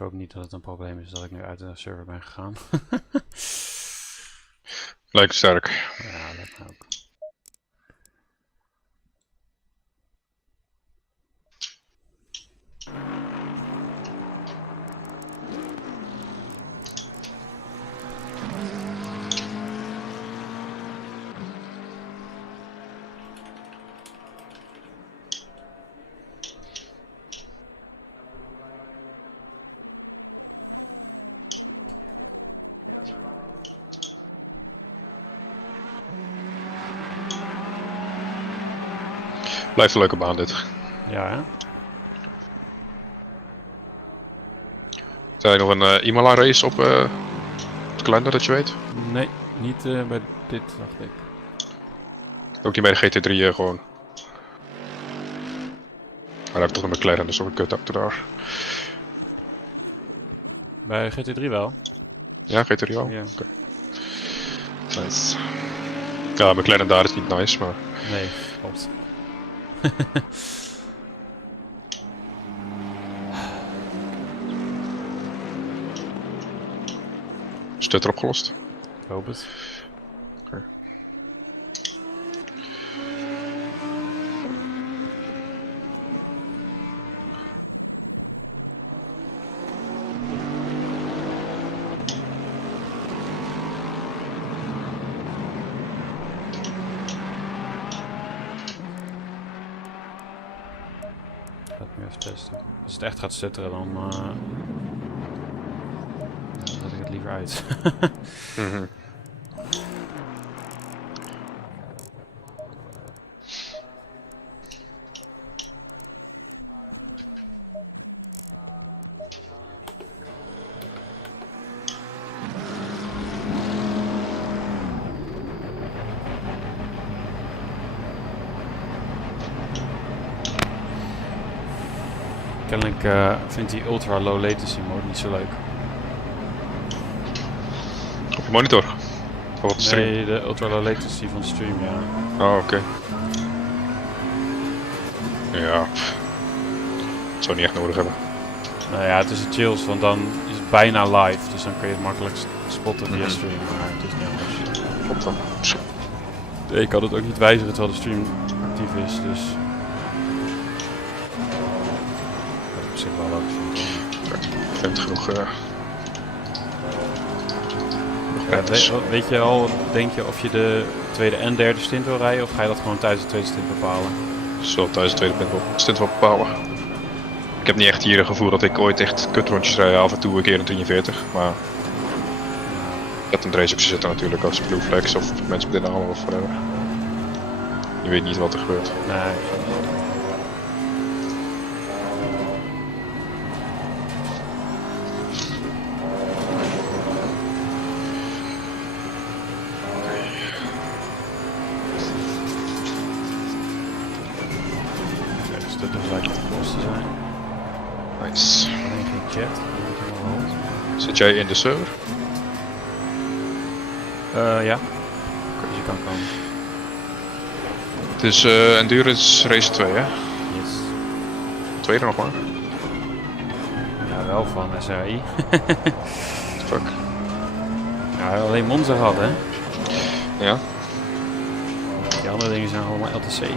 Ik hoop niet dat het een probleem is dat ik nu uit de server ben gegaan. Lijkt sterk. Ja, dat ook. Blijft een leuke baan dit. Ja, hè? Zijn er nog een Imola race op het kalender dat je weet? Nee, niet bij dit, dacht ik. Ook niet bij de GT3 gewoon. Maar daar heb ik toch een McLaren, dus ook een kut daar. Bij GT3 wel. Ja, GT3 al? Ja. Okay. Nice. Ja, McLaren daar is niet nice, maar... Nee, klopt. Stutter opgelost? Ik hoop het. Oké. Ga het nu even testen. Als het echt gaat stutteren, dan zet ik het liever uit. Kennelijk vindt die ultra low latency mode niet zo leuk. Op je monitor? Of op de stream? Nee, de ultra low latency van de stream, ja. Oh, oké. Ja. Dat zou niet echt nodig hebben. Nou ja, het is een chills, want dan is het bijna live. Dus dan kun je het makkelijk spotten via stream, maar het is niet anders. Klopt dan. Ik kan het ook niet wijzigen terwijl de stream actief is, dus... Dat is op zich wel logisch. Ik vind het genoeg... Weet je al, denk je of je de tweede en derde stint wil rijden, of ga je dat gewoon tijdens de tweede stint bepalen? Zo tijdens de tweede stint wel bepalen. Ik heb niet echt hier een gevoel dat ik ooit echt kutrondjes rijd, af en toe een keer in 43, maar... Je hebt een race op zitten natuurlijk als blue flags of mensen met inhalen of whatever. Je weet niet wat er gebeurt. Nee. Dat dus lijkt het de kosten zijn. Nice. Alleen geen chat, dat moet helemaal rond. Zit jij in de server? Ja. Dus je kan komen. Het is Endurance Race 2, hè? Yes. Tweede nog maar. Ja, wel van SRHI. Fuck. Ja, alleen Monza gehad, hè? Ja. Die andere dingen zijn allemaal LTC.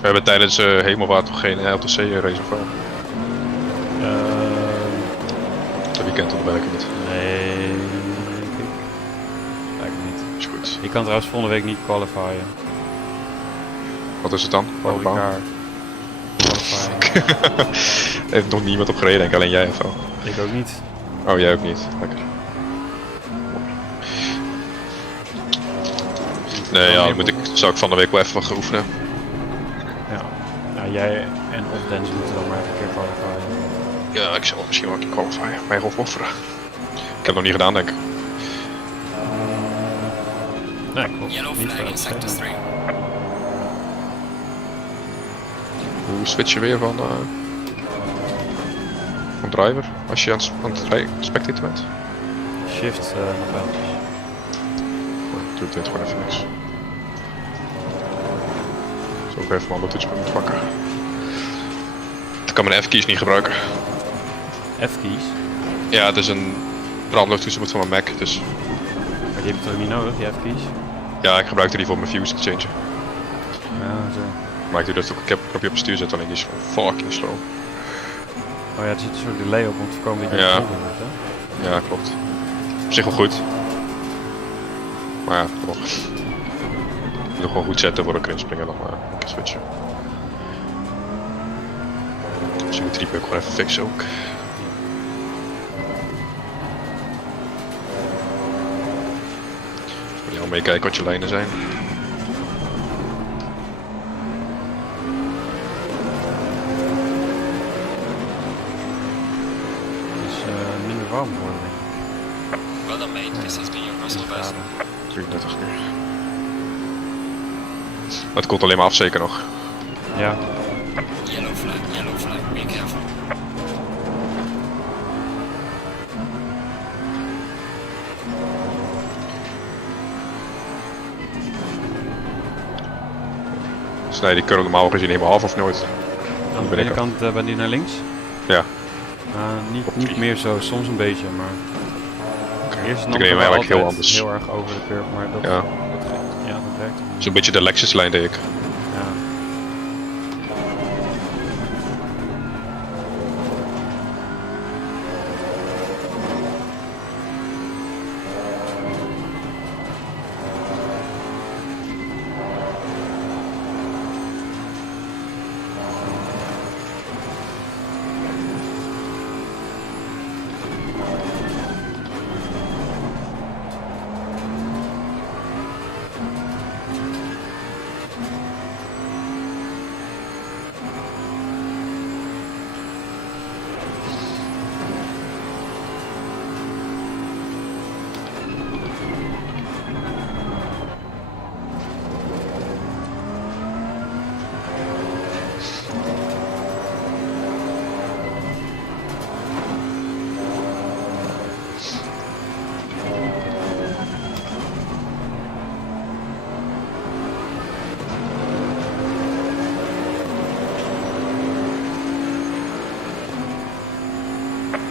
We hebben tijdens Hemelvaart toch geen LTC race of wel? Dat weekend of werk ik niet. Nee, denk ik. Lijkt me niet. Is goed. Je kan trouwens volgende week niet qualifyen. Wat is het dan? Welke baan? Car. Qualifying. Heeft nog niemand op gereden, denk ik, alleen jij of wel? Ik ook niet. Oh, jij ook niet. Lekker. Nee, ja, dan zou ik van de week wel even wat gaan oefenen. Ja. Nou, jij en of Dennis moeten dan maar even een keer qualifyen. Ja, ik zal misschien wel een keer qualifyen. Mij gewoon offeren. Ik heb het nog niet gedaan, denk ik. Nee, klopt. Niet veel. Hoe switch je weer van driver als je aan het spectator bent? Shift nog wel. Doe dit gewoon even niks. Zo. ook even mijn andere toetsenbord moeten pakken. Ik kan mijn F-keys niet gebruiken. F-keys? Ja, het is een brandluchttoetsenbord van mijn Mac, dus... Maar die heb je toch niet nodig, die F-keys? Ja, ik gebruikte die voor mijn views exchange. Ja, zo. Maar ik doe dat ook, ik heb een knopje op het stuur zetten, alleen die is gewoon fucking slow. Oh ja, er zit een soort delay op om te voorkomen dat je Ja. niet wordt, hè? Ja, klopt. Op zich wel goed. Maar ja, nog. Ik moet gewoon goed zetten voor ik erin springen dan een keer switchen. Dus je moet die ook gewoon even fixen ook. Moet je al meekijken wat je lijnen zijn. Het is minder warm geworden, denk ik. Well done, mate. This has been your personal best. 33 nu. Maar het komt alleen maar af zeker nog. Ja. Yellow flag, be careful. Snij die curve normaal gezien helemaal af of nooit? Aan de binnenkant ben je naar links? Ja. Niet meer zo, soms een beetje, maar... Eerst Ik neem eigenlijk heel anders. Heel erg over de curve, maar dat, Ja. dat werkt. Zo'n beetje de Lexus-lijn deed ik. Ja.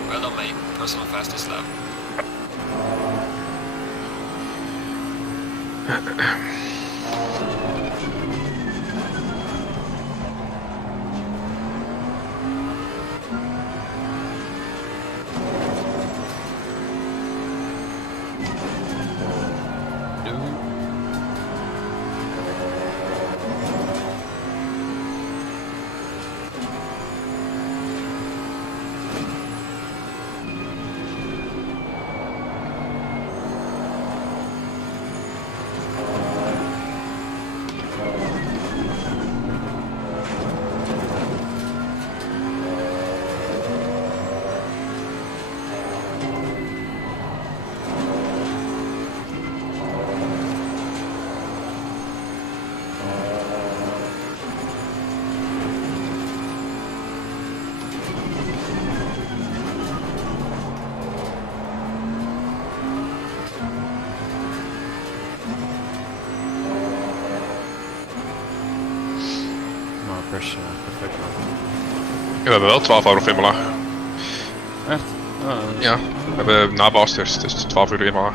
Well done, mate. Personal fastest lap. Perfect. Ja, we hebben wel 12 euro in belag. Echt? Oh, Ja, we hebben na Basters, dus 12 euro in belag.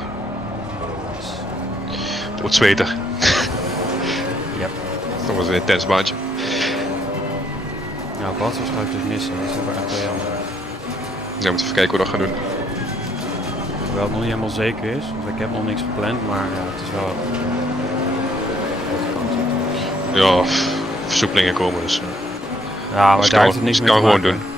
Het wordt zweten. Yep. Dat was een intens baantje. Ja, Basters ga ik dus missen. Dat is ook echt wel jammer. Ja, we moeten even kijken hoe we dat gaan doen. Hoewel het nog niet helemaal zeker is, want ik heb nog niks gepland, maar ja, het is wel... Ja, versoepelingen komen dus. Ja, maar daar heeft het niks dus mee kan te gewoon maken. doen.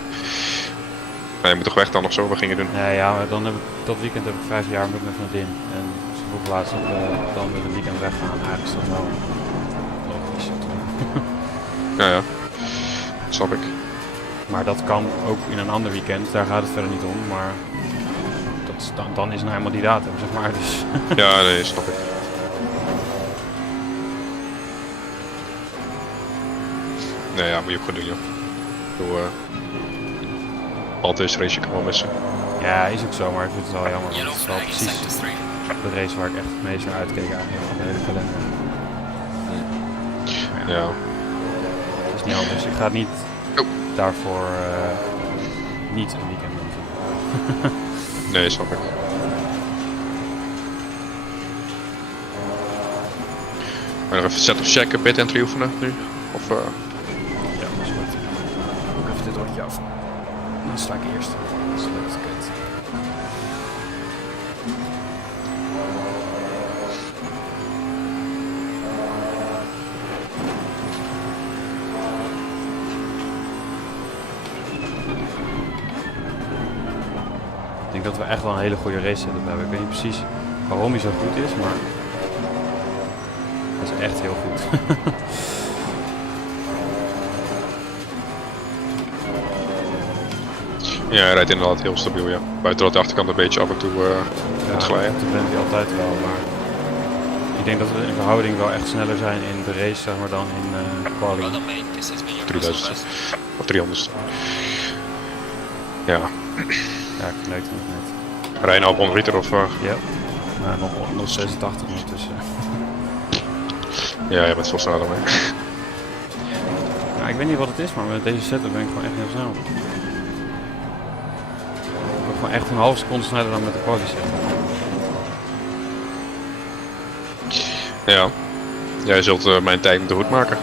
Nee, je moet toch weg dan of zo, wat ging je doen? Nee, ja, maar dan heb ik, dat weekend heb ik 5 jaar met mijn vriendin. En ze vroeg laatst dat we dan met een weekend weggaan. Eigenlijk is dat wel logisch. Ja, ja. Dat snap ik. Maar dat kan ook in een ander weekend, daar gaat het verder niet om. Maar dat is dan is nou helemaal die datum, zeg maar. Dus. Ja, nee, snap ik. Nee, ja, moet je ook gewoon doen, joh. Ik bedoel, altijd race je kan wel missen. Ja, is ook zo, maar ik vind het wel jammer. Want Yellow het is wel flag in precies sector 3. de race waar ik echt het meest naar uitkeek eigenlijk van de hele kalender. Ja. niet anders. Ik ga het niet daarvoor niet een weekend doen. Nee, snap ik. Maar nog even set of checken, pit entry oefenen nu? Of Ja, dat is goed. Doe ik even dit rondje af. Dan sta ik eerst. Dat is leuk, kut. Ik denk dat we echt wel een hele goede race setup hebben. Ik weet niet precies waarom hij zo goed is, maar hij is echt heel goed. Ja, hij rijdt inderdaad heel stabiel, ja. Buiten dat de achterkant een beetje af en toe moet glijden. Dat bent hij altijd wel, maar ik denk dat we in verhouding wel echt sneller zijn in de race, zeg maar, dan in quali. Well done, mate. This has been your 3000 best. of 300. Ja. Ja, ik kneukte nog net. Rij je nou op 100 liter of... Ja, maar nog 86 ondertussen. Ja, je bent veel sneller dan mij. Ja, ik weet niet wat het is, maar met deze setup ben ik gewoon echt heel snel. Ik ben gewoon echt een halve seconde sneller dan met de quali setup. Ja. Jij zult mijn tijd moeten goed maken.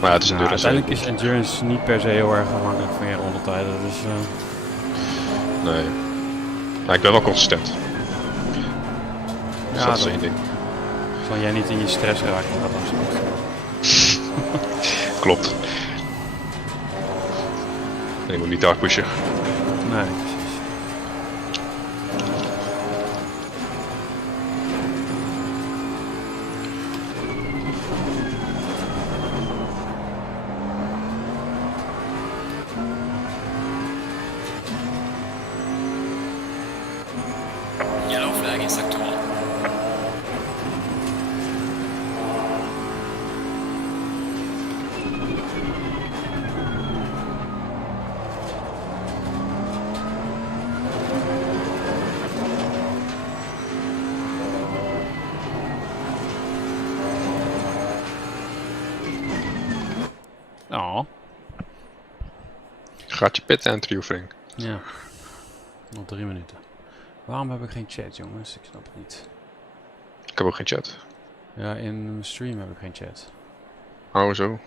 Maar ja, het is Ja, endurance. uiteindelijk is endurance niet per se heel erg afhankelijk van je rondetijden, dus... Nee. Nou, ik ben wel consistent. Dus ja, dat is één ding. zal jij niet in je stress raken, dat is goed. Klopt. En ik moet niet te hard pushen. Nee, precies. Yellow flag in sector 1. Oh. Gaat je pit entry oefening? Ja. Nog 3 minuten. Waarom heb ik geen chat, jongens? Ik snap het niet. Ik heb ook geen chat. Ja, in mijn stream heb ik geen chat. Oh, zo.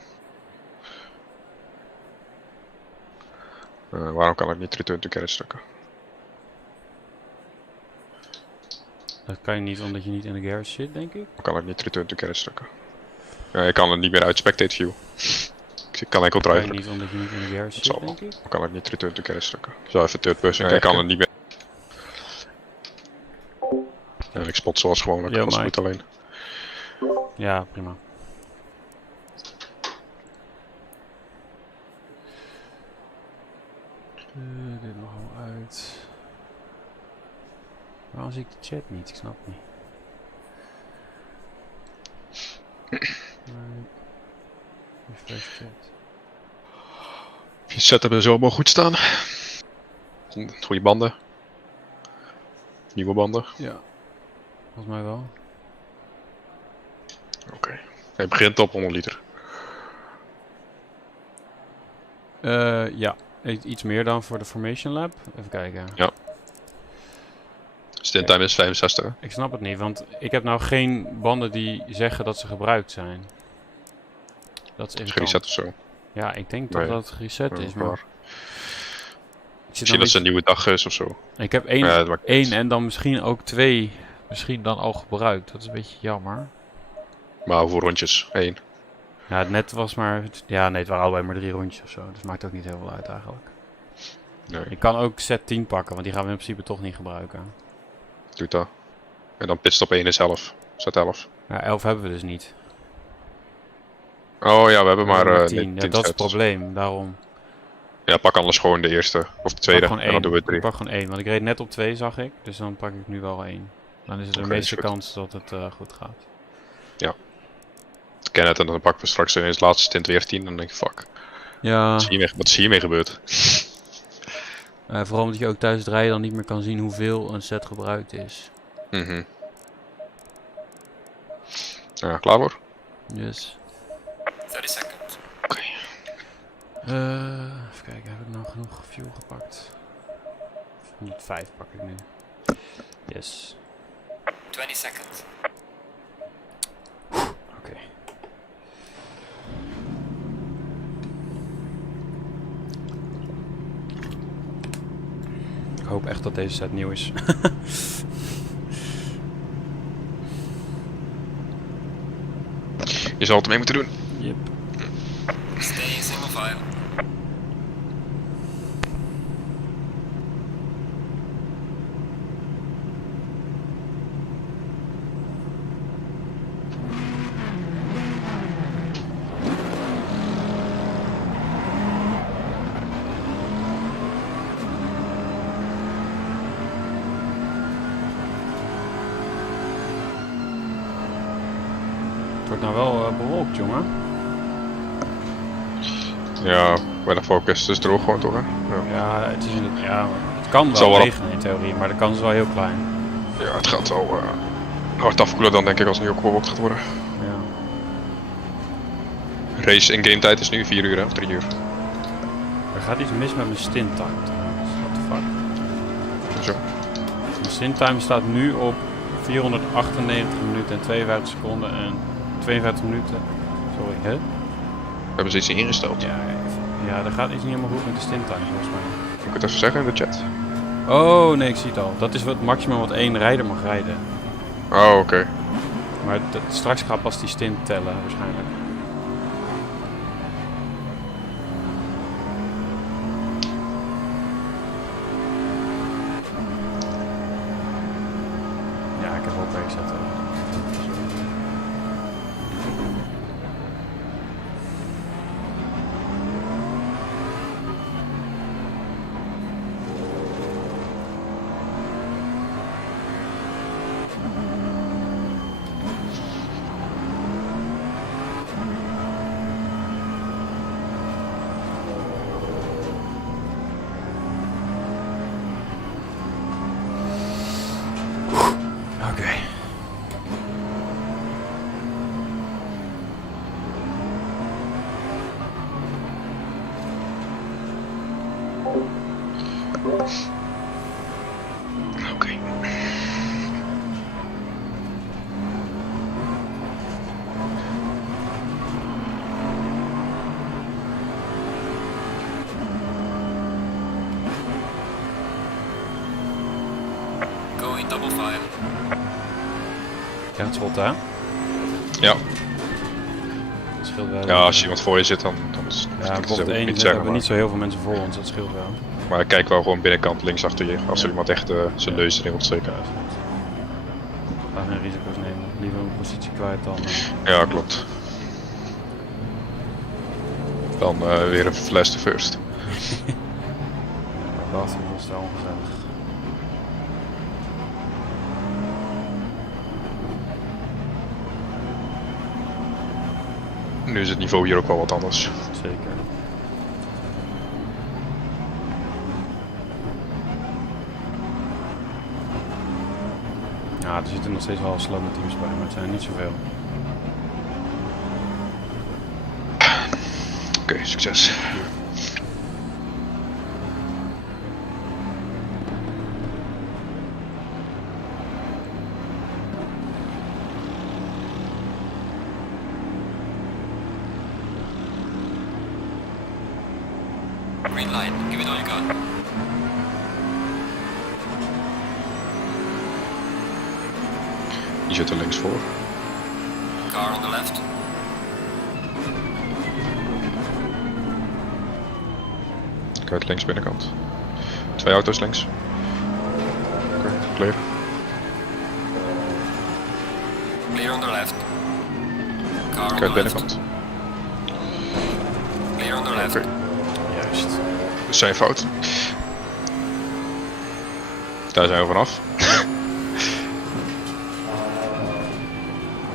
Waarom kan ik niet return to carriage drukken? Dat kan je niet omdat je niet in de garage zit, denk ik. Waarom kan ik niet return to carriage drukken? Ik kan het niet meer uit spectate view. Ik kan enkel Dat kan driver. je niet omdat je niet in de garage Dat zal zit, wel. denk ik. Dan kan ik niet return to carriage drukken. Zo even third person. Ik kan het niet meer. En ik spot zoals gewoonlijk. Yo, Als het Mike. moet alleen. Ja, prima. Dit nog wel uit. Waarom zie ik de chat niet? Ik snap het niet. Nee. Refresh chat. Je setup er zo allemaal goed staan. Goede banden. Nieuwe banden. Ja. Volgens mij wel. Oké. Hij begint op 100 liter. Ja. Iets meer dan voor de Formation Lab. Even kijken. Ja. Stint time is 65. Hè? Ik snap het niet, want ik heb nou geen banden die zeggen dat ze gebruikt zijn. Dat is Is irritant. gereset of zo. Ja, ik denk toch Nee. dat het gereset is, maar... Ik zit Misschien dat het een nieuwe dag is of zo. Ik heb één, Ja, dat maakt niet uit. en dan misschien ook 2 misschien dan al gebruikt. Dat is een beetje jammer. Maar hoeveel rondjes? 1. Ja, het net was maar... Ja, nee, het waren allebei maar 3 rondjes of zo. Dus maakt ook niet heel veel uit eigenlijk. Nee, Ik kan ook set 10 pakken, want die gaan we in principe toch niet gebruiken. doet dat. En dan pitstop 1 is 11. Zet 11. Ja, 11 hebben we dus niet. Oh ja, we hebben We hebben maar 10. Ja, 10 dat is het sets. probleem, daarom. Ja, pak anders gewoon de eerste. Of de tweede. Pak gewoon En dan doen we één. 3. Ik pak gewoon 1, want ik reed net op 2 zag ik. Dus dan pak ik nu wel 1. Dan is er de Oké, meeste is goed. kans dat het goed gaat. Ik ken het en dan pakken we straks ineens de laatste stint weer 10. En dan denk ik, fuck. Ja, Wat is hiermee gebeurd? vooral omdat je ook tijdens het rijden dan niet meer kan zien hoeveel een set gebruikt is. Mhm. Ja, klaar voor? Dus... 30 seconds. Oké. Even kijken, heb ik nou genoeg fuel gepakt? 105 pak ik nu. Yes. 20 seconds. Oké. Ik hoop echt dat deze set nieuw is. Je zal het mee moeten doen. Yep. Stay in single file. Het wordt nou wel bewolkt, jongen. Ja, bij de focus is droog gewoon toch hè? Ja, Ja, het kan Zal wel wel regenen in theorie, maar de kans is wel heel klein. ja het gaat wel hard afkoelen dan denk ik als het nu ook bewolkt gaat worden. Ja. Race in game tijd is nu 4 uur hè, of 3 uur. Er gaat iets mis met mijn stint time trouwens. What the fuck? Zo. Mijn stint time staat nu op 498 minuten en 52 seconden en 52 minuten. Sorry, hè? We hebben ze iets ingesteld. Ja, er gaat iets niet helemaal goed met de stint time volgens mij. Ik kan het even zeggen in de chat. Oh nee, ik zie het al. Dat is het maximum wat één rijder mag rijden. Oh oké. Maar straks gaat pas die stint tellen waarschijnlijk. Ja, ik heb wel op gezet. Oké. Oké. Go in double file. Ja, het schot hè? Ja. Dat scheelt wel. Ja, als je iemand voor je zit dan is Ja, het bocht 1 niet hebben we zeggen. niet zo heel veel mensen voor ons, dat scheelt wel. Maar kijk wel gewoon binnenkant links achter je. Als er Ja. iemand echt zijn neus erin wil steken. Ja, is goed. Ga geen risico's nemen. Liever een positie kwijt dan... Ja, klopt. Dan weer een flash to first. Dat was wel ongezellig. Nu is het niveau hier ook wel wat anders. Zeker. Ja, er zitten nog steeds wel slome teams bij, maar het zijn er niet zoveel. Oké, succes. Green line, give it all you got. Die zit er links voor. Car on the left. Kijk links binnenkant. 2 auto's links. Oké, clear. Clear on the left. Car on Kijk the left. binnenkant. Clear on the left. Oké, Juist. dus zijn fout. Daar zijn we vanaf.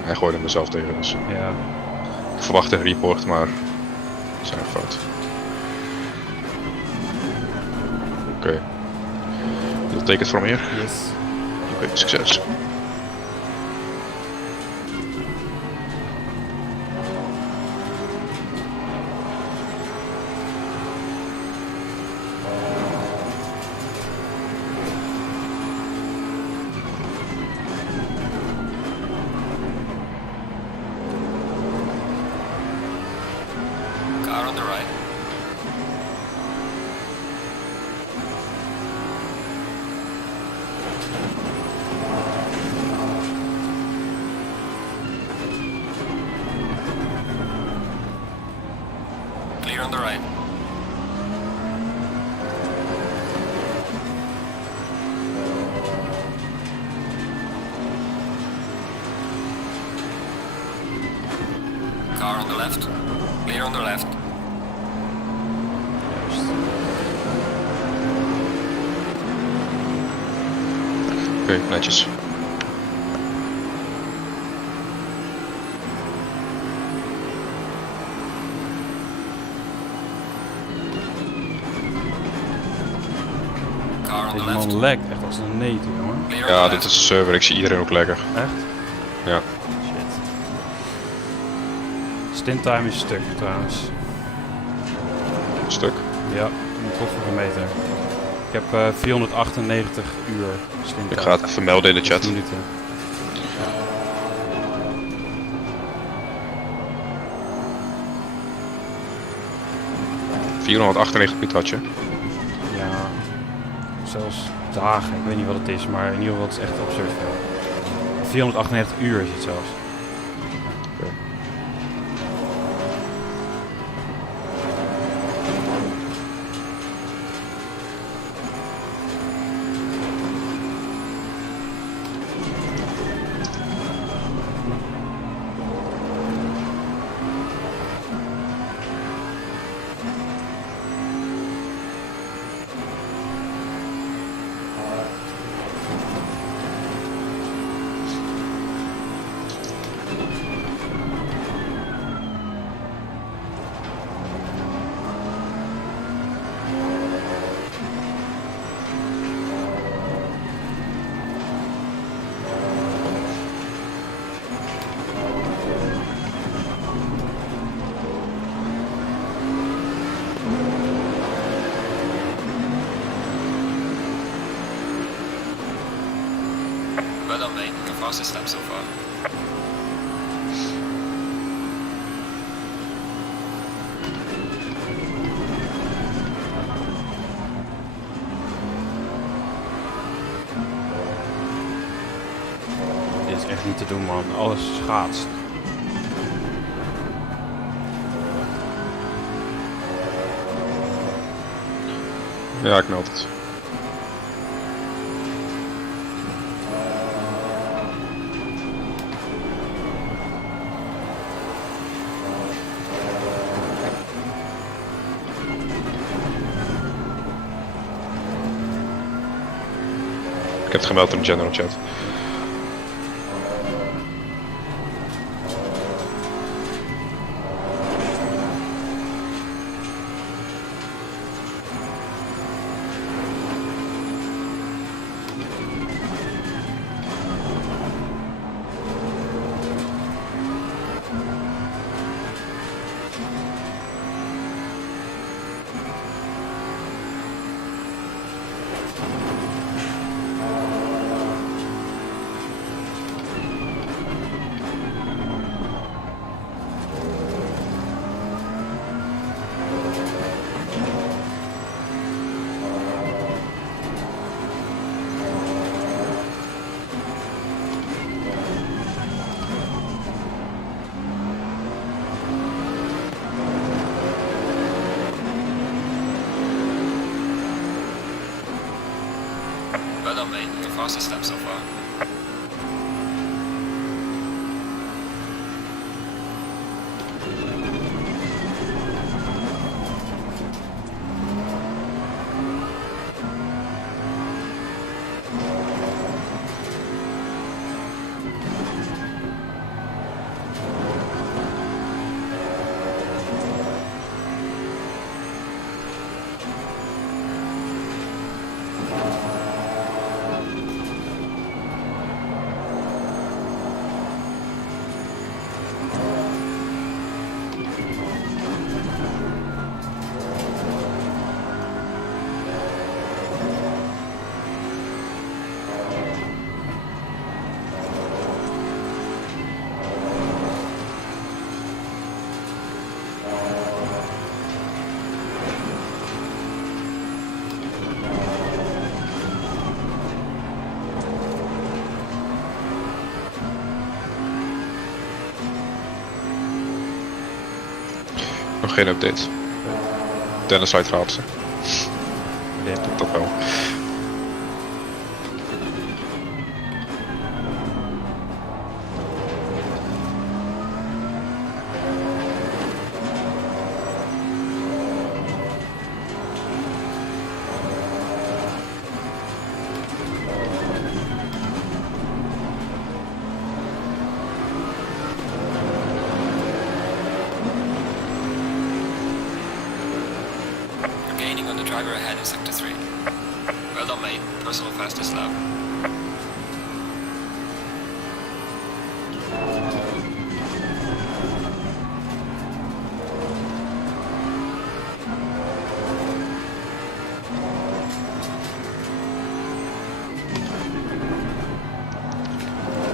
Hij gooide hem er zelf tegen, dus Ja. ik verwacht een report, maar zijn fout. Oké. Dat betekent voor meer. Yes. Oké, succes. Car on the left. Clear on the left. Juist. Oké, netjes. Car on the Deze left. man lekt echt als een neet, jongen. Clear on Ja, the dit left. is de server. Ik zie iedereen ook lekker. Echt? Ja. Shit. Stinttime is stuk trouwens. Een stuk. Ja, moet toch voor gemeten. Ik heb 498 uur stinttime. Ik ga het even melden in de chat. 10 minuten. $498 had je. Ja, zelfs dagen. Ik weet niet wat het is, maar in ieder geval het is echt absurd veel. 498 uur is het zelfs. Well done, mate. Your fastest lap so far. Dit is echt niet te doen, man. Alles schaatst. Ja, ik meld het. Ik heb het gemeld in de general chat. Well done, mate. Your fastest lap so far. Nog geen update. Dennis site gehaald ze. Dit. Dat wel. driver ahead in sector 3. Well done, mate. Personal fastest lap.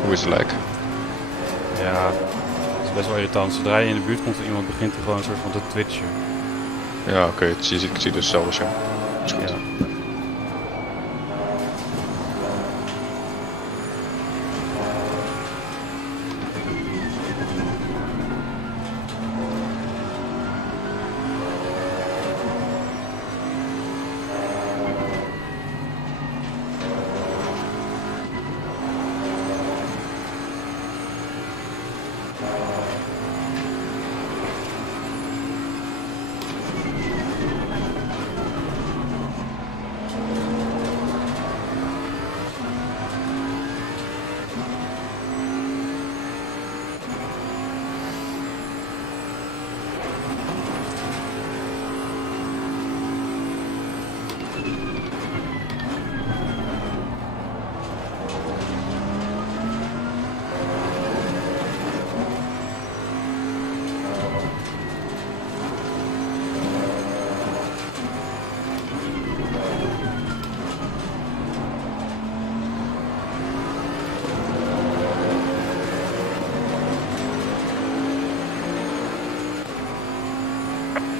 Hoe is het lijk? Ja, het is best wel irritant. Zodra je in de buurt komt van iemand, begint hij gewoon een soort van te twitchen. Ja, oké, ik zie dus hetzelfde als jou. Is goed. Ja.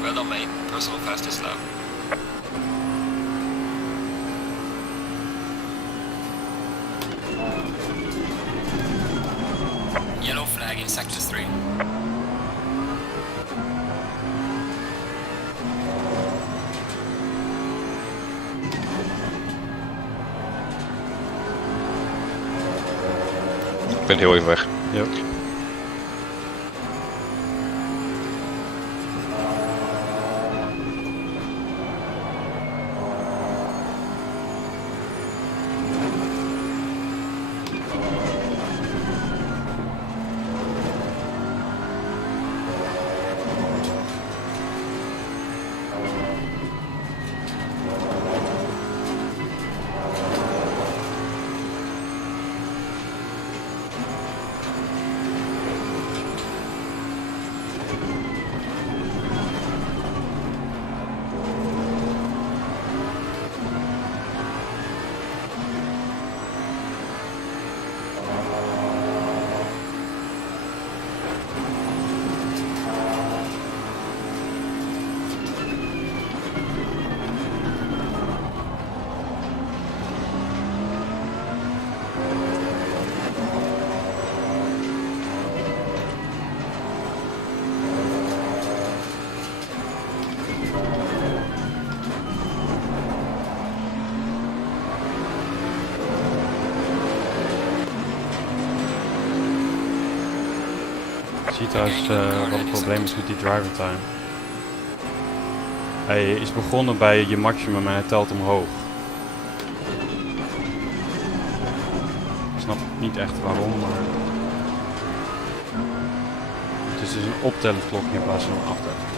Well done, mate. Personal fastest lap. Yellow flag in sector 3. Ik ben heel even weg. Yep. Ik zie trouwens wat het probleem is met die driver time. Hij is begonnen bij je maximum en hij telt omhoog. Ik snap niet echt waarom, maar... Het is dus een optellend klokje in plaats van een aftellend klokje.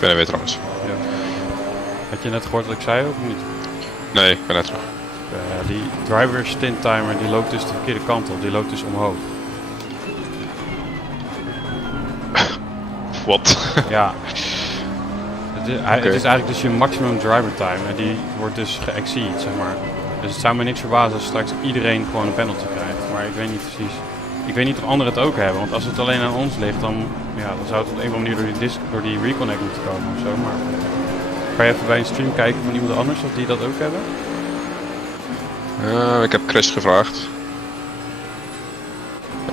Ik ben er weer trouwens. Ja. Had je net gehoord wat ik zei of niet? Nee, ik ben net terug. Die driver stint timer die loopt dus de verkeerde kant op. Die loopt dus omhoog. Wat? Ja. Het is eigenlijk dus je maximum driver time. En die wordt dus geexceed, zeg maar. Dus het zou me niks verbazen als straks iedereen gewoon een penalty krijgt. Maar ik weet niet precies. Ik weet niet of anderen het ook hebben. Want als het alleen aan ons ligt, dan zou het op een of andere manier door die reconnect moeten komen of zo. Maar kan je even bij een stream kijken van iemand anders of die dat ook hebben? Ik heb Chris gevraagd.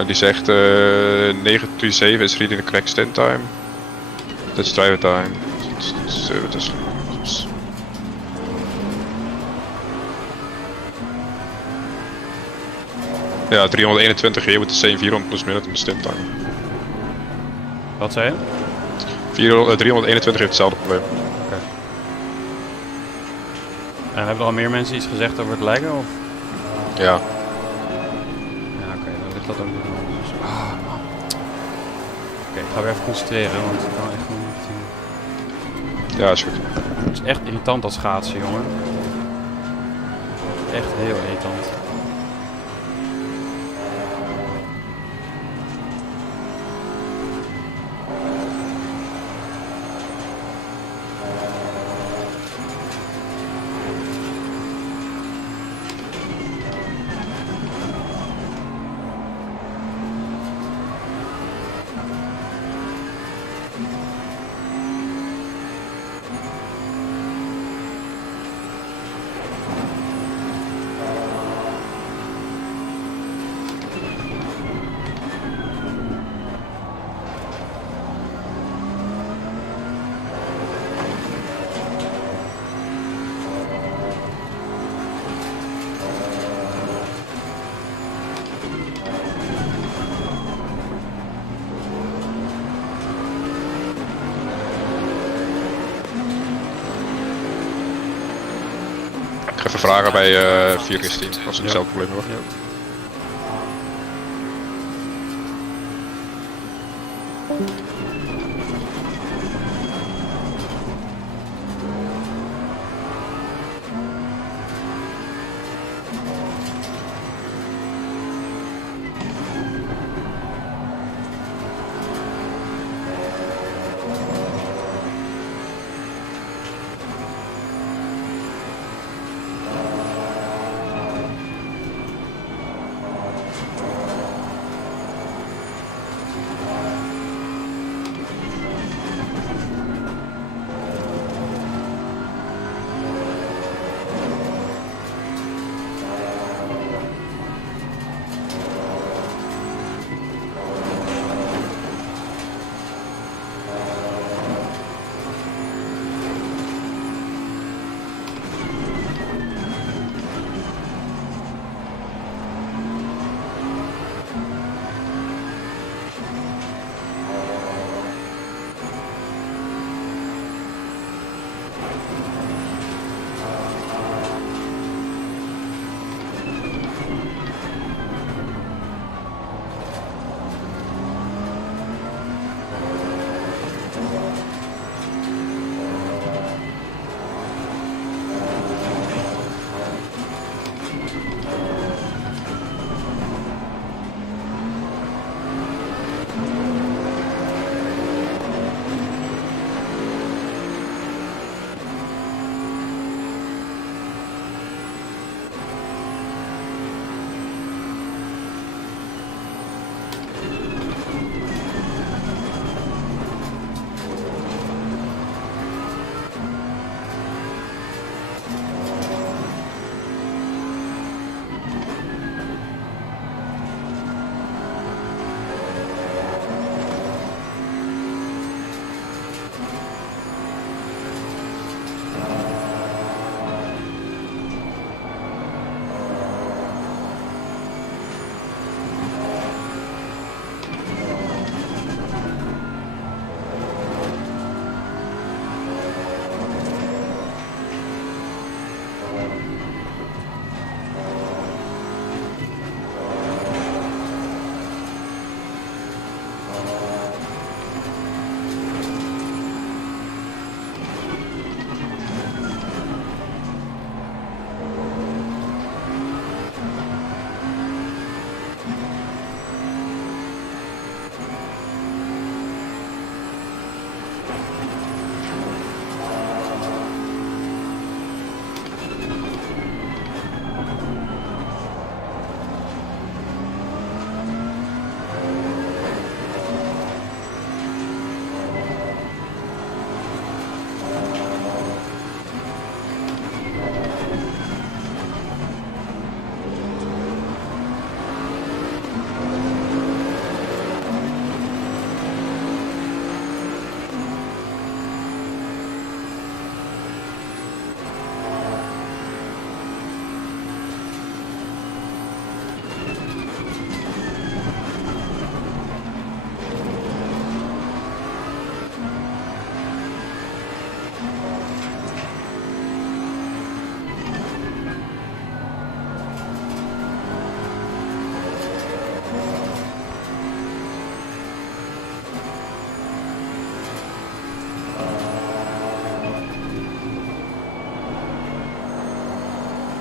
Die zegt 937 is reading the correct stand time. That's driver time. Ja, 321 hier with the same 400 plus minute in de stand time. Wat zei je? 321 heeft hetzelfde probleem. Okay. En hebben er al meer mensen iets gezegd over het leggen? Of? Ja. Ja, oké, dan ligt dat ook nog anders. Ah, man. Oké, ik ga weer even concentreren, want ik kan echt gewoon niet... Ja, is goed. Het is echt irritant als schaatsen, jongen. Echt heel irritant. Ik ga even vragen bij 4 als ze hetzelfde probleem hebben. Ja.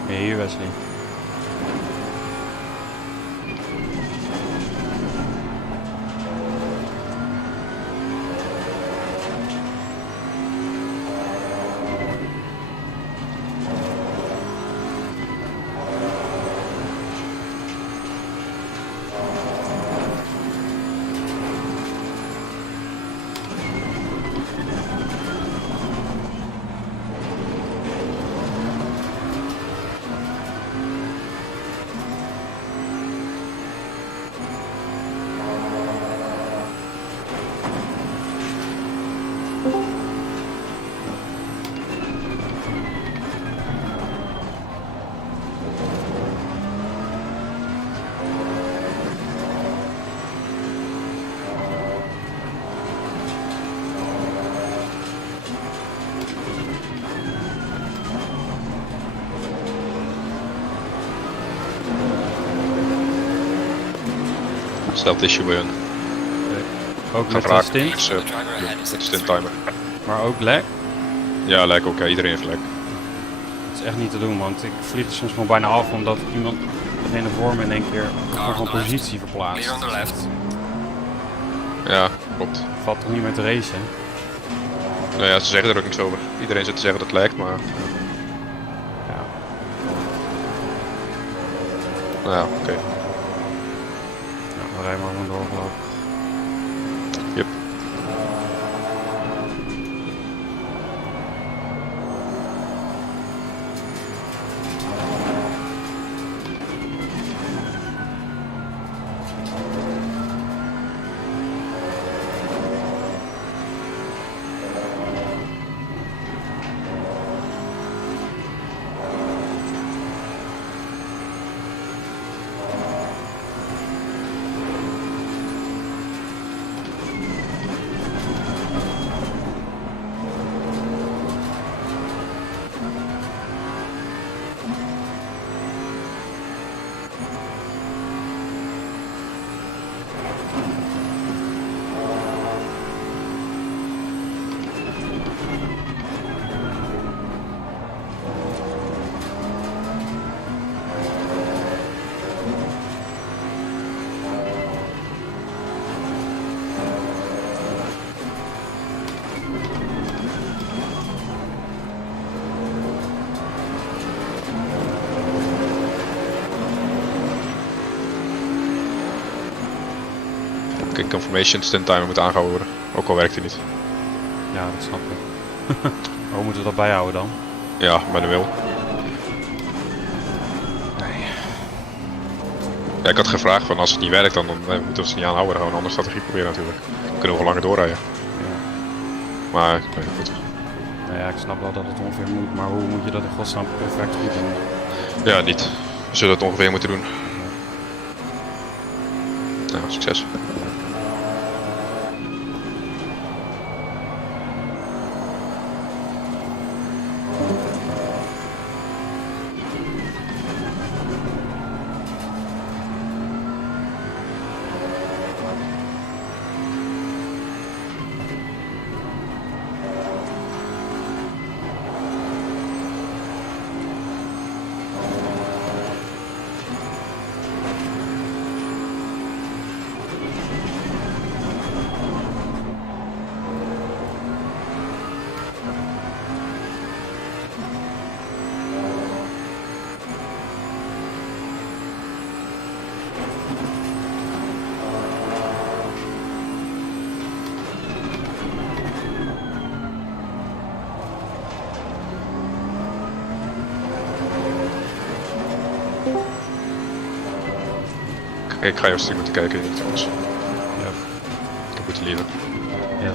Ben je hier, Wesley? Stelt issue bij hun. Ook Ga met de vragen. stint, Dus, met de stint timer. maar ook lek. Ja, lijkt ook. Ja, iedereen heeft lek. Dat is echt niet te doen, want ik vlieg er soms gewoon bijna af omdat iemand degene voor me in één keer van positie verplaatst. Clear on the left. Ja, klopt. Valt toch niet meer te racen? Nou ja, ze zeggen er ook niks over. Iedereen zit te zeggen dat het lijkt, maar... Ja. Nou ja, oké. Ja, we rijden maar gewoon door, geloof ik. Yep. Oké, confirmation, stint timer moet aangehouden worden. Ook al werkt hij niet. Ja, dat snap ik. Maar hoe moeten we dat bijhouden dan? Ja, manueel. Nee. Ja, ik had gevraagd van als het niet werkt dan moeten we het niet aanhouden. Gewoon een andere strategie proberen natuurlijk. Dan kunnen we wel langer doorrijden. Ja. Maar, nee, goed. Nou ja, ik snap wel dat het ongeveer moet, maar hoe moet je dat in godsnaam perfect goed doen? Ja, niet. We zullen het ongeveer moeten doen. Nou, succes. Ik ga jou stuk moeten kijken hier trouwens. Ja. Ik moet je liever. Ja.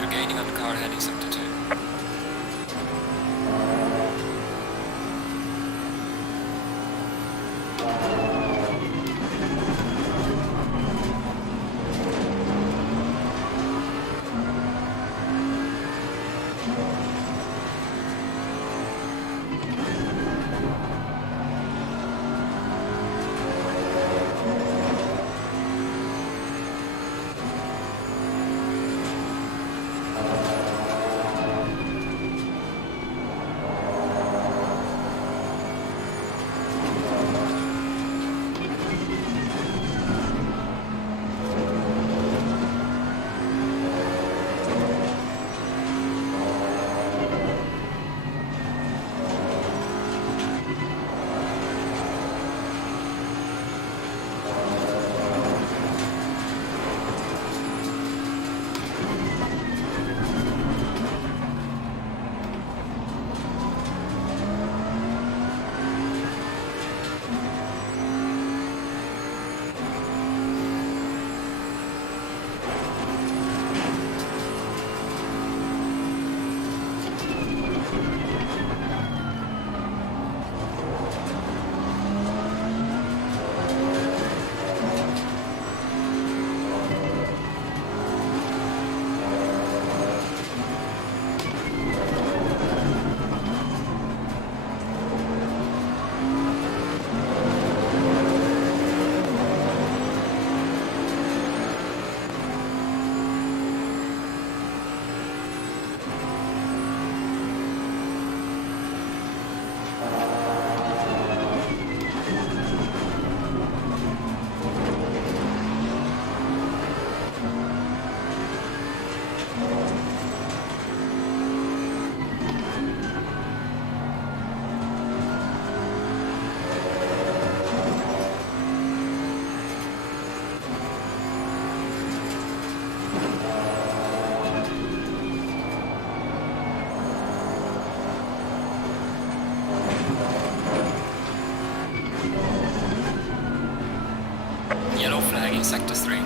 You're gaining on the car heading sector 2. Yellow flag in sector 3.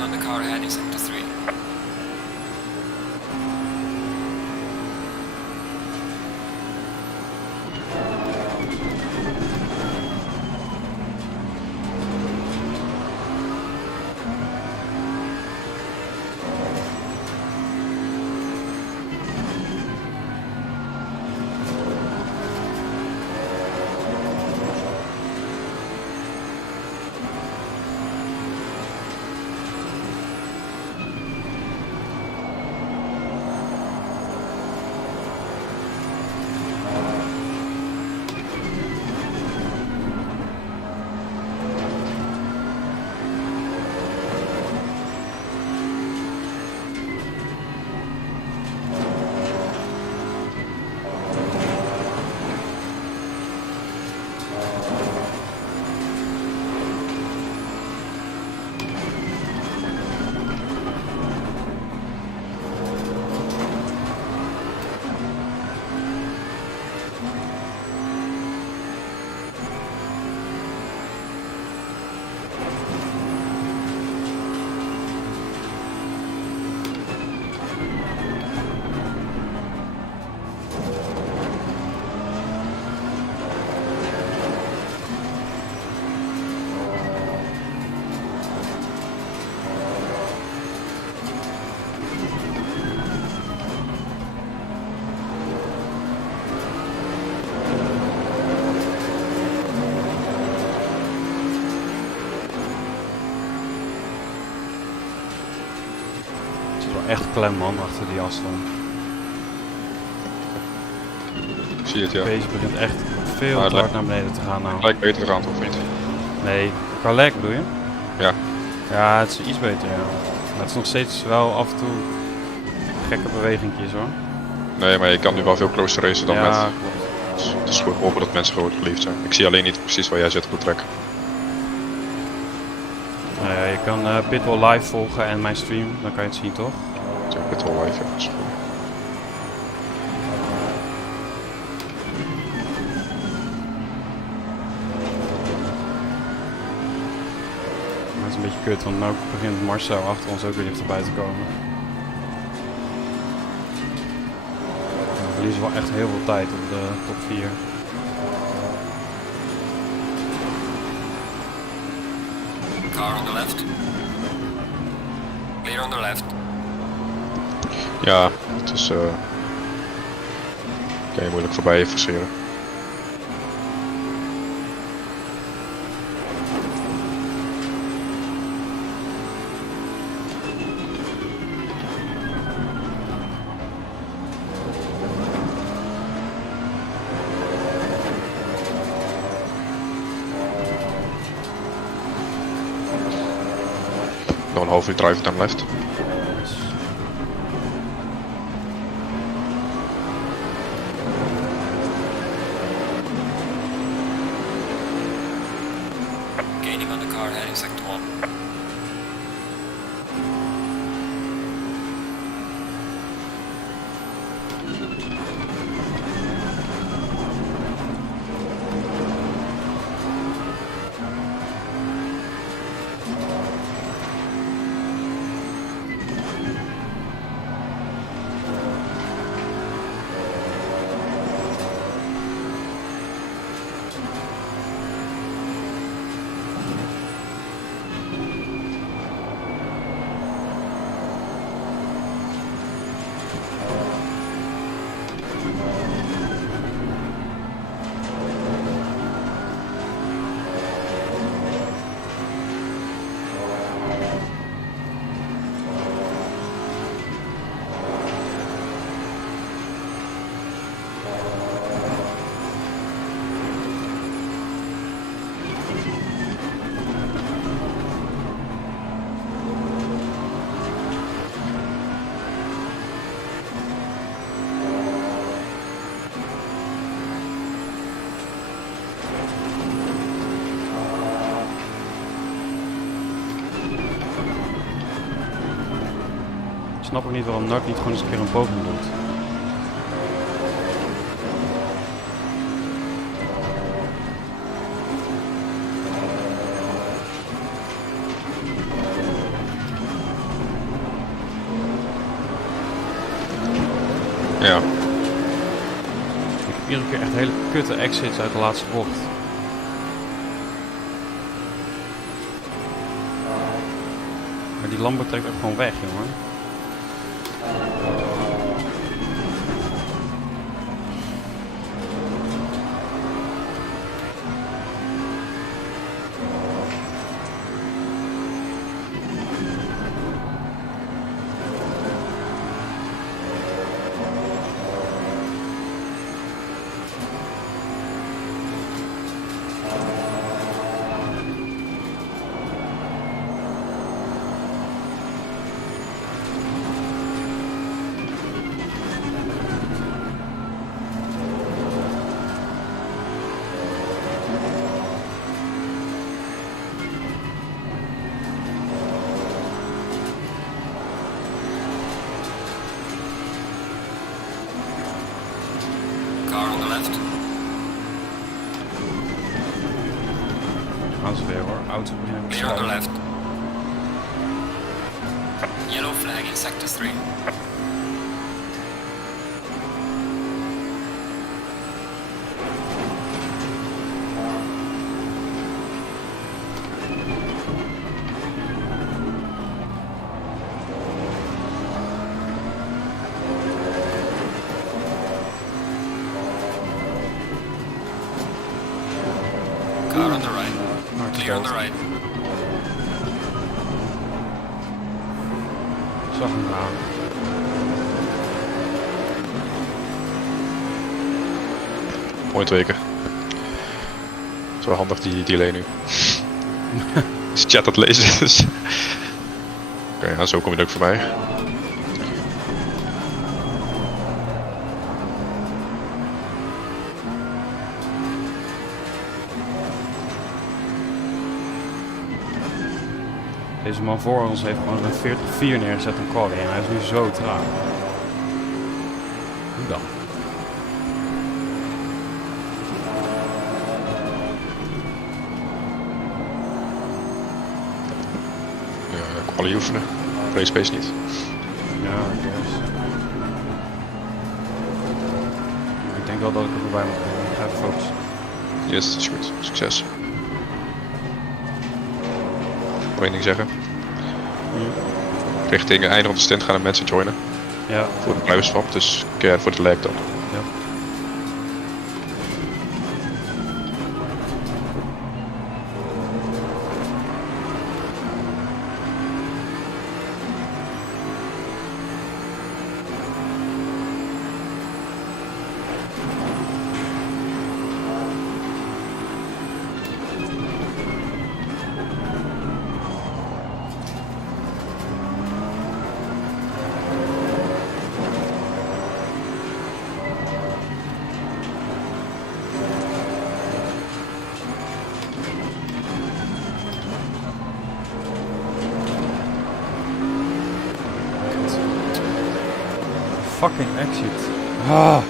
Gaining on the car ahead in sector 3. Echt klem man achter die afstand. Ik zie het, ja. Deze begint echt veel Maar te hard naar beneden te gaan nou. Lijkt beter te gaan, toch niet? Nee, qua lek bedoel je? Ja. Ja, het is iets beter ja. Maar het is nog steeds wel af en toe gekke bewegingjes hoor. Nee, maar je kan nu wel veel closer racen dan ja, met. klopt. Dus het is goed hopen dat mensen gewoon geliefd zijn. Ik zie alleen niet precies waar jij zit op de track. Nou ja, je kan Pitwall live volgen en mijn stream, dan kan je het zien toch? Ik heb het wel live, ja. Dat is goed. Maar het is een beetje kut, want nu begint Marcel achter ons ook weer dichterbij te komen. We verliezen wel echt heel veel tijd op de top 4. Car on the left. Clear on the left. Ja, het is kan je moeilijk voorbij forceren. Nog een half uur drive time left. Gaining on the car ahead in sector 1. Ik snap ook niet waarom NAC niet gewoon eens een keer een poging doet. Ja. Ik heb iedere keer echt hele kutte exits uit de laatste bocht. Maar die Lambo trekt ook gewoon weg, jongen. Car on the left. Gaan ze weer hoor. Auto beginnen te Clear on the schuiven. left. Yellow flag in sector 3. Car on the right. Clear on the right. Zag hem aan. Point weken. Het is wel handig die delay nu. Is chat aan het lezen dus. Oké, ja, zo kom je er ook voorbij. Deze man voor ons heeft gewoon een 40-4 neergezet in quali en hij is nu zo traag. Hoe dan? Ja, quali oefenen. Race space niet. Ja, I guess. Ik denk wel dat ik er voorbij moet komen. Ik ga even focussen. Yes, dat is goed. Succes. Nog één ding zeggen. Richting einde van de stint gaan er mensen joinen. Ja. Voor de kluiswap, dus care voor de lag dan. Ja. Fucking exit. Ah.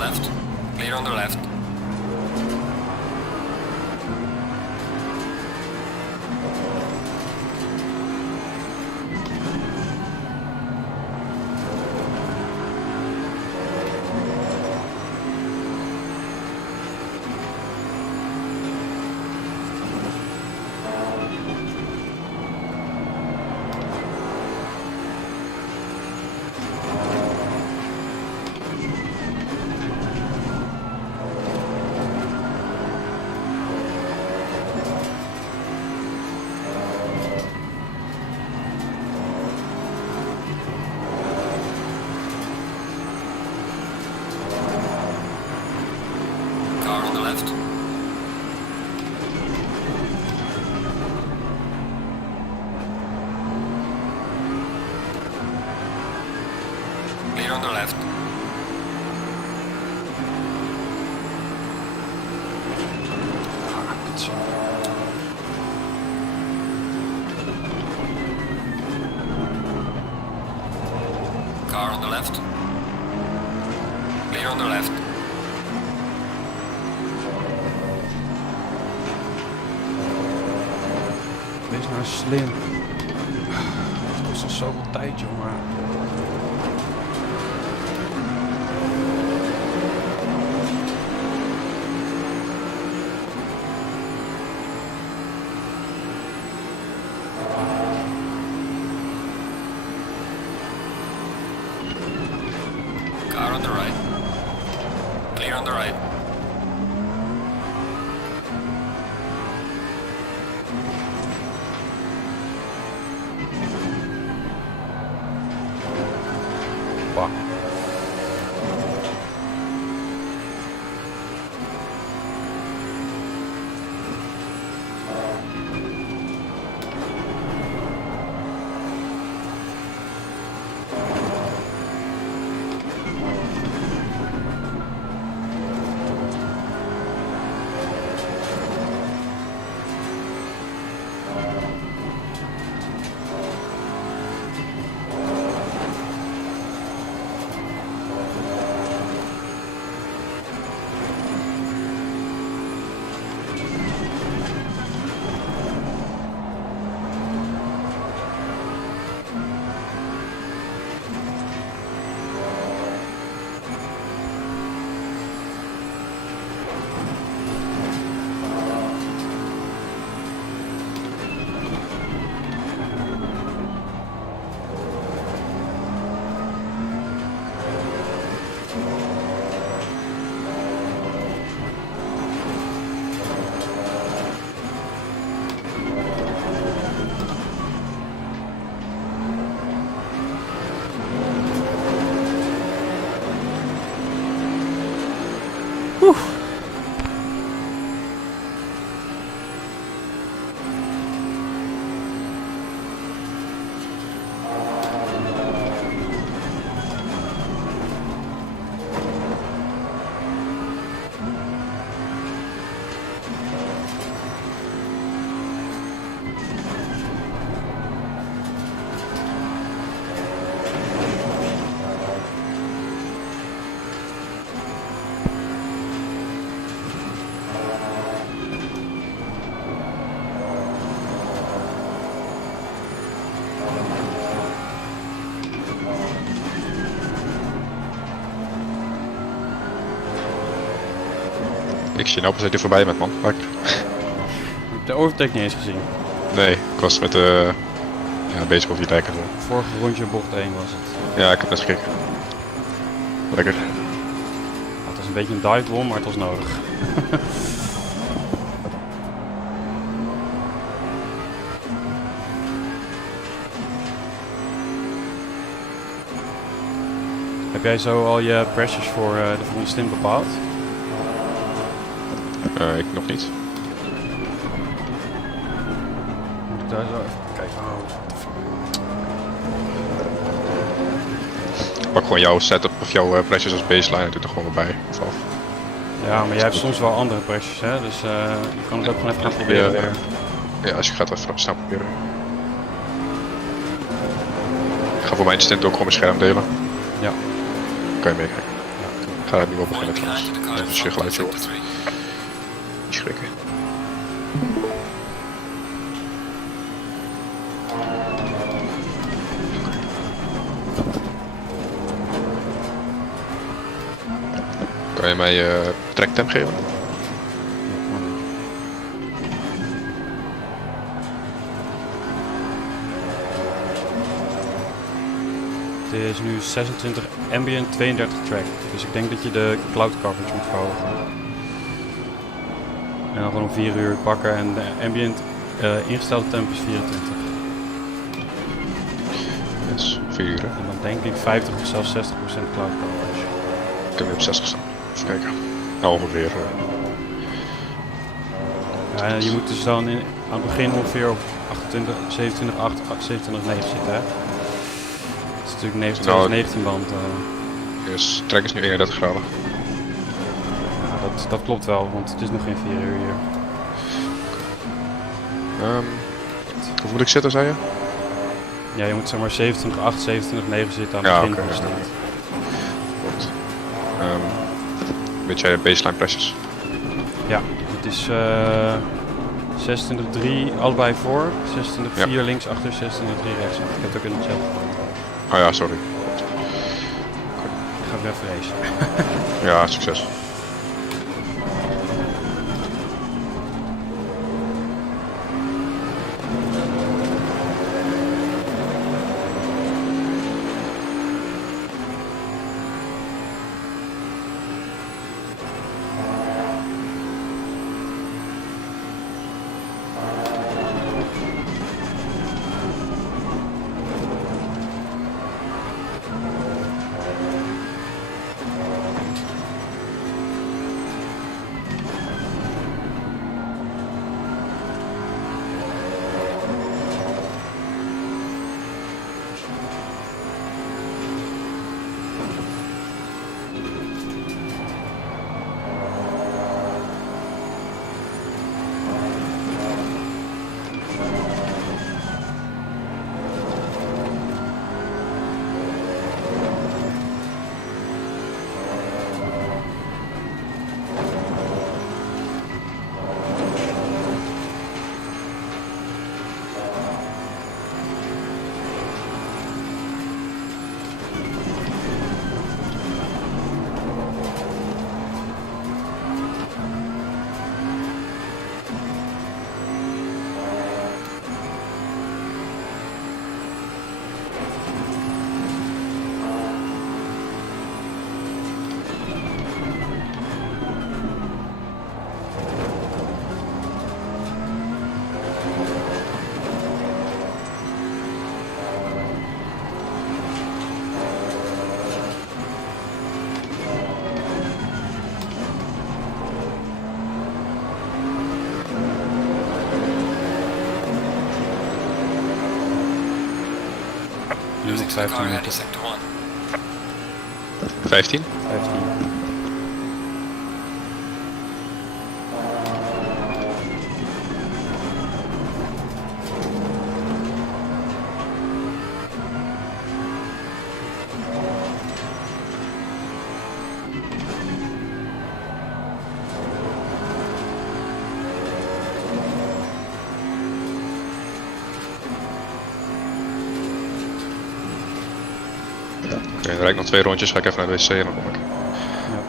left. Clear on the left. Car on the left. Clear on the left. Car on the left. Clear on the left. Wees nou slim. Het kost al zoveel tijd, jongen. Car on the right. Clear on the right. Fuck. Ik zie nou pas dat je er voorbij bent, man. Lekker. Ik heb de overtake niet eens gezien. Nee, ik was met bezig over die dijk en zo. Vorige rondje bocht 1 was het. Ja, ik heb net gekeken. Lekker. Het was een beetje een dive bomb, maar het was nodig. Heb jij zo al je pressures voor de volgende stint bepaald? Ik nog niet. Moet ik daar zo even kijken. Pak gewoon jouw setup of jouw pressures als baseline en doe er gewoon erbij. Of af. Ja, maar jij hebt soms wel andere pressures, hè? Dus je kan het ook gewoon even gaan proberen weer. Ja, als je gaat even snel proberen. Ik ga voor mijn stint ook gewoon mijn scherm delen. Ja. Kan je meekijken. Ja, ga er nu op beginnen Falling behind trouwens. in the car Dat in is je front of geluidje sector hoort. 3. Niet schrikken. Kan je mij trektem geven? Het is nu 26 ambient, 32 track. Dus ik denk dat je de cloud coverage moet verhogen. En dan gewoon om 4 uur pakken en de ambient ingestelde temp is 24. Yes, 4 uur. En dan denk ik 50 of zelfs 60% cloud coverage. Ik heb nu op 60 staan. Even kijken. Nou, ongeveer. Ja, je moet dus dan aan het begin ongeveer op 27, 8, 27, 9 zitten, hè? Het is natuurlijk 2019 band. Dus trek is nu 31 graden. Ja, dat klopt wel, want het is nog geen 4 uur hier. Hoe moet ik zitten, zei je? Ja, je moet zeg maar 27, 8, 27, 9 zitten aan het Ja, begin oké, van de ja. stand. Klopt. Weet jij baseline pressures? Ja, het is 26-3 allebei voor, 26-4 links achter, 26-3 rechts achter. Ik heb het ook in de chat. Oh ja, sorry. Ik ga weer even racen. Ja, succes. Nu nog 15 Car minuten. heading sector 1. 15? 15. Oké, dan rijd ik nog 2 rondjes, ga ik even naar de wc en dan kom ik. Ja.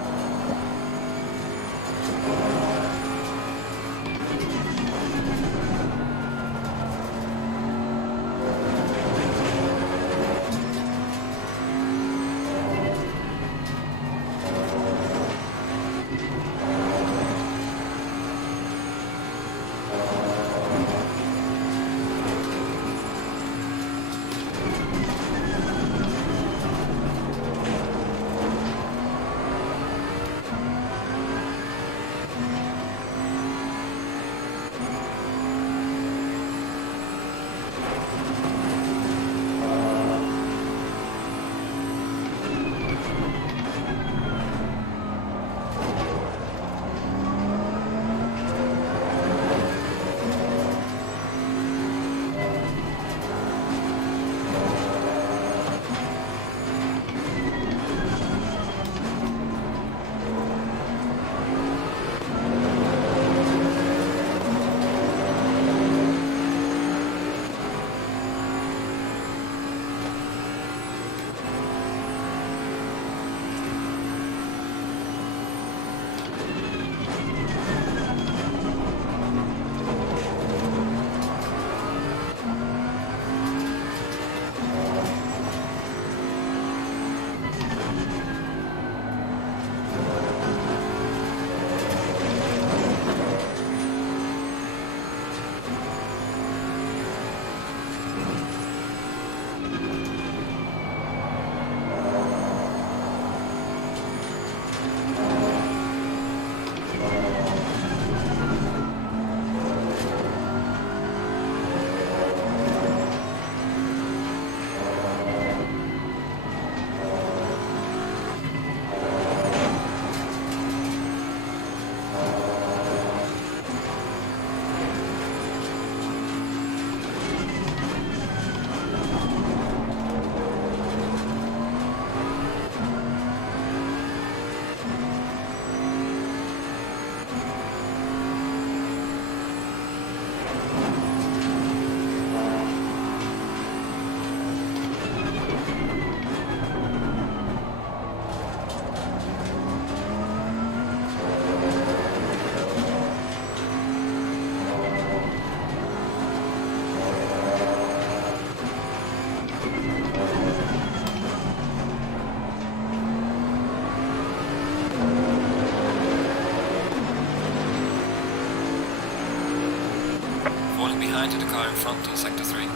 behind to the car in front in sector 3.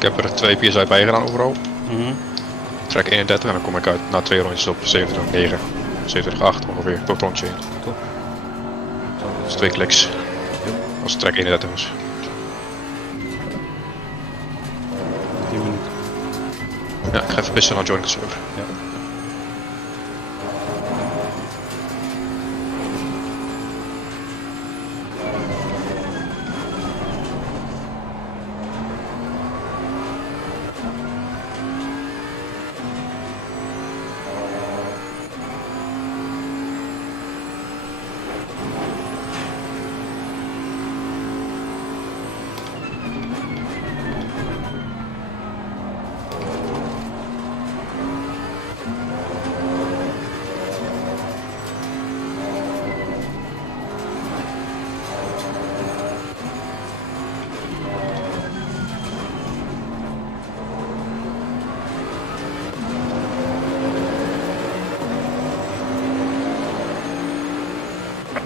Ik heb er 2 PSI bij gedaan overal. Mhm. Trek 31 en dan kom ik uit na 2 rondjes op 27,9, 27,8 ongeveer, tot rondje heen. Top. Dat is 2 kliks. Als het trek 31 is. 10 minuten. Ja, ik ga even pissen naar join the server. Ja.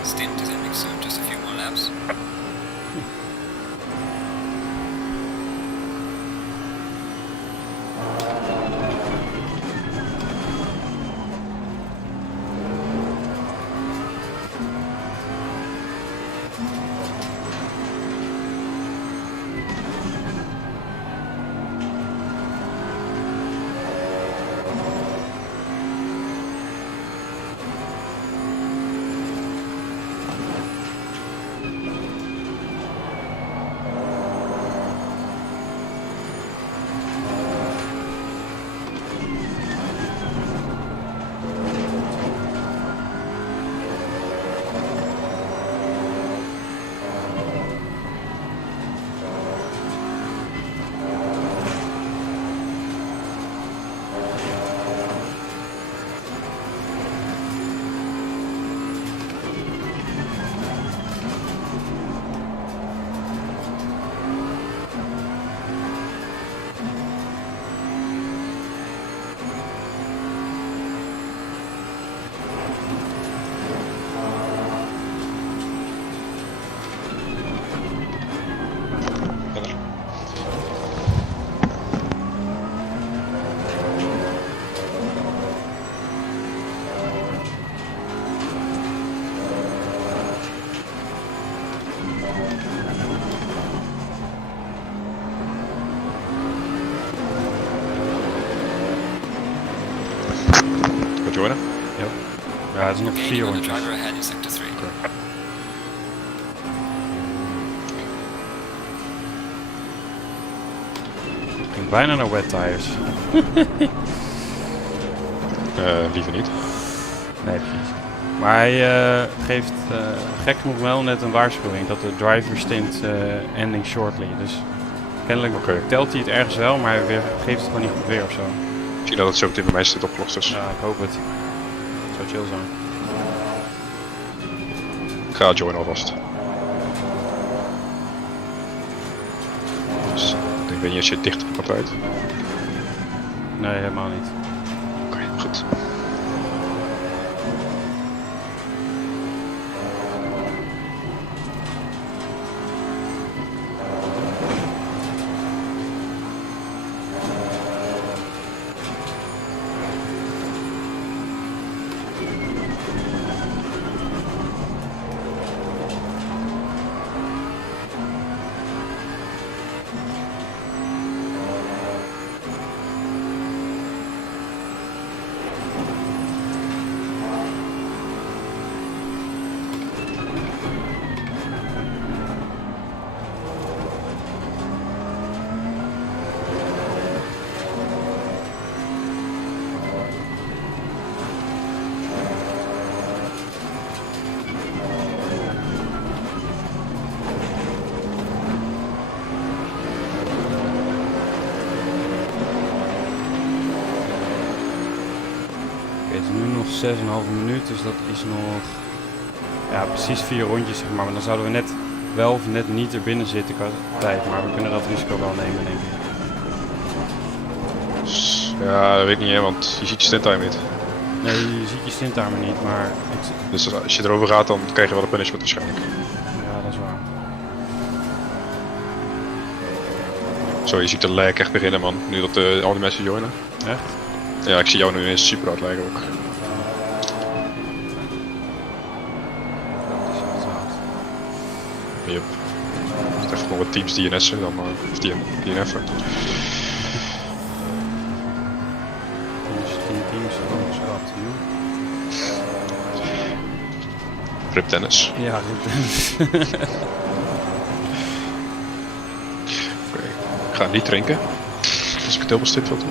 Stint is ending soon, just a few more laps. Joinen? Ja, het is nog 4 Gaining on the rondjes. driver ahead in sector 3. Ik ging bijna naar wet tires. Liever niet. Nee, precies. Maar hij geeft gek genoeg wel net een waarschuwing dat de driver stint ending shortly. Dus kennelijk telt hij het ergens wel, maar hij geeft het gewoon niet goed weer of zo. Ik zie dat het zo meteen bij mij zit opgelost is. Ja, ik hoop het. Zou chill zijn. Ik ga joinen alvast. Dus, ik weet niet als je dicht op gaat uit. Nee, helemaal niet. Oké, goed. zitten nu nog 6,5 minuut, dus dat is nog ja, precies 4 rondjes zeg maar. Maar dan zouden we net wel of net niet er binnen zitten qua tijd, maar we kunnen dat risico wel nemen denk ik. Ja, dat weet ik niet hè, want je ziet je stinttime niet. Nee, je ziet je stinttimer niet, maar... Dus als je erover gaat, dan krijg je wel een punishment waarschijnlijk. Ja, dat is waar. Zo, je ziet de lag echt beginnen man, nu dat al die mensen joinen. Echt? Ja, ik zie jou nu ineens super hard lijken ook. Yep. Even gewoon wat teams DNS'en dan, of DNF'en. Teams gewoon geschrapt. Rip tennis. Ja, dit Oké. Ik ga niet drinken. Als ik het helemaal stil wil toch?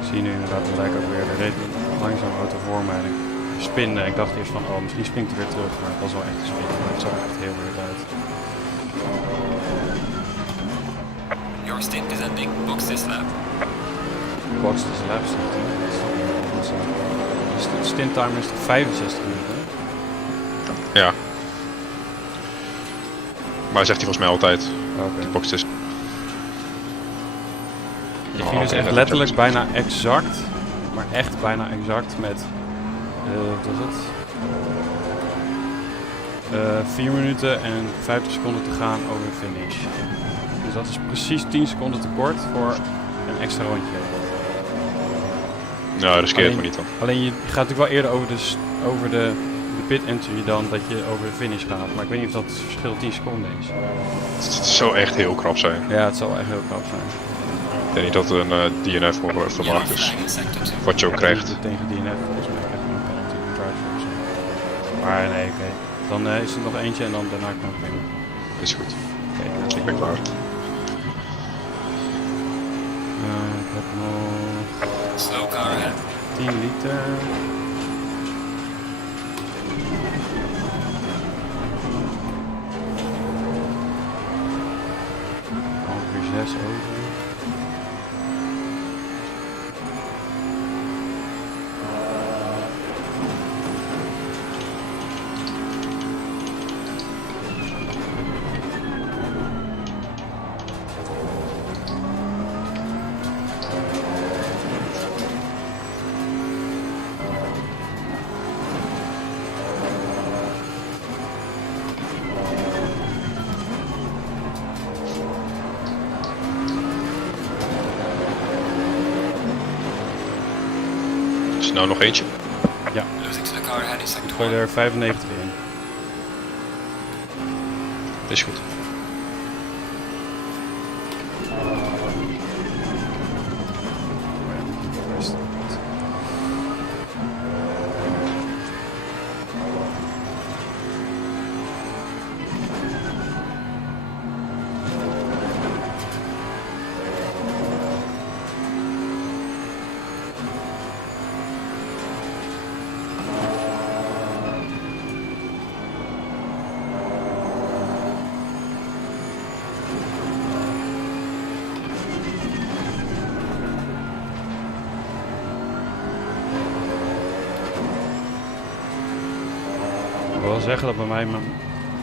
Ik zie nu inderdaad, het lijkt ook weer, er reed een langzame auto voor mij. Ik spinde, ik dacht eerst van, oh misschien springt hij weer terug, maar het was wel echt een spin, maar het zag echt heel weird uit. Your stint is ending. Box this lap. Box is lap de stint timer is toch 65 minuten? Ja. Maar zegt hij volgens mij altijd. Oké. De box is. Je ging dus echt letterlijk bijna exact, maar echt bijna exact met, wat was het? 4 minuten en 50 seconden te gaan over de finish. Dus dat is precies 10 seconden te kort voor een extra rondje. Nou, riskeer het maar niet dan. Alleen je gaat natuurlijk wel eerder over de pit entry dan dat je over de finish gaat. Maar ik weet niet of dat het verschil 10 seconden is. Het zou echt heel krap zijn. Ja, het zal wel echt heel knap zijn. Ik denk niet dat er een DNF voor vermaakt is. Wat je ook krijgt. Tegen DNF volgens mij krijg je een penalty driver of zo. Maar nee, oké. Dan is er nog eentje en dan daarna kan ik winnen. Is goed. Oké, Ik ben klaar. ik heb nog Slow car ahead. 10 liter. Ongeveer 6 over. Is er nou nog eentje? Ja, Losing to the car ahead in ik sector gooi 1. er 95 in. Is goed. Ik wil wel zeggen dat bij mij mijn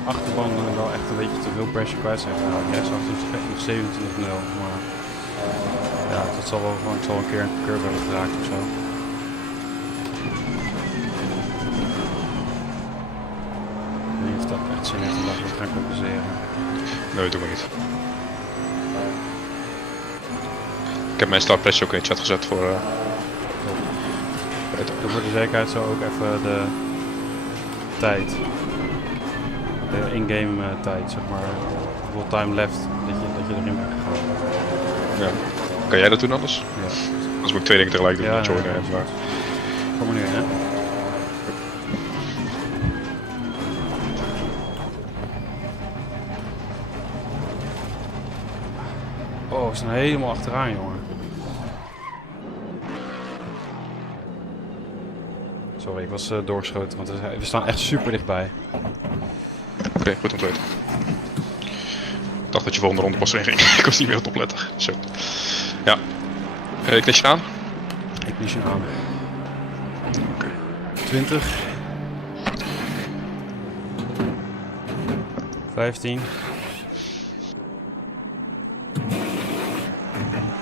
achterbanden wel echt een beetje te veel pressure kwijt zijn gehaald. Rechtsachter is echt nog 27-0, maar ja, dat zal wel gewoon, ik zal een keer een curve hebben geraakt of zo. Ik weet niet of dat echt zin heeft om dat te gaan compenseren. Nee, dat doen we niet. Ik heb mijn start pressure ook in de chat gezet voor... Er voor de zekerheid zo ook even de tijd. De in-game tijd, zeg maar. Bijvoorbeeld time left, dat je erin bent gegaan. Ja. Kan jij dat doen anders? Ja. Anders moet ik 2 dingen tegelijk doen. Ja, Joinen, nee, maar... Kom maar nu, hè. Oh, we staan helemaal achteraan, jongen. Sorry, ik was doorgeschoten, want we staan echt super dichtbij. Oké, goed om te weten. Ik dacht dat je volgende ronde pas in ging. Ik was niet meer aan het opletten. Zo. Ja. Ignition aan? Ignition aan. Oké. 20. 15.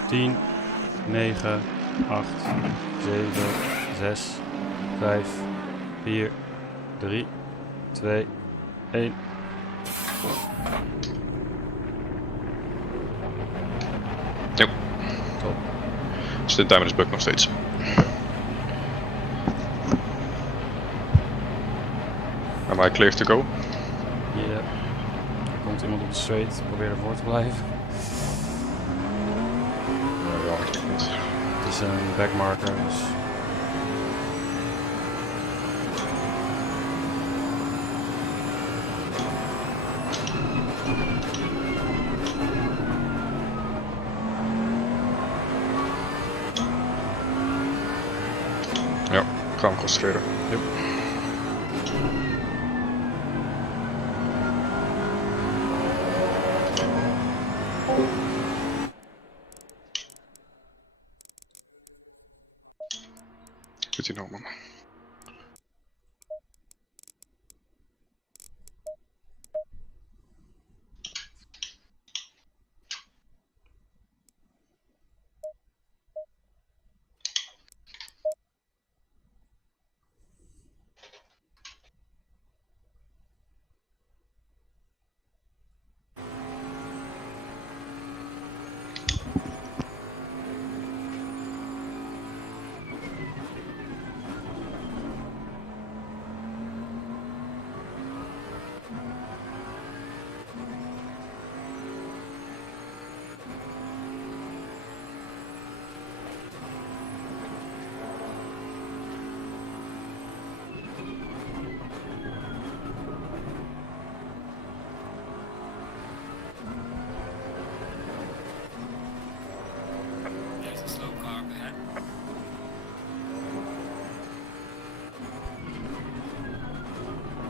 10. 9. 8. 7. 6. 5. 4. 3. 2. 1. Yep. Top. Dus de timer is bug nog steeds. Am I clear to go? Ja. Er komt iemand op de straight. Probeer ervoor te blijven. Ja, eigenlijk niet. Het is een backmarker, dus... Ja, ik ga hem concentreren. Yep. Doet hij nou, man. There's a slow car up ahead.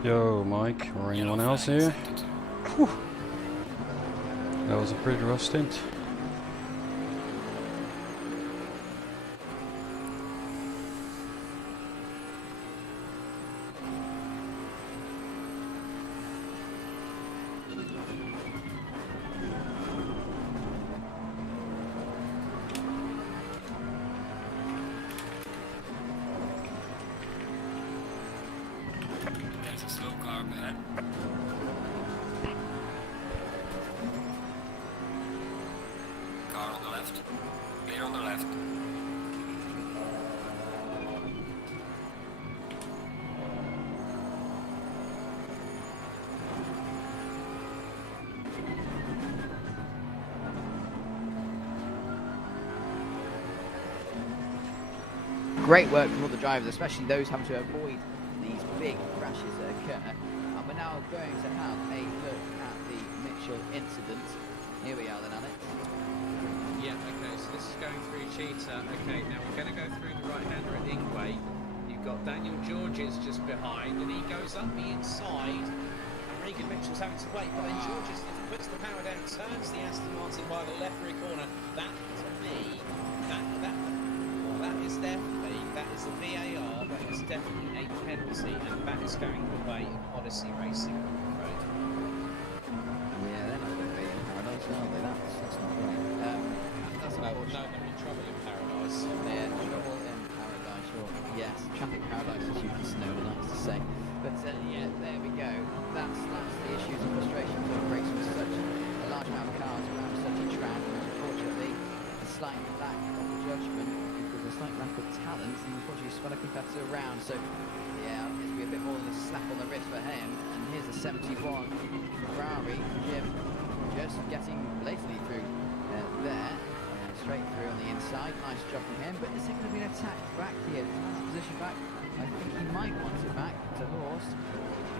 Yo, Mike, or anyone else here? Whew. That was a pretty rough stint. There's a slow car up ahead. Car on the left. Clear on the left. Great work from all the drivers, especially those having to avoid these big crashes that occur. And we're now going to have a look at the Mitchell incident. Here we are then, Alex. Yeah, okay, so this is going through Cheetah. Okay, now we're going to go through the right-hander at Ingway. You've got Daniel Georges just behind, and he goes up the inside. And Regan Mitchell's having to wait, but then Georges puts the power down, turns the Aston Martin by the left rear corner. That, to me, that is definitely, that is a VAR, that is definitely a penalty, and that is going the way of Odyssey Racing, I'm afraid. Yeah, they're not going to be in paradise, are they? That's not right. That's No, unfortunate. they're in trouble in paradise. Yeah, trouble in paradise, sure. Yes, traffic paradise, as you Snowden likes to say. But yeah, there we go. That's the issues and frustrations of racing with such a large amount of cars around such a track. And unfortunately, a slight lack of judgment, because a slight lack of talent, and unfortunately spun a competitor around. So yeah, it'll be a bit more than a slap on the wrist for him. And here's a 71 Ferrari, Jim, just getting blatantly through there. Straight through on the inside, nice job from him, but is it going to be an attack back here? Position back, I think he might want it back to Horst.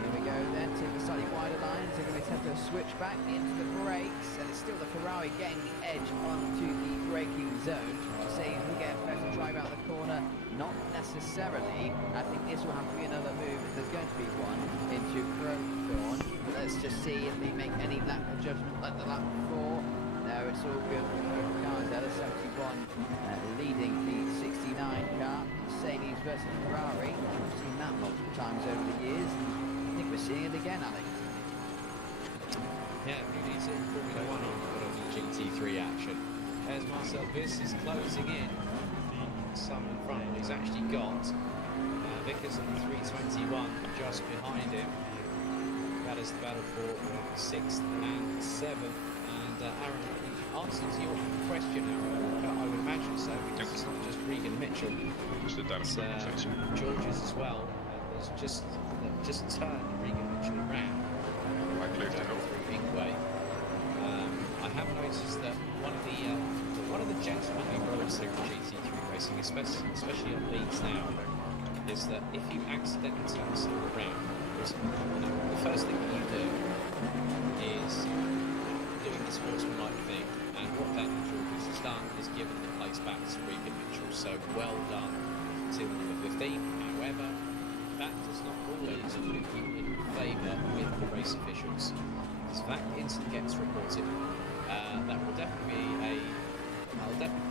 Here we go then, take a slightly wider line, Williams are going to attempt to switch back into the brakes, and it's still the Ferrari getting the edge onto the braking zone. To say we get a better drive out of the corner, not necessarily. I think this will have to be another move if there's going to be one into Crowthorne. Let's just see if they make any lap adjustment like the lap before. No, it's all good for both cars there. The 71 leading the 69 car. Mercedes versus Ferrari. We've seen that multiple times over the years. And I think we're seeing it again, Alex. Yeah, who needs it in Formula 1 on the GT3 action? As Marcel Biss is closing in, some in front, he's actually got Vickers on the 321 just behind him. That is the battle for 6th and 7th. And Aaron, answer to your question, Aaron, I would imagine so, because it's not just Regan Mitchell, it's George's as well. There's just turned Regan Mitchell around. I have noticed that one of the gentlemanly rules here in GT3 racing, especially on leagues now, is that if you accidentally turn someone around, the first thing that you do is doing the sportsmanlike thing, and what Daniel George has done is given the place back to Regan Mitchell. So well done to number 15. However, that does not always move you in favour with the race officials. If that incident gets reported, that will definitely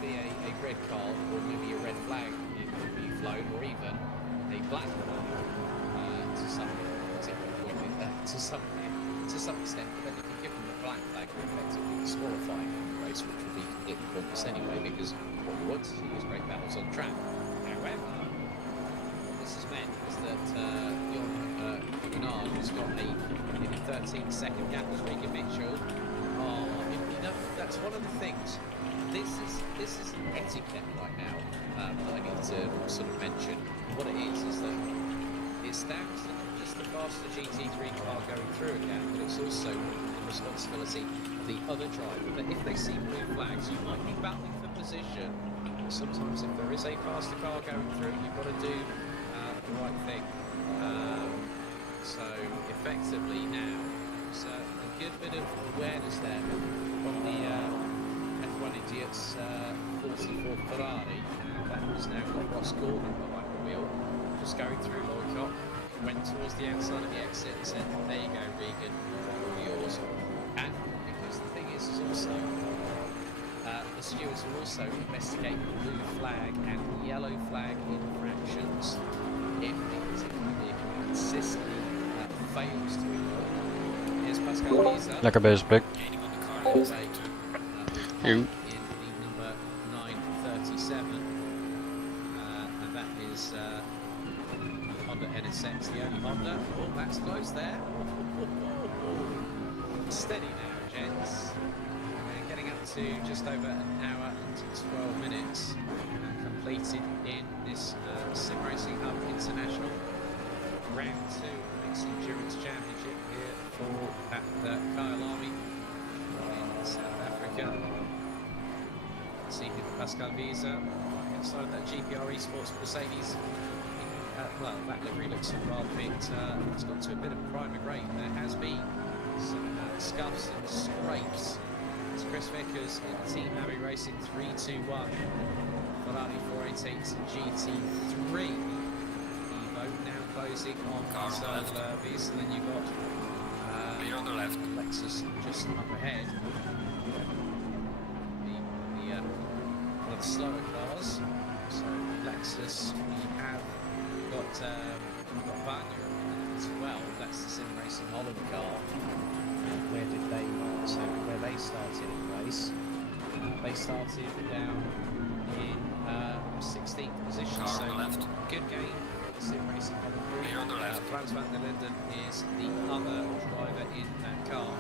be a red card, or maybe a red flag it will be flown, or even a black flag to some extent. But then if you give them the black flag, you're effectively disqualifying from the race, which will be completely pointless anyway, because what we want to see is great battles on track. However, what this has meant is that Jon Hugenard has got a maybe 13-second gap as Regan Mitchell. That's one of the things. This is etiquette right now that I need to sort of mention. What it is that it stands that not just the faster GT3 car going through again, but it's also the responsibility of the other driver. That if they see blue flags, you might be battling for position. Sometimes if there is a faster car going through, you've got to do the right thing. So effectively now, there's a good bit of awareness there from the F1 Idiots 44 Ferrari. That has now got Ross Gordon behind the wheel, just going through Loycott, went towards the outside of the exit and said, there you go Regan, all yours. And because the thing is also, the stewards will also investigate the blue flag and the yellow flag infractions if the particular vehicle consistently fails to ignore. Here's Pascal Lisa. Lekker bezig, Pik. Gaining on the car in the number 937. And that is Honda NSX, the only Honda. Oh, that's close there. Steady now, gents. Getting up to just over an hour and 12 minutes. Completed in this Sim Racing Hub International. Round 2 Mixed Endurance Championship here at Kyalami in South Africa. See here Pascal Visa inside of that GPR Esports Mercedes. Well, that livery looks rather bit. It's got to a bit of primer grade. There has been some scuffs and scrapes. It's Chris Vickers in Team Abbey Racing 321. Ferrari 488 GT3. Now closing on Marcel Biss, and then you've got on the left. Lexus just up ahead. One of the slower cars. So Lexus, we have got Vanya as well. That's the Sim Racing Holland car. Where they started in the race? They started down in 16th position. So left. Good game. Sim Racing Holland group. Frans van der Linden is the other driver in that car.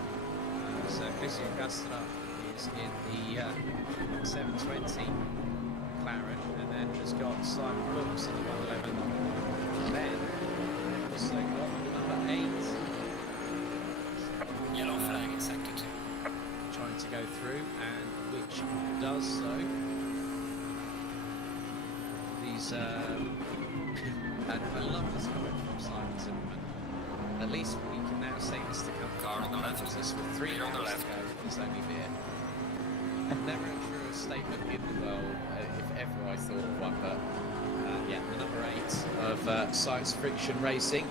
So Christian Gastra is in the 720 McLaren, and then has got Simon Brooks in the 111. Then also got the number 8. Yellow flag in sector 2. Trying to go through, and which does so. These and I love this comment from Simon Zimmerman. At least we can now was saying this to come Car on the left. with 3 Clear on the hours left. ago, it's only beer. Never a truer statement in the world, if ever I thought of one, but yeah, the number 8 of Science Friction Racing.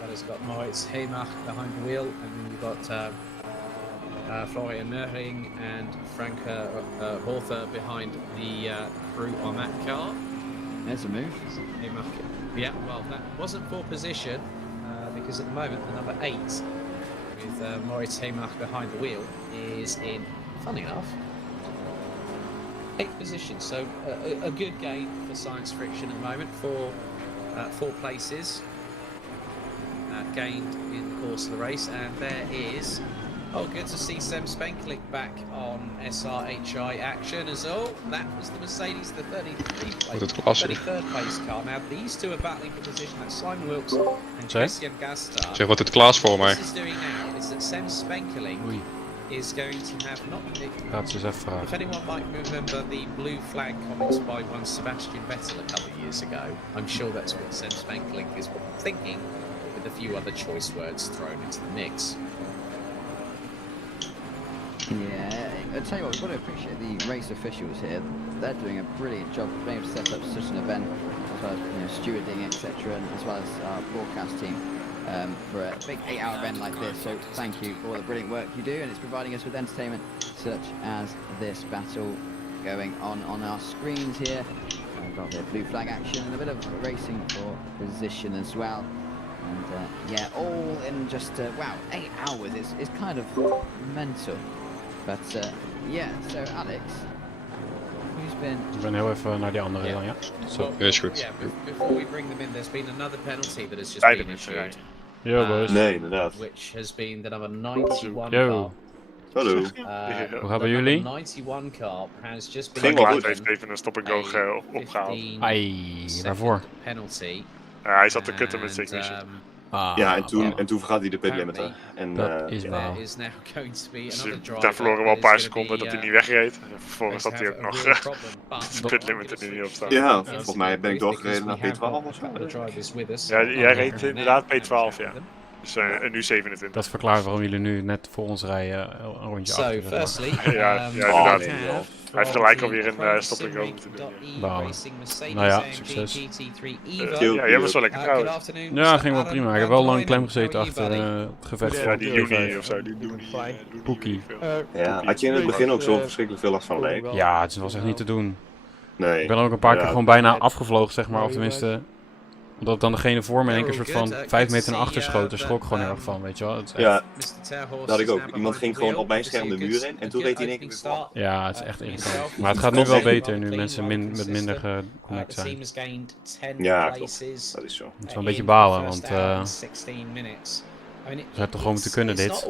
That has got Moritz Heymach behind the wheel, and then you've got Florian Möhring and Frank Horther behind the crew on that car. There's a move. Heymach, yeah, well, that wasn't for position, because at the moment the number 8 with Moritz Heymach behind the wheel is in, funny enough, 8th position. So a good gain for Science Friction at the moment for 4 places gained in the course of the race. And there is, oh, good to see Sem Spenklik back on SRHI action as well. That was the Mercedes, the 33rd place car. Now these two are battling for position. That's Simon Wilkes and Christian Gastar. Zeg, wat dit Klaas voor mij. What this is doing now is that Sem Spenkling is going to have not. Laat ze eens even vragen. If anyone might remember the blue flag comments by one Sebastian Vettel a couple of years ago, I'm sure that's what Sem Spenkling is thinking, with a few other choice words thrown into the mix. Yeah, I tell you what, we've got to appreciate the race officials here. They're doing a brilliant job of being able to set up such an event, as well as stewarding, etc., and as well as our broadcast team for a big 8-hour event like this. So thank you for all the brilliant work you do, and it's providing us with entertainment such as this battle going on our screens here. We've got the blue flag action and a bit of racing for position as well. And yeah, all in just wow, 8 hours is kind of mental. But yeah, so Alex, who's been... Ik ben heel even naar die andere dan, ja? Zo, is goed. Yeah, before we bring them in, there's been another penalty that has just been issued. Ja, boys. Nee, inderdaad. Which has been the number 91 Yo. car. Hallo. Hoe gaan bij jullie? The 91 car has just been Ging wel Klaas goed. heeft even een stop-and-go opgehaald. Ai, waarvoor? Penalty. Hij zat te kutten met Ignition. Ja, en toen vergat hij de pitlimiter. En Dat is waar. There is now going to be another driver. Daar verloren we al een paar seconden dat hij niet wegreed. Vervolgens had hij ook nog de de pitlimiter er niet op staan. ja, volgens mij ben ik doorgereden naar P12 of zo. Ja, jij reed inderdaad P12, ja. Dus nu 27. Dat verklaart waarom jullie nu net voor ons rijden een rondje So, achter. firstly, Ja, inderdaad. Hij heeft gelijk alweer een stop-and-go moeten doen. Nou ja, succes. Ja, jij was wel lekker trouwens. Ja, ging wel prima. Ik heb wel lang klem gezeten achter het gevecht Ja, van die Juni of zo, die Juni. Poekie. Ja, had je in het begin ook zo verschrikkelijk veel last van leek? Ja, het was echt niet te doen. Nee. Ik ben ook een paar keer gewoon bijna afgevlogen, zeg maar. Of tenminste, omdat dan degene voor me in één keer soort van 5 meter naar achter schoot. Daar schrok ik gewoon heel erg van, weet je wel. Het is echt... Ja, dat had ik ook. Iemand ging gewoon op mijn scherm de muur in en toen reed hij in één keer weer voor. Ja, het is echt irritant. Maar het gaat nu wel beter, nu mensen met minder geconnect zijn. Ja, klopt. Dat is zo. Het is wel een beetje balen, want ze had toch gewoon moeten kunnen dit.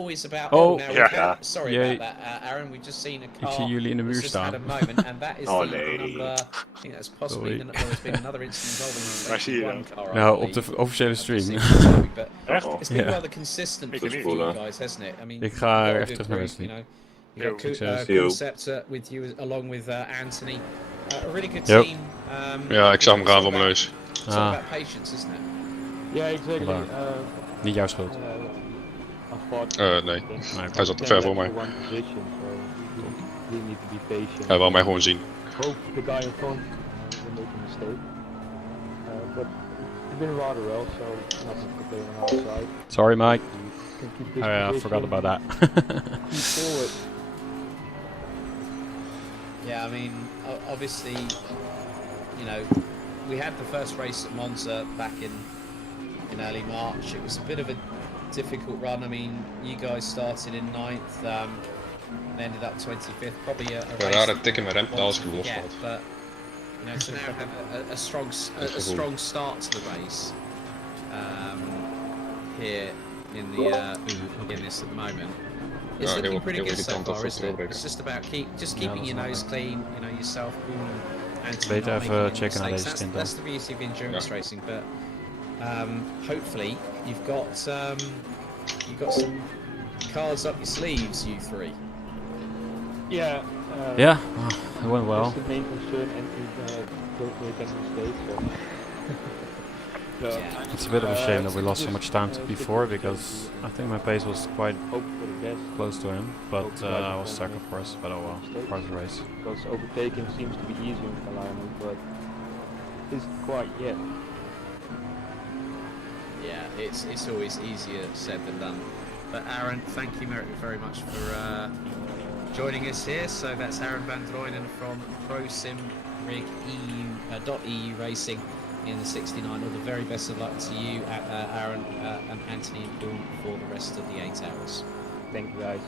Oh, ja. Sorry Jee. about that, Aaron. We've just seen a Ik car zie jullie in de muur that's just had staan. a moment, and that is Oh, the nee. number, I think that's possibly Sorry. there's been another incident involving Waar zie je dat? one car, I Nou, op believe. de officiële stream. But Echt? Oh. it's been Ja. rather consistent Ik for niet. you guys, hasn't it? I mean, Ik ga you've got a even good terug naar group, Wesley. you know. You got Succes. Concept with you along with Anthony. A really good Yep. team. Ja, ik zag hem it's gaan all voor mijn about- neus. It's all Ah. about patience, isn't it? Yeah, exactly. Vandaar. Niet jouw schuld. Nee. Hij zat te ver voor mij. Hij wou mij gewoon zien. Hope the guy in front will make a mistake. But it's been rather well, so nothing to complain on our side. Sorry, Mike. Can keep this Oh yeah, I position, forgot about that. keep forward. Yeah, I mean, obviously, you know, we had the first race at Monza back in early March. It was a bit of a difficult run. I mean, you guys started in 9th and ended up 25th. Probably a Een race rare that tik in mijn rempedaal als ik hem you losvalt. get, but you know, to now have a strong start to the race here in the in this at the moment. It's Ja, looking heel pretty good so irritant dat far, het isn't it? doorbreken. It's just about keeping your nose clean, you know, yourself cool and Beter not even making any checken naar mistakes. deze stint dan. That's the beauty of endurance racing, but hopefully you've got some cards up your sleeves, you three. Yeah. Yeah, it went well. That's the main concern, and don't make any mistakes. So. It's a bit of a shame that we lost so much time to before, because I think my pace was quite close to him, but I was stuck, of course. But oh well, part of the race. Because overtaking seems to be easier in Kyalami, but it's quite yet. Yeah, it's always easier said than done. But Aaron, thank you very much for joining us here. So that's Aaron van Drooyen from ProSimRig.eu Racing in the 69. All the very best of luck to you, Aaron and Anthony and Dawn for the rest of the 8 hours. Thank you, guys.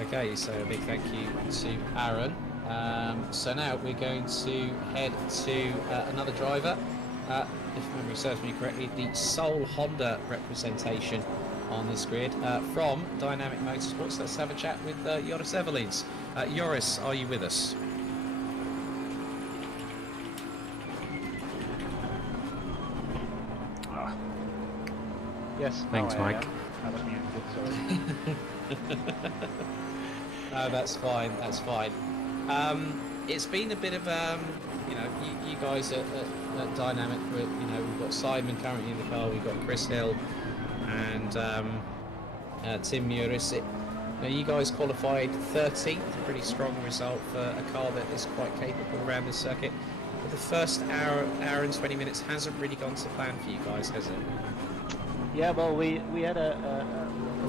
Okay, so a big thank you to Aaron. So now we're going to head to another driver. If memory serves me correctly, the sole Honda representation on this grid from Dynamic Motorsports. Let's have a chat with Joris Evelins. Joris, are you with us? Yes. Thanks, Mike. I was muted, sorry. No, that's fine. That's fine. It's been a bit of you know, you guys at Dynamic. You know, we've got Simon currently in the car. We've got Chris Hill and Tim Muris. You know, you guys qualified 13th, a pretty strong result for a car that is quite capable around this circuit. But the first hour and 20 minutes hasn't really gone to plan for you guys, has it? Yeah, well, we had a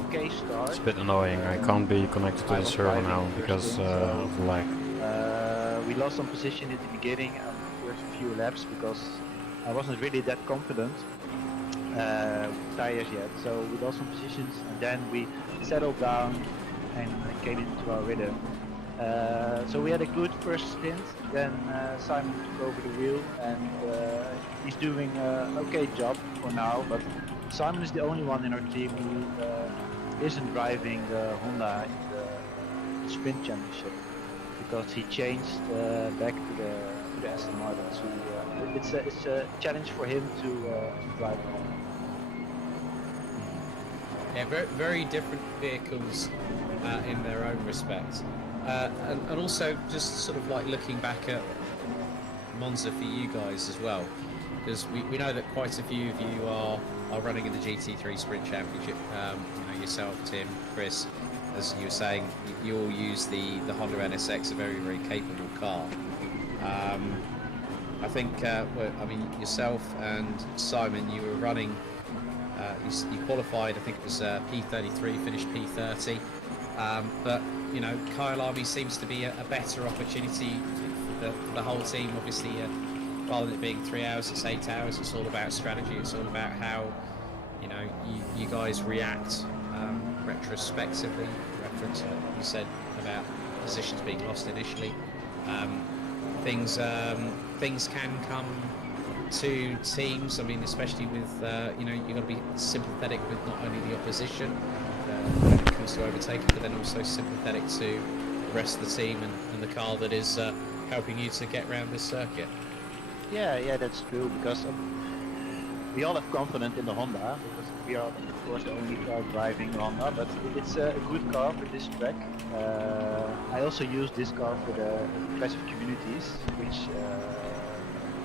okay start. It's a bit annoying. I can't be connected to the server now because of the lag. We lost some position at the beginning of the first few laps because I wasn't really that confident with tires yet. So we lost some positions and then we settled down and came into our rhythm. So we had a good first stint. Then Simon took over the wheel and he's doing an okay job for now. But Simon is the only one in our team who isn't driving the Honda in the sprint championship, because he changed back to the Aston Martin. So it's a challenge for him to drive the Honda. Yeah, very different vehicles in their own respect, and also just sort of like looking back at Monza for you guys as well, because we know that quite a few of you are running in the GT3 Sprint Championship. You know, yourself, Tim, Chris, as you were saying, you all use the Honda NSX, a very capable car. I think, well, I mean, yourself and Simon, you were running. You qualified, I think it was P33, finished P30. But you know, Kyalami seems to be a better opportunity for the whole team. Obviously, rather than it being 3 hours, it's 8 hours. It's all about strategy. It's all about how, you know, you guys react retrospectively. Reference you said about positions being lost initially. Things can come to teams. I mean, especially with you know, you've got to be sympathetic with not only the opposition when it comes to overtaking, but then also sympathetic to the rest of the team and the car that is helping you to get around this circuit. Yeah, that's true, because we all have confidence in the Honda, because we are of course the only car driving Honda, but it's a good car for this track. I also use this car for the aggressive communities, which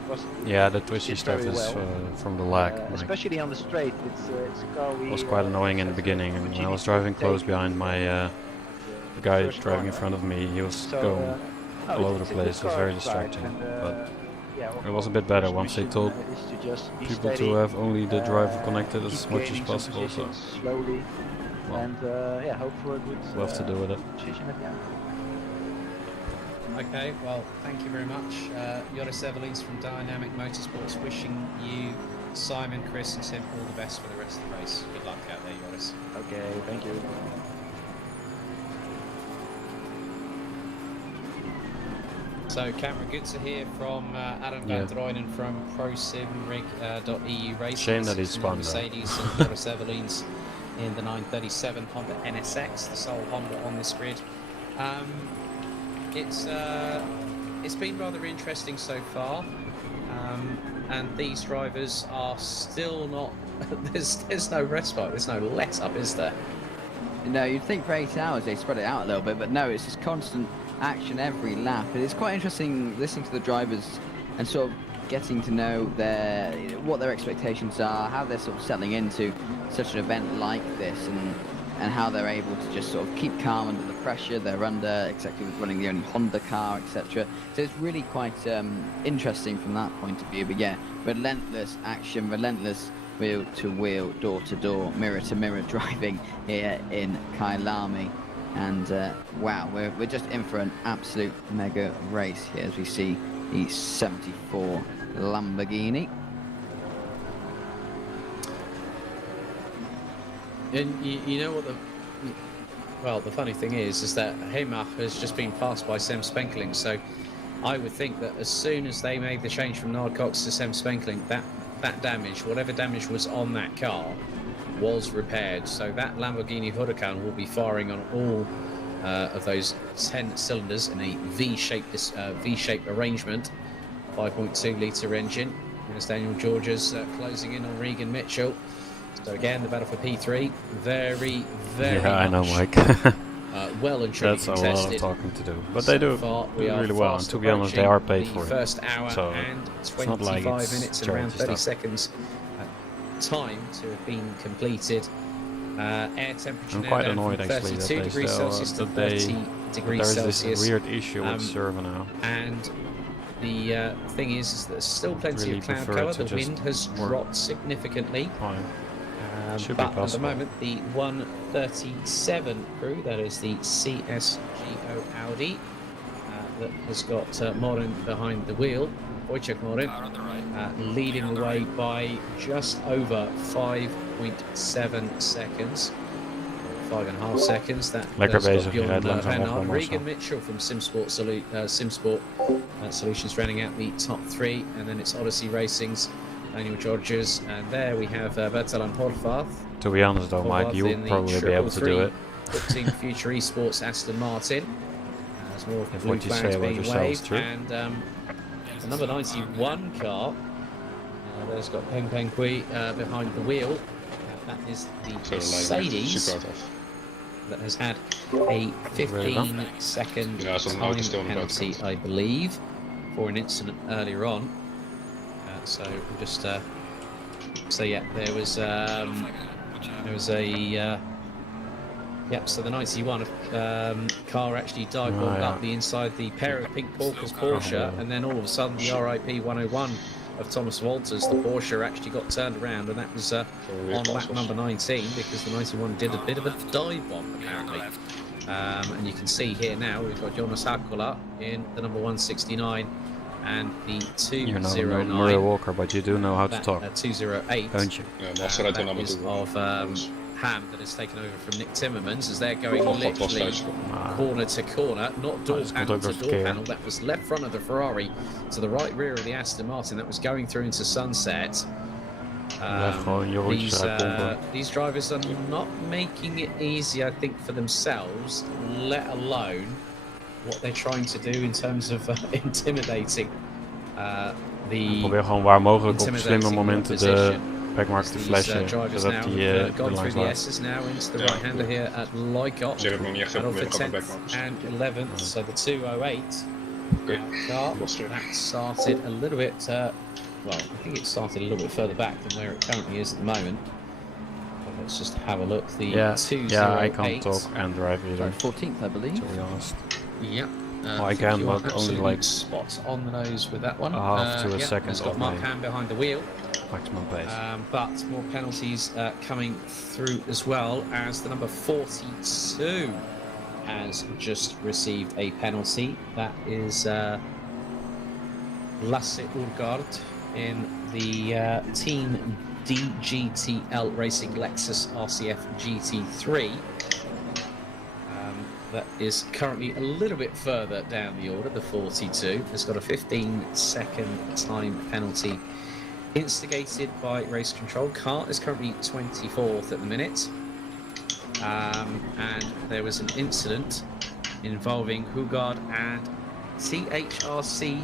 was the twisty stuff is from the lag. Especially on the straight, it's a car we... It was quite annoying in the beginning, and when I was driving close behind my the guy driving in front of me, he was going all over the place. It was very distracting, but it was a bit better once they told people to have only the driver connected as much as possible. So slowly, well, and hope for a good we'll have to do with it. position at the end. Okay, well, thank you very much. Joris Evelins from Dynamic Motorsports, wishing you, Simon, Chris and Tim all the best for the rest of the race. Good luck out there, Joris. Okay, thank you. So, Cameron, good to hear from Adam van Drooyen from ProSimRig.eu Racing. Shame that he's spun Mercedes and Joris Evelins in the 937 Honda NSX, the sole Honda on this grid. It's been rather interesting so far, and these drivers are still not. There's no respite. There's no let up, is there? No, you'd think for 8 hours they spread it out a little bit, but no, it's just constant action every lap. And it's quite interesting listening to the drivers and sort of getting to know what their expectations are, how they're sort of settling into such an event like this, and how they're able to just sort of keep calm under the pressure they're under, exactly with running the only Honda car, etc. So it's really quite interesting from that point of view. But yeah, relentless action, relentless wheel to wheel, door to door, mirror to mirror driving here in Kyalami. And wow, we're just in for an absolute mega race here as we see the 74 Lamborghini. And you know what the funny thing is that Hemach has just been passed by Sem Spenkling, so I would think that as soon as they made the change from Nard Cox to Sem Spenkling, that damage, whatever damage was on that car, was repaired. So that Lamborghini Huracan will be firing on all of those 10 cylinders in a V-shaped arrangement, 5.2 litre engine. There's Daniel Georges closing in on Regan Mitchell. So again, the battle for P3, very, very I know, Mike. well and truly That's contested. a lot of talking to do, but they do really well. And to be honest, they are paid for it. First hour so and it's 25 not like minutes and around 30 seconds time to have been completed. Air temperature I'm now quite down annoyed from actually 32 that degrees Celsius to 30 degrees there's Celsius. this weird issue with server now. And the thing is that there's still plenty really of cloud prefer cover. to The wind has dropped significantly. Should But be at the possible. moment, the 137 crew, that is the CSGO Audi, that has got Morin behind the wheel, Wojciech Morin, leading the way by just over 5.7 seconds. 5.5 seconds. That Lekker does got bezig, je rijdt Bjorn langzaam Van op, Aert. Marcel. Regan Mitchell from Simsport Solutions rounding out the top three, and then it's Odyssey Racing's Daniel Georges, and there we have Bertalan Horvath. To be honest though, Mike, you will probably be able to do it. Team Future Esports Aston Martin. There's more of the If blue what you say flags about being yourself is waved, true. and the number 91 car. There's got Peng Peng Kui behind the wheel. That is the Mercedes that has had a 15-second time penalty, I believe, for an incident earlier on. So we'll just so yeah, there was a yep. So the 91 car actually dive bombed up the inside the pair of pink Porkers Porsche, and then all of a sudden the RIP 101 of Thomas Walters, the Porsche, actually got turned around, and that was on lap number 19, because the 91 did a bit of a dive bomb apparently. And you can see here now we've got Jonas Hakola in the number 169 and the 209. You're not a Murray Walker, but you do know how to talk. 208. Don't you? That is of Ham that has taken over from Nick Timmermans, as they're going literally corner to corner, not door panel to door panel. That was left front of the Ferrari to the right rear of the Aston Martin that was going through into sunset. These drivers are not making it easy, I think, for themselves, let alone what they're trying to do in terms of intimidating probeer gewoon waar mogelijk op slimme momenten de backmarker te flashen, zodat die de langs laat. Now into the right-hander here at Lykot. Ze hebben nog niet echt veel for proberen 10th and 11th, so the 208 car, that started a little bit, well, I think it started a little bit further back than where it currently is at the moment. But let's just have a look. The 208. Yeah, I can't talk and drive either. 14th, I believe. To be honest. Yep. Well, I can, but only like spots on the nose with that one. half to a second it's got of Mark my Ham behind the wheel. maximum pace. But more penalties coming through as well, as the number 42 has just received a penalty. That is Lasse Urgaard in the Team DGTL Racing Lexus RCF GT3. That is currently a little bit further down the order, the 42. Has got a 15-second time penalty instigated by race control. Car is currently 24th at the minute. And there was an incident involving Hugard and CHRC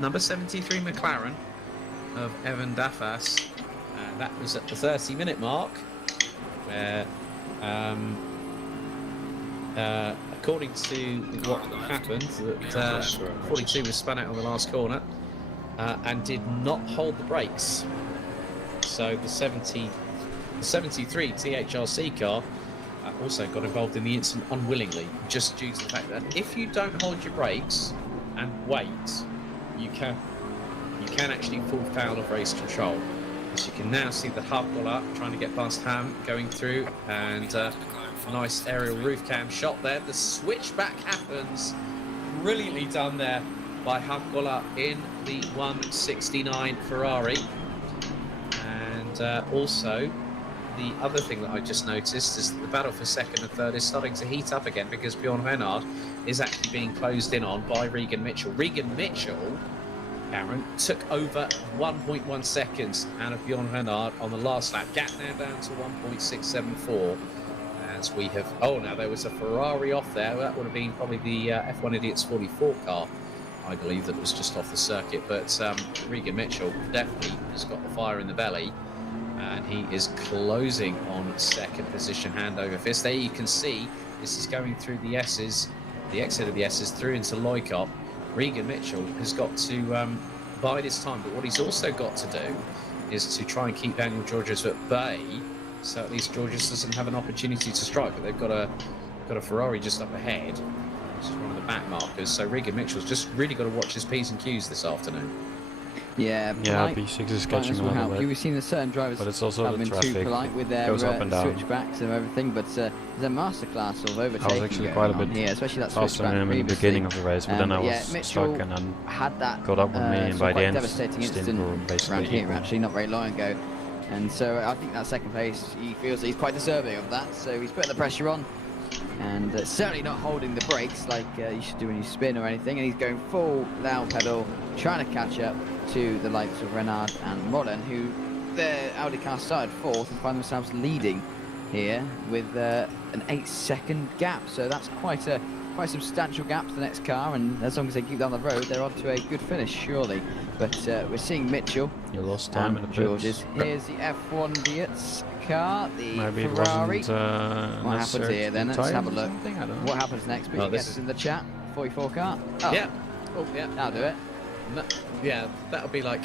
number 73 McLaren of Evan Daffas. That was at the 30-minute mark, where according to what happened, that 42 was spun out on the last corner, and did not hold the brakes. So the 73 THRC car also got involved in the incident unwillingly, just due to the fact that if you don't hold your brakes and wait, you can actually fall foul of race control. As you can now see the Harkola trying to get past Ham going through, and nice aerial roof cam shot there. The switchback happens, brilliantly done there by Harkola in the 169 Ferrari. And also, the other thing that I just noticed is that the battle for second and third is starting to heat up again, because Bjorn Renard is actually being closed in on by Regan Mitchell. Regan Mitchell, Cameron, took over 1.1 seconds out of Bjorn Renard on the last lap. Gap now down to 1.674. As we have... Oh, now there was a Ferrari off there. That would have been probably the F1 Idiots 44 car, I believe, that was just off the circuit. But Regan Mitchell definitely has got the fire in the belly, and he is closing on second position, hand over fist. There you can see this is going through the S's, the exit of the S's through into Loikop. Regan Mitchell has got to bide his time, but what he's also got to do is to try and keep Daniel Georges at bay, so at least Georges doesn't have an opportunity to strike. But they've got a Ferrari just up ahead, which is one of the back markers. So Regan Mitchell's just really got to watch his P's and Q's this afternoon. Yeah, P6 is catching a little bit. We've seen that certain drivers but it's also have the been traffic too polite with their goes up and down. switchbacks and everything, but there's a masterclass of overtaking. I was actually quite a bit here, especially that faster than him in the beginning of the race, but then I was stuck and then had that got up with me, and by the end, devastating incident around here equal. actually not very long ago. And so I think that second place, he feels that he's quite deserving of that. So he's putting the pressure on, and certainly not holding the brakes like you should do when you spin or anything. And he's going full down pedal, trying to catch up to the likes of Renard and Mollen, who their Audi car started fourth and find themselves leading here with an 8-second gap. So that's quite a substantial gap to the next car, and as long as they keep down the road, they're on to a good finish, surely. But we're seeing Mitchell. You lost time in the Georges. Here's the F1 Idiots car, the Maybe Ferrari. It wasn't, what happens here then? Let's have a look. I don't know. What happens next? But you get us in the chat. 44 car. Oh. Yeah. Oh, yeah. I'll do it. No, yeah, that'll be like,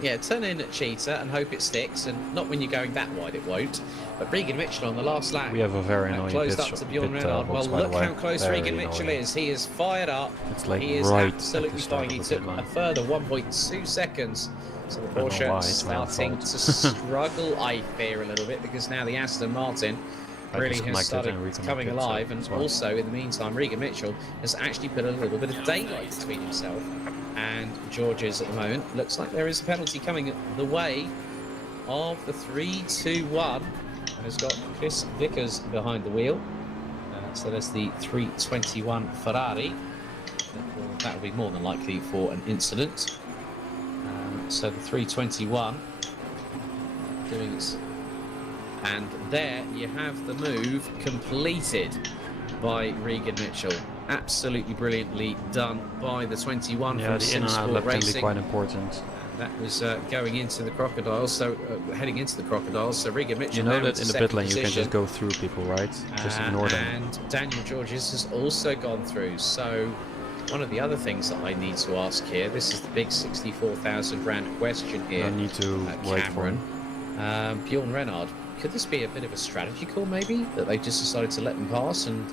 yeah, turn in at Cheetah and hope it sticks, and not when you're going that wide, it won't. But Regan Mitchell on the last lap, we have a very annoying closed up to Bjorn Renard. Well, look how close Regan Mitchell is. He is fired up. It's like he is right absolutely fine. He took a further 1.2 seconds. So the Porsche starting to struggle, I fear, a little bit, because now the Aston Martin really has started coming alive, and also in the meantime Regan Mitchell has actually put a little bit of daylight between himself and Georges at the moment. Looks like there is a penalty coming the way of the 3-2-1, and has got Chris Vickers behind the wheel. So there's the 321 Ferrari. That will be more than likely for an incident. So the 321 doing its... And there you have the move completed by Regan Mitchell. Absolutely brilliantly done by the 21 from the in and out lap can be quite important. That was going into the Crocodiles, so heading into the Crocodiles. So Regan Mitchell. You know that in the pit lane you can just go through people, right? Just ignore them. And Daniel Georges has also gone through. So one of the other things that I need to ask here, this is the big 64,000 rand question here. I need to wait for him. Bjorn Renard. Could this be a bit of a strategy call, maybe, that they just decided to let them pass and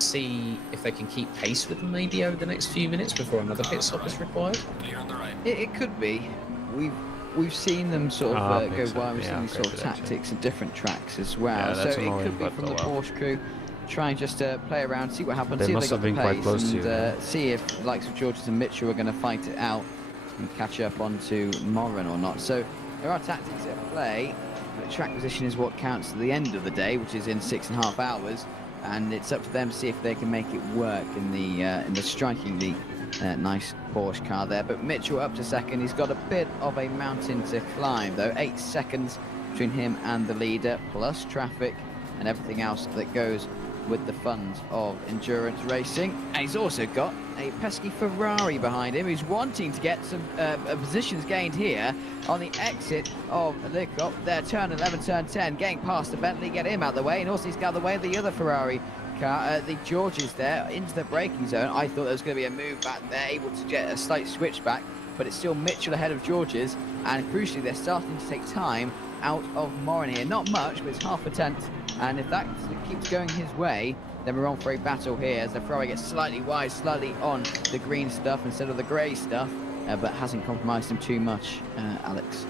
see if they can keep pace with them maybe over the next few minutes before another pit stop is required? It could be. We've seen them sort of go wild. We've seen these sort of tactics at different tracks as well. So it could be from the Porsche crew trying just to play around, see what happens, see if they got the pace, and see if the likes of Georges and Mitchell are going to fight it out and catch up onto Moran or not. So there are tactics at play. But track position is what counts at the end of the day, which is in 6.5 hours, and it's up to them to see if they can make it work in the strikingly nice Porsche car there. But Mitchell up to second. He's got a bit of a mountain to climb though. 8 seconds between him and the leader, plus traffic and everything else that goes with the fun of endurance racing. And he's also got a pesky Ferrari behind him, who's wanting to get some positions gained here on the exit of Lickop. There, turn 11, turn 10, getting past the Bentley, get him out of the way, and also he's got out of the way of the other Ferrari car, the Georges there, into the braking zone. I thought there was going to be a move back there, able to get a slight switch back but it's still Mitchell ahead of George's, and crucially they're starting to take time out of Morin here. Not much, but it's half a tenth, and if that keeps going his way, then we're on for a battle here as the Ferrari gets slightly wide, slightly on the green stuff instead of the grey stuff, but hasn't compromised him too much, Alex.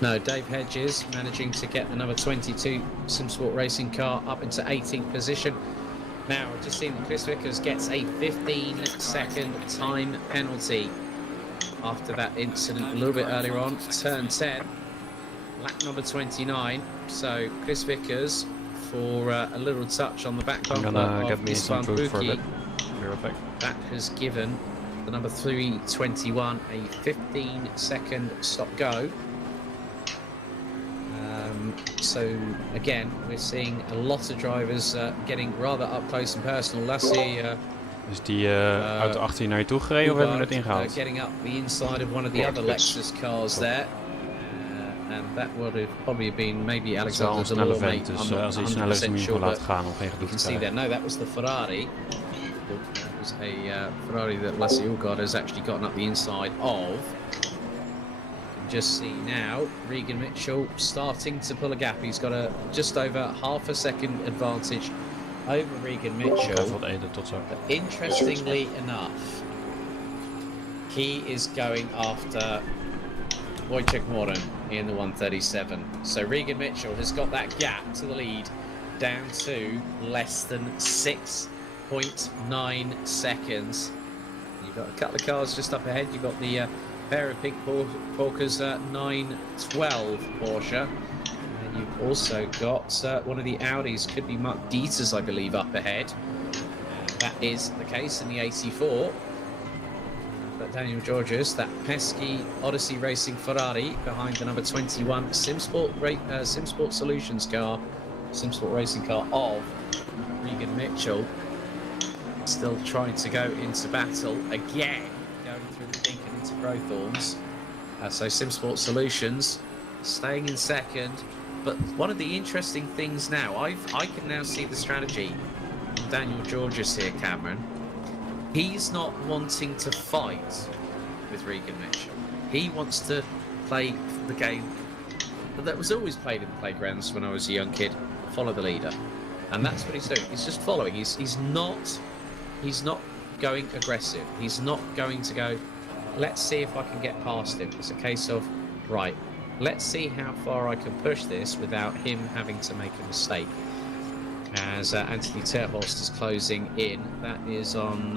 No, Dave Hedges managing to get the number 22 SimSport racing car up into 18th position. Now, I've just seen that Chris Vickers gets a 15-second time penalty after that incident a little bit earlier on, turn 10, lap number 29. So, Chris Vickers for a little touch on the back bumper of Istvan Buki. That has given the number 321 a 15-second stop-go. So again, we're seeing a lot of drivers getting rather up close and personal. Lassie, is die uit de 18 naar je toe gereden of hebben we het ingehaald? Getting up the inside of one of the other Lexus cars there. And that would have probably been maybe Alexander's a snelle vent, dus als hij sneller is, moet je hem laten gaan om geen gedoe te krijgen. No, that was the Ferrari. That was a Ferrari that Lassie Ulgard has actually gotten up the inside of. Just see now, Regan Mitchell starting to pull a gap. He's got a just over half a second advantage over Regan Mitchell. But interestingly enough, he is going after Wojciech Morin in the 137. So Regan Mitchell has got that gap to the lead down to less than 6.9 seconds. You've got a couple of cars just up ahead. You've got the pair of Big Porkers 912 Porsche, and you've also got one of the Audis, could be Mark Dieters, I believe, up ahead. That is the case in the 84. But Daniel Georges, that pesky Odyssey Racing Ferrari behind the number 21 SimSport Solutions car, SimSport Racing car of Regan Mitchell, still trying to go into battle again, going through the Deacon into Crowthorns. So SimSport Solutions staying in second. But one of the interesting things now, I can now see the strategy from Daniel Georges here, Cameron. He's not wanting to fight with Regan Mitchell. He wants to play the game that was always played in the playgrounds when I was a young kid, follow the leader. And that's what he's doing. He's just following. He's not going aggressive. He's not going to go, let's see if I can get past him. It's a case of, right, let's see how far I can push this without him having to make a mistake. As Anthony Terhorst is closing in. That is on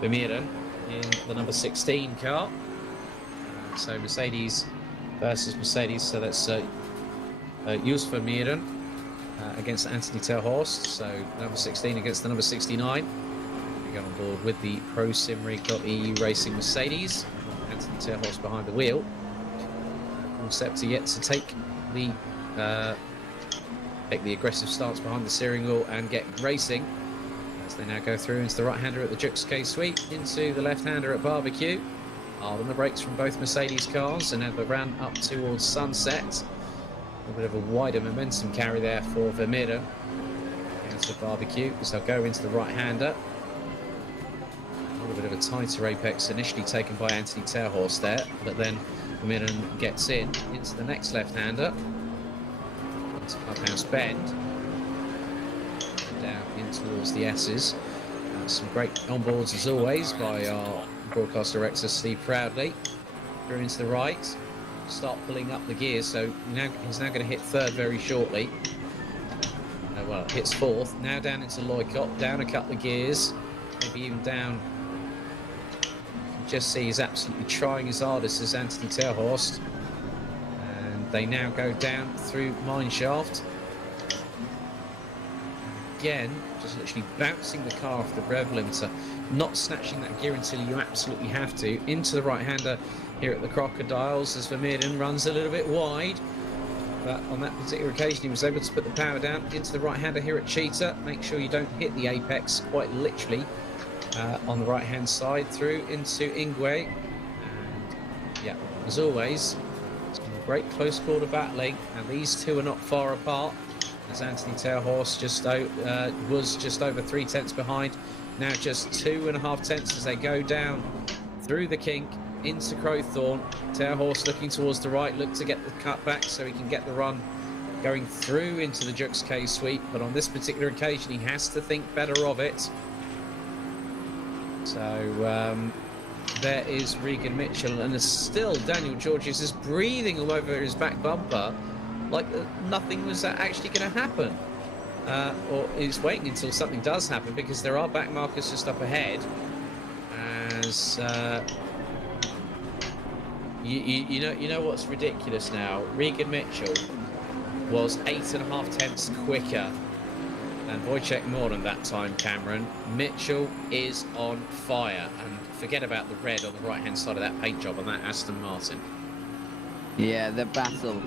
Vermeeren in the number 16 car. So Mercedes versus Mercedes. So that's Jos Vermeeren against Anthony Terhorst. So number 16 against the number 69. We go on board with the ProSimRig.eu Racing Mercedes. Anthony Terhorst behind the wheel. All set to yet to take the aggressive stance behind the steering wheel and get racing as they now go through into the right-hander at the Jux K-Sweep, into the left-hander at Barbecue. Hard on the brakes from both Mercedes cars, and now the run up towards Sunset. A bit of a wider momentum carry there for Vermeer. Into Barbecue as they'll go into the right-hander. A little bit of a tighter apex initially taken by Anthony Terhorst there, but then Vermeer gets into the next left-hander. Clubhouse Bend down in towards the S's. Some great onboards as always by our broadcast director Steve Proudley. Through into the right, start pulling up the gears. So he's now going to hit third very shortly. Well, hits fourth. Now down into Loicott, down a couple of gears, maybe even down. You can just see he's absolutely trying his hardest as Anthony Terhorst. They now go down through Mineshaft. Again, just literally bouncing the car off the rev limiter, not snatching that gear until you absolutely have to. Into the right-hander here at the Crocodiles as Vermeeren runs a little bit wide. But on that particular occasion, he was able to put the power down into the right-hander here at Cheetah. Make sure you don't hit the apex quite literally on the right-hand side through into Ingwe. And yeah, as always, great close quarter battling, and these two are not far apart as Anthony Terhorst was just over 3 tenths behind, now just 2.5 tenths as they go down through the kink into Crowthorne. Terhorse looking towards the right, look to get the cut back so he can get the run going through into the Jux K sweep, but on this particular occasion he has to think better of it. So there is Regan Mitchell, and there's still Daniel Georges is breathing all over his back bumper like nothing was actually going to happen, or he's waiting until something does happen, because there are back markers just up ahead as you know what's ridiculous now. Regan Mitchell was 8.5 tenths quicker than Wojciech Moran that time, Cameron. Mitchell is on fire, and forget about the red on the right hand side of that paint job on that Aston Martin. Yeah, the battle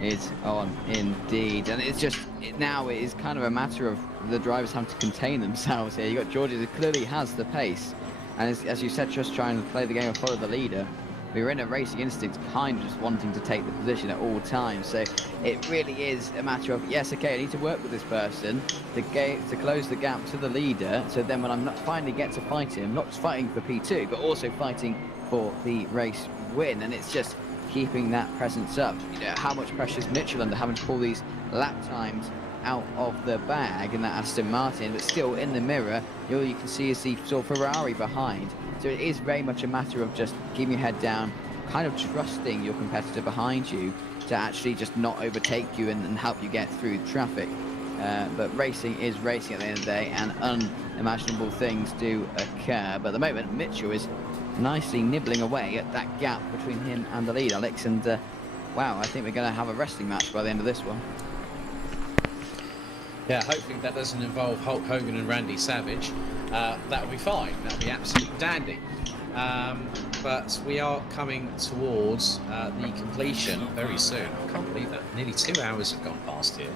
is on indeed, and it's just now it is kind of a matter of the drivers having to contain themselves here. You got Georges who clearly has the pace, and as you said, just trying to play the game and follow the leader. We were in a racing instinct behind, just wanting to take the position at all times. So it really is a matter of, yes, okay, I need to work with this person to close the gap to the leader. So then when I'm not finally get to fight him, not just fighting for P2, but also fighting for the race win. And it's just keeping that presence up. You know, how much pressure is Mitchell under having to pull these lap times out of the bag in that Aston Martin, but still in the mirror, all you can see is the sort of Ferrari behind. So it is very much a matter of just keeping your head down, kind of trusting your competitor behind you to actually just not overtake you and help you get through traffic. But racing is racing at the end of the day, and unimaginable things do occur. But at the moment, Mitchell is nicely nibbling away at that gap between him and the lead, Alex. And wow, I think we're going to have a wrestling match by the end of this one. Yeah, hopefully that doesn't involve Hulk Hogan and Randy Savage. That would be fine. That would be absolutely dandy. But we are coming towards the completion very soon. I can't believe that nearly 2 hours have gone past here.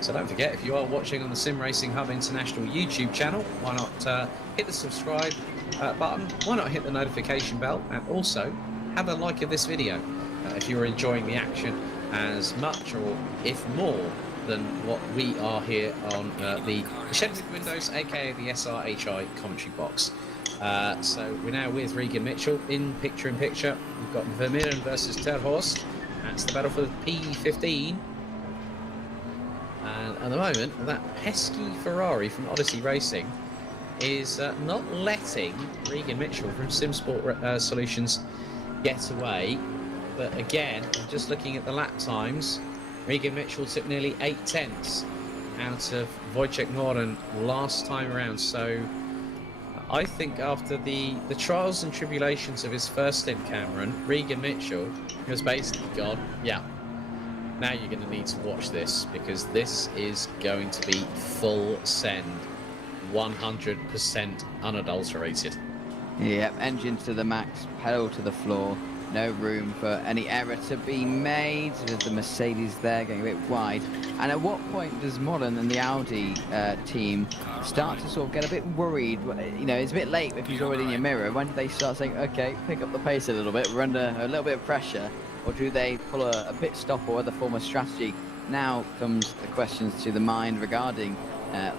So don't forget, if you are watching on the Sim Racing Hub International YouTube channel, why not hit the subscribe button, why not hit the notification bell, and also have a like of this video if you're enjoying the action as much or if more than what we are here on the Shed with Windows, aka the SRHI commentary box. So we're now with Regan Mitchell in picture. We've got Vermeulen versus Terhorst. That's the battle for the P15. And at the moment, that pesky Ferrari from Odyssey Racing is not letting Regan Mitchell from SimSport Solutions get away. But again, just looking at the lap times, Regan Mitchell took nearly 8 tenths out of Wojciech Moran last time around. So I think after the trials and tribulations of his first stint, Cameron, Regan Mitchell has basically gone, yeah, now you're going to need to watch this, because this is going to be full send, 100% unadulterated. Yep, engine to the max, pedal to the floor. No room for any error to be made with the Mercedes there getting a bit wide. And at what point does Moran and the Audi team start to sort of get a bit worried? You know, it's a bit late if he's already in your mirror. When do they start saying, okay, pick up the pace a little bit, we're under a little bit of pressure? Or do they pull a pit stop or other form of strategy? Now comes the questions to the mind regarding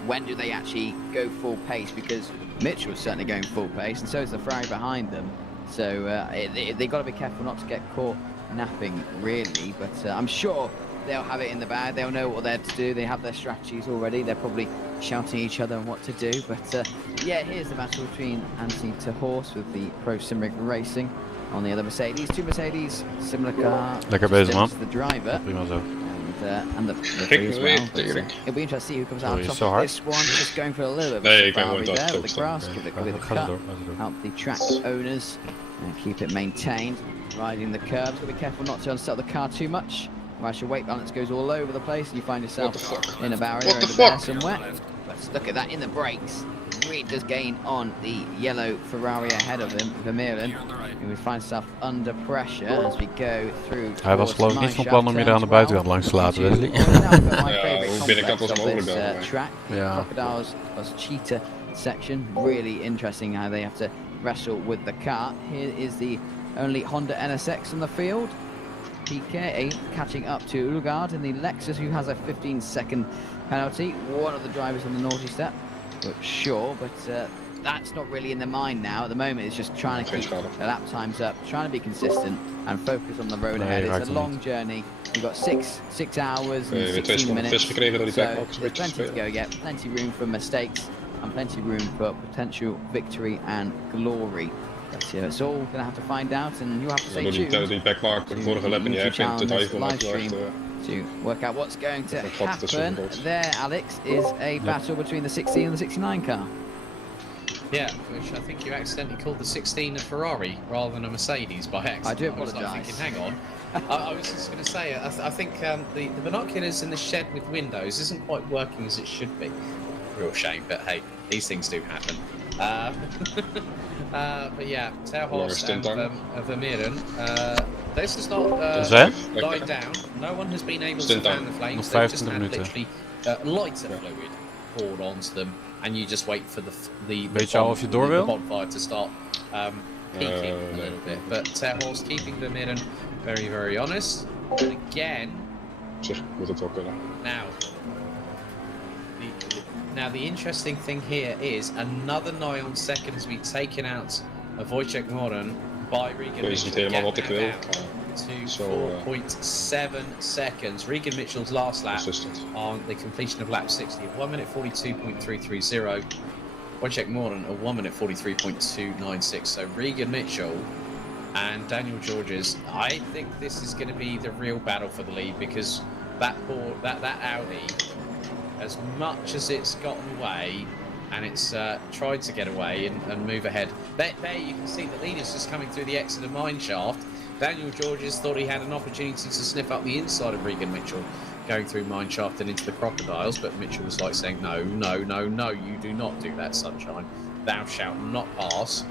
when do they actually go full pace? Because Mitchell's certainly going full pace, and so is the Ferrari behind them. So they've got to be careful not to get caught napping, really. But I'm sure they'll have it in the bag. They'll know what they're to do. They have their strategies already. They're probably shouting at each other on what to do. But yeah, here's the battle between Anthony Terhorst with the Pro Sim Racing on the other Mercedes. Two Mercedes, similar car. Lekker bezig, man. The driver. Prima zo. And the three as well. But, it'll be interesting to see who comes out on top of this one. Just going for a little bit of a safari there with the grass, give it a cut, help the track owners and keep it maintained. Riding the curbs, got to be careful not to unsettle the car too much. Otherwise your weight balance goes all over the place and you find yourself in a barrier over there somewhere. Let's look at that in the brakes. Reed does gain on the yellow Ferrari ahead of him, Vermeulen, who finds himself under pressure as we go through. Hij was geloof ik niet van plan om je daar aan de buitenkant langs te laten, Wesley. hoe binnenkant was mogelijk dan. Track, Crocodiles plus Cheetah section. Really interesting how they have to wrestle with the car. Here is the only Honda NSX on the field. PK catching up to Ulgaard in the Lexus, who has a 15-second penalty. One of the drivers on the naughty step. But sure, but that's not really in the mind now. At the moment, it's just trying to keep the lap times up, trying to be consistent and focus on the road ahead. It's a long journey. You've got 6 hours and 16 minutes. So there's plenty to go yet. Plenty room for mistakes and plenty room for potential victory and glory. But it's all going to have to find out, and you have to stay tuned die backmark de vorige lap en die heeft het hij vond to work out what's going to happen. There, Alex, is a battle between the 60 and the 69 car. Yeah, which I think you accidentally called the 16 a Ferrari rather than a Mercedes by accident. I do apologise. I was like thinking, hang on. I was just going to say, I think the binoculars in the shed with windows isn't quite working as it should be. Real shame, but hey, these things do happen. But yeah, Terhorst and Vermeeren, this is not died down. No one has been able to fan the flames. They've just had literally lighter fluid poured onto them, and you just wait for the bonfire to start peaking a little bit. But Terhorst keeping Vermeeren very, very honest. And again, now the interesting thing here is another nigh on second has been taken out of Wojciech Moren by Regan Mitchell. To 4.7 seconds. Regan Mitchell's last lap on the completion of lap 60 of 1 minute 42.330. Wojciech Moren a 1 minute 43.296. So Regan Mitchell and Daniel Georges, I think this is going to be the real battle for the lead, because that Audi, as much as it's gotten away and it's tried to get away and move ahead, there you can see the leader's just coming through the exit of mine shaft. Daniel Georges thought he had an opportunity to sniff up the inside of Regan Mitchell going through mine shaft and into the crocodiles, but Mitchell was like saying, no, you do not do that, sunshine. Thou shalt not pass.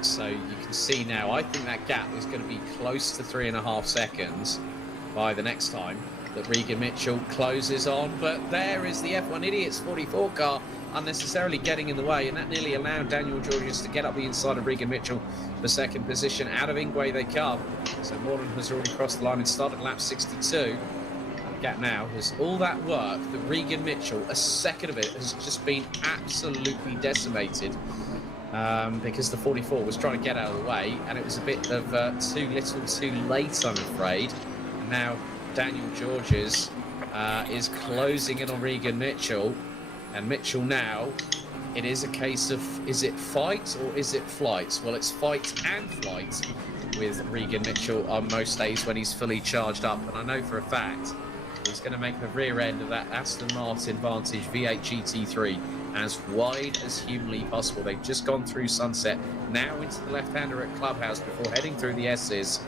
So you can see now, I think that gap is going to be close to 3.5 seconds by the next time that Regan Mitchell closes on. But there is the F1 Idiots 44 car unnecessarily getting in the way, and that nearly allowed Daniel Georges to get up the inside of Regan Mitchell for second position. Out of Ingwe they come. So Moren has already crossed the line and started lap 62. And the gap now has all that work that Regan Mitchell, a second of it, has just been absolutely decimated. Because the 44 was trying to get out of the way, and it was a bit of too little too late, I'm afraid. And now Daniel Georges is closing in on Regan Mitchell, and Mitchell now, it is a case of, is it fight or is it flight? Well, it's fight and flight with Regan Mitchell on most days when he's fully charged up, and I know for a fact he's going to make the rear end of that Aston Martin Vantage V8 GT3 as wide as humanly possible. They've just gone through Sunset, now into the left-hander at Clubhouse before heading through the S's.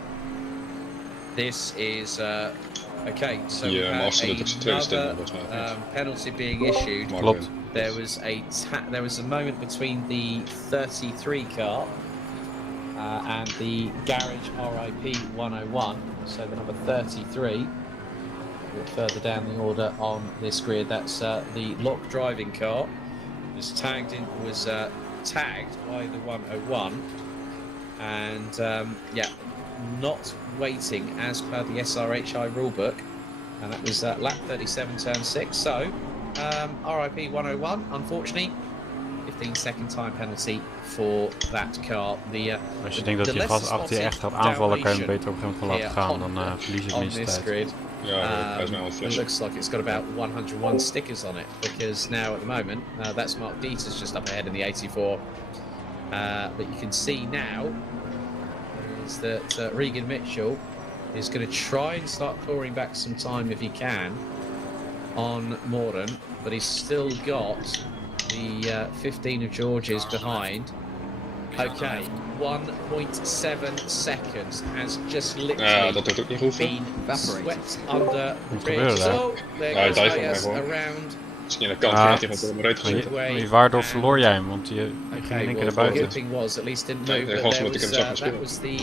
This is okay, so we had another penalty being issued. There was a moment between the 33 car and the Garage RIP 101, so the number 33, further down the order on this grid, that's the Lock driving car, was tagged by the 101, and yeah, not waiting as per the SRHI rulebook, and that was lap 37, turn 6. So RIP 101, unfortunately, 15-second time penalty for that car. Als je denkt dat je gas achter je echt gaat aanvallen, kan je hem beter op een gegeven moment laten gaan, dan verlies je het minste tijd. It looks like it's got about 101 stickers on it, because now at the moment that's Mark Dieter's just up ahead in the 84, but you can see now is that Regan Mitchell is going to try and start clawing back some time if he can on Moren, but he's still got the 15 of Georges behind. Okay, 1.7 seconds has just literally been swept under the bridge. So there goes Ayas around. Misschien aan de kant gaat hij van komen uitgezet. Waardoor verloor jij hem? Want je ging in één keer naar buiten. The was at least didn't move, but that was the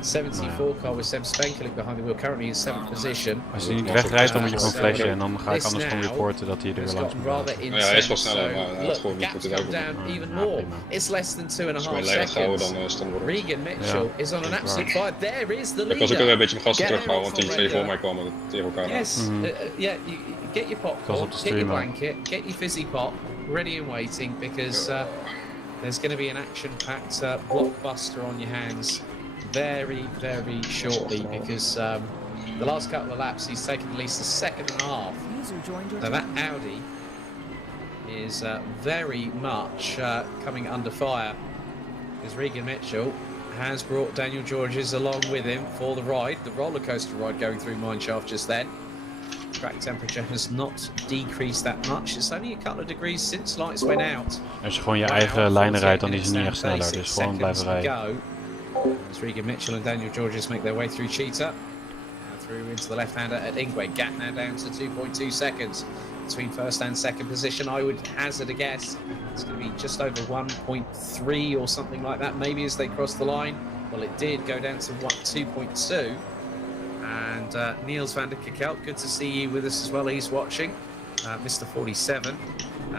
74 car with Sam Spankelik behind the wheel, currently in 7th position. Als hij niet wegrijdt, dan moet je gewoon flashen en dan ga ik anders gewoon reporten dat hij er weer langs moet. Ja, hij is wel sneller, maar hij had gewoon niet moeten down. It's less than 2.5 seconds. Regan Mitchell is on an absolute fire. There is the leader. Ik was ook een beetje mijn gasten terughouden, want die twee voor mij kwamen tegen elkaar. Yes, yeah, get your popcorn, get your blanket, get your fizzy pop ready and waiting, because there's going to be an action-packed blockbuster on your hands very, very shortly, because the last couple of laps he's taken at least a second and a half. Now that Audi is very much coming under fire, because Regan Mitchell has brought Daniel Georges along with him for the ride, the roller coaster ride going through Mineshaft just then. Track temperature has not decreased that much. It's only a couple of degrees since lights went out. Als je gewoon je eigen lijnen rijdt, dan is het niet echt sneller. Dus gewoon blijven rijden. As Regan Mitchell and Daniel Georges make their way through Cheetah. Through into the left-hander at Ingwe. Gap now down to 2.2 seconds between first and second position. I would hazard a guess it's going to be just over 1.3 or something like that, maybe, as they cross the line. Well, it did go down to 2.2. And Niels van der Kekelt, good to see you with us as well. He's watching. Mr. 47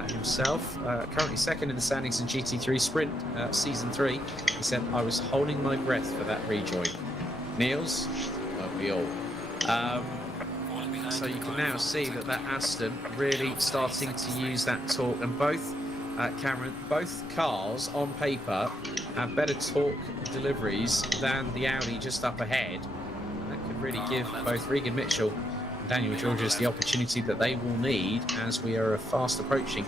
himself, currently second in the standings in GT3 Sprint Season 3. He said, I was holding my breath for that rejoin. Niels, well, we all. So you can now see that Aston really starting to use that torque, and both Cameron, both cars on paper have better torque deliveries than the Audi just up ahead. That could really give both Regan Mitchell and Daniel Georges the opportunity that they will need, as we are fast approaching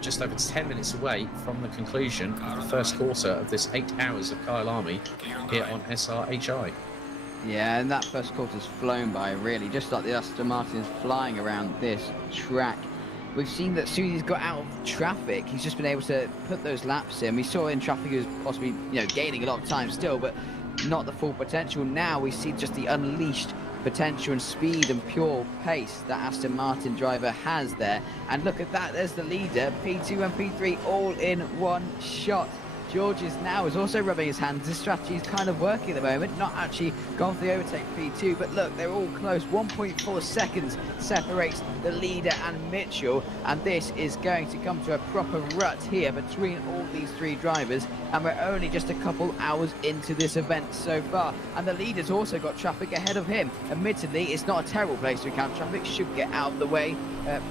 just over 10 minutes away from the conclusion of the first quarter of this 8 hours of Kyalami here on SRHI. Yeah, and that first quarter's flown by, really, just like the Aston Martin's flying around this track. We've seen that as soon as he's got out of traffic, he's just been able to put those laps in. We saw in traffic he was possibly, gaining a lot of time still, but not the full potential. Now we see just the unleashed potential and speed and pure pace that Aston Martin driver has there. And look at that, there's the leader, P2 and P3 all in one shot. Georges now is also rubbing his hands. His strategy is kind of working at the moment, not actually gone for the overtake P2, but look, they're all close. 1.4 seconds separates the leader and Mitchell, and this is going to come to a proper rut here between all these three drivers, and we're only just a couple hours into this event so far. And the leader's also got traffic ahead of him. Admittedly, it's not a terrible place to encounter traffic, should get out of the way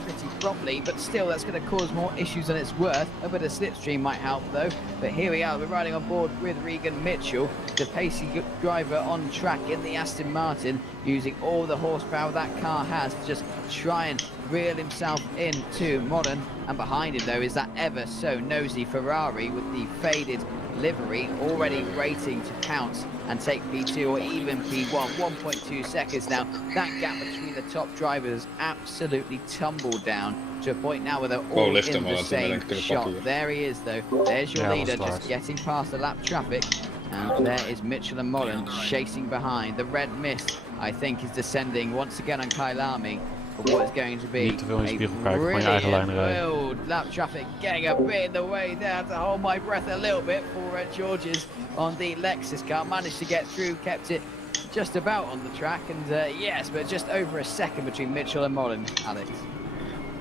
pretty promptly, but still that's going to cause more issues than it's worth. A bit of slipstream might help though, but here we are, we're riding on board with Regan Mitchell, the pacey driver on track in the Aston Martin, using all the horsepower that car has to just try and reel himself into Modern. And behind him though is that ever so nosy Ferrari with the faded livery, already waiting to pounce and take P2 or even P1. 1.2 seconds now. That gap between the top drivers absolutely tumbled down to a point now where they're all in the same shot. There he is though. There's your leader just getting past the lap traffic. And there is Mitchell and Modern chasing behind. The red mist, I think, is descending once again on Kyalami. For what is going to be a brilliant lap traffic, getting a bit in the way there. I have to hold my breath a little bit for Georges on the Lexus car. Managed to get through, kept it just about on the track, and yes, but just over a second between Mitchell and Modern, Alex.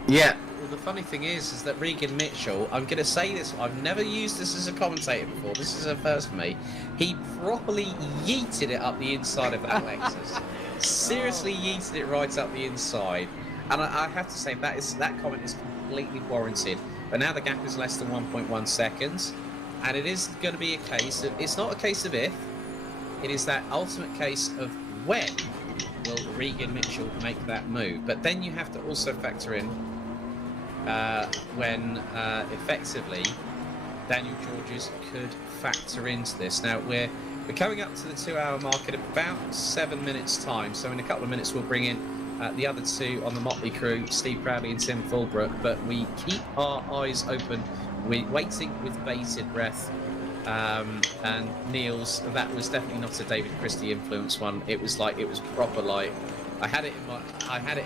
Yeah, well, the funny thing is that Regan Mitchell, I'm going to say this, I've never used this as a commentator before, this is a first for me. He properly yeeted it up the inside of that Lexus. Seriously yeeted it right up the inside. And I have to say, that comment is completely warranted. But now the gap is less than 1.1 seconds. And it is going to be a case of, it's not a case of if, it is that ultimate case of when will Regan Mitchell make that move. But then you have to also factor in when effectively Daniel Georges could factor into this. Now we're coming up to the 2 hour mark at about 7 minutes time, so in a couple of minutes we'll bring in the other two on the Motley crew, Steve Proudley and Tim Fulbrook, but we keep our eyes open, we're waiting with bated breath. And Niels, that was definitely not a David Christie influence one. It was proper like I had it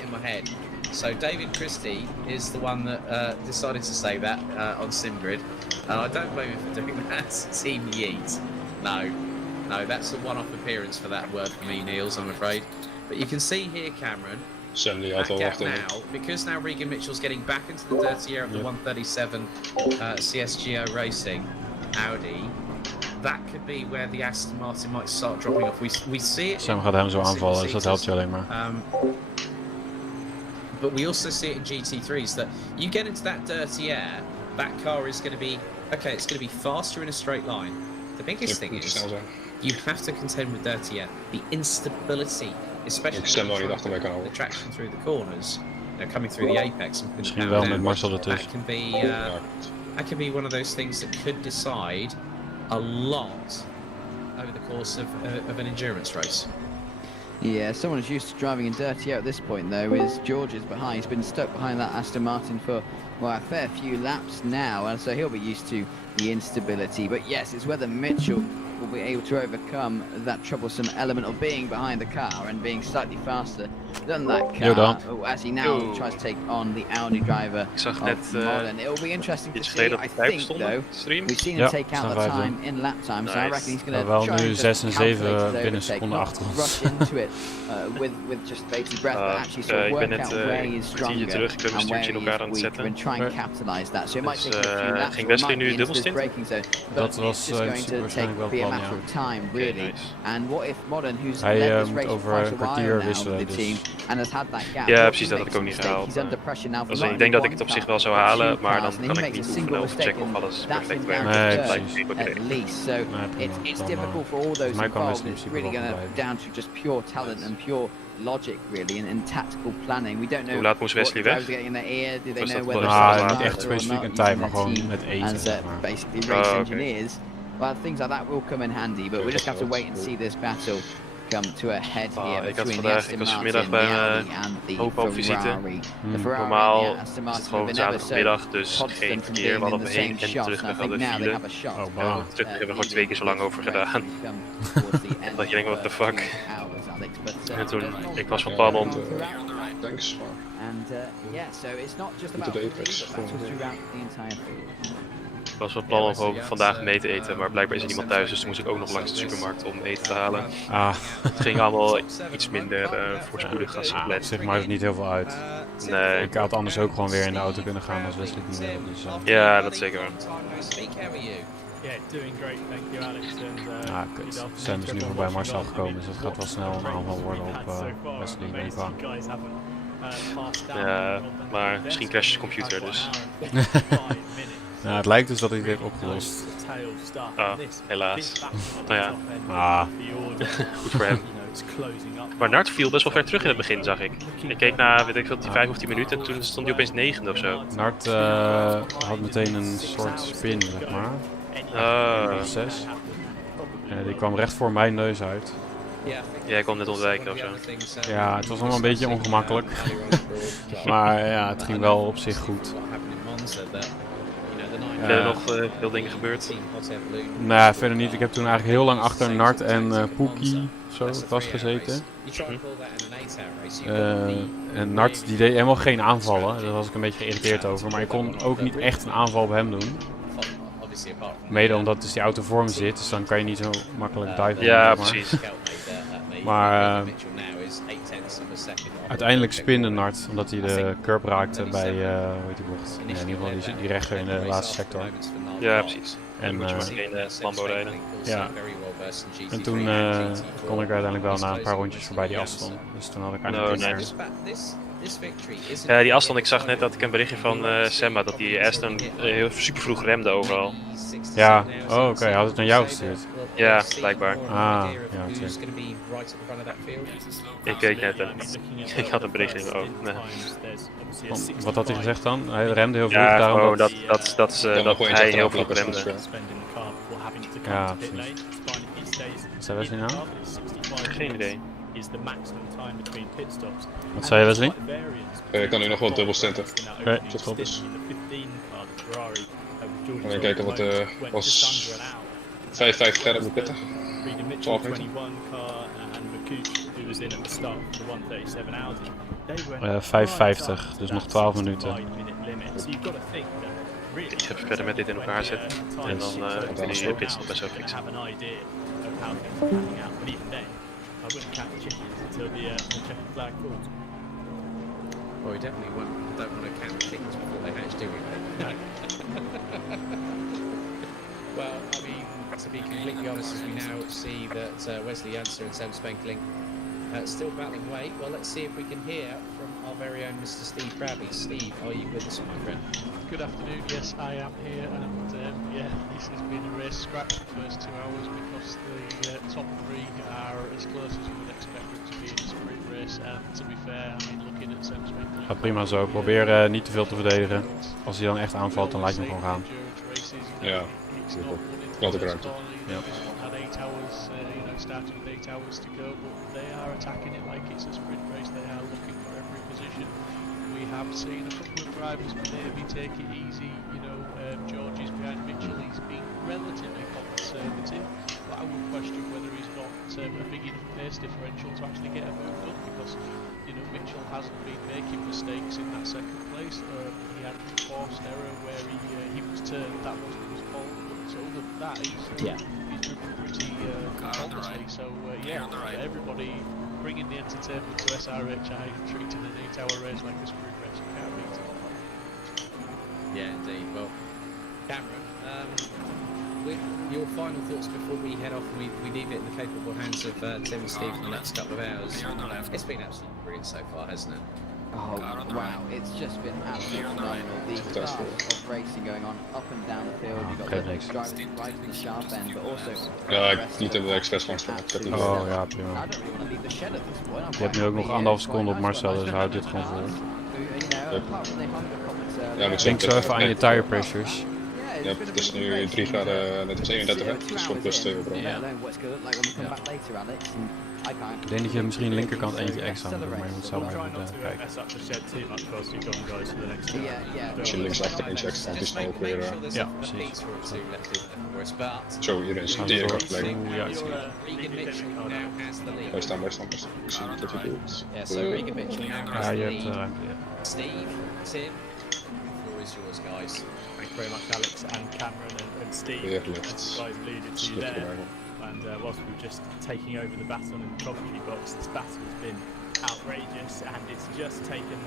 in my head. So David Christie is the one that decided to say that on SimGrid, and I don't blame him for doing that. Team Yeet. No, that's a one-off appearance for that word for me, Niels, I'm afraid. But you can see here, Cameron, that gap now, because now Regan Mitchell's getting back into the dirty air of the 137 CSGO Racing Audi, that could be where the Aston Martin might start dropping off. We see it. Sam gaat hem zo aanvallen, dus dat helpt je alleen maar. But we also see it in GT3s that you get into that dirty air, that car is going to be Okay, it's going to be faster in a straight line. The biggest thing is you have to contend with dirty air. The instability, especially the traction through the corners, coming through the apex and putting the power down, that can be one of those things that could decide a lot over the course of an endurance race. Yeah, someone who's used to driving in dirty air at this point, though, is George's behind. He's been stuck behind that Aston Martin for, well, a fair few laps now, and so he'll be used to the instability. But yes, it's whether Mitchell will be able to overcome that troublesome element of being behind the car and being slightly faster than that car, as he now tries to take on the Audi driver of Modern. It'll be interesting to see. I think, though, we've seen him take out the time in lap time, so I reckon he's going to try and just rush into it with just bated breath, but actually sort of work out where he is stronger and where he is weaker and try and capitalise that. So it might take a few laps, or it might be into this braking zone, but it's just going to be a matter of time, really. And what if Modern, who's led this race for quite a while now with the team and has had that gap, ja, precies, dat had ik ook niet gehaald. Dus ik denk dat ik het op zich wel zou halen, maar dan kan ik niet oefenen of checken of alles perfect werkt. At least, so it's difficult for all those involved. It's really going to down to just pure talent and pure logic, really, and tactical planning. We don't know. Hoe laat moest Wesley weg? Getting in their ear? Do they know whether niet echt specifiek een timer, gewoon met eten. Basically, race engineers. Well, things like that will come in handy, but we just have to wait and see this battle come to a head here between the Aston Martin, the Audi and the Ferrari. The Ferrari and the Aston Martin have been ever so constant in being in the same shot, and I think now they have a shot. Terug hebben we gewoon 2 keer zo lang over gedaan. Dat je denkt, what the fuck. En toen, ik was van plan om... Thanks. And yeah, so it's not just about the battles throughout the entire field. Ik was van plan om gewoon vandaag mee te eten, maar blijkbaar is er niemand thuis, dus toen moest ik ook nog langs de supermarkt om eten te halen. Het ging allemaal iets minder voorspoedig als gepland. Zeg maar, het niet heel veel uit. Nee. Ik had anders ook gewoon weer in de auto kunnen gaan als Wesley niet wilde. Dus, ja, dat is zeker waar. Sam is nu voorbij Marcel gekomen, dus het gaat wel snel een aanval worden op Wesley in ieder geval. Ja, maar misschien crasht de computer, dus. Nou, het lijkt dus dat hij het heeft opgelost. Helaas. Nou ja. Goed voor hem. Maar Nart viel best wel ver terug in het begin, zag ik. Ik keek na, weet ik veel, 5 of 10 minuten en toen stond hij opeens 9e of zo. Nart had meteen een soort spin, zeg maar. Of 6. Die kwam recht voor mijn neus uit. Ja, ik kon net ontwijken of zo. Ja, het was allemaal een beetje ongemakkelijk. Maar ja, het ging wel op zich goed. Zijn er nog veel dingen gebeurd? Nou, verder niet. Ik heb toen eigenlijk heel lang achter Nart en Poekie vastgezeten. En Nart die deed helemaal geen aanvallen. Daar was ik een beetje geïrriteerd over. Maar ik kon ook niet echt een aanval op hem doen. Mede omdat dus die auto voor me zit, dus dan kan je niet zo makkelijk diven. Ja, precies. Maar uiteindelijk spinde Nart, omdat hij de curb raakte bij hoe heet die bocht? Ja, in ieder geval die rechter in de laatste sector. Ja, precies. En moet je maar geen Lambo rijden. Ja. En toen kon ik uiteindelijk wel na een paar rondjes voorbij die afstand. Dus toen had ik eigenlijk die afstand, ik zag net dat ik een berichtje van Semma dat die Aston heel super vroeg remde overal. Ja, oké, hij had het naar jou gestuurd. Ja, blijkbaar. Ja, check. Ik keek net en ik had een berichtje. Nee. Wat had hij gezegd dan? Hij remde heel vroeg, ja, daarom dat hij heel vroeg remde. Ja, precies. Zei Wesley nou? Geen idee. Wat zei je, Wesley? Ik kan nu nog wel dubbel stinten. Oké, tot goed is. Even kijken wat was 5,50 Red Bull pitten. 12 minuten. 5,50, dus nog 12 minuten. Ik ga verder met dit in elkaar zetten en dan kunnen jullie de pitstop best wel fixen. Well, we definitely don't want to count chickens before they hatch, do we, mate? Well, I mean, to be completely honest, as we now see that Wesley Janser and Sam Spenkling Still battling weight. Well, let's see if we can hear from our very own Mr. Steve Crabby. Steve, are you with us, my friend? Good afternoon, yes I am here, and yeah, this has been a race scratch the first 2 hours because the top 3 are as close as you would expect them to be in a sprint race, and to be fair, I mean looking at Sam Smith... Gaat prima zo, probeer niet te veel te verdedigen. Als hij dan echt aanvalt, dan laat je hem gewoon gaan. Ja, wat ik ruimte. Ja. Had 8 hours, you know, starting with 8 hours to go, but they are attacking it like it's a sprint race. They are looking for every position. We have seen a couple of drivers maybe take it easy. You know, George is behind Mitchell. He's been relatively conservative, but I would question whether he's got a big enough pace differential to actually get a move done, because you know Mitchell hasn't been making mistakes in that second place. He had a forced error where he was turned. That wasn't his fault. So other than that, he's driven pretty flawlessly. So yeah, everybody bringing the entertainment to SRHI and treating an 8-hour race like a sprint race. You can't beat it. Yeah, indeed. Well, Cameron, your final thoughts before we head off and we leave it in the capable hands of Tim and Steve for the next couple of hours. It's been absolutely brilliant so far, hasn't it? Oh wow, it's just been absolutely phenomenal. The class of racing going on up and down the field. You've got the drivers right in the sharp end, but also... Ja, niet in de expres langs van. Oh ja, prima. Je hebt nu ook nog 1,5 seconde op Marcel, dus houd dit gewoon vol. Denk zo even aan je tire pressures. Ja, het is nu 3 graden, het is 31 hè, dus gewoon plus 2 overal. Ja. Ik denk dat je misschien linkerkant eentje extra moet doen, maar je moet zelf even kijken. Als je linksachter eentje extra, want die is dan ook weer... Ja, precies. Zo, hier is de eerder gelijk. Ja, ik zie Wij staan. Ik zie niet wat je doet. ja, je hebt ruimte, ja. Steve, Tim, the floor is yours, guys. Thank you very much, Alex and Cameron and Steve. Yeah, as you guys alluded to there. And whilst we're just taking over the baton in the commentary box, this battle has been outrageous, and it's just taken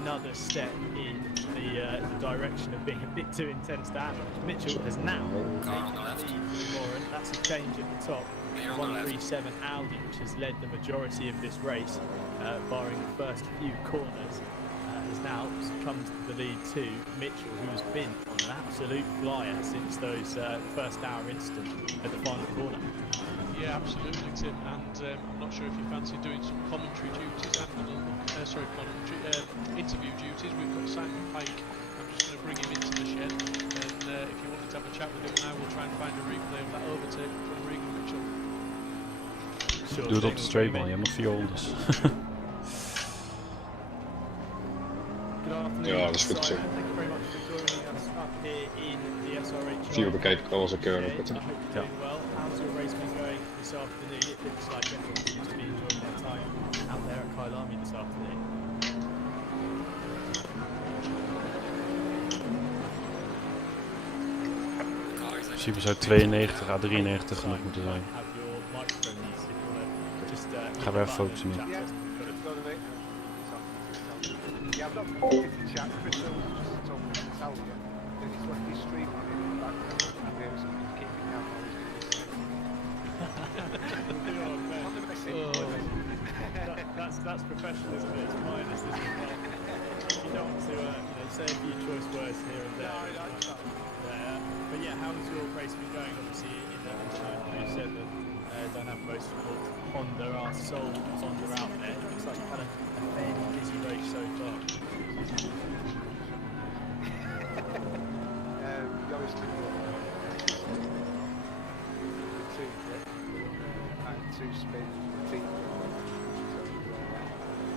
another step in the direction of being a bit too intense damage. Mitchell has now taken the lead for Lauren. That's a change at the top. 137 Audi, which has led the majority of this race, barring the first few corners, has now come to the lead to Mitchell, who's been on an absolute flyer since those first hour instant at the final corner. Yeah, absolutely, Tim. And I'm not sure if you fancy doing some commentary duties. Interview duties. We've got Simon Pike. I'm just going to bring him into the shed, and if you wanted to have a chat with him now, we'll try and find a replay of that overtake from Regan Mitchell. Sure, doe het op de straight man, je hebt nog 4 rondes. Ja, dat is goed zo. 4 bekijk ik al als ik op het. Ja. How's your race been going this afternoon? It looks like everyone seems to be enjoying their time out there at Kyalami this afternoon. In principe zou 92 à 93 genoeg moeten zijn. Gaan we even focussen nu. Yeah, I've not spoken to chat. Chris Owens just told me to tell you that he's left his stream on in the background and he was keeping down while he's doing this. That's professionalism at its finest, isn't it? You don't want to say a few choice words here and there. But yeah, how has your race been going? Obviously, in that you said that don't have most support. Honda are sold. Honda out there. It looks like you've had a fairly busy race so far. Goes to the 2 spin team. So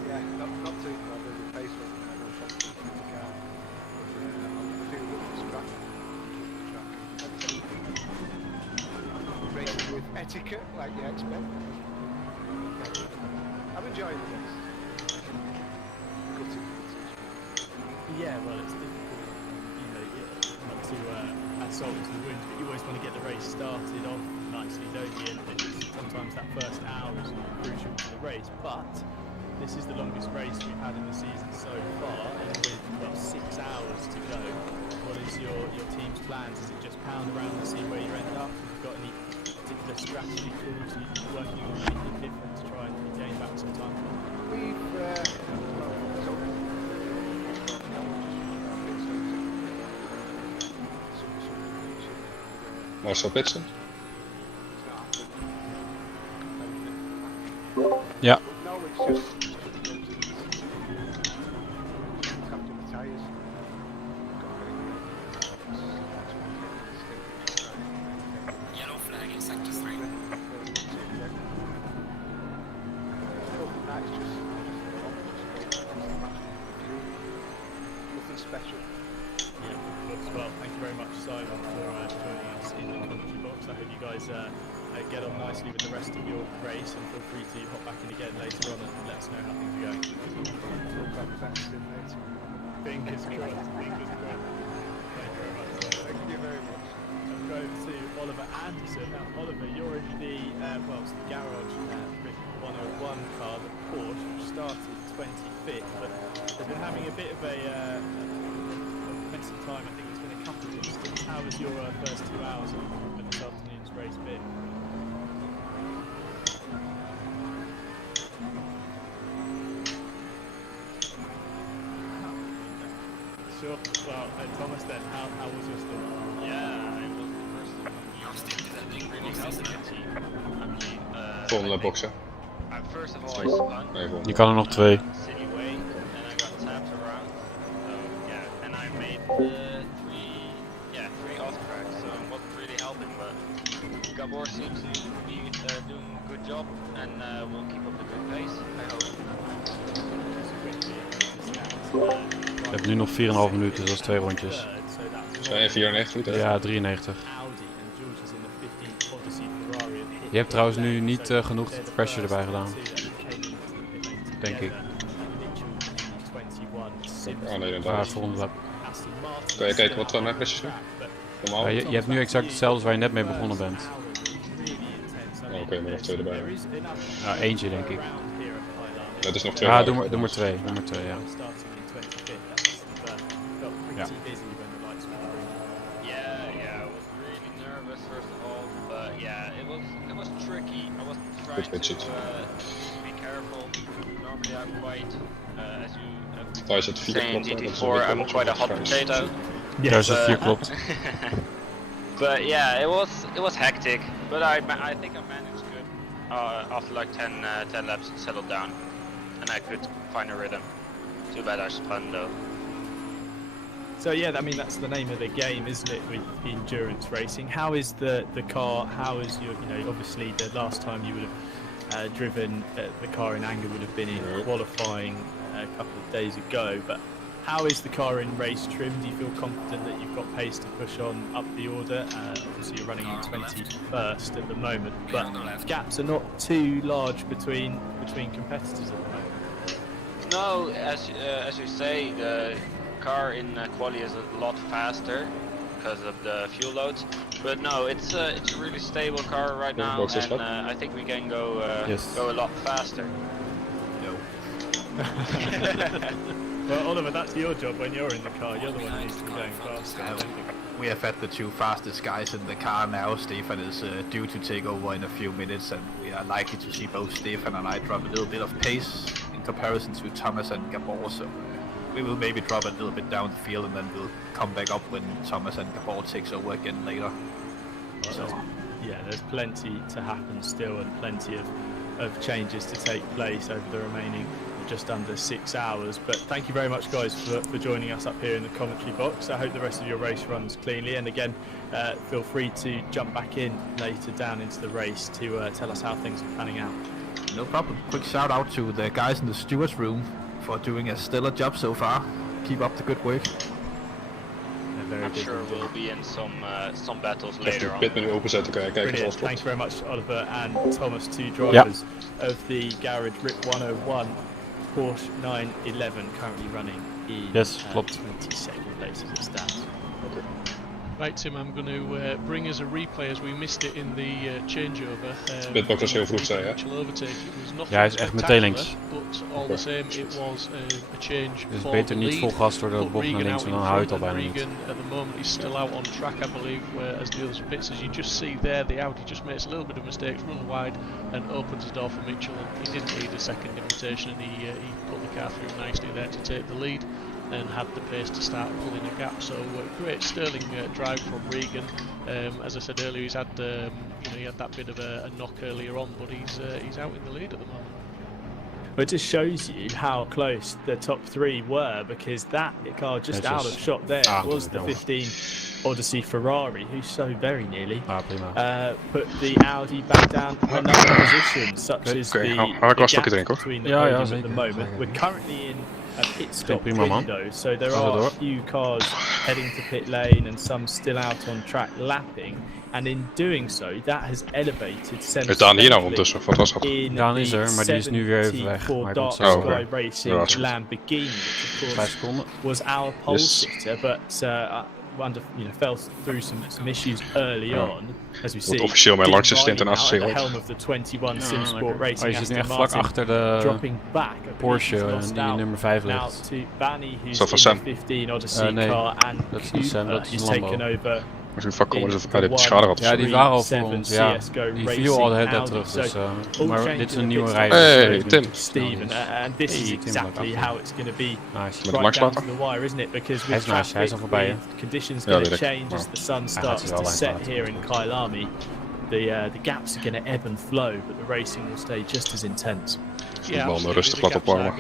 yeah, not too bad. The pace was no problem in the car. I feel a little scratch. Racing with etiquette, like you expect. I'm enjoying the race. Yeah, well, it's difficult, not to add salt to the wound, but you always want to get the race started off nicely, don't you? And sometimes that first hour is crucial to the race, but this is the longest race we've had in the season so far, and with 6 hours to go. What is your team's plans? Is it just pound around and see where you end up? Have you got any particular strategy tools you're working on anything different to try and gain back some time? We've Marcel Pitsen. Ja. No, it's just captain the tyres. Yellow flag in sector 3. Nothing special. Yeah, well, thank you very much, Simon, for joining us in the commentary box. I hope you guys get on nicely with the rest of your race, and feel free to hop back in again later on and let us know how things are going. Fingers crossed. Fingers crossed. Thank you very much. I'm going to Oliver Anderson. Now, Oliver, you're in the it's the garage Rit 101 car, the Porsche, which started 25th, but they've been having a bit of a messy time. I think it's been a couple of incidents. How was your first 2 hours of this afternoon's race been? Sure. Well, Thomas, then, how was your start? Yeah, I was the first one. Really helping actually. Volgende boxen. First of all, I spun. Nee, volgende. Je kan er nog 2. City way, and I got tapped around. So yeah, and I made three off tracks. So it wasn't really helping, but Gabor seems to be doing a good job, and we'll keep up the good pace. I hope. Je hebt nu nog 4,5 minuten, dus dat is 2 rondjes. Zijn je 94 minuten? Ja, 93. Je hebt trouwens nu niet genoeg pressure erbij gedaan. Denk ik. Oh nee, inderdaad. Volgende lap. Kan je kijken wat mijn pressures doen? Normaal? Je hebt nu exact hetzelfde als waar je net mee begonnen bent. Oh, oké, maar nog 2 erbij. Nou, eentje denk ik. Het is nog 2. Ja, doe maar 2. Doe maar 2, ja. Ja. Yeah, I was really nervous first of all, but yeah, it was tricky. I was trying to be careful. Normally I'm quite, as you say in GT4, I'm quite a hot potato. Ja, als het 4 klopt. But yeah, it was hectic, but I think I managed good. After like 10 laps, it settled down, and I could find a rhythm. Too bad I spun though. So yeah, I mean that's the name of the game, isn't it, with endurance racing? How is the car? How is your, obviously the last time you would have driven the car in anger would have been in qualifying a couple of days ago, but how is the car in race trim? Do you feel confident that you've got pace to push on up the order? Obviously you're running in 21st at the moment, but gaps are not too large between competitors at the moment. No, as you say, the car in quali is a lot faster because of the fuel loads, but no, it's a really stable car right now, and I think we can go a lot faster. No. Well, Oliver, that's your job when you're in the car. You're the one who needs to be going faster. We have had the 2 fastest guys in the car now. Stefan is due to take over in a few minutes, and we are likely to see both Stefan and I drop a little bit of pace in comparison to Thomas and Gabor. So we will maybe drop a little bit down the field, and then we'll come back up when Thomas and Gabor takes over again later. So yeah, there's plenty to happen still, and plenty of changes to take place over the remaining just under 6 hours. But thank you very much, guys, for joining us up here in the commentary box. I hope the rest of your race runs cleanly, and again, feel free to jump back in later down into the race to tell us how things are panning out. No problem. Quick shout out to the guys in the stewards room for doing a stellar job so far. Keep up the good work. I'm sure we'll be in some battles later on. Brilliant. Thank you very much, Oliver and Thomas, 2 drivers of the garage Rit 101 Porsche 911, currently running in 22nd place as it stands. Right, Tim, I'm going to bring us a replay as we missed it in the changeover. Bitbox was heel vroeg, zei je? Ja, hij is echt meteen links. But all the same, it was a change Dus for beter the niet lead. vol gas door de Put bocht naar Regan links out en in dan houdt front, het al bijna and niet. Regan at the moment is still out on track, I believe, as the others pits. As you just see there, the Audi just makes a little bit of mistakes, run wide, and opens the door for Mitchell. And he didn't need a second invitation, and he put the car through nicely there to take the lead, and had the pace to start pulling a gap. So great sterling drive from Regan. As I said earlier, he's had he had that bit of a knock earlier on, but he's out in the lead at the moment. But it just shows you how close the top three were, because that car just out of shot there was the 15 Odyssey Ferrari, who so very nearly put the Audi back down another position, such as the gap between the podium at the moment. We're currently in a pit stop window, so there are a few cars heading to pit lane and some still out on track lapping, and in doing so, that has elevated Is Daan hier nou ondertussen? Wat was dat? Daan is er, maar die is nu weer even weg. Maar hij komt zo Sky Racing Lamborghini, which of course was our pole sitter, but fell through some issues early on. As we see, officieel mijn langste stint en at achtste the helm of the 21 SimSport Racing. Hij zit nu echt vlak achter de Porsche die nummer 5 ligt. Is dat van Sam? Nee, dat is niet Sam, dat is een Lambo. Misschien vakken worden ze bij de schade had. Ja, die waren al voor ons. Ja, die viel al de hele tijd terug. Dus, maar dit is een nieuwe rijder. Hey, Tim. Steven, and this is exactly how it's going to be met right down to the wire, isn't it? Because with hij is al voorbij. Conditions going to change as the sun starts to set here in Kyalami. The gaps are going to ebb and flow, but the racing will stay just as intense. Yeah, rustig laten opwarmen.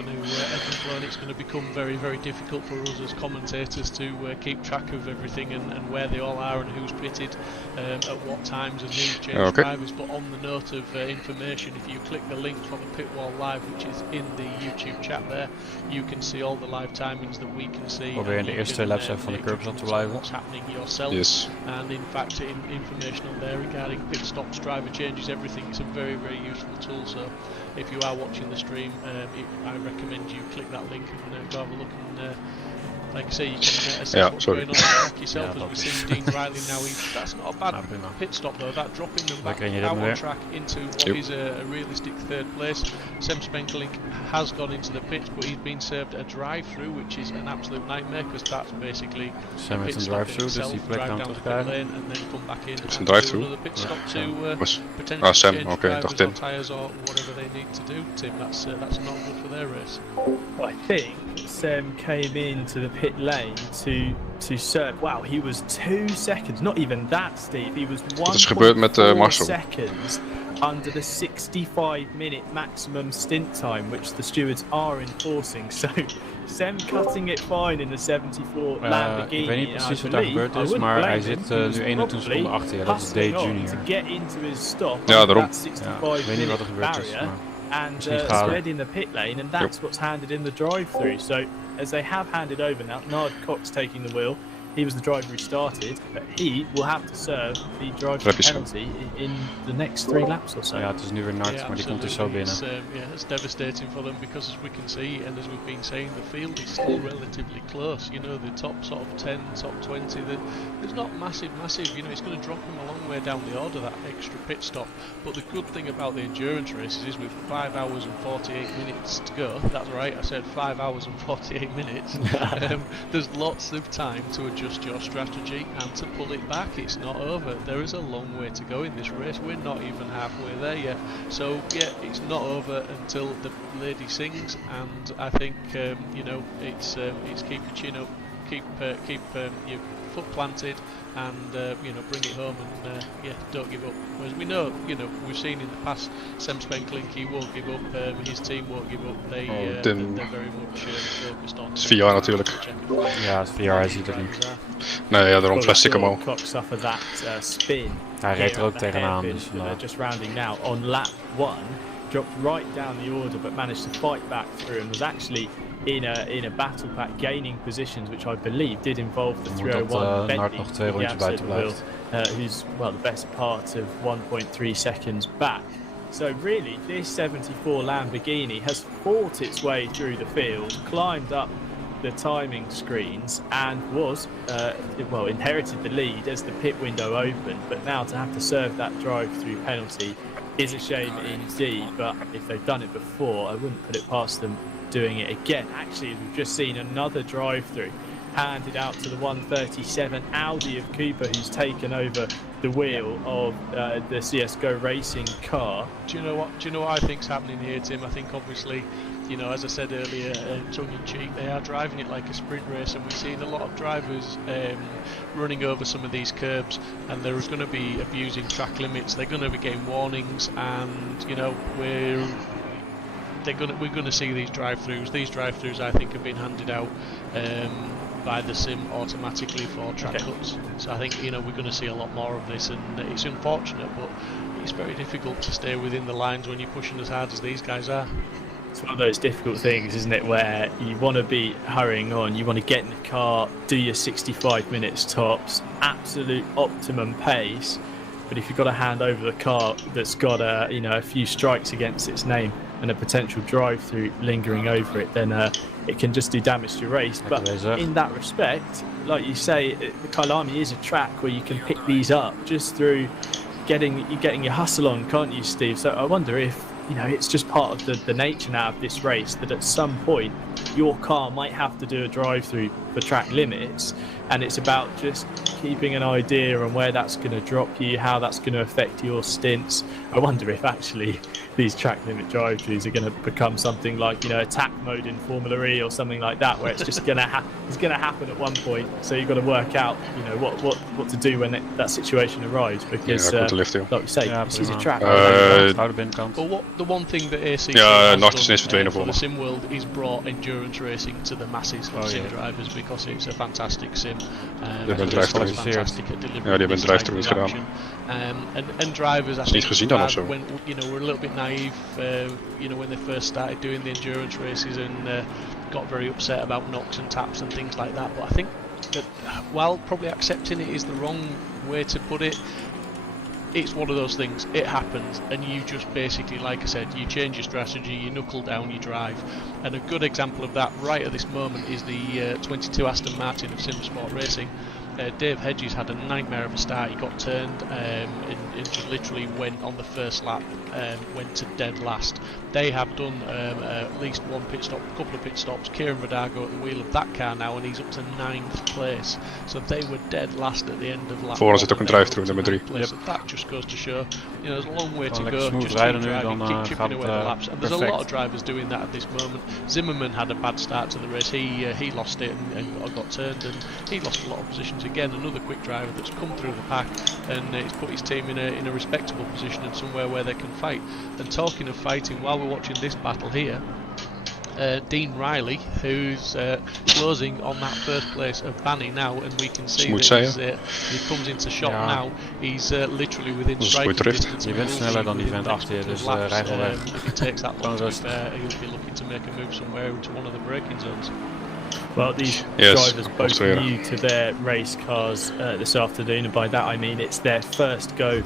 It's going to become very, very difficult for us as commentators to keep track of everything and where they all are and who's pitted at what times and who changed drivers. But on the note of information, if you click the link for the Pit Wall Live, which is in the YouTube chat there, you can see all the live timings that we can see. Probeer in de eerste laps van de curbs op te blijven. What's happening yourself. Yes. And in fact, information on there regarding pit stops, driver changes, everything. It's a very, very useful tool. So if you are watching the stream, I recommend you click that link and go have a look. And like I say, you can assess what's going on the track yourself. As we see Dean Riley now, that's not a bad pit stop though. That dropping them back out on track into what is a realistic third place. Sem Spenkelink has gone into the pits, but he's been served a drive-through, which is an absolute nightmare because that's basically Sem heeft een drive-through, dus die plek kan terugkrijgen. And then come back in and do another pit stop to potentially Sam, change drivers or tyres or whatever they need to do. Tim, that's not good for their race. I think Sem came into the pit lane to serve. Wow, he was 2 seconds, not even that, Steve. He was 1.4 seconds under the 65-minute maximum stint time, which the stewards are enforcing. So Sem cutting it fine in the 74 Lamborghini. Ik weet niet precies wat daar gebeurd is, maar hij zit nu 21 seconden achter. Ja, dat is Day Junior. To get into his stop. Ja, daarom. Ik weet niet wat er gebeurd is. And sled in the pit lane, and that's what's handed in the drive-through. So as they have handed over now, Nard Cox taking the wheel. He was the driver who started, but he will have to serve the driver penalty in the next 3 laps or so. Ja, het is nu weer Nard, maar die komt er zo binnen. It's devastating for them because as we can see, and as we've been saying, the field is still relatively close. You know, the top sort of 10, top 20, there's not massive. You know, it's going to drop them a long way down the order, that extra pit stop. But the good thing about the endurance races is with 5 hours and 48 minutes to go, that's right, I said 5 hours and 48 minutes, there's lots of time to adjust your strategy and to pull it back. It's not over. There is a long way to go in this race. We're not even halfway there yet. So yeah, it's not over until the lady sings, and I think it's keep your chin up, keep your foot planted, and bring it home, and don't give up. As we know, we've seen in the past, Sem Spenkelink, he won't give up. His team won't give up. They're very much focused on. Het is VR natuurlijk. Ja, het is VR, hij ziet het niet. Nee, ja, daarom plastic hem al. Suffer that spin. Hij reed er ook tegenaan. Dus, just rounding now on lap 1, dropped right down the order, but managed to fight back through and was actually in a battle pack, gaining positions, which I believe did involve the 301 Bentley, nog 2 rondjes buiten blijft. Who's the best part of 1.3 seconds back. So really, this 74 Lamborghini has fought its way through the field, climbed up the timing screens and was, inherited the lead as the pit window opened, but now to have to serve that drive-through penalty is a shame indeed. But if they've done it before, I wouldn't put it past them doing it again. Actually, we've just seen another drive-through handed out to the 137 Audi of Cooper, who's taken over the wheel of the CSGO Racing car. Do you know what I think's happening here, Tim? I think obviously, you know, as I said earlier, tongue-in-cheek, they are driving it like a sprint race, and we've seen a lot of drivers running over some of these curbs, and they're going to be abusing track limits. They're going to be getting warnings, and you know, we're going to see these drive-throughs. These drive-throughs, I think, have been handed out by the sim automatically for track cuts. So I think, you know, we're going to see a lot more of this, and it's unfortunate, but it's very difficult to stay within the lines when you're pushing as hard as these guys are. It's one of those difficult things, isn't it, where you want to be hurrying on, you want to get in the car, do your 65 minutes tops, absolute optimum pace, but if you've got to hand over the car that's got a few strikes against its name and a potential drive-through lingering over it, then it can just do damage to your race. But in that respect, like you say, the Kyalami is a track where you can pick these up just through getting your hustle on, can't you, Steve? So I wonder if, you know, it's just part of the nature now of this race that at some point your car might have to do a drive-through for track limits, and it's about just keeping an idea on where that's going to drop you, how that's going to affect your stints. I wonder if actually these track limit drive-throughs are going to become something like, you know, attack mode in Formula E or something like that, where it's just going to happen at one point. So you've got to work out, you know, what to do when that situation arrives, because like you say, this is a track. Well, the one thing that AC for the sim world is brought endurance racing to the masses for sim drivers, because it's a fantastic sim. Fantastic at delivering and drivers, I think, when, you know, were a little bit naive, you know, when they first started doing the endurance races, and got very upset about knocks and taps and things like that. But I think that while probably accepting it is the wrong way to put it, it's one of those things. It happens, and you just basically, like I said, you change your strategy, you knuckle down, you drive. And a good example of that right at this moment is the 22 Aston Martin of Sim Sport Racing. Dave Hedges had a nightmare of a start. He got turned and just literally went on the first lap, went to dead last. They have done at least one pit stop, a couple of pit stops. Kieran Verdago at the wheel of that car now, and he's up to 9th place. So they were dead last at the end of lap. Voor zit ook een drive-through, nummer 3. So that just goes to show, you know, there's a long way to go. Just keep driving, keep chipping away the laps. And there's a lot of drivers doing that at this moment. Zimmerman had a bad start to the race. He lost it and got turned, and he lost a lot of positions. Again, another quick driver that's come through the pack, and he's put his team in a respectable position and somewhere where they can fight. And talking of fighting, while we're watching this battle here, Dean Riley, who's closing on that first place of Banny now, and we can see that he comes into shot now. He's literally within striking distance. Je bent sneller dan die vent achter je, dus rij gewoon weg. If he takes that long, he'll be looking to make a move somewhere into one of the braking zones. Well, these drivers both new to their race cars this afternoon, and by that I mean it's their first go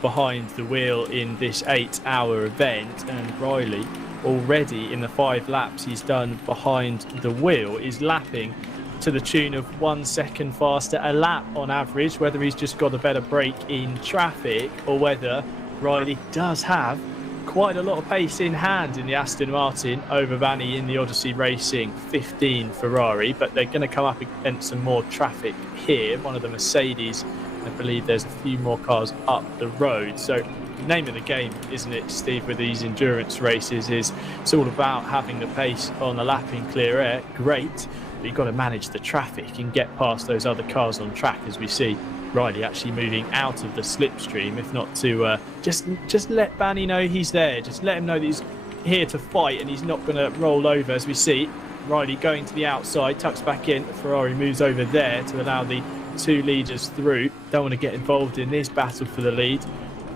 behind the wheel in this 8-hour event, and Riley, already in the 5 laps he's done behind the wheel, is lapping to the tune of 1 second faster a lap on average. Whether he's just got a better break in traffic, or whether Riley does have quite a lot of pace in hand in the Aston Martin over Vanny in the Odyssey Racing 15 Ferrari, but they're going to come up against some more traffic here. One of the Mercedes, I believe there's a few more cars up the road. So the name of the game, isn't it, Steve, with these endurance races, is it's all about having the pace on the lap in clear air. Great, but you've got to manage the traffic and get past those other cars on track, as we see Riley actually moving out of the slipstream, if not to just let Banny know he's there. Just let him know that he's here to fight and he's not going to roll over, as we see Riley going to the outside, tucks back in. Ferrari moves over there to allow the 2 leaders through. Don't want to get involved in this battle for the lead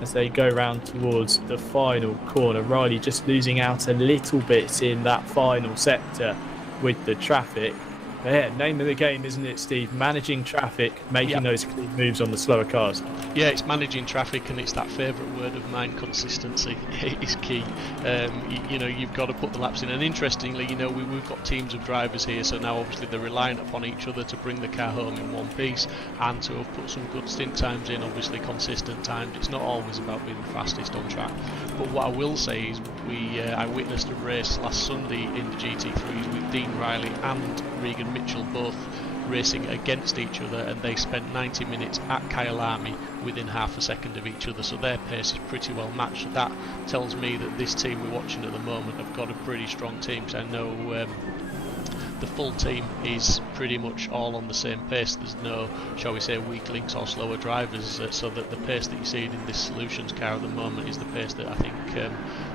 as they go round towards the final corner. Riley just losing out a little bit in that final sector with the traffic. Yeah, name of the game, isn't it, Steve? Managing traffic, making those clean moves on the slower cars. Yeah, it's managing traffic, and it's that favourite word of mine, consistency. Is key. You know, you've got to put the laps in. And interestingly, you know, we've got teams of drivers here, so now obviously they're reliant upon each other to bring the car home in one piece and to have put some good stint times in, obviously consistent times. It's not always about being the fastest on track. But what I will say is I witnessed a race last Sunday in the GT3s with Dean Riley and Regan Mitchell both racing against each other, and they spent 90 minutes at Kyalami within half a second of each other, so their pace is pretty well matched. That tells me that this team we're watching at the moment have got a pretty strong team. So I know the full team is pretty much all on the same pace. There's no, shall we say, weak links or slower drivers, so that the pace that you see in this Solutions car at the moment is the pace that I think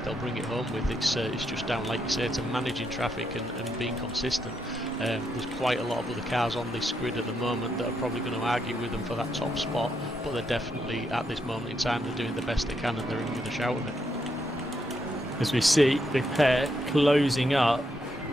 they'll bring it home with. It's just down, like you say, to managing traffic and being consistent. There's quite a lot of other cars on this grid at the moment that are probably going to argue with them for that top spot, but they're definitely, at this moment in time, they're doing the best they can, and they're in with a shout of it. As we see the pair closing up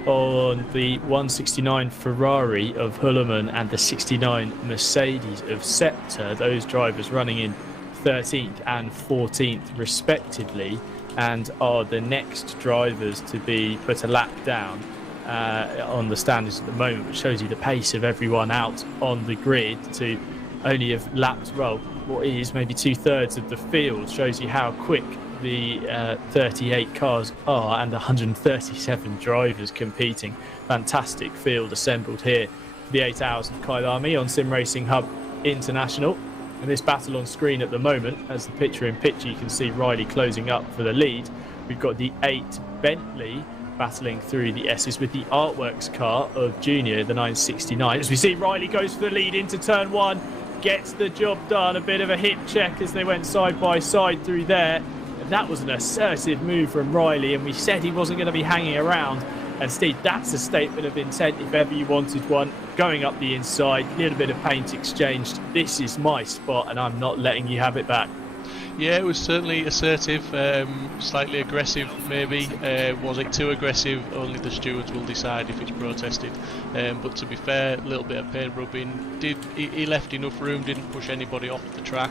on the 169 Ferrari of Hulleman and the 69 Mercedes of Scepter, those drivers running in 13th and 14th respectively, and are the next drivers to be put a lap down on the standards at the moment, which shows you the pace of everyone out on the grid to only have lapped, well, what is maybe 2/3 of the field. Shows you how quick the 38 cars are, and 137 drivers competing. Fantastic field assembled here for the 8 hours of Kyalami on Sim Racing Hub International. And this battle on screen at the moment, as the picture in picture, you can see Riley closing up for the lead. We've got the 8 Bentley battling through the S's with the Artworks car of Junior, the 969. As we see Riley goes for the lead into turn 1, gets the job done. A bit of a hip check as they went side by side through there. That was an assertive move from Riley, and we said he wasn't going to be hanging around. And Steve, that's a statement of intent if ever you wanted one. Going up the inside, a little bit of paint exchanged. This is my spot, and I'm not letting you have it back. Yeah, it was certainly assertive, slightly aggressive maybe. Was it too aggressive? Only the stewards will decide if it's protested. But to be fair, a little bit of paint rubbing. He left enough room, didn't push anybody off the track.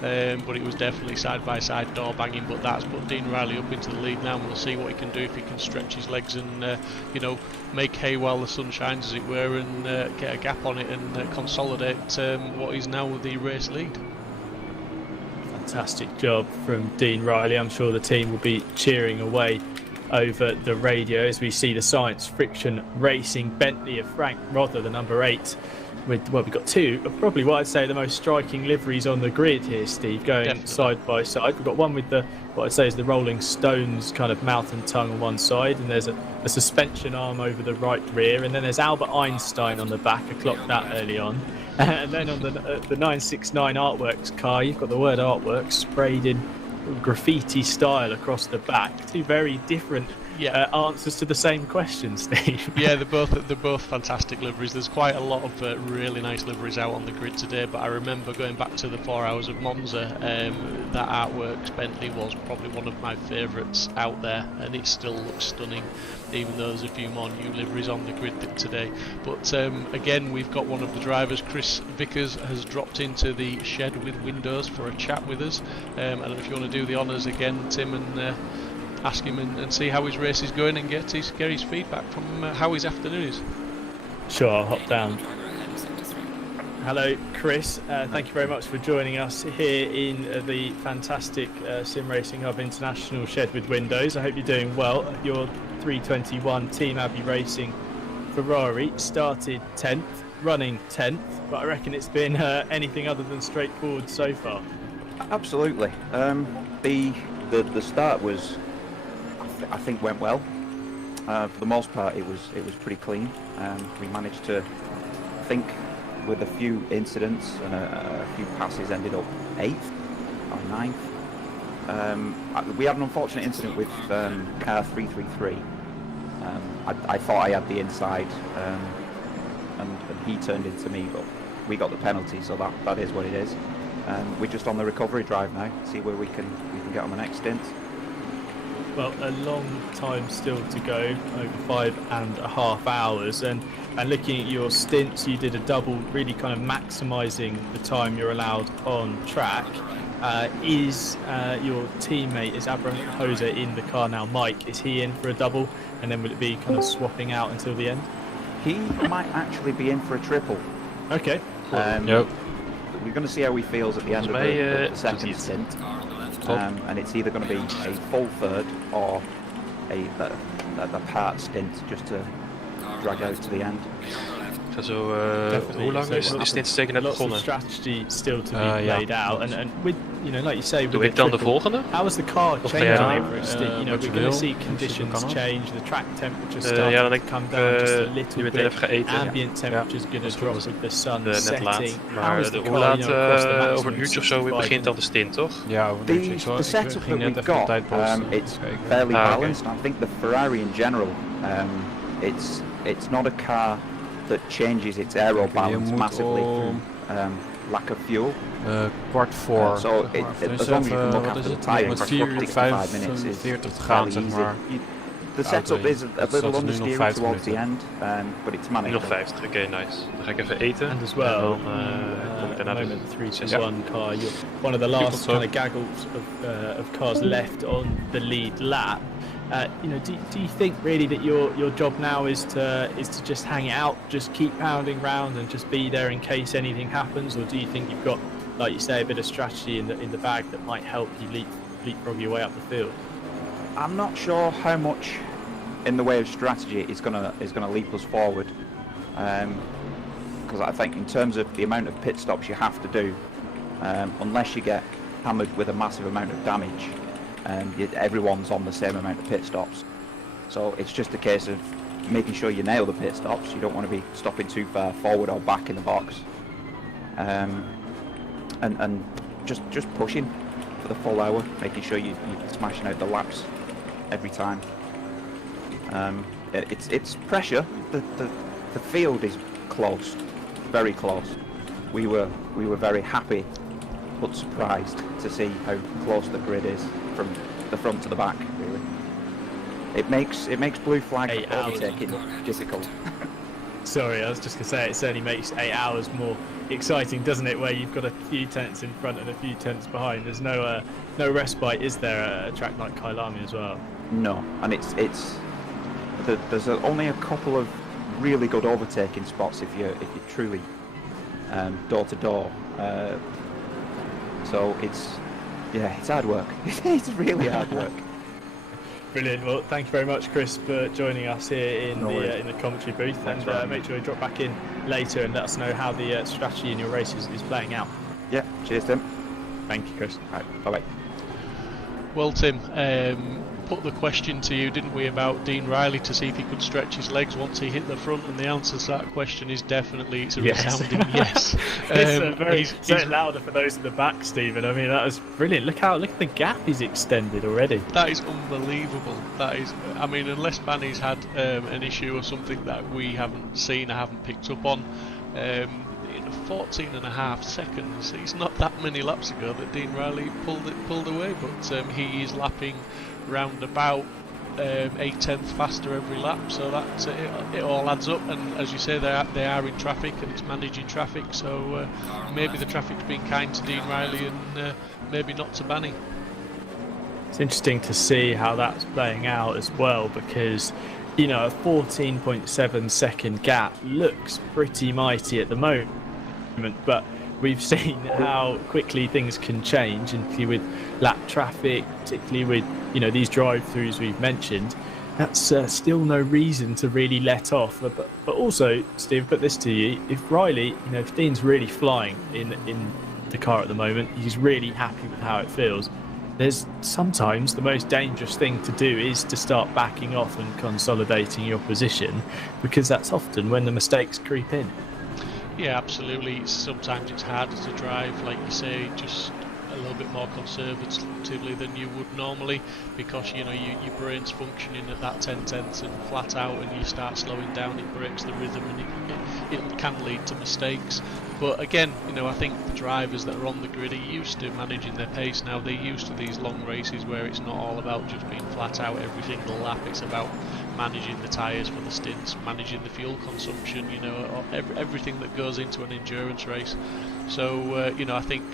But it was definitely side-by-side door banging. But that's put Dean Riley up into the lead now, and we'll see what he can do, if he can stretch his legs and you know, make hay while the sun shines, as it were, and get a gap on it and consolidate what is now the race lead. Fantastic job from Dean Riley. I'm sure the team will be cheering away over the radio as we see the Science Friction Racing Bentley of Frank Rother, the number 8. With, well, we've got 2 of probably what I'd say the most striking liveries on the grid here, Steve, going definitely side by side. We've got one with the, what I'd say is the Rolling Stones kind of mouth and tongue on one side, and there's a suspension arm over the right rear, and then there's Albert Einstein on the back. I clocked that early on. And then on the 969 Artworks car, you've got the word Artworks sprayed in graffiti style across the back. 2 very different answers to the same question, Steve. Yeah, they're both fantastic liveries. There's quite a lot of really nice liveries out on the grid today, but I remember going back to the 4 hours of Monza, that Artworks Bentley was probably one of my favourites out there, and it still looks stunning, even though there's a few more new liveries on the grid today. But again, we've got one of the drivers, Chris Vickers, has dropped into the shed with windows for a chat with us. I don't know if you want to do the honours again, Tim, and ask him and see how his race is going, and get his feedback from how his afternoon is. Sure, I'll hop down. Hello, Chris. Thank you very much for joining us here in the fantastic Sim Racing Hub International shed with windows. I hope you're doing well. Your 321 Team Abbey Racing Ferrari started 10th, running 10th, but I reckon it's been anything other than straightforward so far. Absolutely. The start was, I think, went well. For the most part, it was pretty clean. We managed to, I think, with a few incidents and a few passes, ended up 8th or 9th. We had an unfortunate incident with car 333. I thought I had the inside, and he turned into me, but we got the penalty, so that is what it is. We're just on the recovery drive now, see where we can get on the next stint. a long time still to go, over 5.5 hours, and looking at your stints, you did a double, really kind of maximising the time you're allowed on track. Is your teammate, is Abraham Jose in the car now? Mike, is he in for a double, and then will it be kind of swapping out until the end? He might actually be in for a triple. Okay. Yep. We're going to see how he feels at the end of the second stint, and it's either going to be a full third or a part stint just to drag out to the end. Zo, hoe lang is de stint tegen net begonnen? Lots of strategy still to be played out, and with, you know, like you say, doe ik dan de volgende? How is the car changing over a stint? You know, we're going to see conditions change, the track temperature starting to come down just a little bit, ambient temperature's going to drop with the sun setting. Maar hoe laat, over een uurtje of zo begint dan de stint, toch? Ja, over een uurtje. The setup that we've got, it's fairly balanced. I think the Ferrari in general, it's not a car that changes its aero balance massively through lack of fuel. Kwart voor. So as long as you can look after the tyre for 65 minutes, it's fairly easy. zeg maar. The setup is a little understeering towards the end, but it's manageable. Nog 50, oké, nice. Dan ga ik even eten. And as well, dan kom ik daarna the 3-2-1 car, you're one of the last kind of gaggles of cars left on the lead lap. You know, do you think really that your job now is to just hang it out, just keep pounding round and just be there in case anything happens, or do you think you've got, like you say, a bit of strategy in the bag that might help you leapfrog your way up the field? I'm not sure how much in the way of strategy is gonna leap us forward, because I think in terms of the amount of pit stops you have to do, unless you get hammered with a massive amount of damage, everyone's on the same amount of pit stops. So it's just a case of making sure you nail the pit stops. You don't want to be stopping too far forward or back in the box, and just pushing for the full hour, making sure you're smashing out the laps every time. It's pressure. The field is close, very close. We were very happy but surprised to see how close the grid is from the front to the back. Really, it makes blue flag overtaking difficult. Sorry, I was just going to say, it certainly makes 8 hours more exciting, doesn't it, where you've got a few tenths in front and a few tenths behind. There's no respite, is there, at a track like Kyalami as well? No, and there's only a couple of really good overtaking spots if you're truly door to door. So it's hard work. It's really hard work. Brilliant. Well, thank you very much, Chris, for joining us here in the commentary booth. Thanks, and make sure you drop back in later and let us know how the strategy in your races is playing out. Yeah. Cheers, Tim. Thank you, Chris. All right. Bye bye. Well, Tim, put the question to you, didn't we, about Dean Riley to see if he could stretch his legs once he hit the front, and the answer to that question is definitely, it's a resounding yes. It's very louder for those in the back, Stephen. I mean, that was brilliant. Look at the gap he's extended already. That is unbelievable. That is, I mean, unless Manny's had an issue or something that we haven't seen or haven't picked up on, in 14.5 seconds, it's not that many laps ago that Dean Riley pulled away, but he is lapping round about 8/10 faster every lap, so that it all adds up. And as you say, they are in traffic and it's managing traffic, so maybe the traffic's been kind to Dean Riley and maybe not to Banny. It's interesting to see how that's playing out as well, because you know, a 14.7 second gap looks pretty mighty at the moment, but we've seen how quickly things can change, and particularly with lap traffic, particularly with, you know, these drive-throughs we've mentioned. That's still no reason to really let off. But also, Steve, put this to you: if Riley, you know, if Dean's really flying in the car at the moment, he's really happy with how it feels. There's sometimes the most dangerous thing to do is to start backing off and consolidating your position, because that's often when the mistakes creep in. Yeah, absolutely. Sometimes it's harder to drive, like you say, just a little bit more conservatively than you would normally, because you know your brain's functioning at that 10/10 and flat out, and you start slowing down, it breaks the rhythm, and it can lead to mistakes. But again, I think the drivers that are on the grid are used to managing their pace now. They're used to these long races where it's not all about just being flat out every single lap. It's about managing the tyres for the stints, managing the fuel consumption, everything that goes into an endurance race. So, I think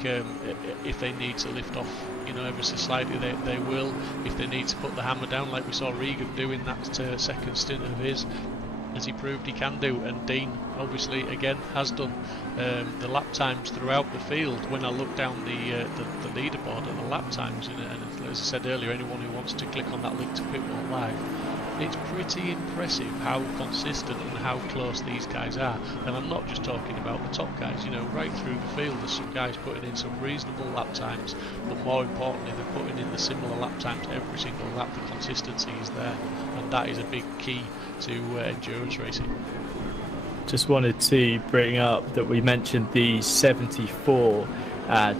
if they need to lift off, ever so slightly, they will. If they need to put the hammer down, like we saw Regan do in that second stint of his, as he proved he can do, and Dean obviously again has done. The lap times throughout the field, when I look down the leaderboard at the lap times, and as I said earlier, anyone who wants to click on that link to Pitwall Live, it's pretty impressive how consistent and how close these guys are. And I'm not just talking about the top guys, right through the field there's some guys putting in some reasonable lap times, but more importantly they're putting in the similar lap times every single lap. The consistency is there, and that is a big key to endurance racing. Just wanted to bring up that we mentioned the 74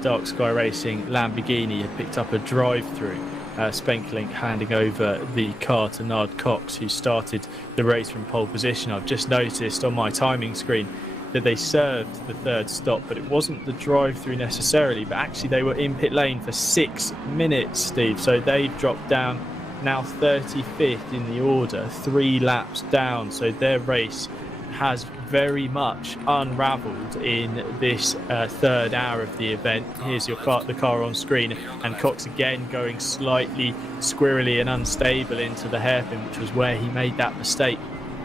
Dark Sky Racing Lamborghini had picked up a drive-through. Spenkelink handing over the car to Nard Cox, who started the race from pole position. I've just noticed on my timing screen that they served the third stop, but it wasn't the drive-through necessarily, but actually they were in pit lane for 6 minutes, Steve. So they've dropped down, now 35th in the order, 3 laps down. So their race has very much unravelled in this third hour of the event. Here's the car on screen, and Cox again going slightly squirrely and unstable into the hairpin, which was where he made that mistake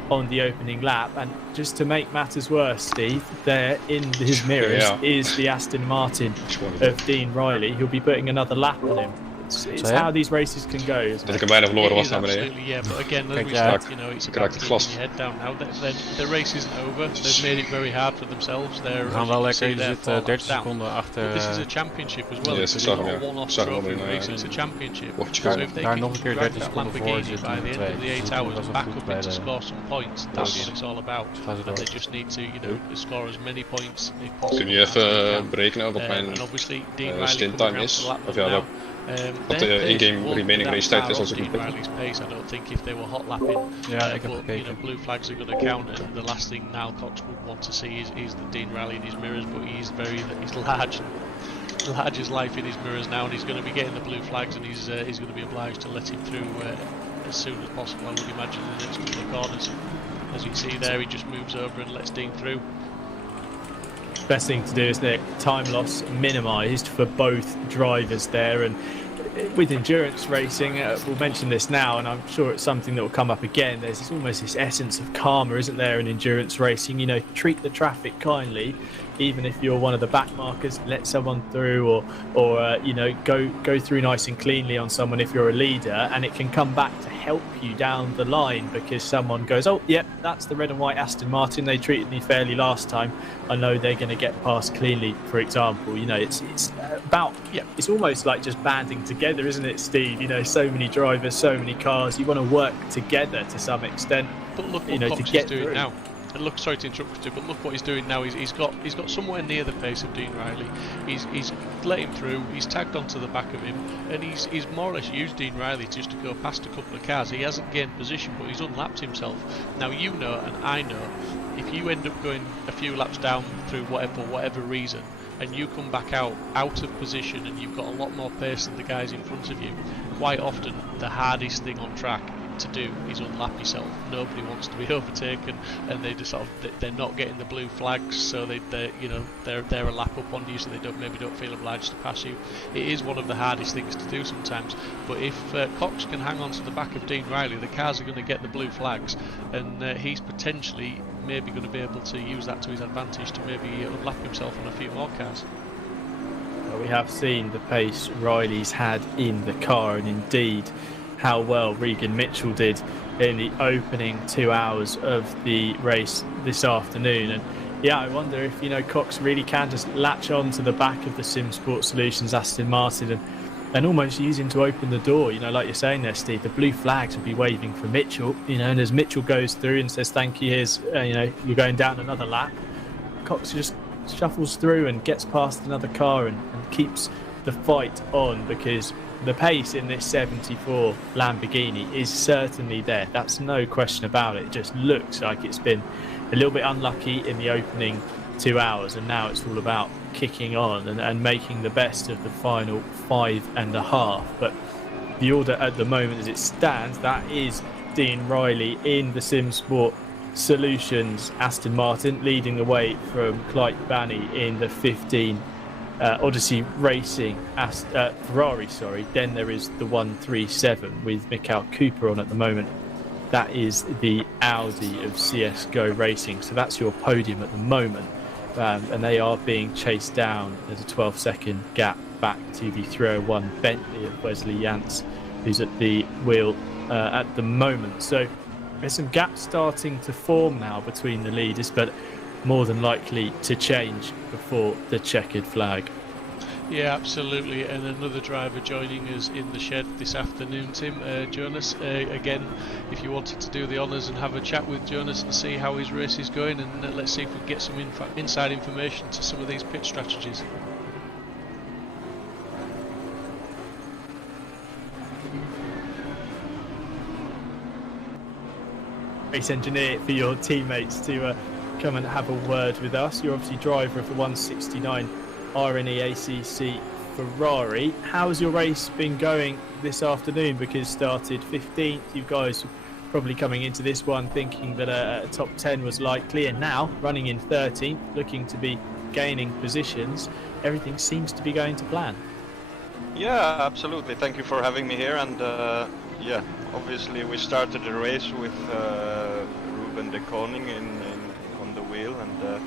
on the opening lap. And just to make matters worse, Steve, there in his mirrors is the Aston Martin of Dean Riley. He'll be putting another lap on him. It's how these races can go. Dat ik hem bijna verloren was naar beneden. Yeah, but again, as we said, it's about keeping your head down now. The race isn't over. They've made it very hard for themselves. We gaan wel lekker, je zit 30 seconden achter. This is a championship as well. Yes, It's not a one-off trophy race. It's a championship. So if they can drag that Lamborghini by the end of the 8 hours back up in to score some points, that's what it's all about. And they just need to, score as many points as possible. Kun je even berekenen wat mijn stint time is? Of ja, wat de in-game remaining race tijd is als ik moet. I don't think if they were hot lapping, blue flags are going to count, and the last thing Niall Cox would want to see is the Dean Riley in his mirrors, but he's large as life in his mirrors now, and he's going to be getting the blue flags, and he's going to be obliged to let him through as soon as possible, I would imagine, in the next couple of corners. As you can see there, he just moves over and lets Dean through. Best thing to do is the time loss minimised for both drivers there. And with endurance racing, we'll mention this now, and I'm sure it's something that will come up again. There's almost this essence of karma, isn't there, in endurance racing? Treat the traffic kindly, even if you're one of the back markers. Let someone through, or go through nice and cleanly on someone if you're a leader, and it can come back to help you down the line because someone goes, oh, yep, that's the red and white Aston Martin. They treated me fairly last time. I know they're going to get past cleanly, for example. It's about, it's almost like just banding together, isn't it, Steve? So many drivers, so many cars. You want to work together to some extent. But look what Cox is doing now. And look, sorry to interrupt you, but look what he's doing now. He's got somewhere near the pace of Dean Riley. He's let him through. He's tagged onto the back of him, and he's more or less used Dean Riley just to go past a couple of cars. He hasn't gained position, but he's unlapped himself. Now and I know, if you end up going a few laps down through whatever reason, and you come back out of position, and you've got a lot more pace than the guys in front of you, quite often the hardest thing on track to do is unlap yourself. Nobody wants to be overtaken, and they just they're not getting the blue flags, so they're a lap up on you, so they don't feel obliged to pass you. It is one of the hardest things to do sometimes, but if Cox can hang on to the back of Dean Riley, the cars are going to get the blue flags, and he's potentially maybe going to be able to use that to his advantage to maybe unlap himself on a few more cars. Well, we have seen the pace Riley's had in the car, and indeed how well Regan Mitchell did in the opening 2 hours of the race this afternoon. And I wonder if Cox really can just latch on to the back of the Sim Sport Solutions Aston Martin and almost use him to open the door. Like you're saying there, Steve, the blue flags will be waving for Mitchell, and as Mitchell goes through and says thank you, here's you're going down another lap, Cox just shuffles through and gets past another car and keeps the fight on, because the pace in this 74 Lamborghini is certainly there. That's no question about it. It just looks like it's been a little bit unlucky in the opening 2 hours, and now it's all about kicking on and making the best of the final 5.5. But the order at the moment as it stands, that is Dean Riley in the SimSport Solutions Aston Martin, leading the way from Clyde Banney in the 15 Odyssey Racing Ferrari. Then there is the 137 with Mikhail Cooper on at the moment. That is the Audi of CSGO Racing. So that's your podium at the moment. And they are being chased down. There's a 12-second gap back to the 301 Bentley of Wesley Yance, who's at the wheel at the moment. So there's some gaps starting to form now between the leaders, but more than likely to change before the checkered flag. Yeah, absolutely. And another driver joining us in the shed this afternoon, Tim, Jonas. Again, if you wanted to do the honours and have a chat with Jonas and see how his race is going, and let's see if we can get some inside information to some of these pit strategies. Race engineer for your teammates to come and have a word with us. You're obviously driver of the 169 RNE ACC Ferrari. How's your race been going this afternoon? Because started 15th, you guys probably coming into this one thinking that a top 10 was likely, and now running in 13th, looking to be gaining positions. Everything seems to be going to plan. Yeah, absolutely. Thank you for having me here. And yeah, obviously we started the race with Ruben de Koning on the wheel, and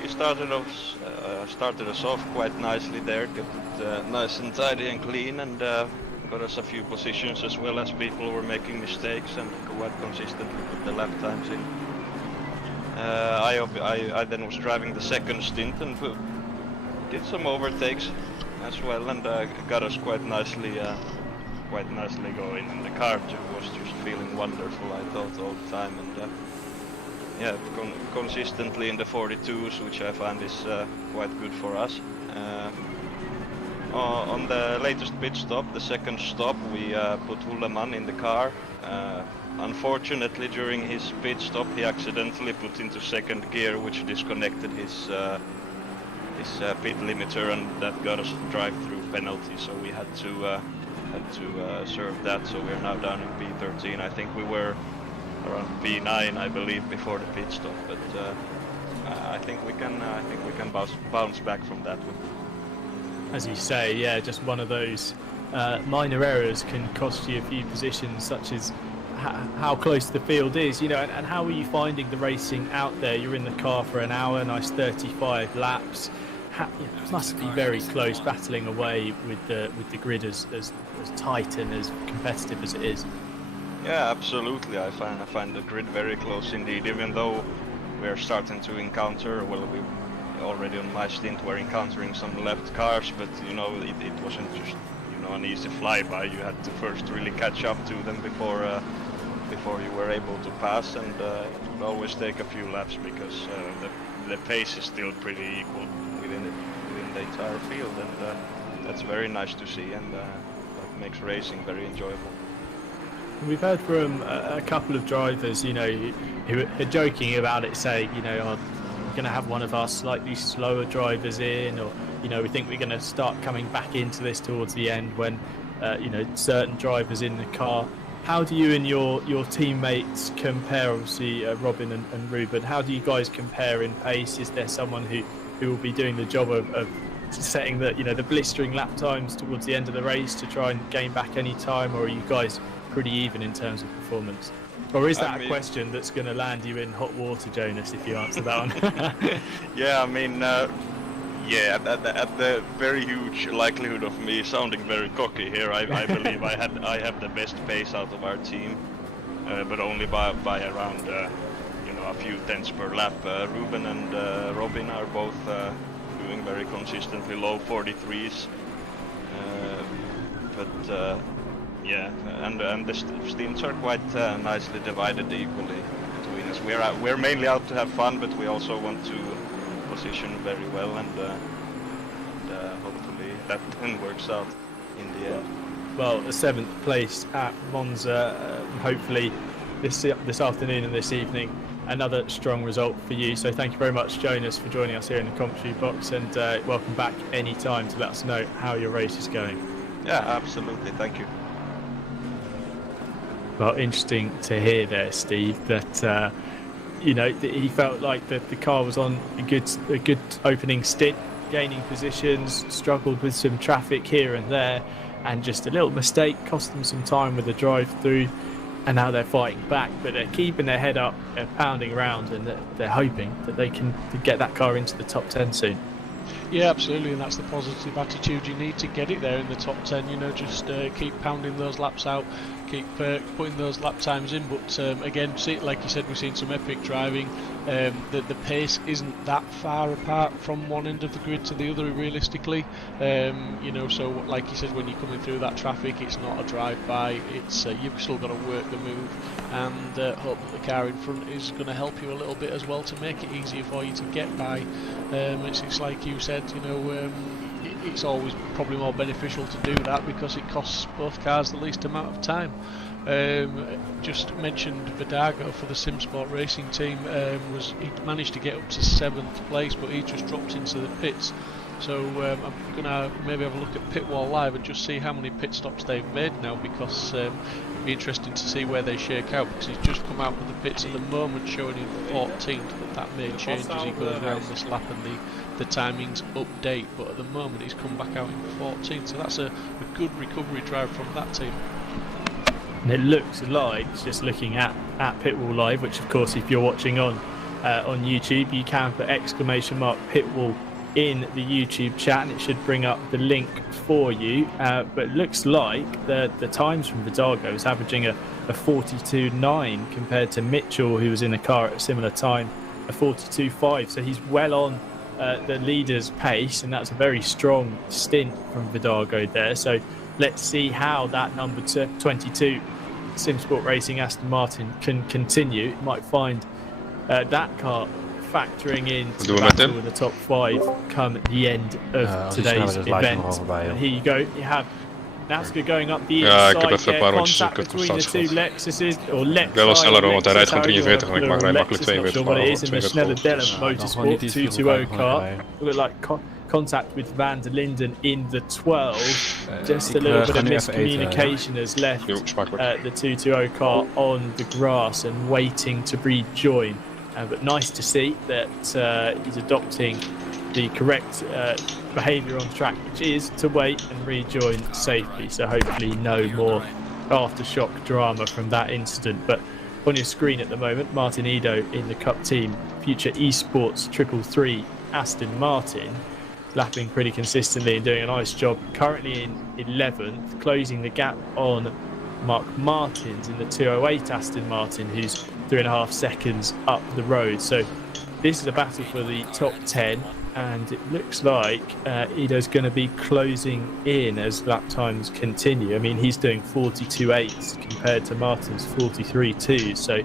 he started us off quite nicely there, kept it nice and tidy and clean, and got us a few positions as well as people were making mistakes, and quite consistently put the lap times in. I then was driving the second stint and did some overtakes as well, and got us quite nicely going. And the car was just feeling wonderful, I thought, all the time, and yeah, consistently in the 42s, which I find is quite good for us. On the latest pit stop, the second stop, we put Hulleman in the car. Unfortunately, during his pit stop, he accidentally put into second gear, which disconnected his pit limiter, and that got us a drive-through penalty. So we had to serve that. So we're now down in P13. I think we were around P9, I believe, before the pit stop. But I think we can bounce back from that one. As you say, yeah, just one of those minor errors can cost you a few positions, such as how close the field is, you know. And how are you finding the racing out there? You're in the car for an hour, nice 35 laps. It must be very close, battling away with the grid as tight and as competitive as it is. Yeah, absolutely. I find the grid very close indeed. Even though we're starting to encounter, well, we already on my stint were encountering some left cars, but you know, it wasn't just an easy flyby. You had to first really catch up to them before you were able to pass, and it would always take a few laps because the pace is still pretty equal within the entire field, and that's very nice to see, and that makes racing very enjoyable. We've heard from a couple of drivers, you know, who are joking about it, saying, you know, we're going to have one of our slightly slower drivers in, or, you know, we think we're going to start coming back into this towards the end when, you know, certain drivers in the car. How do you and your teammates compare? Obviously, Robin and Ruben, how do you guys compare in pace? Is there someone who will be doing the job of setting the blistering lap times towards the end of the race to try and gain back any time, or are you guys pretty even in terms of performance? Or is that a question that's going to land you in hot water, Jonas, if you answer that one? Yeah, I mean, yeah, at the very huge likelihood of me sounding very cocky here, I believe I have the best pace out of our team, but only by around a few tenths per lap. Ruben and Robin are both doing very consistently low 43s, but yeah, and the stints are quite nicely divided equally between us. We're mainly out to have fun, but we also want to position very well, and hopefully that then works out in the end. Well, a 7th place at Monza, hopefully this afternoon and this evening, another strong result for you. So thank you very much, Jonas, for joining us here in the commentary box, and welcome back any time to let us know how your race is going. Yeah, absolutely. Thank you. Well, interesting to hear there, Steve, that he felt like the car was on a good opening stint, gaining positions, struggled with some traffic here and there, and just a little mistake cost them some time with the drive-through, and now they're fighting back, but they're keeping their head up, they're pounding around, and they're hoping that they can get that car into the top 10 soon. Yeah, absolutely, and that's the positive attitude you need to get it there in the top 10. Just keep pounding those laps out, keep putting those lap times in. But again, like you said, we've seen some epic driving. The pace isn't that far apart from one end of the grid to the other, realistically. So like you said, when you're coming through that traffic, it's not a drive-by. It's you've still got to work the move, and hope that the car in front is going to help you a little bit as well to make it easier for you to get by. It's like you said, it's always probably more beneficial to do that because it costs both cars the least amount of time. Just mentioned Vidago for the SimSport racing team. He managed to get up to 7th place, but he just dropped into the pits. So I'm gonna maybe have a look at Pit Wall Live and just see how many pit stops they've made now, because it'd be interesting to see where they shake out, because he's just come out of the pits at the moment, showing him 14th, but that may change as he goes around this lap and the timings update. But at the moment he's come back out in 14th, so that's a good recovery drive from that team. And it looks like, just looking at Pitwall Live, which of course if you're watching on YouTube, you can put !Pitwall in the YouTube chat and it should bring up the link for you. But it looks like the times from Vidago is averaging a 42.9 compared to Mitchell, who was in the car at a similar time, a 42.5. So he's well on the leader's pace, and that's a very strong stint from Vidago there. So let's see how that number 22 SimSport Racing Aston Martin can continue. It might find that car factoring in to the battle in the top 5 come the end of today's event. And here you go, you have Nasca going up the inside there, contact between the two Lexuses, or Lexus. Wel sneller hoor, want hij rijdt gewoon 43 en ik mag rijden makkelijk 42. What it is in the Schnelle Dellen Motorsport 220 car. Look like contact with Van der Linden in the 12. Just a little bit of miscommunication has left the 220 car on the grass and waiting to rejoin. But nice to see that he's adopting the correct behaviour on track, which is to wait and rejoin safely. So hopefully no more aftershock drama from that incident. But on your screen at the moment, Martin Ido in the Cup team, Future Esports 333 Aston Martin, lapping pretty consistently and doing a nice job. Currently in 11th, closing the gap on Mark Martins in the 208 Aston Martin, who's 3.5 seconds up the road. So this is a battle for the top 10, and it looks like Ido's going to be closing in as lap times continue. I mean, he's doing 42.8 compared to Martin's 43.2, so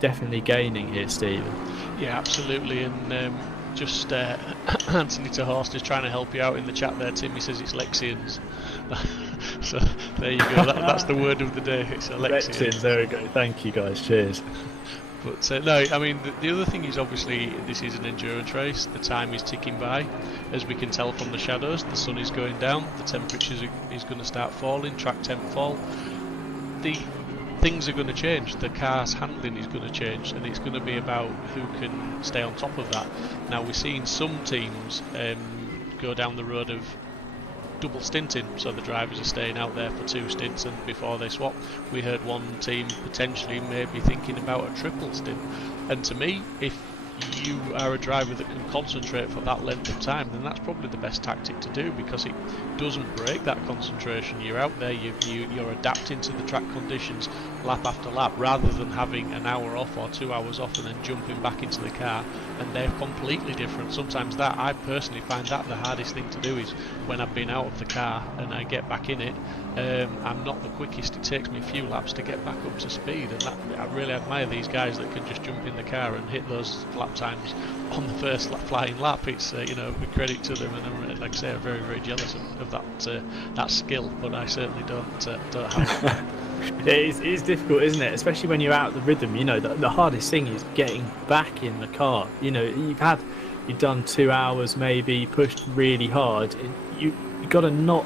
definitely gaining here, Stephen. Yeah, absolutely. And just Anthony Tehorst is trying to help you out in the chat there, Tim. He says it's Lexians. So there you go, that's the word of the day. It's Lexians. There we go. Thank you guys, cheers. But no, I mean, the other thing is obviously this is an endurance race. The time is ticking by, as we can tell from the shadows. The sun is going down, the temperatures is going to start falling, track temp fall. The things are going to change, the car's handling is going to change, and it's going to be about who can stay on top of that. Now we're seeing some teams go down the road of double stinting, so the drivers are staying out there for 2 stints and before they swap. We heard one team potentially maybe thinking about a triple stint, and to me, if you are a driver that can concentrate for that length of time, then that's probably the best tactic to do, because it doesn't break that concentration. You're out there, you're adapting to the track conditions lap after lap, rather than having an hour off or 2 hours off and then jumping back into the car, and they're completely different. Sometimes that, I personally find that the hardest thing to do, is when I've been out of the car and I get back in it, I'm not the quickest. It takes me a few laps to get back up to speed, and that, I really admire these guys that can just jump in the car and hit those lap times on the first flying lap. It's a credit to them, and I'm, like I say, I'm very, very jealous of that skill, but I certainly don't have it. It is difficult, isn't it? Especially when you're out of the rhythm. You know, the hardest thing is getting back in the car. You know, you've done 2 hours, maybe pushed really hard. You got to not,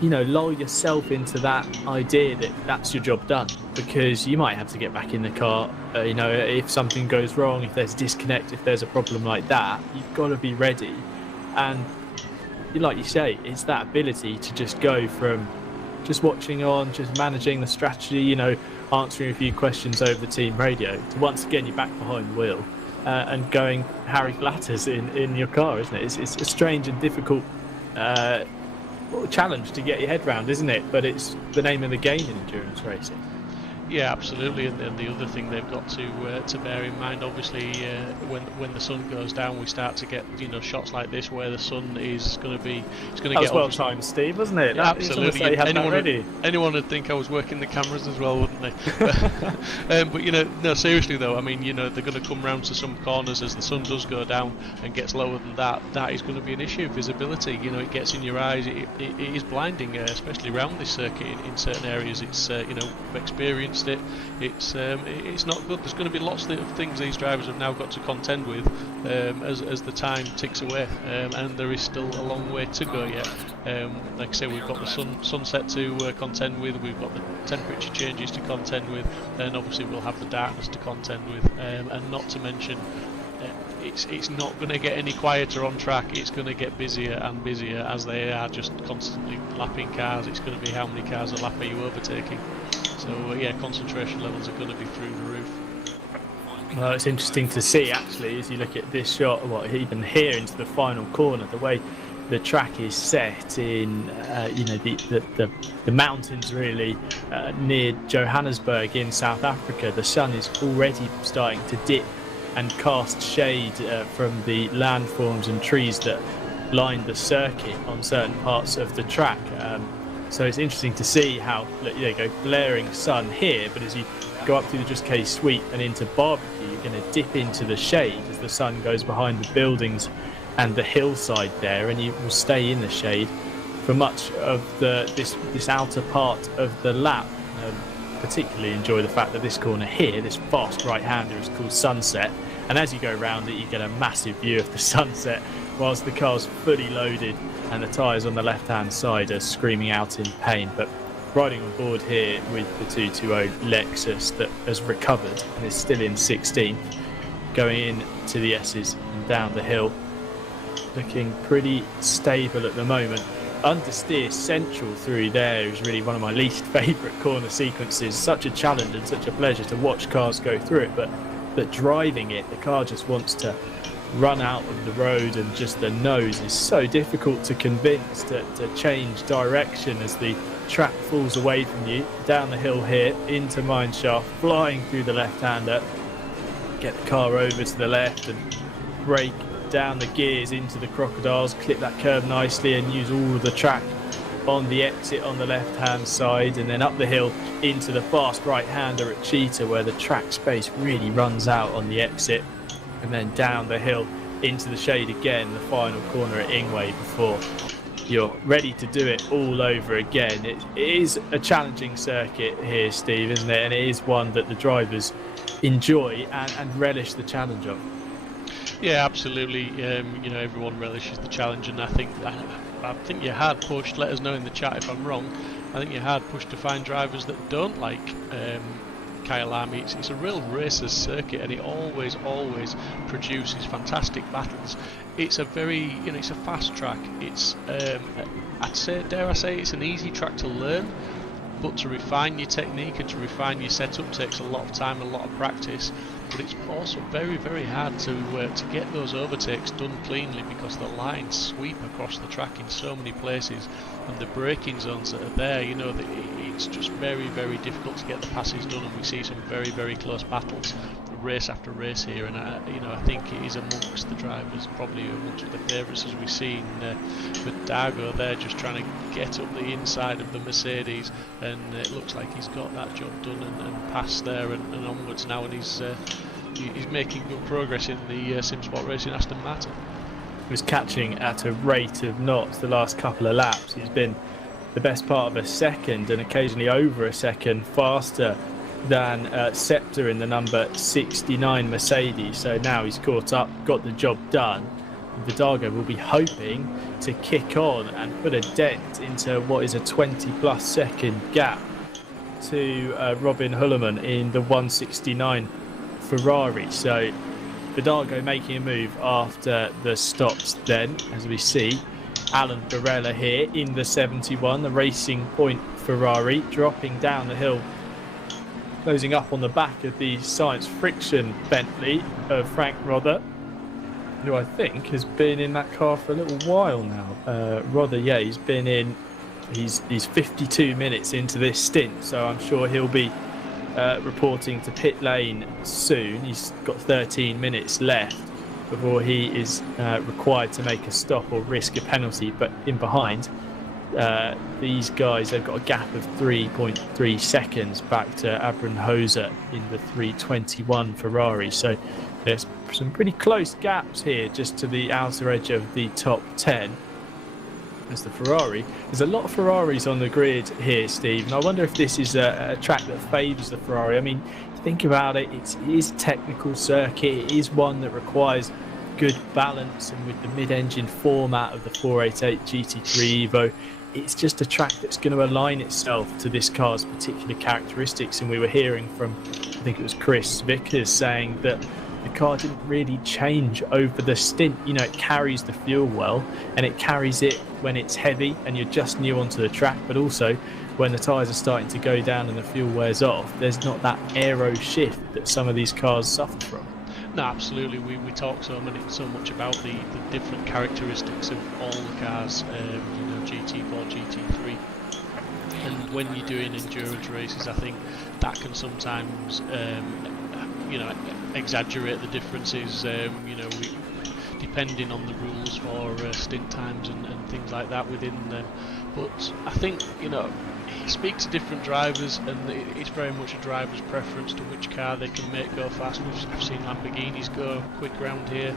you know, lull yourself into that idea that that's your job done, because you might have to get back in the car. You know, if something goes wrong, if there's a disconnect, if there's a problem like that, you've got to be ready. And like you say, it's that ability to just go from just watching on, just managing the strategy, you know, answering a few questions over the team radio, to once again you're back behind the wheel and going Harry Blatters in your car, isn't it? It's a strange and difficult challenge to get your head round, isn't it? But it's the name of the game in endurance racing. Yeah, absolutely. And then the other thing they've got to bear in mind, obviously, when the sun goes down, we start to get, you know, shots like this where the sun is going to be. It's going to get well timed, Steve, wasn't it? Yeah, absolutely. Anyone would think I was working the cameras as well, wouldn't they? But you know, no, seriously though, I mean, you know, they're going to come round to some corners as the sun does go down and gets lower than that. That is going to be an issue. Visibility, you know, it gets in your eyes. It is blinding, especially around this circuit in certain areas. It's you know, we've experienced it. It's not good. There's going to be lots of things these drivers have now got to contend with as the time ticks away, and there is still a long way to go yet. Like I say, we've got the sunset to contend with, we've got the temperature changes to contend with, and obviously we'll have the darkness to contend with, and not to mention it's not going to get any quieter on track. It's going to get busier and busier as they are just constantly lapping cars. It's going to be how many cars a lap are you overtaking. So yeah, concentration levels are going to be through the roof. Well, it's interesting to see actually as you look at this shot, even here into the final corner, the way the track is set in, you know, the mountains really near Johannesburg in South Africa. The sun is already starting to dip and cast shade from the landforms and trees that line the circuit on certain parts of the track. So it's interesting to see how, there you go, blaring sun here, but as you go up through the Just K Sweep and into Barbecue, you're going to dip into the shade as the sun goes behind the buildings and the hillside there, and you will stay in the shade for much of this outer part of the lap. Particularly enjoy the fact that this corner here, this fast right-hander, is called Sunset, and as you go around it you get a massive view of the sunset whilst the car's fully loaded and the tyres on the left-hand side are screaming out in pain. But riding on board here with the 220 Lexus that has recovered and is still in 16th, going in to the S's and down the hill, looking pretty stable at the moment. Understeer central through there is really one of my least favourite corner sequences. Such a challenge and such a pleasure to watch cars go through it, but driving it, the car just wants to run out of the road, and just the nose is so difficult to convince to change direction as the track falls away from you. Down the hill here into Mineshaft, flying through the left-hander, get the car over to the left and brake down the gears into the crocodiles, clip that curve nicely and use all of the track on the exit on the left hand side, and then up the hill into the fast right hander at Cheetah where the track space really runs out on the exit, and then down the hill into the shade again, the final corner at Ingwe before you're ready to do it all over again. It is a challenging circuit here, Steve, isn't it? And it is one that the drivers enjoy and relish the challenge of. Yeah, absolutely. You know, everyone relishes the challenge, and I think you had pushed. Let us know in the chat if I'm wrong. I think you had pushed to find drivers that don't like Kyalami. It's a real racer's circuit, and it always produces fantastic battles. It's a very, you know, it's a fast track. It's dare I say, it's an easy track to learn, but to refine your technique and to refine your setup takes a lot of time and a lot of practice. But it's also very, very hard to get those overtakes done cleanly, because the lines sweep across the track in so many places, and the braking zones that are there, you know, it's just very, very difficult to get the passes done, and we see some very, very close battles, race after race here. And you know, I think it is amongst the drivers probably amongst the favourites, as we've seen with Dago there just trying to get up the inside of the Mercedes, and it looks like he's got that job done and passed there and onwards now, and he's making good progress in the SimSport Racing Aston Martin. He was catching at a rate of knots the last couple of laps. He's been the best part of a second and occasionally over a second faster than Scepter in the number 69 Mercedes. So now he's caught up, got the job done. Vidago will be hoping to kick on and put a dent into what is a 20-plus second gap to Robin Hulleman in the 169 Ferrari. So Vidago making a move after the stops then, as we see Alan Barella here in the 71, the Racing Point Ferrari, dropping down the hill, closing up on the back of the Science Friction Bentley of Frank Rother, who I think has been in that car for a little while now. Rother, yeah, he's been in, he's 52 minutes into this stint, so I'm sure he'll be reporting to pit lane soon. He's got 13 minutes left before he is required to make a stop or risk a penalty. But in behind, these guys, they've got a gap of 3.3 seconds back to Abram Hoser in the 321 Ferrari. So there's some pretty close gaps here just to the outer edge of the top 10. As the Ferrari, there's a lot of Ferraris on the grid here, Steve, and I wonder if this is a track that favours the Ferrari. I mean, think about it, it is a technical circuit, it is one that requires good balance, and with the mid-engine format of the 488 GT3 Evo, it's just a track that's going to align itself to this car's particular characteristics. And we were hearing from, I think it was Chris Vickers, saying that the car didn't really change over the stint. You know, it carries the fuel well, and it carries it when it's heavy and you're just new onto the track, but also when the tyres are starting to go down and the fuel wears off, there's not that aero shift that some of these cars suffer from. No, absolutely. We talk so much about the different characteristics of all the cars, you know, GT4, GT3. And when you're doing endurance races, I think that can sometimes you know, exaggerate the differences, you know, depending on the rules for stint times and things like that within them. But I think, you know, you speak to different drivers, and it's very much a driver's preference to which car they can make go fast. We've seen Lamborghinis go quick round here.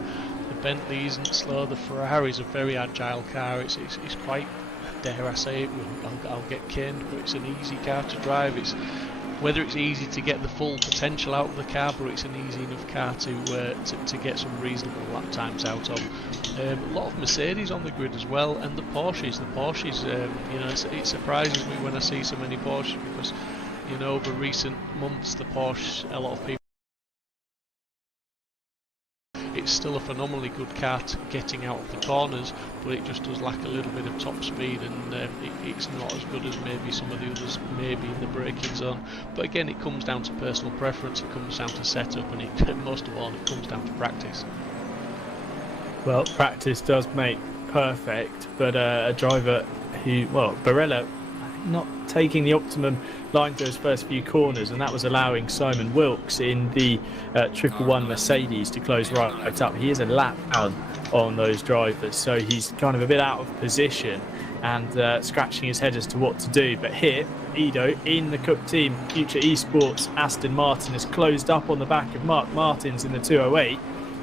The Bentley isn't slow. The Ferrari's a very agile car. It's quite, dare I say it, I'll get caned, but it's an easy car to drive. It's whether it's easy to get the full potential out of the car, but it's an easy enough car to get some reasonable lap times out of. A lot of Mercedes on the grid as well, and the Porsches. You know, it surprises me when I see so many Porsches, because, you know, over recent months, the Porsche, a lot of people, it's still a phenomenally good car getting out of the corners, but it just does lack a little bit of top speed, and it's not as good as maybe some of the others, maybe in the braking zone. But again, it comes down to personal preference, it comes down to setup, and most of all, it comes down to practice. Well, practice does make perfect, but a driver who, well, Barella, not taking the optimum line to his first few corners, and that was allowing Simon Wilkes in the 111 Mercedes to close right up. He is a lap down on those drivers, so he's kind of a bit out of position and scratching his head as to what to do. But here, Ido in the Cup team, Future Esports Aston Martin, has closed up on the back of Mark Martins in the 208.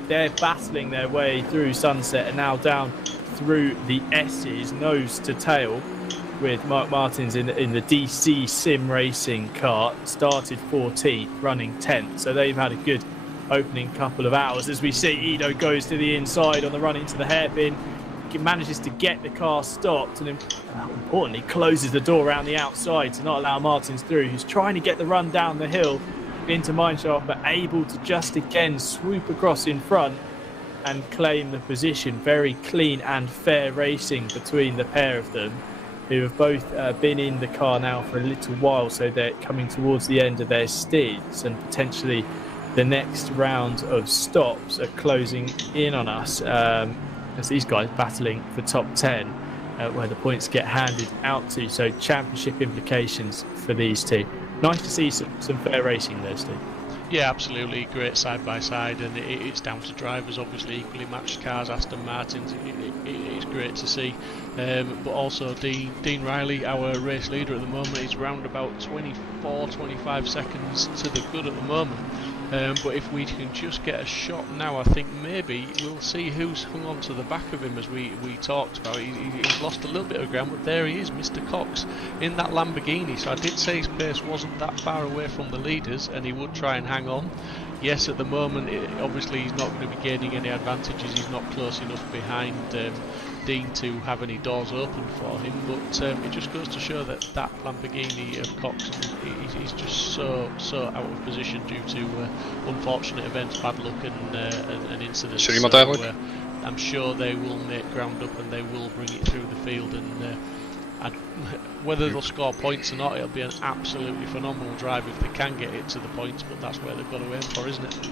They're battling their way through Sunset and now down through the S's, nose to tail, with Mark Martins in the DC Sim Racing car. Started 14th, running 10th, so they've had a good opening couple of hours. As we see, Ido goes to the inside on the run into the hairpin, manages to get the car stopped, and importantly closes the door around the outside to not allow Martins through, who's trying to get the run down the hill into Mineshaft, but able to just again swoop across in front and claim the position. Very clean and fair racing between the pair of them, who have both been in the car now for a little while, so they're coming towards the end of their stints, and potentially the next round of stops are closing in on us, as these guys battling for top 10, where the points get handed out to. So championship implications for these two. Nice to see some fair racing there, Steve. Yeah, absolutely. Great side by side, and it's down to drivers, obviously. Equally matched cars, Aston Martins. It's great to see. But also Dean Riley, our race leader at the moment, is round about 24-25 seconds to the good at the moment. But if we can just get a shot now, I think maybe we'll see who's hung on to the back of him, as we talked about. He's lost a little bit of ground, but there he is, Mr. Cox, in that Lamborghini. So I did say his pace wasn't that far away from the leaders, and he would try and hang on. Yes, at the moment, obviously he's not going to be gaining any advantages. He's not close enough behind Dean to have any doors open for him, but it just goes to show that that Lamborghini of Cox is just so out of position due to unfortunate events, bad luck and incidents. So, I'm sure they will make ground up and they will bring it through the field, and whether they'll score points or not, it'll be an absolutely phenomenal drive if they can get it to the points, but that's where they've got to aim for, isn't it?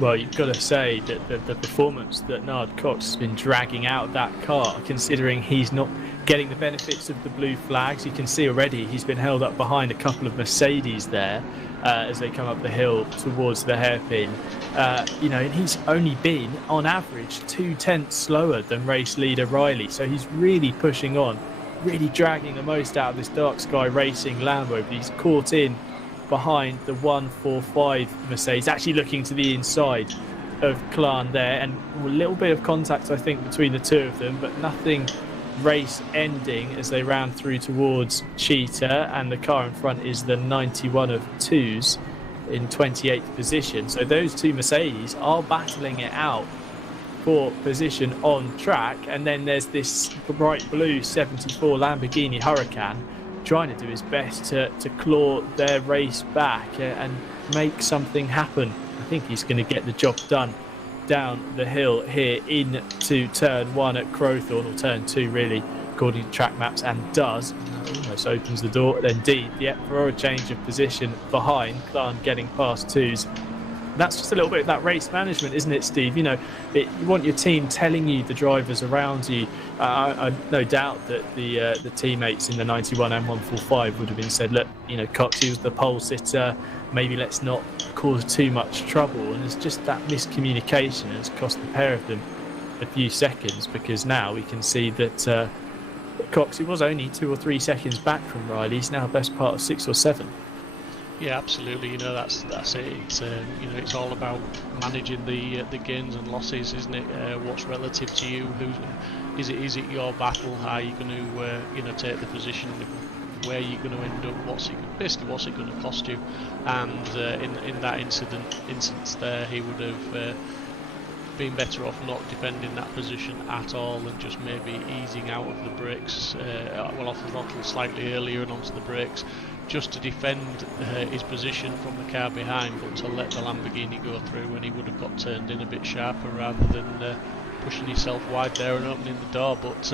Well, you've got to say that the performance that Nard Cox has been dragging out of that car, considering he's not getting the benefits of the blue flags. You can see already he's been held up behind a couple of Mercedes there as they come up the hill towards the hairpin. And he's only been, on average, 2/10 slower than race leader Riley. So he's really pushing on, really dragging the most out of this Dark Sky Racing Lambo, but he's caught in behind the 145 Mercedes, actually looking to the inside of Clan there, and a little bit of contact I think between the two of them, but nothing race ending as they round through towards Cheetah, and the car in front is the 91 of 2s in 28th position. So those two Mercedes are battling it out for position on track, and then there's this bright blue 74 Lamborghini Huracan trying to do his best to claw their race back and make something happen. I think he's going to get the job done down the hill here into turn 1 at Crowthorne, or turn 2 really, according to track maps, and does. Almost opens the door, and indeed, for a change of position behind, Clan getting past 2s. That's just a little bit of that race management, isn't it, Steve? You want your team telling you the drivers around you. I no doubt that the teammates in the 91 and 145 would have been said, look, Cox, he was the pole sitter, maybe let's not cause too much trouble. And it's just that miscommunication has cost the pair of them a few seconds, because now we can see that Cox, he was only 2 or 3 seconds back from Riley, he's now best part of 6 or 7. Yeah, absolutely. That's it. It's all about managing the gains and losses, isn't it? What's relative to you? Is it your battle? How are you going to take the position? Where you're going to end up? What's it going to cost you? And in that instance there, he would have been better off not defending that position at all, and just maybe easing out of the brakes, off the throttle slightly earlier and onto the brakes, just to defend his position from the car behind, but to let the Lamborghini go through, and he would have got turned in a bit sharper rather than pushing himself wide there and opening the door. But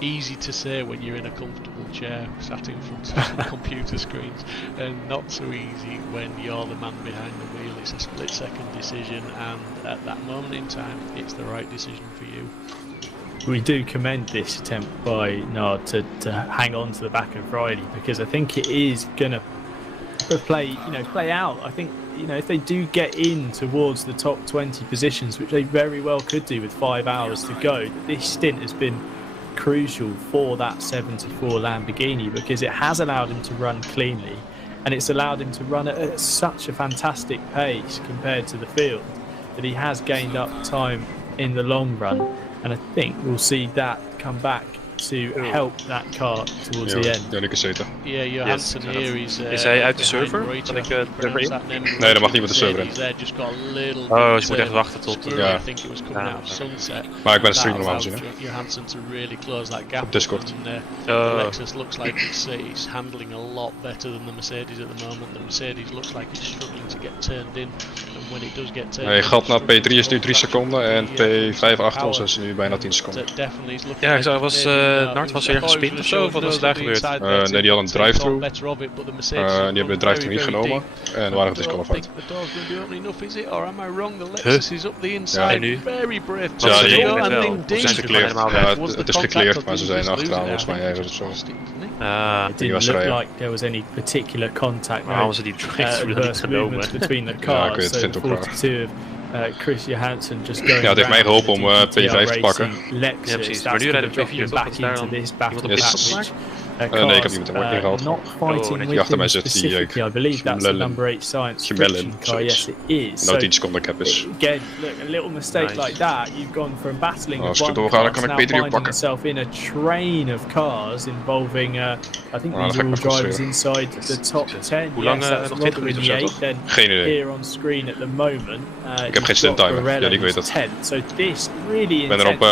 easy to say when you're in a comfortable chair sat in front of computer screens, and not so easy when you're the man behind the wheel. It's a split second decision, and at that moment in time it's the right decision for you. We do commend this attempt by Nard to hang on to the back of Riley, because I think it is going to play out. I think if they do get in towards the top 20 positions, which they very well could do with 5 hours to go, this stint has been crucial for that 74 Lamborghini, because it has allowed him to run cleanly, and it's allowed him to run at such a fantastic pace compared to the field that he has gained up time in the long run. And I think we'll see that come back to help that car towards the end. Ja, Johansson here is hij uit de server? Kan ik nee, dat mag niet met de server in. Oh, dus je moet echt wachten tot... Ja. Maar ik ben een stream normaal gezien, hè. Op Discord. Lexus looks like it's handling a lot better than the Mercedes at the moment. The Mercedes looks like it's struggling to get turned in. And when it does get turned in... gat naar P3 is nu 3 seconden en P5 achter ons is nu bijna 10 seconden. Ja, ik zag, Nard was weer gespind of zo, of wat was daar gebeurd? Nee, die hadden een drive-through. Die hebben de drive-through niet genomen en waren gedisqualified. Ja, en nu? Ja, het is gecleared, maar ze zijn achteraan volgens mij ergens of zo. It didn't look like there was any particular contact. Movements between the cars. So 42 of Chris Johansson just going. Ja, het heeft mij geholpen om P5 te pakken. Lexus, ja, precies. Maar nu rijden we P4 back into this battle match. Nee, ik heb iemand ingehaald. Not fighting with Die achter mij him zit, specifically. I believe that's the number 8 science friction car. Yes, it is. Nou 10 seconden cap is. Again, look, a little mistake like that, you've gone from battling with Als ik one doorga, dan car kan to ik now P3 finding oppakken. yourself in a train of cars involving, I think these are all drivers inside the top 10. Hoe lang yes, that's nog Robert in of the zo, 8, then Geen idee. here on screen at the moment. Ik heb geen stint timer, ja, ik weet het. 10. So this really Ik ben er op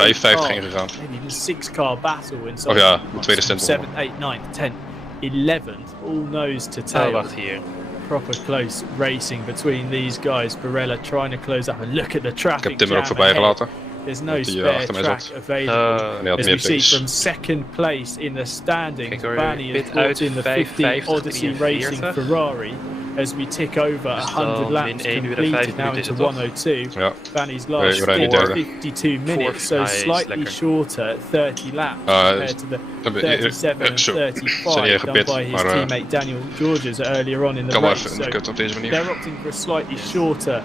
5:50 ingegaan. Maybe a 6-car battle inside. Oh ja, de tweede stint. 7, 8, 9, 10, 11th, all nose to tail. wacht hier. Proper close racing between these guys. Barella trying to close up and look at the traffic. Ik heb Timmer ook jam voorbij ahead. gelaten. There's no Die spare achter mij track zat. available. Had As meer we see pace. from second place in the standings, Kijk hoor, Bani has pit brought uit in the 15 Odyssey 5:50, Racing Ferrari. As we tick over 100 laps min 1 uur en 5 completed now minuten into is het toch? 102. Ja. Bani's last We rijden stint derde. 52 minutes, so Nice, slightly lekker. shorter, 30 laps compared to the 37 and zo. Zijn 35 niet done gepit, by his maar teammate Daniel Georges earlier on in the kan wel race. even So een kut op deze manier. they're opting for a slightly shorter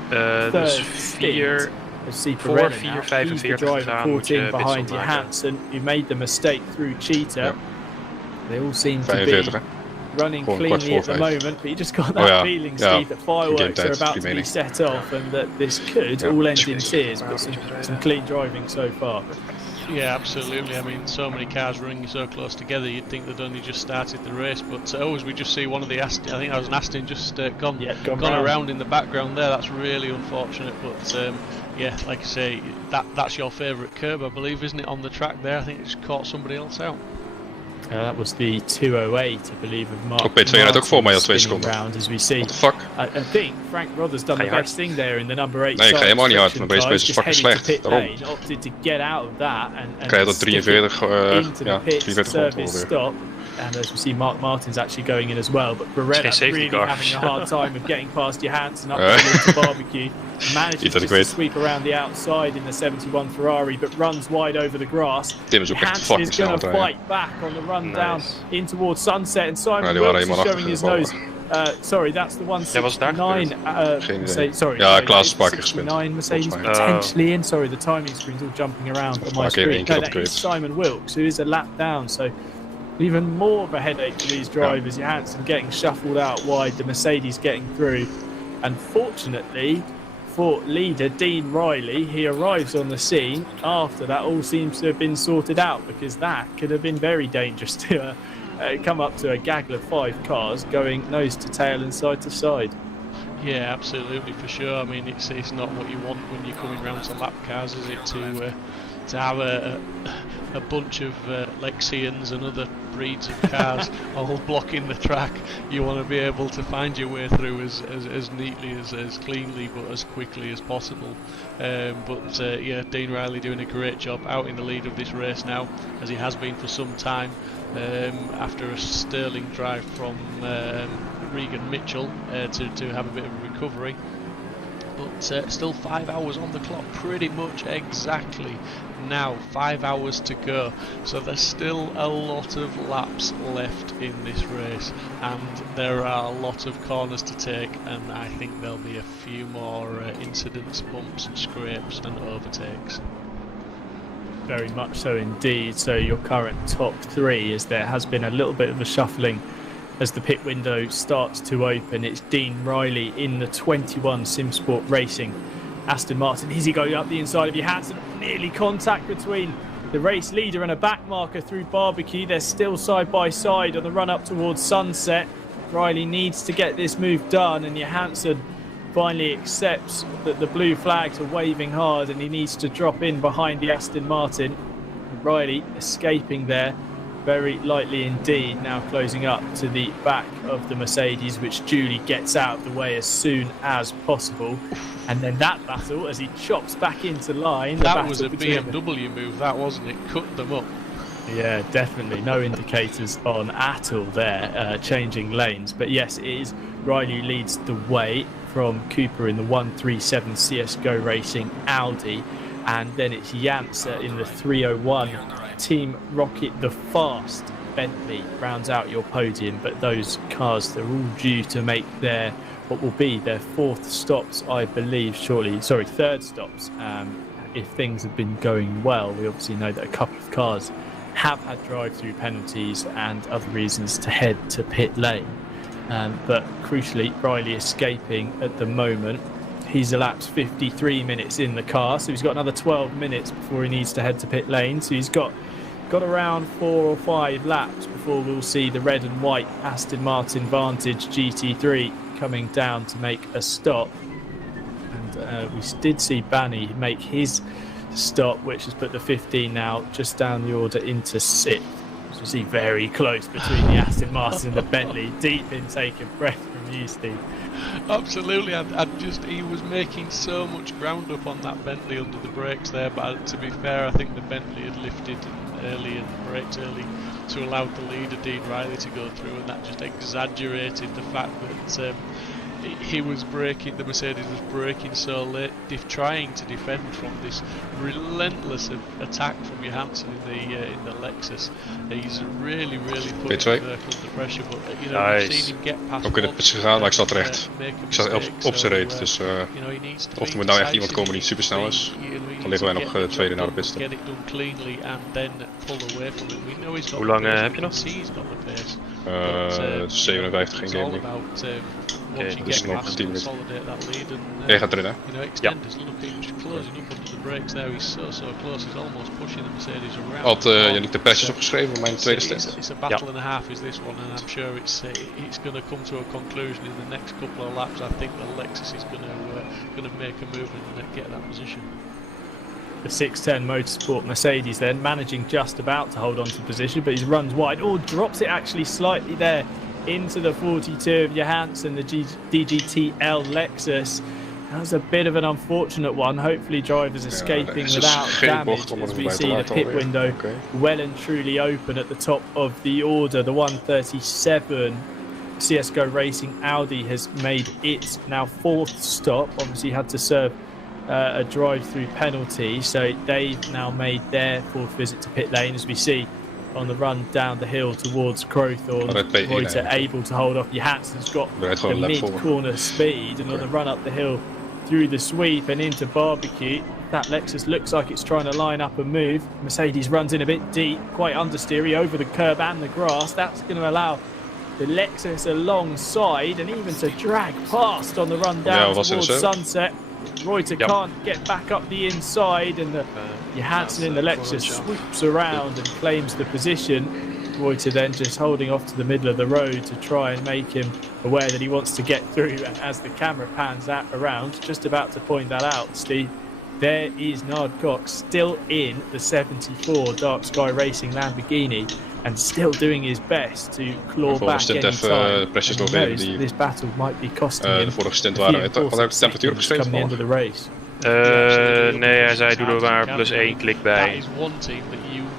Dus third 4 stint. See voor Pirelli 4:45 now. He's the driver gaan, moet caught je in pitstop behind maken. Johansson, who made the mistake through Cheetah. Ja. They all seem to 45 be hè. running Gewoon cleanly kwart at voor the 5. moment, but you just got that Oh ja, feeling, ja. Steve, that fireworks Game tijd, are about to be mening. set off and that this could Ja. all end in tears, but some clean driving so far. Yeah, absolutely. I mean, so many cars running so close together, you'd think they'd only just started the race, but as we just see one of the Aston, I think that was an Aston, just gone around in the background there. That's really unfortunate, but yeah, like I say, that's your favourite curb, I believe, isn't it, on the track there? I think it's caught somebody else out. That was the 208, I believe, of Mark. Op P2 rijdt ook voor mij al 2 spinning seconden. round, as we see. What the fuck? I think Frank Rodder's done Ga the je hard? best thing there in the number 8. Nee, ik ga helemaal niet hard, mijn cars, race is just fucking heading to slecht, pit daarom. lane, opted to get out of that and Krijg je dat stick 43, it into ja, the pit 43 service ongeveer. stop. And as we see, Mark Martin's actually going in as well, but Barella Geen safety really car. having a hard time of getting past Johansson up into barbecue. Manages Niet dat ik just to weet. sweep around the outside in the 71 Ferrari, but runs wide over the grass. Tim is ook echt Johansson fucking is snel going aan to het rijden. fight back on the run down in towards Sunset, and Simon Ja, die waren Wilkes is helemaal showing his achter nose. Sorry, that's the Ja, was het daar 169. Geen idee. Mercedes, sorry, Ja, sorry, Klaas is it's een paar keer gespeeld, 69 Mercedes volgens mij. potentially in. Sorry, the timing screen's all jumping around on my paar keer, screen. één keer No, op de that is grid. Simon Wilkes, who is a lap down. So even more of a headache for these drivers. Johansson getting shuffled out wide, the Mercedes getting through. And fortunately for leader Dean Riley, he arrives on the scene after that all seems to have been sorted out, because that could have been very dangerous to come up to a gaggle of 5 cars going nose to tail and side to side. Yeah, absolutely, for sure. I mean, it's not what you want when you're coming round to lap cars, is it? To have a bunch of Lexians and other breeds of cars all blocking the track. You want to be able to find your way through as neatly, as cleanly, but as quickly as possible. Yeah, Dean Riley doing a great job out in the lead of this race now, as he has been for some time. After a sterling drive from Regan Mitchell to have a bit of a recovery. But still 5 hours on the clock, pretty much exactly now, 5 hours to go, so there's still a lot of laps left in this race, and there are a lot of corners to take, and I think there'll be a few more incidents, bumps, scrapes and overtakes. Very much so indeed. So your current top 3, as there has been a little bit of a shuffling as the pit window starts to open. It's Dean Riley in the 21 SimSport Racing Aston Martin. Is he going up the inside of Johansson? Nearly contact between the race leader and a back marker through barbecue. They're still side by side on the run up towards Sunset. Riley needs to get this move done, and Johansson finally accepts that the blue flags are waving hard and he needs to drop in behind the Aston Martin. Riley escaping there very lightly indeed, now closing up to the back of the Mercedes, which duly gets out of the way as soon as possible. And then that battle, as he chops back into line. That was a BMW move, that, wasn't it? Cut them up. Yeah, definitely. No indicators on at all there, changing lanes. But yes, it is Riley who leads the way from Cooper in the 137 CSGO Racing Audi. And then it's Jansa in the 301 Team Rocket, the fast Bentley rounds out your podium. But those cars, they're all due to make their, what will be their 4th stops, I believe, shortly. Sorry, 3rd stops. If things have been going well, we obviously know that a couple of cars have had drive-through penalties and other reasons to head to pit lane. But crucially, Riley escaping at the moment. He's elapsed 53 minutes in the car, so he's got another 12 minutes before he needs to head to pit lane. So he's got around 4 or 5 laps before we'll see the red and white Aston Martin Vantage GT3 coming down to make a stop. And we did see Banny make his stop, which has put the 15 now just down the order into 6th. As you see, very close between the Aston Martin and the Bentley. Deep intake of breath from you, Steve. Absolutely, he was making so much ground up on that Bentley under the brakes there, but to be fair, I think the Bentley had lifted early and braked early to allow the leader, Dean Riley, to go through, and that just exaggerated the fact that he was braking, the Mercedes was braking so late, trying to defend from this relentless attack from Johansson in the Lexus. He's really put the vehicle under pressure, but we've seen him get past. Ook in het pitje gegaan, maar ik zat er echt. Ik zat op zijn reet, dus of er moet nou echt iemand komen die super snel is, dan liggen wij nog tweede naar de pitstop. Hoe lang heb je nog? 57 in game nu. Oké, dus nog 10 minuten. Jij gaat erin, hè? Ja. Had Yannick de persjes opgeschreven voor mijn tweede stint? It's a battle and a half is this one, and I'm sure it's going to come to a conclusion in the next couple of laps. I think the Lexus is going to make a move and get that position. The 610 Motorsport Mercedes then managing just about to hold on to position, but he runs wide. Oh, drops it actually slightly there into the 42 of Johansson, the DGTL Lexus. That was a bit of an unfortunate one. Hopefully drivers escaping without damage, as we see the pit window well and truly open at the top of the order. The 137 CSGO Racing Audi has made its now 4th stop. Obviously had to serve a drive-through penalty, so they've now made their 4th visit to pit lane, as we see on the run down the hill towards Crowthorne. Reuter able to hold off. Johansson's got the mid-corner speed, and on the run up the hill through the sweep and into Barbecue, that Lexus looks like it's trying to line up a move. Mercedes runs in a bit deep, quite understeery over the curb and the grass. That's going to allow the Lexus alongside and even to drag past on the run down towards Sunset. Reuter can't get back up the inside, and the Johansson in the Lexus swoops around and claims the position. Reuter then just holding off to the middle of the road to try and make him aware that he wants to get through. And as the camera pans that around, just about to point that out, Steve, there is Nard Cox still in the 74 Dark Sky Racing Lamborghini and still doing his best to claw back any time. This battle might be costing him de vorige stint waren het. Wat heb je temperatuur opgeschreven? Coming into the race. Nee, hij zei doe er maar +1 klik bij.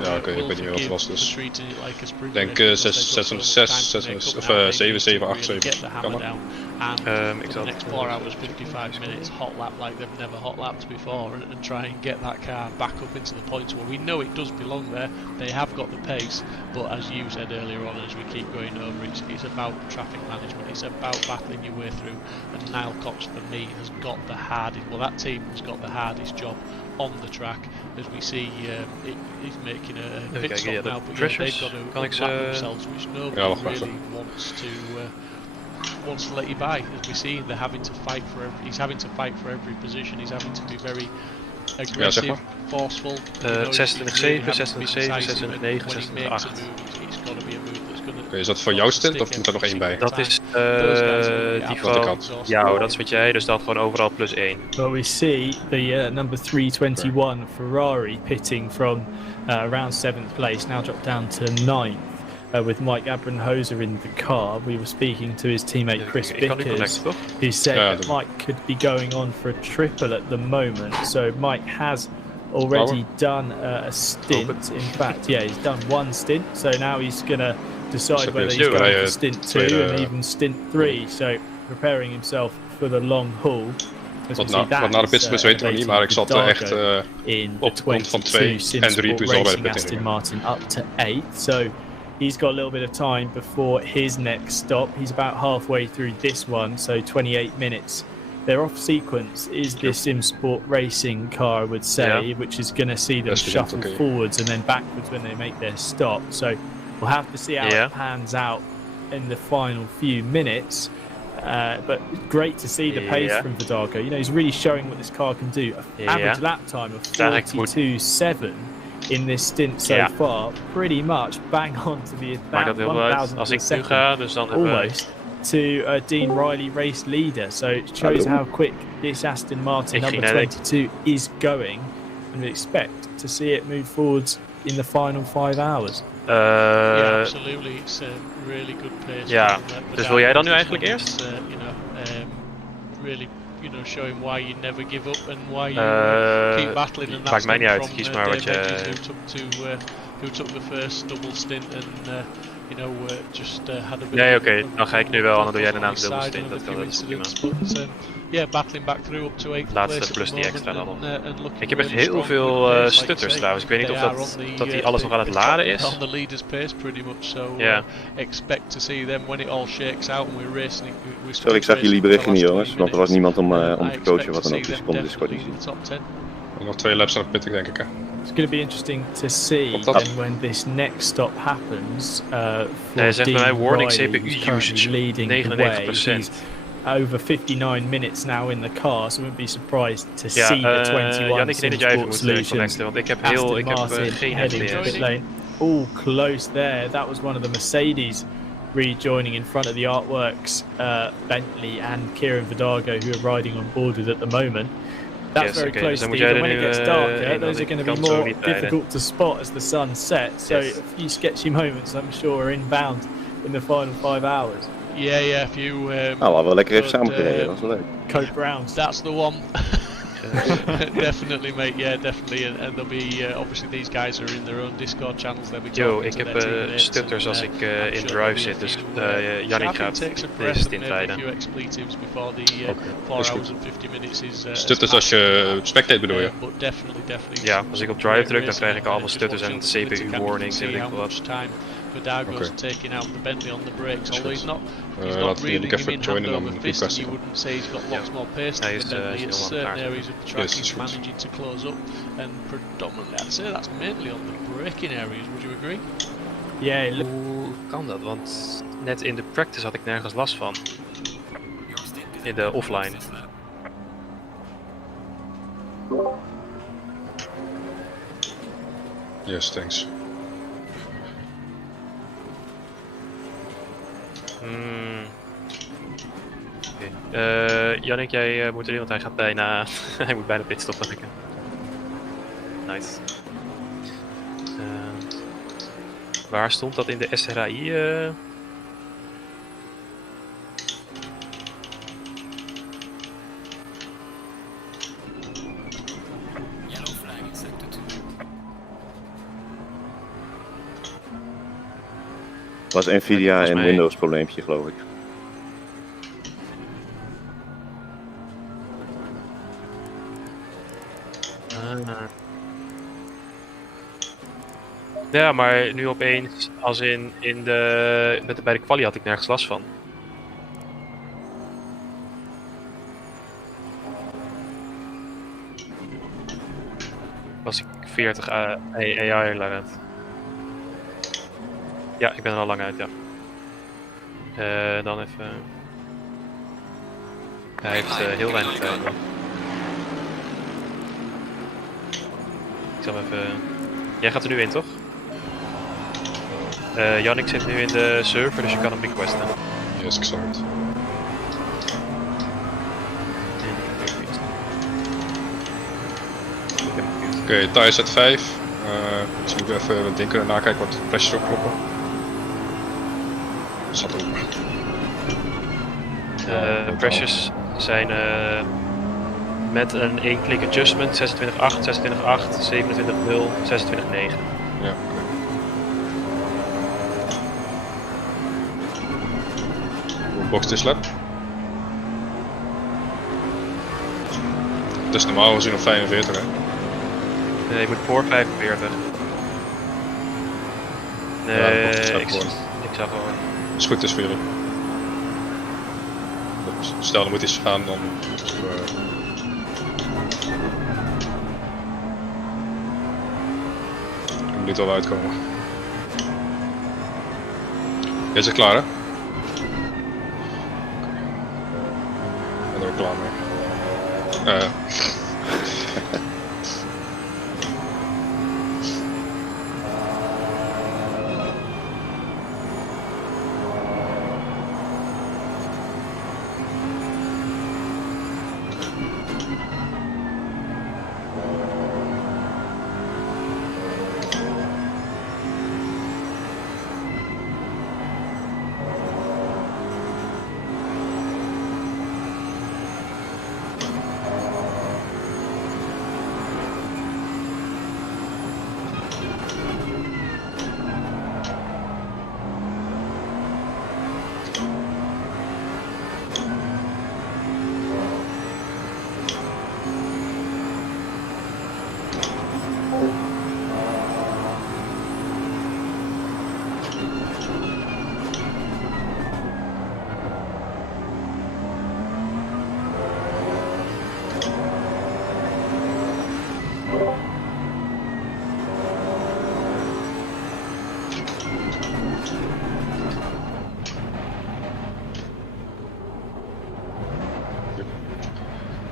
Ja, oké, ik weet niet wat het was, dus ik denk 606 of 7, 7, 8, 7. Kan dat? Ik zal the next 4 hours, 55 minutes, hot lap like they've never hot lapped before, and try and get that car back up into the points where we know it does belong there. They have got the pace, but as you said earlier on, as we keep going over, it's about traffic management, it's about battling your way through, and Nile Cox for me has got the hardest, well that team has got the hardest job on the track. As we see, he's making a pit stop now, but they've got to lap themselves, which nobody really wants to let you by. As we see, they're having to fight for he's having to fight for every position. He's having to be very aggressive, forceful. 26-7, 26-7, 26-9, 26-8. Is dat voor jouw stint of moet er nog 1 bij? Dat is die van jou, dat is wat jij, dus dat gewoon overal +1. Well, we see the number 321 Ferrari pitting from around 7th place, now dropped down to 9th. With Mike Abrenhoser in the car. We were speaking to his teammate Chris Bickers, who said that Mike could be going on for a triple at the moment. So Mike has already done a stint. In fact, he's done 1 stint. So now he's going to decide whether he's going for stint 2 and even stint 3. So preparing himself for the long haul. Wat na de pitstop is weten we niet, maar ik zat echt op de kant van 2 en 3 toen al bij de pitting. Aston Martin up to 8. So he's got a little bit of time before his next stop. He's about halfway through this one, so 28 minutes their off sequence is this Sim Sport racing car, I would say, which is going to see them shuffle forwards and then backwards when they make their stop. So we'll have to see how it pans out in the final few minutes. But great to see the pace from Vidago. You know, he's really showing what this car can do. Average lap time of 42.7 in this stint so far. Pretty much bang on to the 1,000th second. Almost. To Dean Riley, race leader. So it shows how quick this Aston Martin number 22 is going, and we expect to see it move forwards in the final 5 hours. Ja, absolutely. It's a really good pace. Ja, dus wil jij dan nu eigenlijk eerst? You know, really, you know, showing why you never give up and why you keep battling. And maakt mij niet uit. Kies maar wat je. Who took the first double stint and you know just had a bit. Nee, oké. Dan ga ik nu wel en dan doe jij daarna een dubbel stint. Dat kan wel prima. Yeah, battling back through up to 8th laatste plus die extra dan nog. Ik heb echt heel veel stutters trouwens. Ik weet niet of dat die alles nog aan het laden is. On the leaders pace pretty much, so expect to see them when it all shakes out and we're racing. Sorry, ik zag jullie berichten niet jongens, want er was niemand om te coachen wat dan ook, dus ik kon de Discord niet zien. Nog 2 laps aan de pitting denk ik hè. It's going to be interesting to see then when this next stop happens. Nee, zegt bij mij warning CPU usage leading 99%. Over 59 minutes now in the car, so I wouldn't be surprised to see the 21 Jannik, ik denk dat jij even moet connecten, want ik heb geen lane. All close there. That was one of the Mercedes rejoining in front of the Artworks, Bentley and Kieran Vidago, who are riding on board with at the moment. That's very close, Steve, and when it gets darker, those are going to be more difficult to spot as the sun sets. So a few sketchy moments, I'm sure, are inbound in the final 5 hours. Yeah, if you. Nou, we wel lekker even samen gereden, dat is wel leuk. Coke Browns. That's the one. Definitely, mate. Yeah, definitely. And there'll be obviously these guys are in their own Discord channels. They'll be talking ik heb stutters als ik in drive zit, dus Jannik gaat deze stint rijden. Stutters als je spectate bedoel je? Ja, als ik op drive druk, dan krijg ik allemaal stutters en CPU warnings en weet ik wat. Vidago's taking out the Bentley on the brakes, although he's not reeling him in hand over fist, and you wouldn't say he's got lots more pace than the Bentley. In certain areas of the track he's managing to close up, and predominantly I'd say that's mainly on the braking areas, would you agree? Yeah. Hoe kan dat? Want net in de practice had ik nergens last van. In de offline. Yes, thanks. Jannik, jij moet erin, want hij gaat bijna. Hij moet bijna pitstop maken. Nice. Waar stond dat in de SRHI? Was Nvidia en Windows probleempje, geloof ik. Ja, maar nu opeens, als bij de quali had ik nergens last van. Was ik 40 AI uit. Ja, ik ben er al lang uit, ja. Dan even... Hij heeft heel weinig tijd nog. Ik zal even... Jij gaat er nu in, toch? Jannik zit nu in de server, dus je kan hem requesten. Yes, ik zag het. Oké, tire set 5. Dus moet ik even wat dingen nakijken wat de pressure opkloppen. Zat open. Pressures zijn met een 1-click adjustment 26.8, 26.8, 27.0, 26.9. Ja, oké. Box this lap. Het is normaal gezien op 45 hè? Nee, je moet voor 45. Nee, ja, ik zag gewoon. Is goed, is voor jullie. Stel er moet iets gaan, dan... je moet wel uitkomen. Is het klaar, hè? Ik ben er ook klaar mee.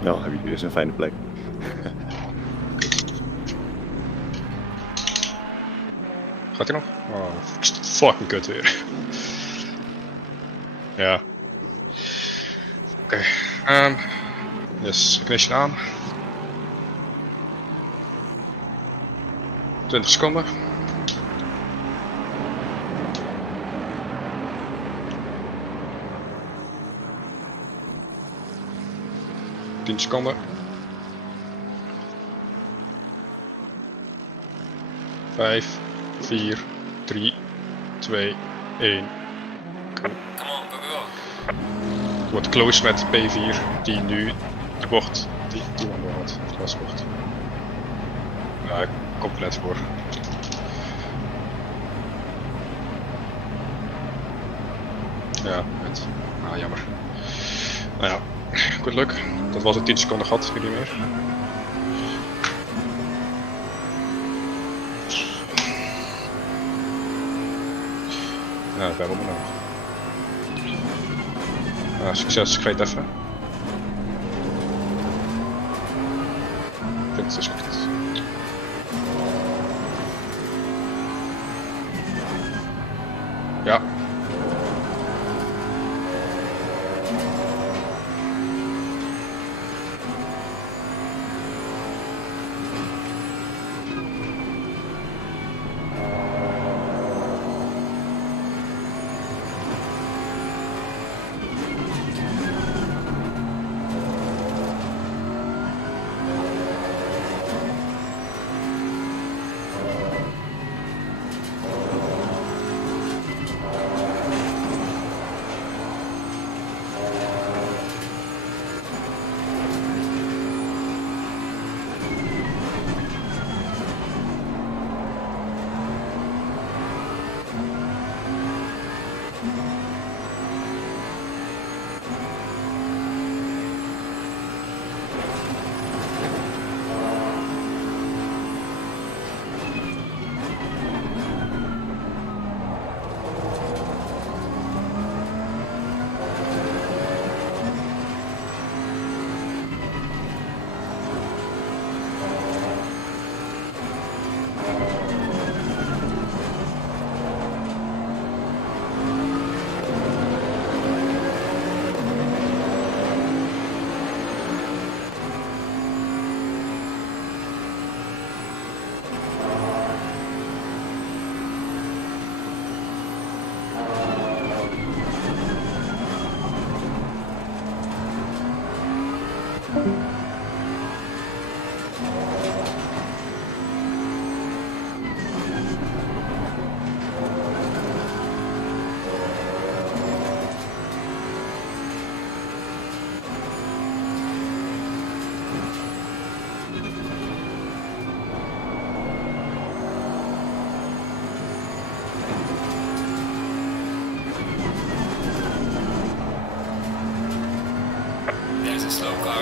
Nou, heb je dus een fijne plek. Gaat hij nog? Oh, fucking kut weer. Ja. Oké. Yes, ignition aan. 20 seconden. Tien seconden. 5, 4, 3, 2, 1. Het wordt close met P4 die nu de bocht die man had, de glasbocht. Ja, ik kom er net voor. Ja, net. Ah, jammer. Nou ja, good luck. Dat was het 10 seconden gat, nu niet meer. Ja, dat hebben we nog. Succes, ik weet even. Ik vind het dus echt. Ja.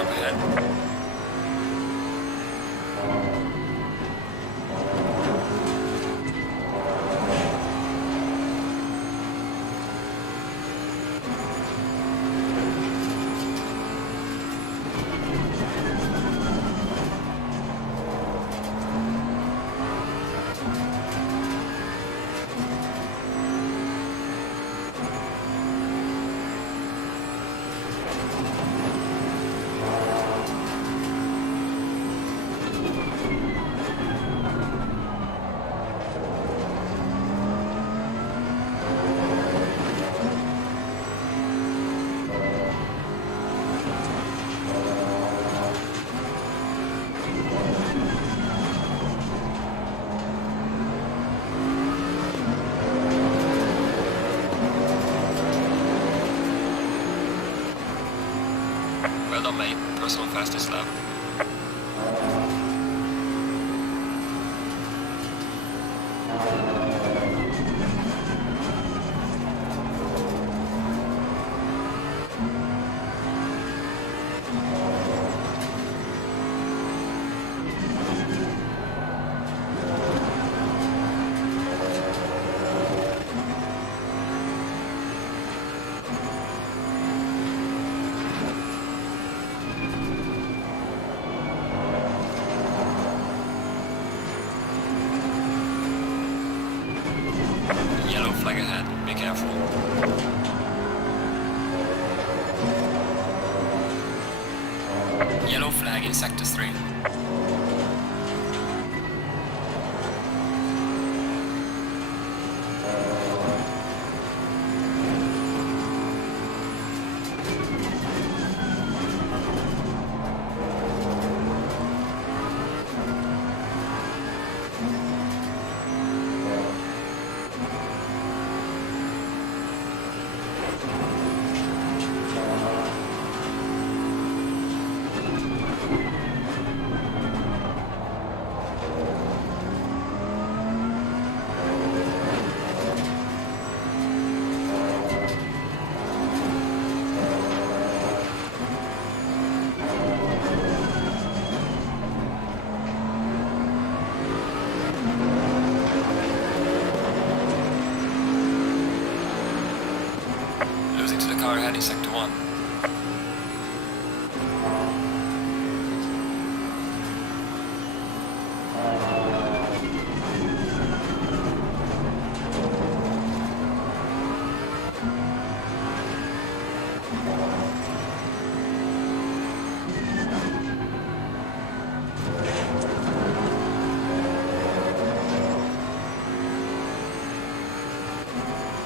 sharp ahead. Well done, mate. Personal fastest lap. Yellow flag ahead, be careful. Yellow flag in sector 3. Losing to the car ahead in sector 1.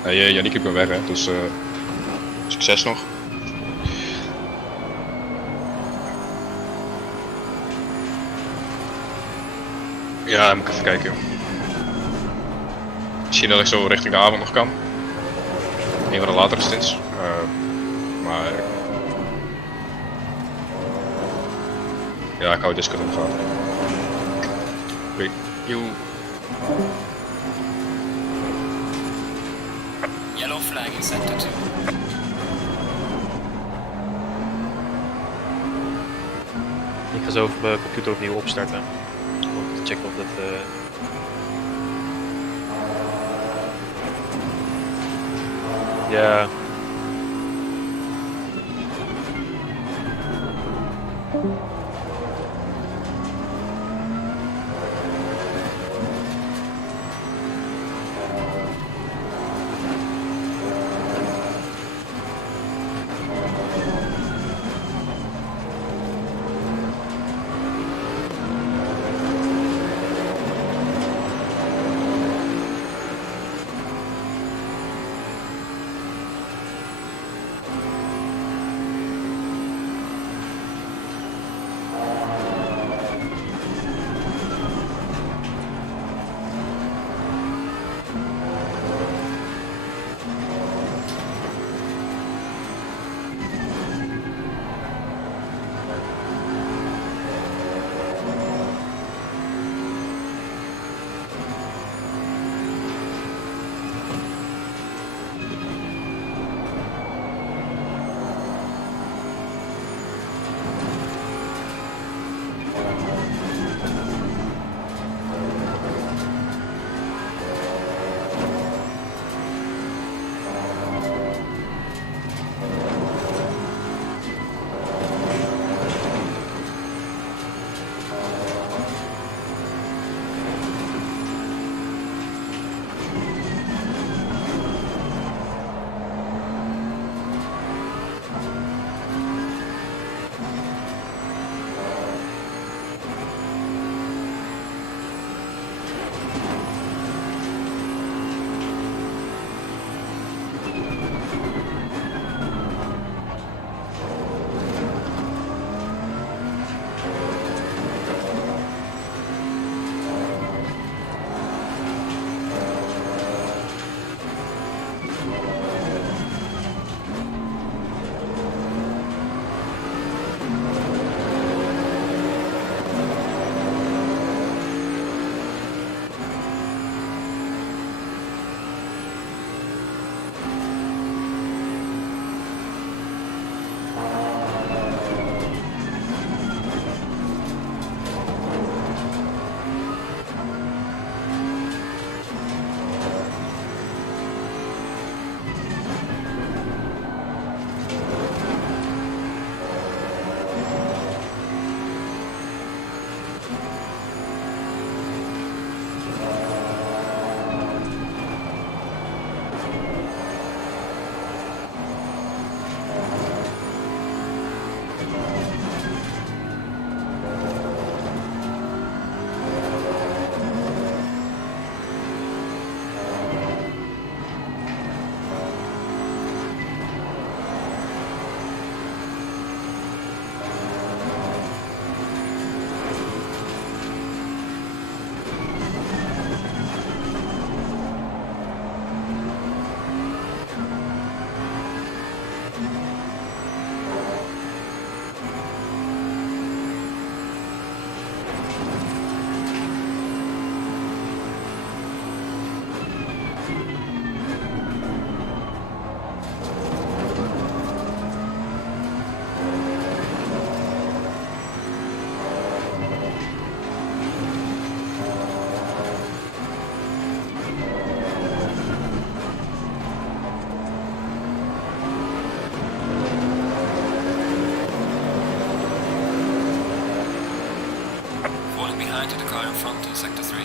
Hey, Yannick, ik ben weg, hè, dus succes nog. Ja, moet ik even kijken. Misschien dat ik zo richting de avond nog kan. Een van de latere stints. Maar ja, ik hou Discord in de gaten. Oké. Yellow flag in sector 2. Ik ga zo even mijn computer opnieuw opstarten. Om te checken of dat... Ja... line to the car in front in sector 3.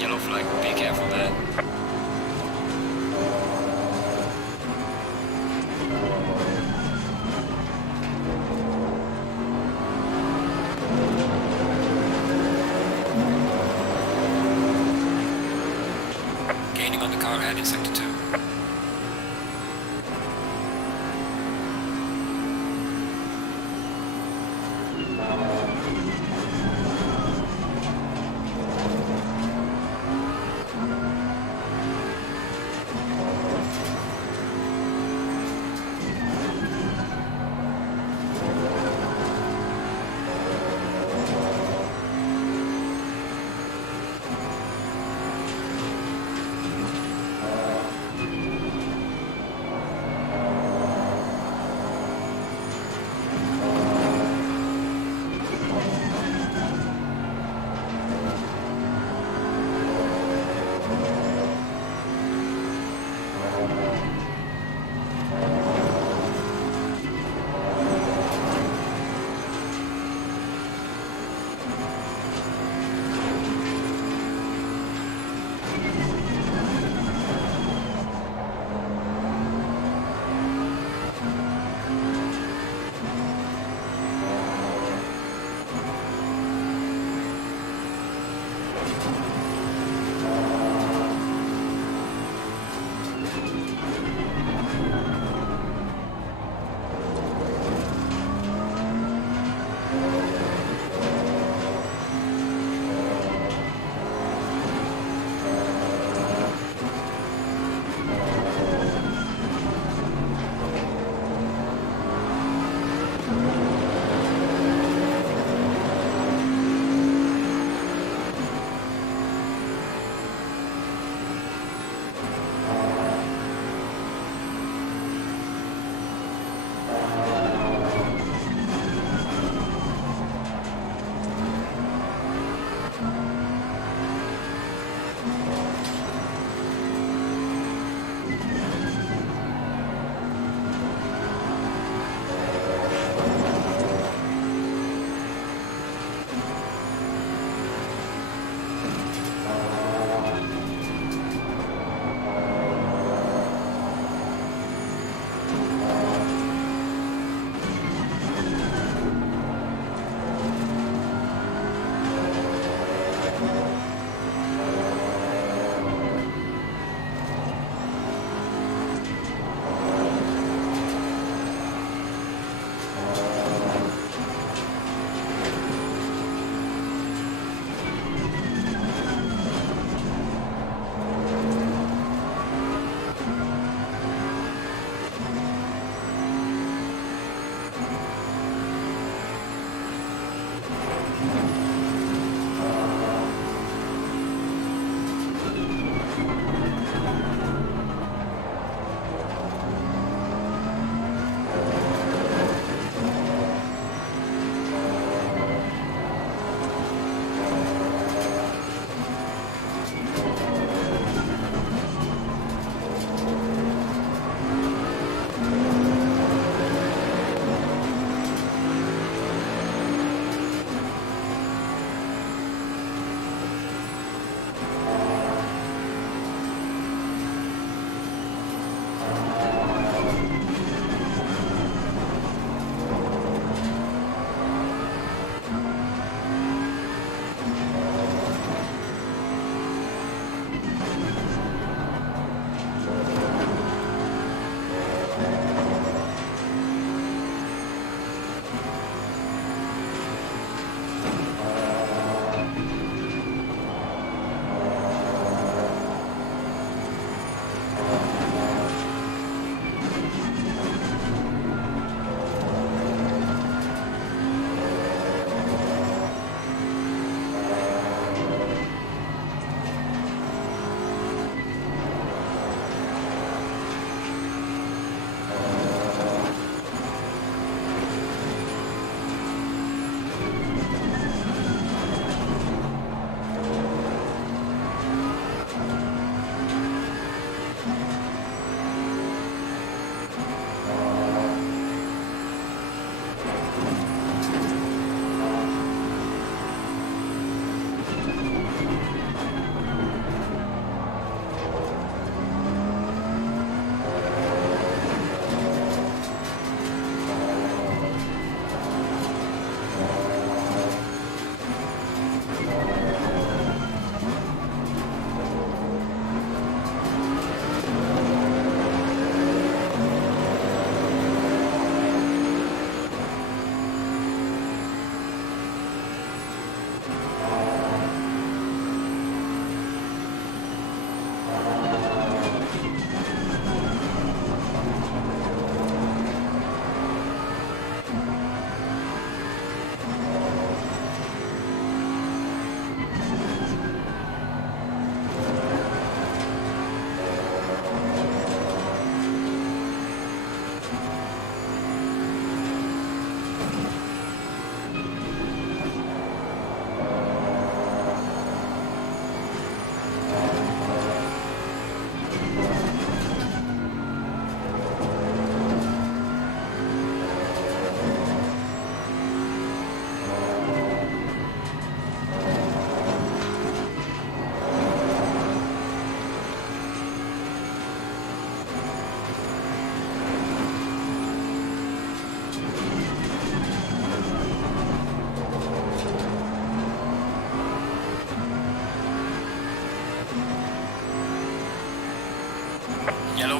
Yellow flag, be careful there. Gaining on the car ahead in sector 2.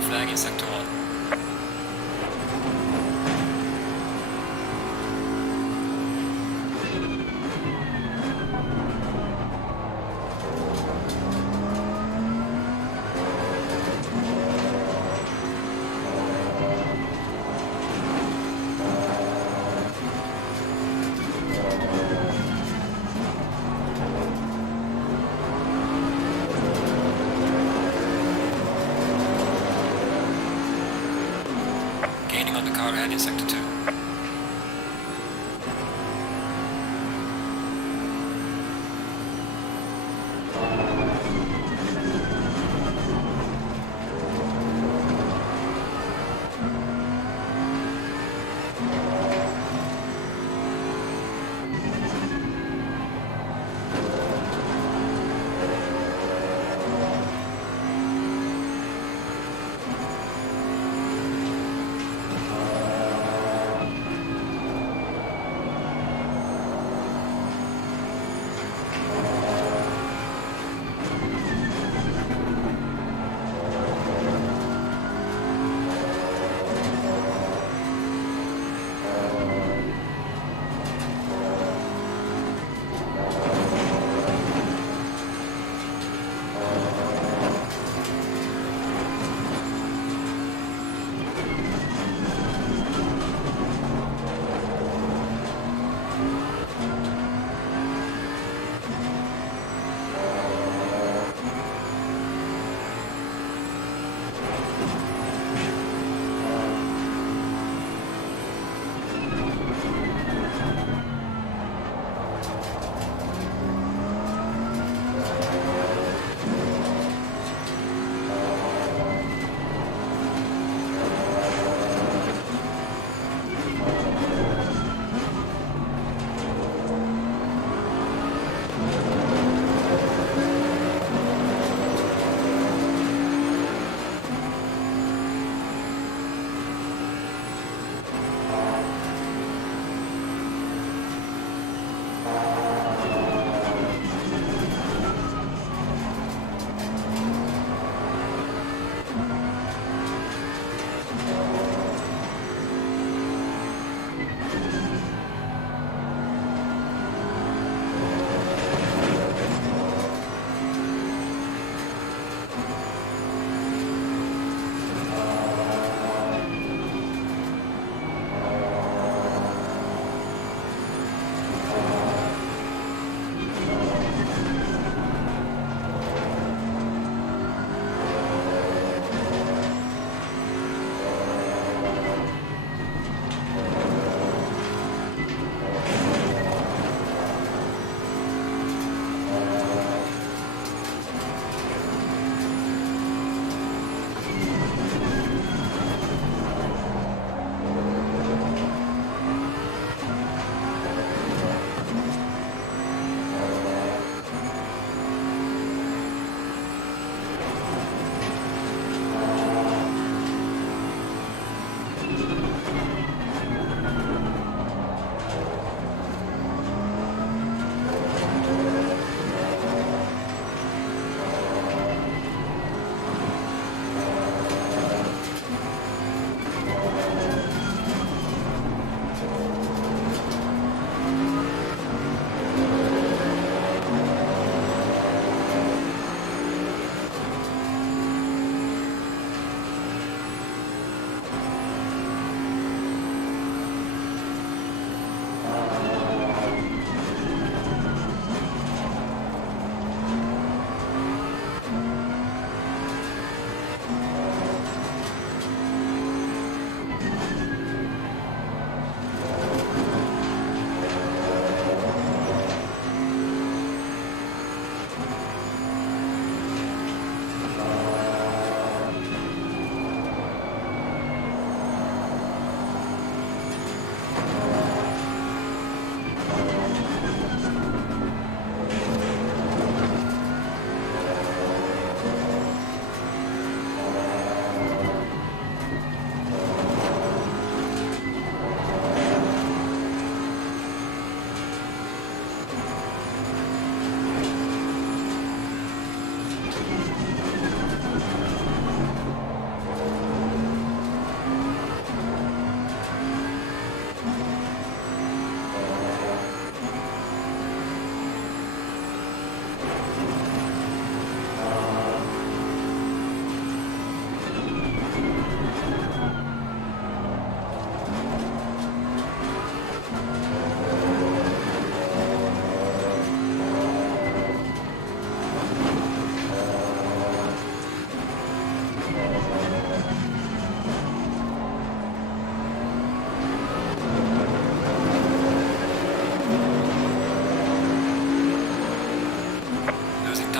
yellow flag in sector 1. Gaining on the car ahead in sector 2.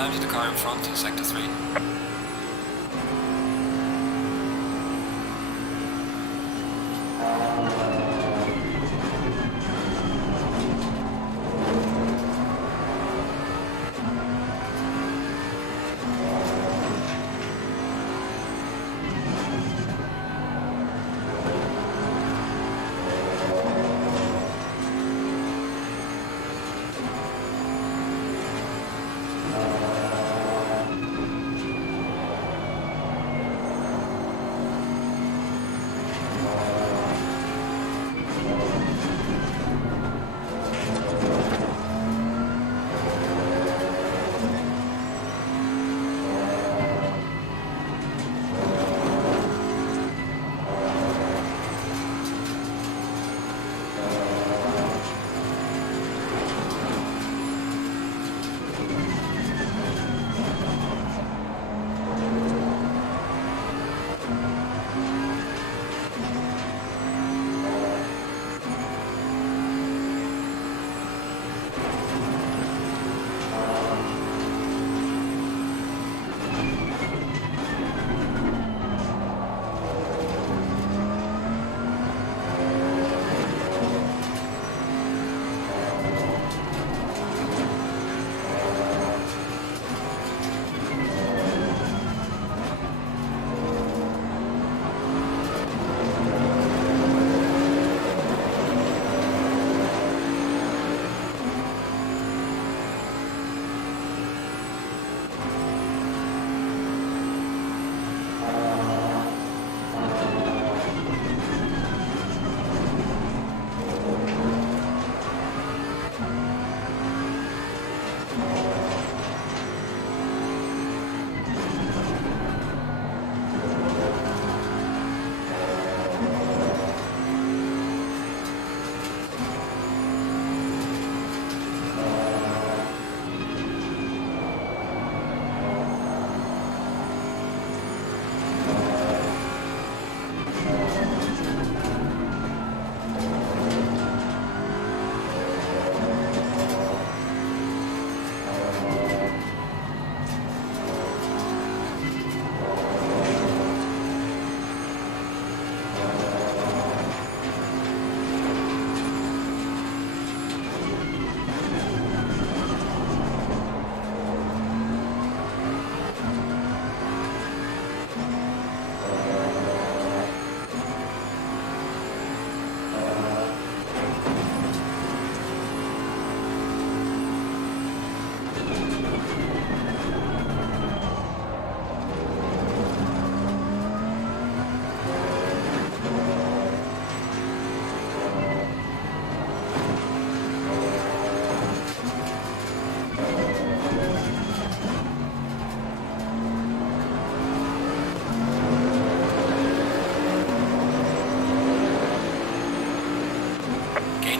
time to the car in front in sector 3.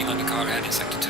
On the car ahead in sector 2.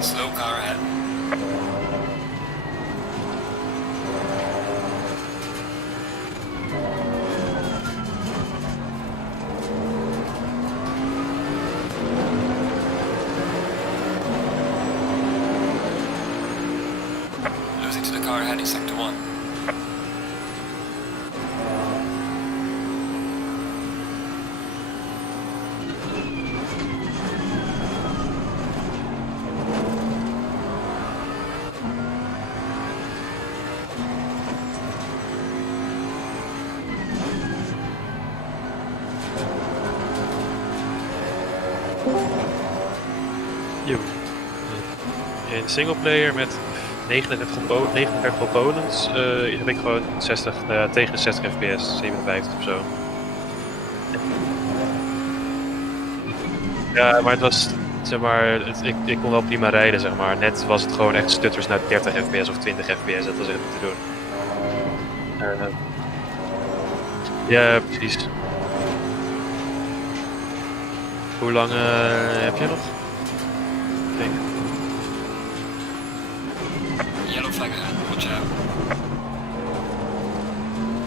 Slow car ahead. Losing to the car ahead in sector 1. In singleplayer met 39 opponents heb ik gewoon tegen de 60 fps, 57 of zo. Ja, maar het was, zeg maar, ik kon wel prima rijden, zeg maar. Net was het gewoon echt stutters naar 30 fps of 20 fps, dat was echt niet te doen. Ja, precies. Hoe lang heb je nog? Ik denk. Yellow flag ahead, watch out.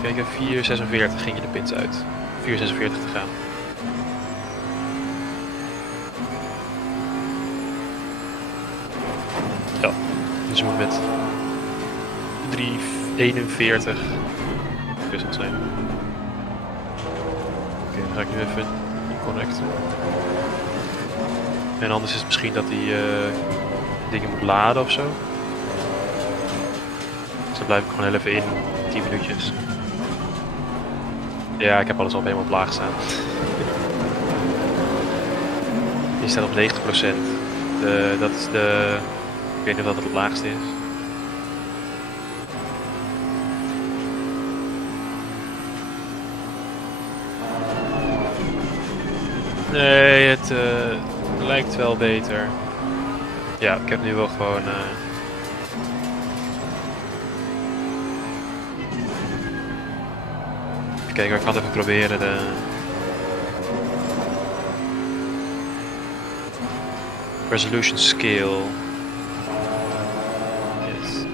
Kijk, 4.46 ging je de pins uit. 4.46 te gaan. Ja, dus je moet met 3.41 tussen zijn. Oké, dan ga ik nu even connecten. En anders is het misschien dat die dingen moet laden of zo. Dus dan blijf ik gewoon heel even in, 10 minuutjes. Ja, ik heb alles al helemaal op laag staan. Die staat op 90%. Dat is de... Ik weet niet of dat het laagste is. Nee, het lijkt wel beter. Ja, ik heb nu wel gewoon... Even kijken, ik kan het even proberen. De... Resolution scale. Yes.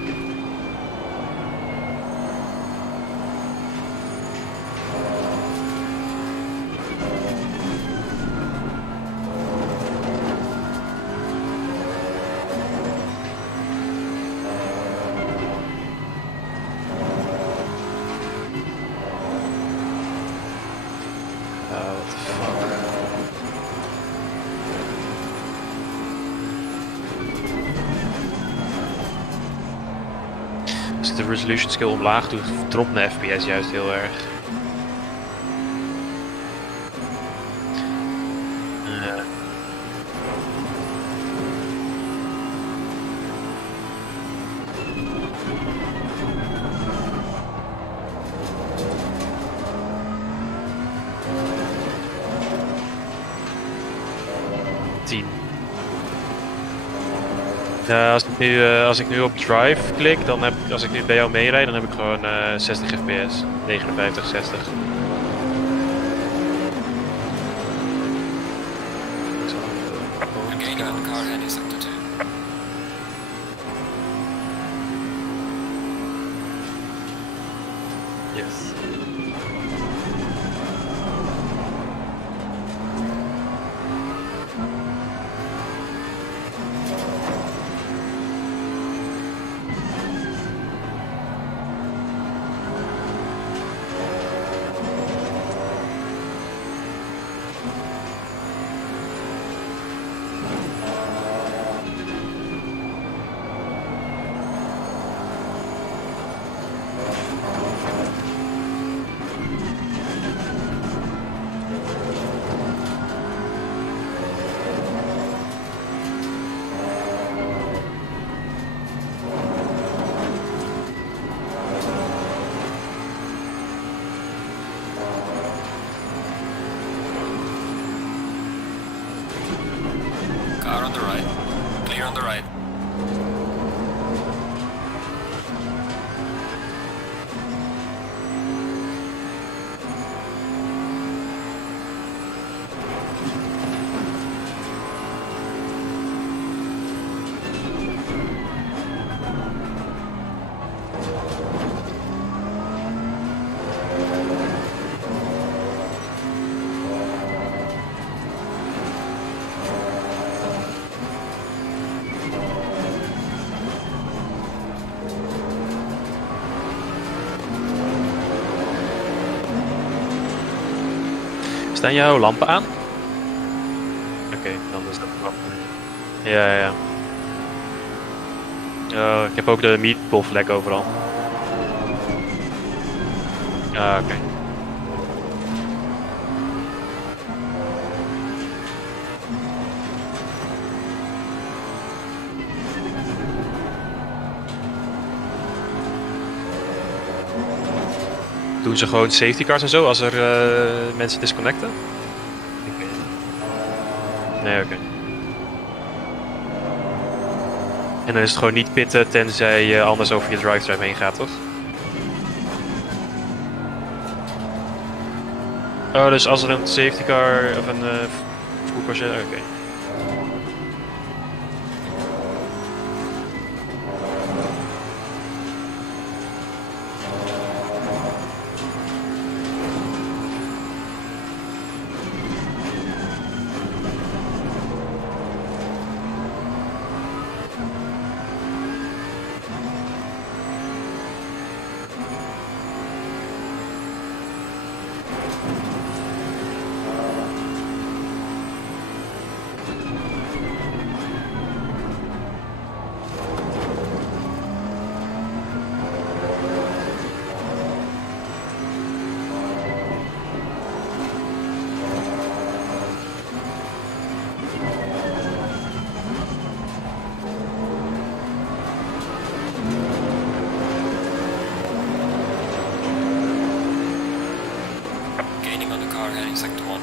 What the fuck? Als ik de resolution scale omlaag doe, dropt mijn FPS juist heel erg. Als ik nu op drive klik, dan als ik nu bij jou meerijd, dan heb ik gewoon 60 fps, 59, 60. You're gaining Gaining on the car heading sector 2. Yes. Car on the right. Clear on the right. Staan jouw lampen aan? Oké, dan is dat wel. Ja. Ik heb ook de meatball vlek overal. Oké. Doen ze gewoon safety cars en zo als er mensen disconnecten? Nee, oké. En dan is het gewoon niet pitten tenzij je anders over je drive heen gaat, toch? Oh, dus als er een safety car of een voerpassagier... Oké. Gaining on the car heading sector 1.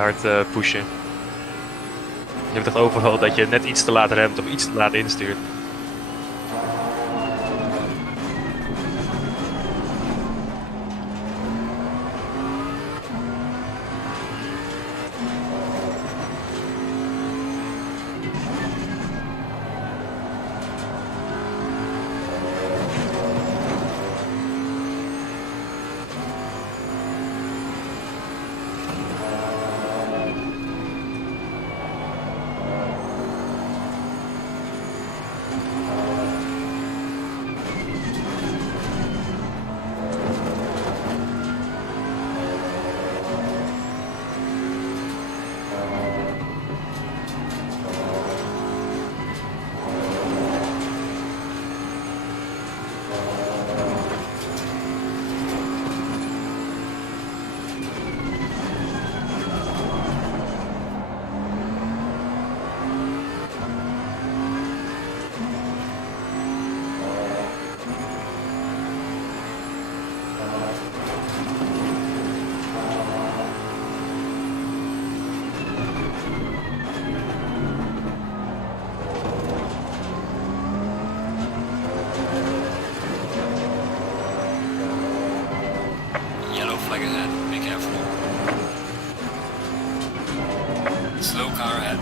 hard pushen. Je hebt toch overal dat je net iets te laat remt of iets te laat instuurt. Yellow flag ahead, be careful. Slow car ahead.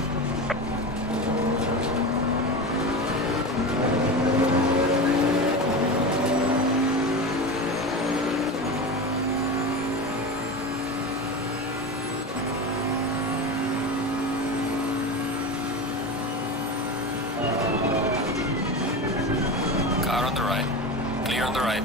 Car on the right. Clear on the right.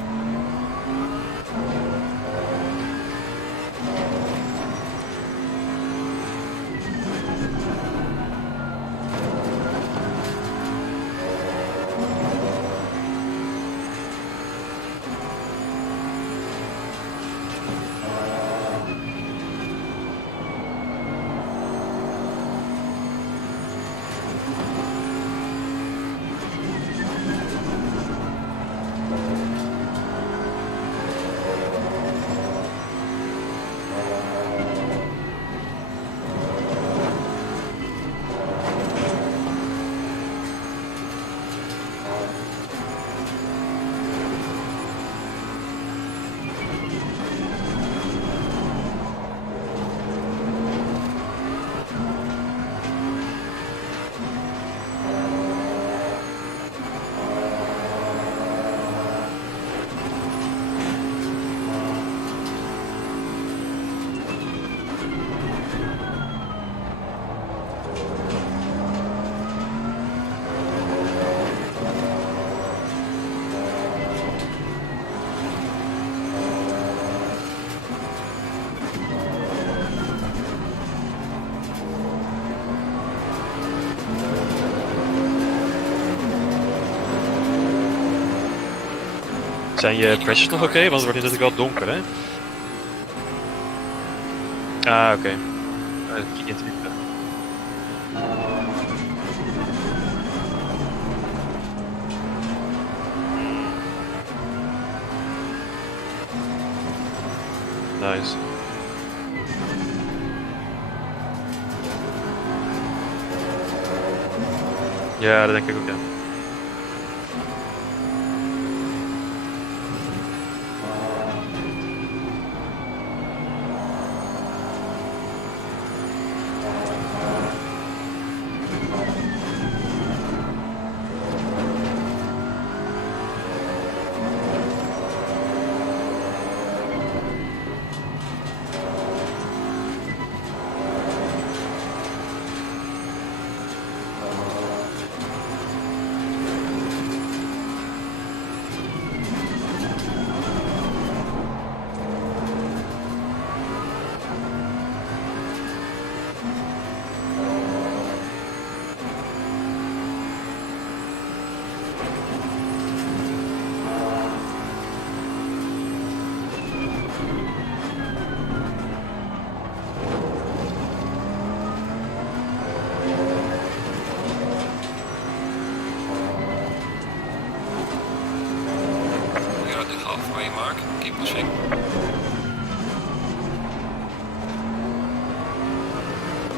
Zijn je pressures nog oké? Want het wordt natuurlijk wel donker, hè? Ah, oké. Nice. Ja, dat denk ik ook, ja.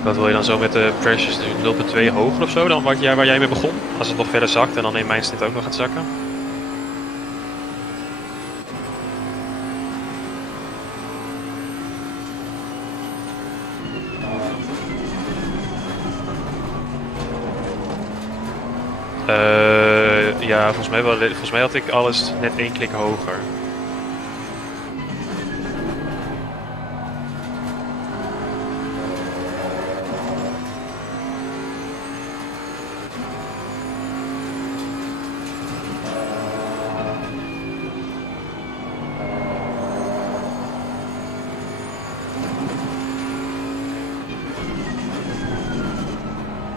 Wat wil je dan zo met de pressures 0,2 hoger of zo dan waar jij mee begon? Als het nog verder zakt en dan in mijn snit ook nog gaat zakken? Ja, volgens mij had ik alles net 1 klik hoger.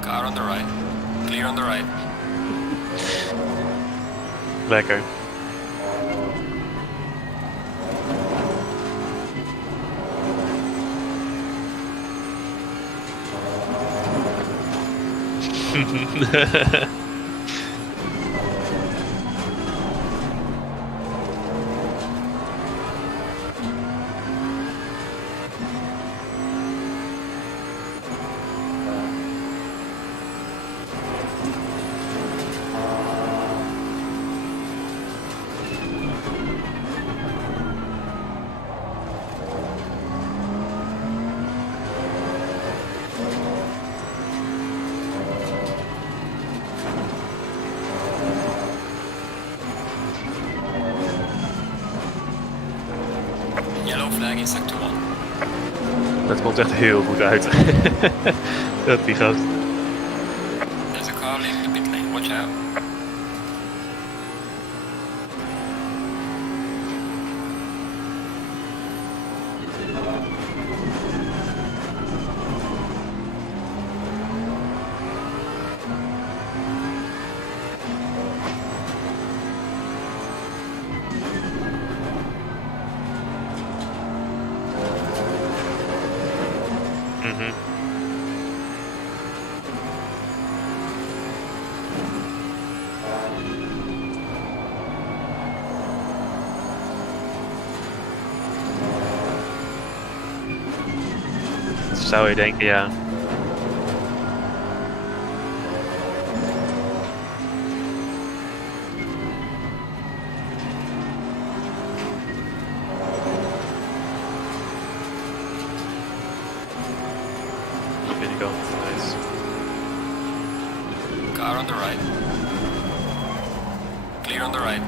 Car on the right. Clear on the right. Lekker. Yellow flag in sector 1. Dat komt echt heel goed uit. Dat die gast. There's a car leaving the pit lane, watch out. Zou je denken, ja. Binnenkant, nice. Car on the right. Clear on the right.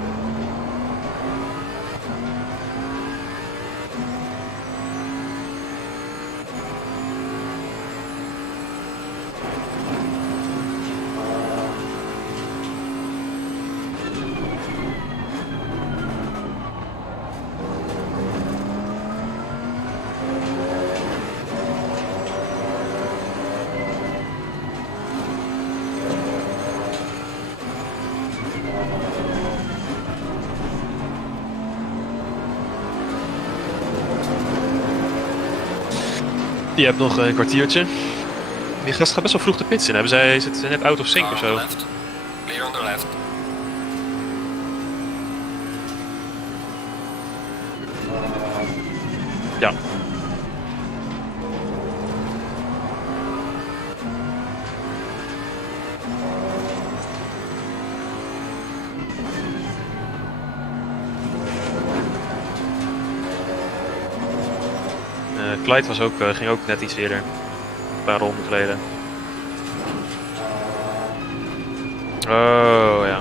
Je hebt nog een kwartiertje. Die gast gaat best wel vroeg de pits in. Hebben zij zitten net out of sync of zo? Clear on the left. Ja. Clyde was ging ook net iets eerder. Een paar ronden geleden. Oh ja.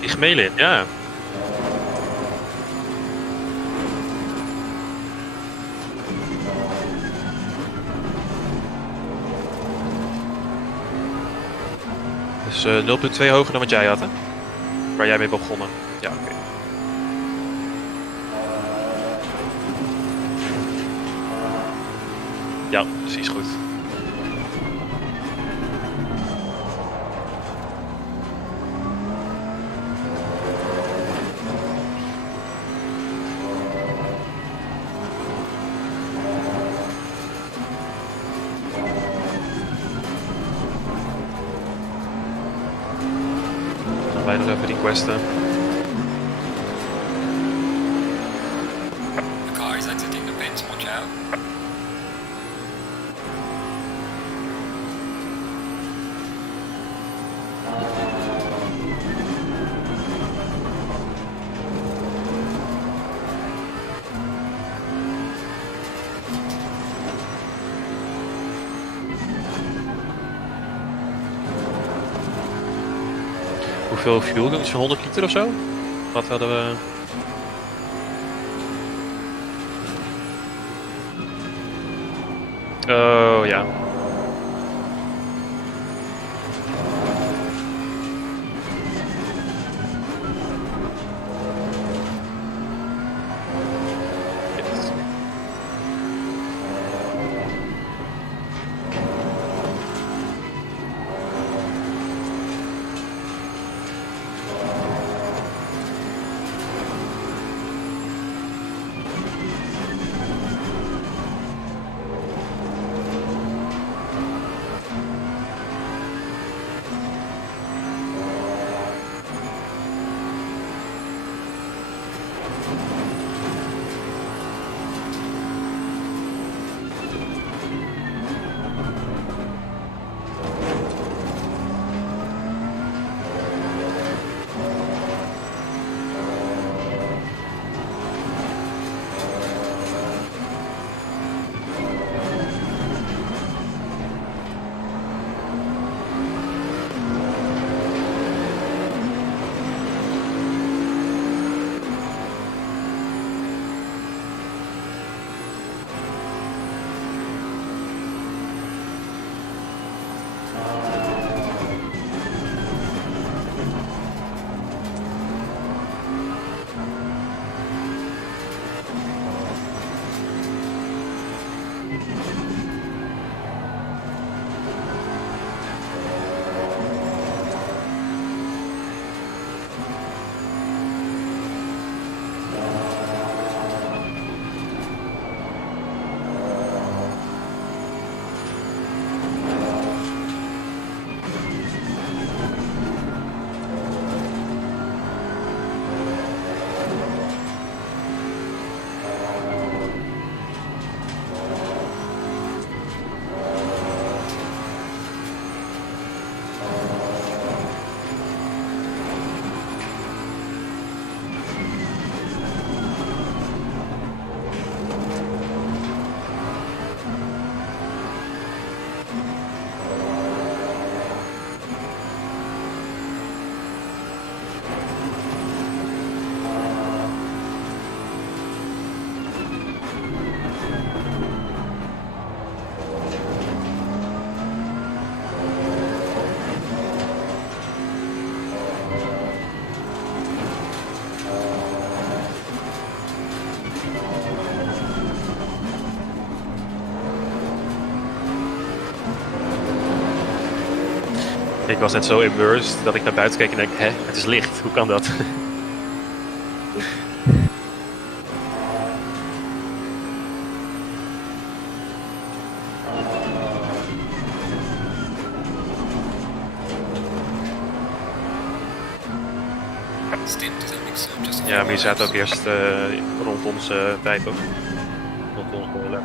Die gemelen, ja. Dus 0,2 hoger dan wat jij had, hè? Waar jij mee begonnen. Ja, oké. Ja, precies goed. even requesten. The car is exiting the pits, watch out. Hoeveel fuel? Iets van 100 liter of zo? Wat hadden we? Oh ja. Ik was net zo immersed dat ik naar buiten keek en denk, hè, het is licht, hoe kan dat? Ja, maar die zaten ook eerst rond onze tijd, toch? Rond ons lap.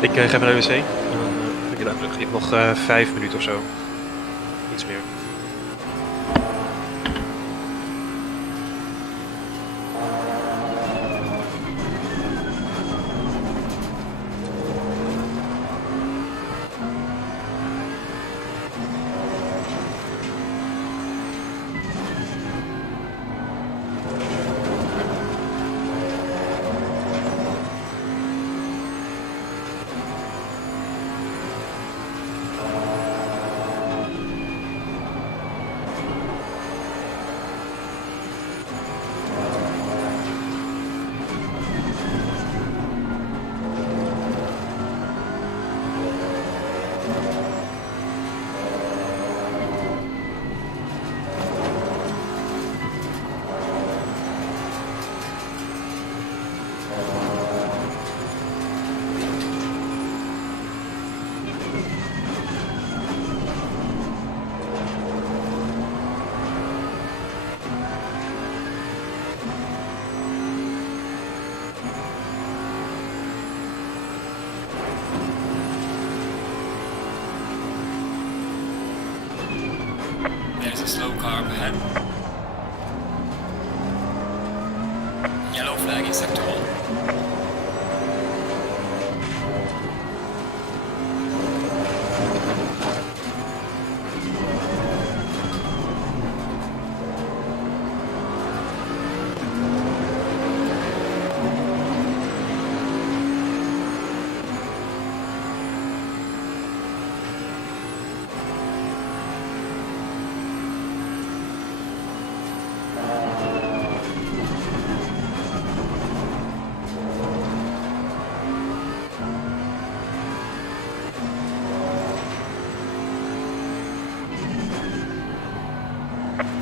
Ik ga even naar de wc. En dan ben ik daar terug. Ik heb nog 5 minuten of zo. Iets meer. There's a slow car up ahead. Yellow flag in sector 1.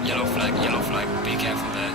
Yellow flag, be careful there.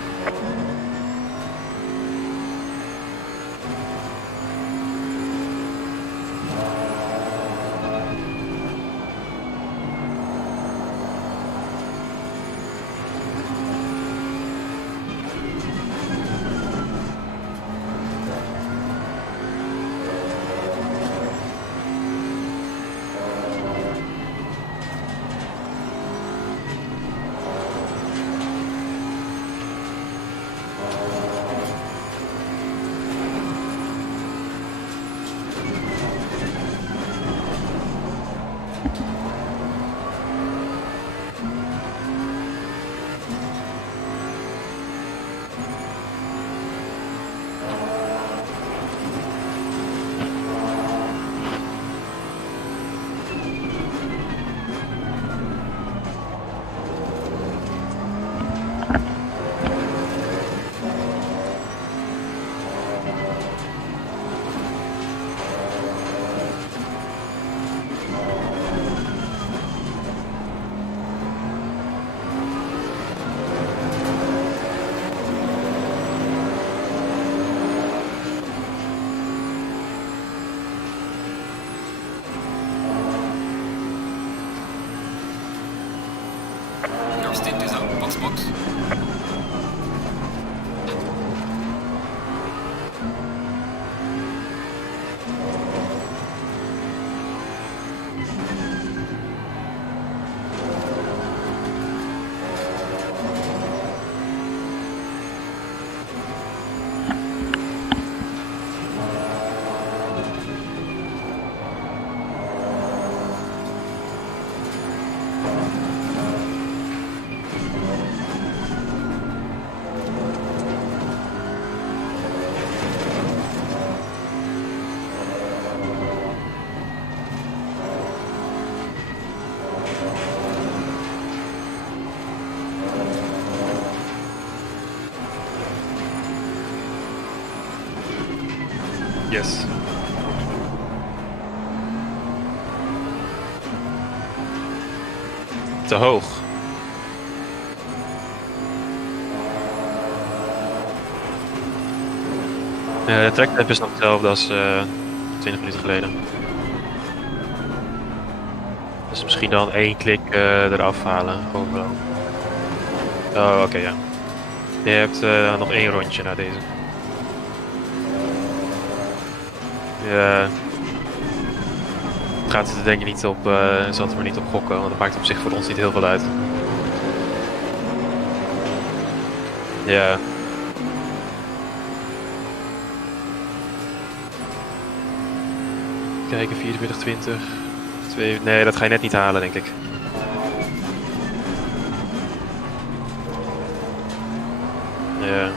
Your stint is out. Box. Yes. Te hoog. De tracktime is nog hetzelfde als 20 minuten geleden. Dus misschien dan 1 klik eraf halen. Gewoon wel. Oh, oké, ja. Je hebt nog 1 rondje na deze. Ja. gaat het er denk ik niet op, zat er niet op gokken, want dat maakt op zich voor ons niet heel veel uit. Ja. Kijken, 44, 20. 2, nee, dat ga je net niet halen, denk ik. Ja.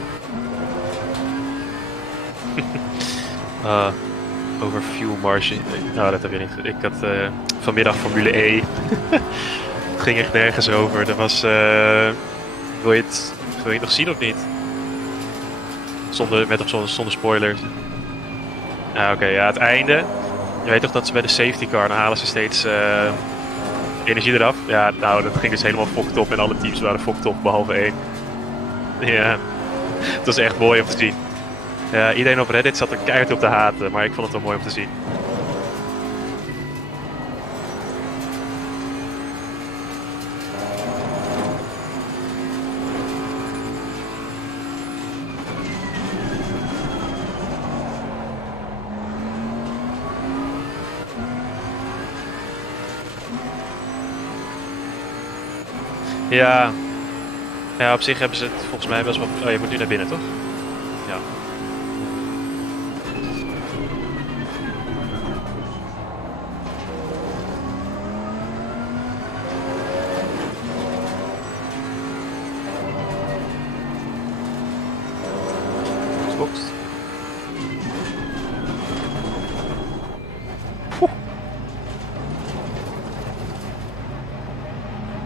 Over fuel margin. Nou, dat heb je niet. Ik had vanmiddag Formule E. Het ging echt nergens over. Er was. Wil je het nog zien of niet? Zonder spoilers. Oké, ja, het einde. Je weet toch dat ze bij de safety car, dan halen ze steeds energie eraf. Ja, nou, dat ging dus helemaal fokt op en alle teams waren fokt op, behalve 1. Ja, het was echt mooi om te zien. Ja, iedereen op Reddit zat er keihard op te haten, maar ik vond het wel mooi om te zien. Ja. Ja, op zich hebben ze het volgens mij best wel... Oh, je moet nu naar binnen, toch? Ja. Xbox.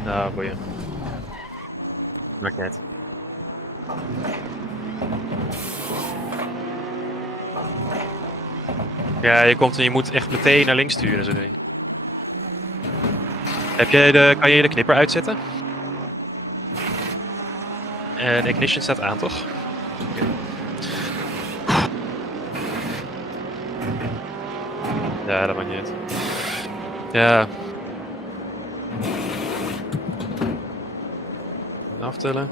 Nou, boeien. Maakt niet uit. Ja, je moet echt meteen naar links sturen, zo ding. Kan je de knipper uitzetten? En ignition staat aan, toch? Okay. Ja, dat maakt niet uit. Ja. Aftellen.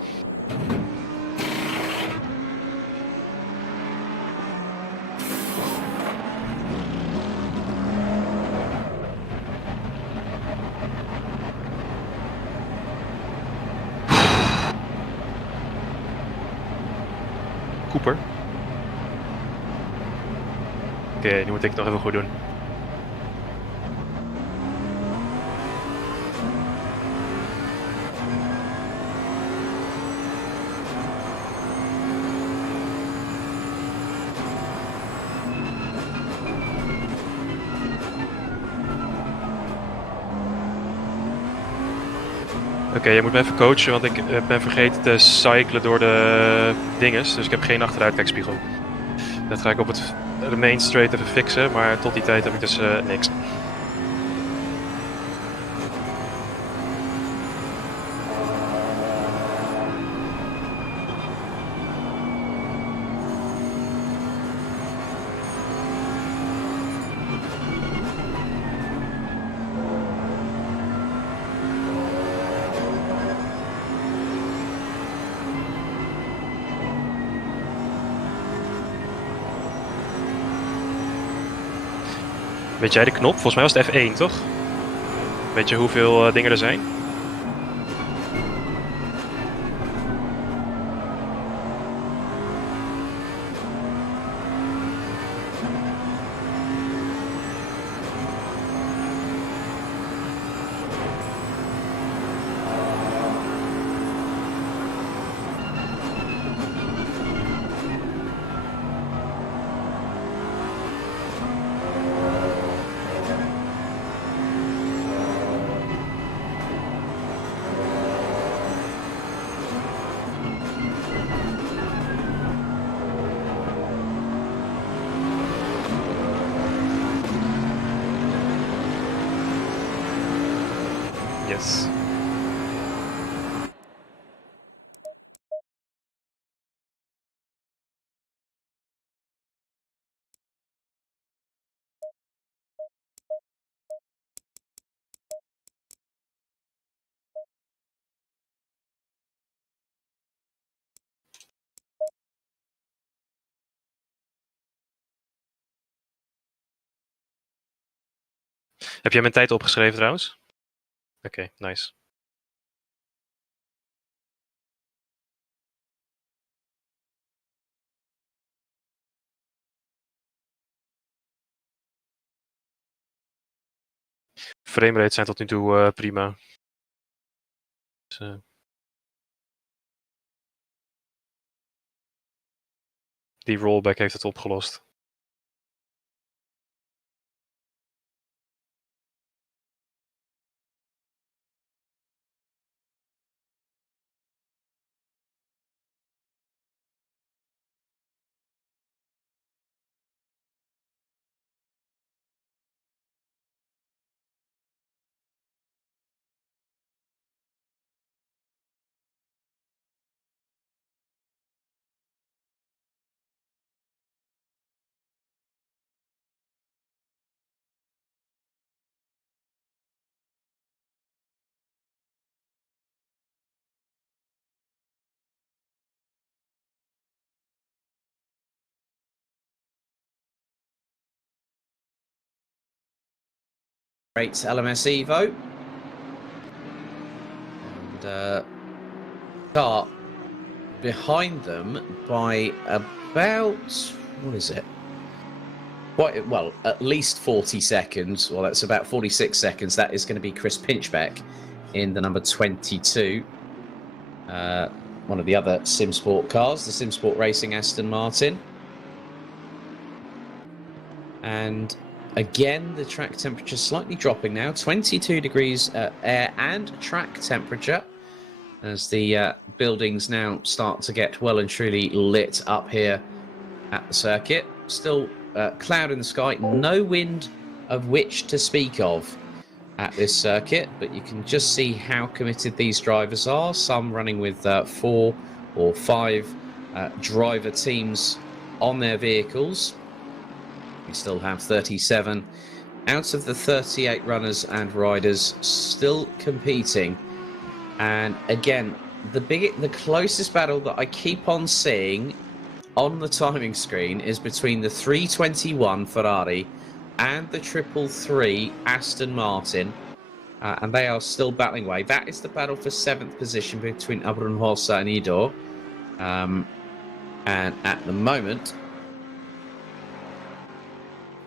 Cooper. Oké, nu moet ik het nog even goed doen. Oké, je moet me even coachen, want ik ben vergeten te cyclen door de dinges, dus ik heb geen achteruitkijkspiegel. Dat ga ik op de main straight even fixen, maar tot die tijd heb ik dus niks. Weet jij de knop? Volgens mij was het F1, toch? Weet je hoeveel dingen er zijn? Yes. Heb jij mijn tijd opgeschreven trouwens? Oké, nice. Framerates zijn tot nu toe prima. Dus, die rollback heeft het opgelost. Great LMS Evo. And car behind them by about, what is it? Quite, well, at least 40 seconds. Well, that's about 46 seconds. That is going to be Chris Pinchbeck in the number 22. One of the other SimSport cars, the SimSport Racing Aston Martin. And again, the track temperature slightly dropping now. 22 degrees air and track temperature as the buildings now start to get well and truly lit up here at the circuit. Still cloud in the sky, no wind of which to speak of at this circuit, but you can just see how committed these drivers are. Some running with 4 or 5 driver teams on their vehicles. We still have 37 out of the 38 runners and riders still competing. And again, the closest battle that I keep on seeing on the timing screen is between the 321 Ferrari and the 333 Aston Martin. And they are still battling away. That is the battle for 7th position between Abrunhosa and Ido. And at the moment,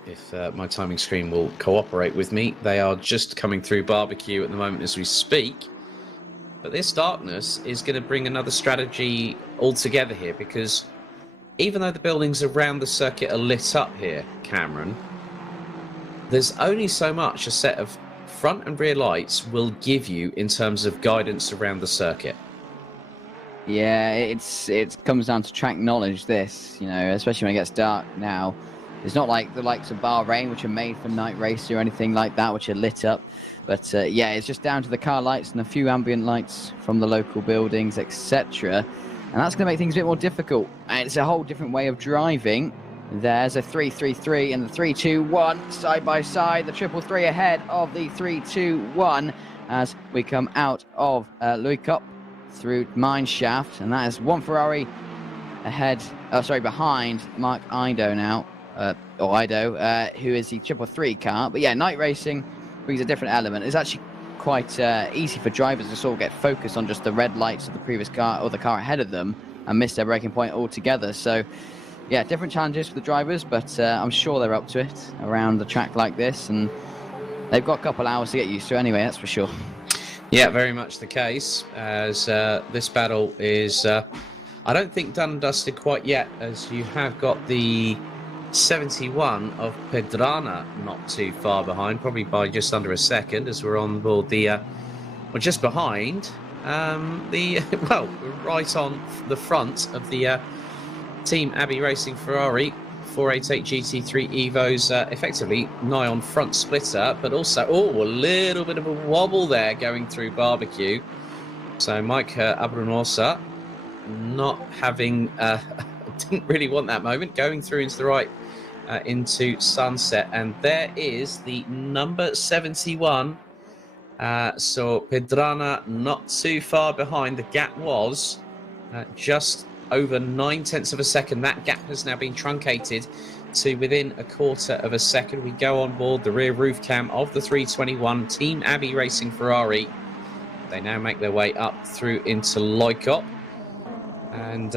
if my timing screen will cooperate with me, they are just coming through barbecue at the moment as we speak. But this darkness is going to bring another strategy altogether here, because even though the buildings around the circuit are lit up here, Cameron, there's only so much a set of front and rear lights will give you in terms of guidance around the circuit. Yeah, it comes down to track knowledge, this, you know, especially when it gets dark now. It's not like the likes of Bahrain, which are made for night racing or anything like that, which are lit up. But yeah, it's just down to the car lights and a few ambient lights from the local buildings, etc. And that's going to make things a bit more difficult. And it's a whole different way of driving. There's a 333 and the 321 side by side. The 333 ahead of the 321 as we come out of Louis Cup through Mineshaft. And that is one Ferrari ahead, behind Mark Ido now. Ido, who is the 333 car. But yeah, night racing brings a different element. It's actually quite easy for drivers to sort of get focused on just the red lights of the previous car or the car ahead of them and miss their braking point altogether. So yeah, different challenges for the drivers, but I'm sure they're up to it around the track like this, and they've got a couple hours to get used to anyway, that's for sure. Yeah, very much the case, as this battle is, I don't think done and dusted quite yet, as you have got the 71 of Pedrana not too far behind, probably by just under a second, as we're on board the, well, just behind well, right on the front of the Team Abbey Racing Ferrari 488 GT3 Evos, effectively nigh on front splitter, but also, a little bit of a wobble there going through barbecue. So Mike Abrunhosa not having, didn't really want that moment, going through into the right, into sunset, and there is the number 71. So Pedrana not too far behind. The gap was just over 9/10 of a second. That gap has now been truncated to within a quarter of a second. We go on board the rear roof cam of the 321 Team Abbey Racing Ferrari. They now make their way up through into Loikop. And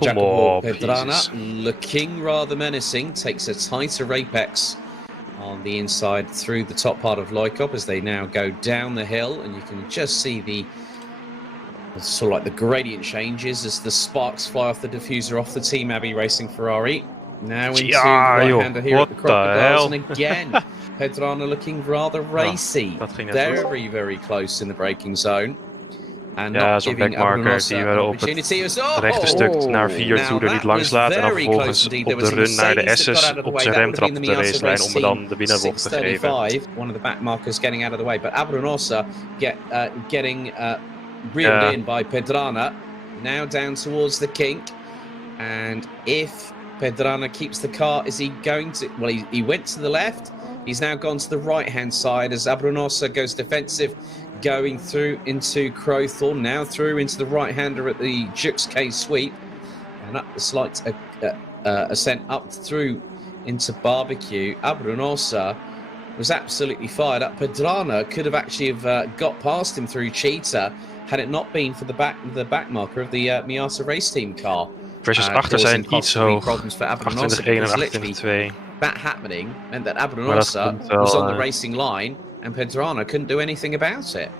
Jacopo Pedrana, looking rather menacing, takes a tighter apex on the inside through the top part of Loikop as they now go down the hill, and you can just see the sort of like the gradient changes as the sparks fly off the diffuser off the Team Abbey Racing Ferrari. Now into the right-hander here at the Crocodiles, and again, Pedrana looking rather racy. Very, very close in the braking zone. En zo'n backmarker die we op het rechte stuk naar 4 toe er niet langs laat. En dan vervolgens op de run naar de S's op zijn remtrap op de racelijn om dan de binnenbocht te geven. One of the backmarkers getting out of the way, but Abranosa getting reeled in by Pedrana. Now down towards the kink. And if Pedrana keeps the car, is he going to... Well, he went to the left. He's now gone to the right-hand side as Abranosa goes defensive, going through into Crowthorne, now through into the right-hander at the Jux K sweep, and up the slight ascent up through into Barbecue. Abranosa was absolutely fired up. Pedrana could have actually got past him through Cheetah had it not been for the back marker of the Miata race team car. Versus achter zijn iets hoog, 28-1 en 28-2. That happening meant that Abranosa was on the racing line and Pedrana couldn't do anything about it.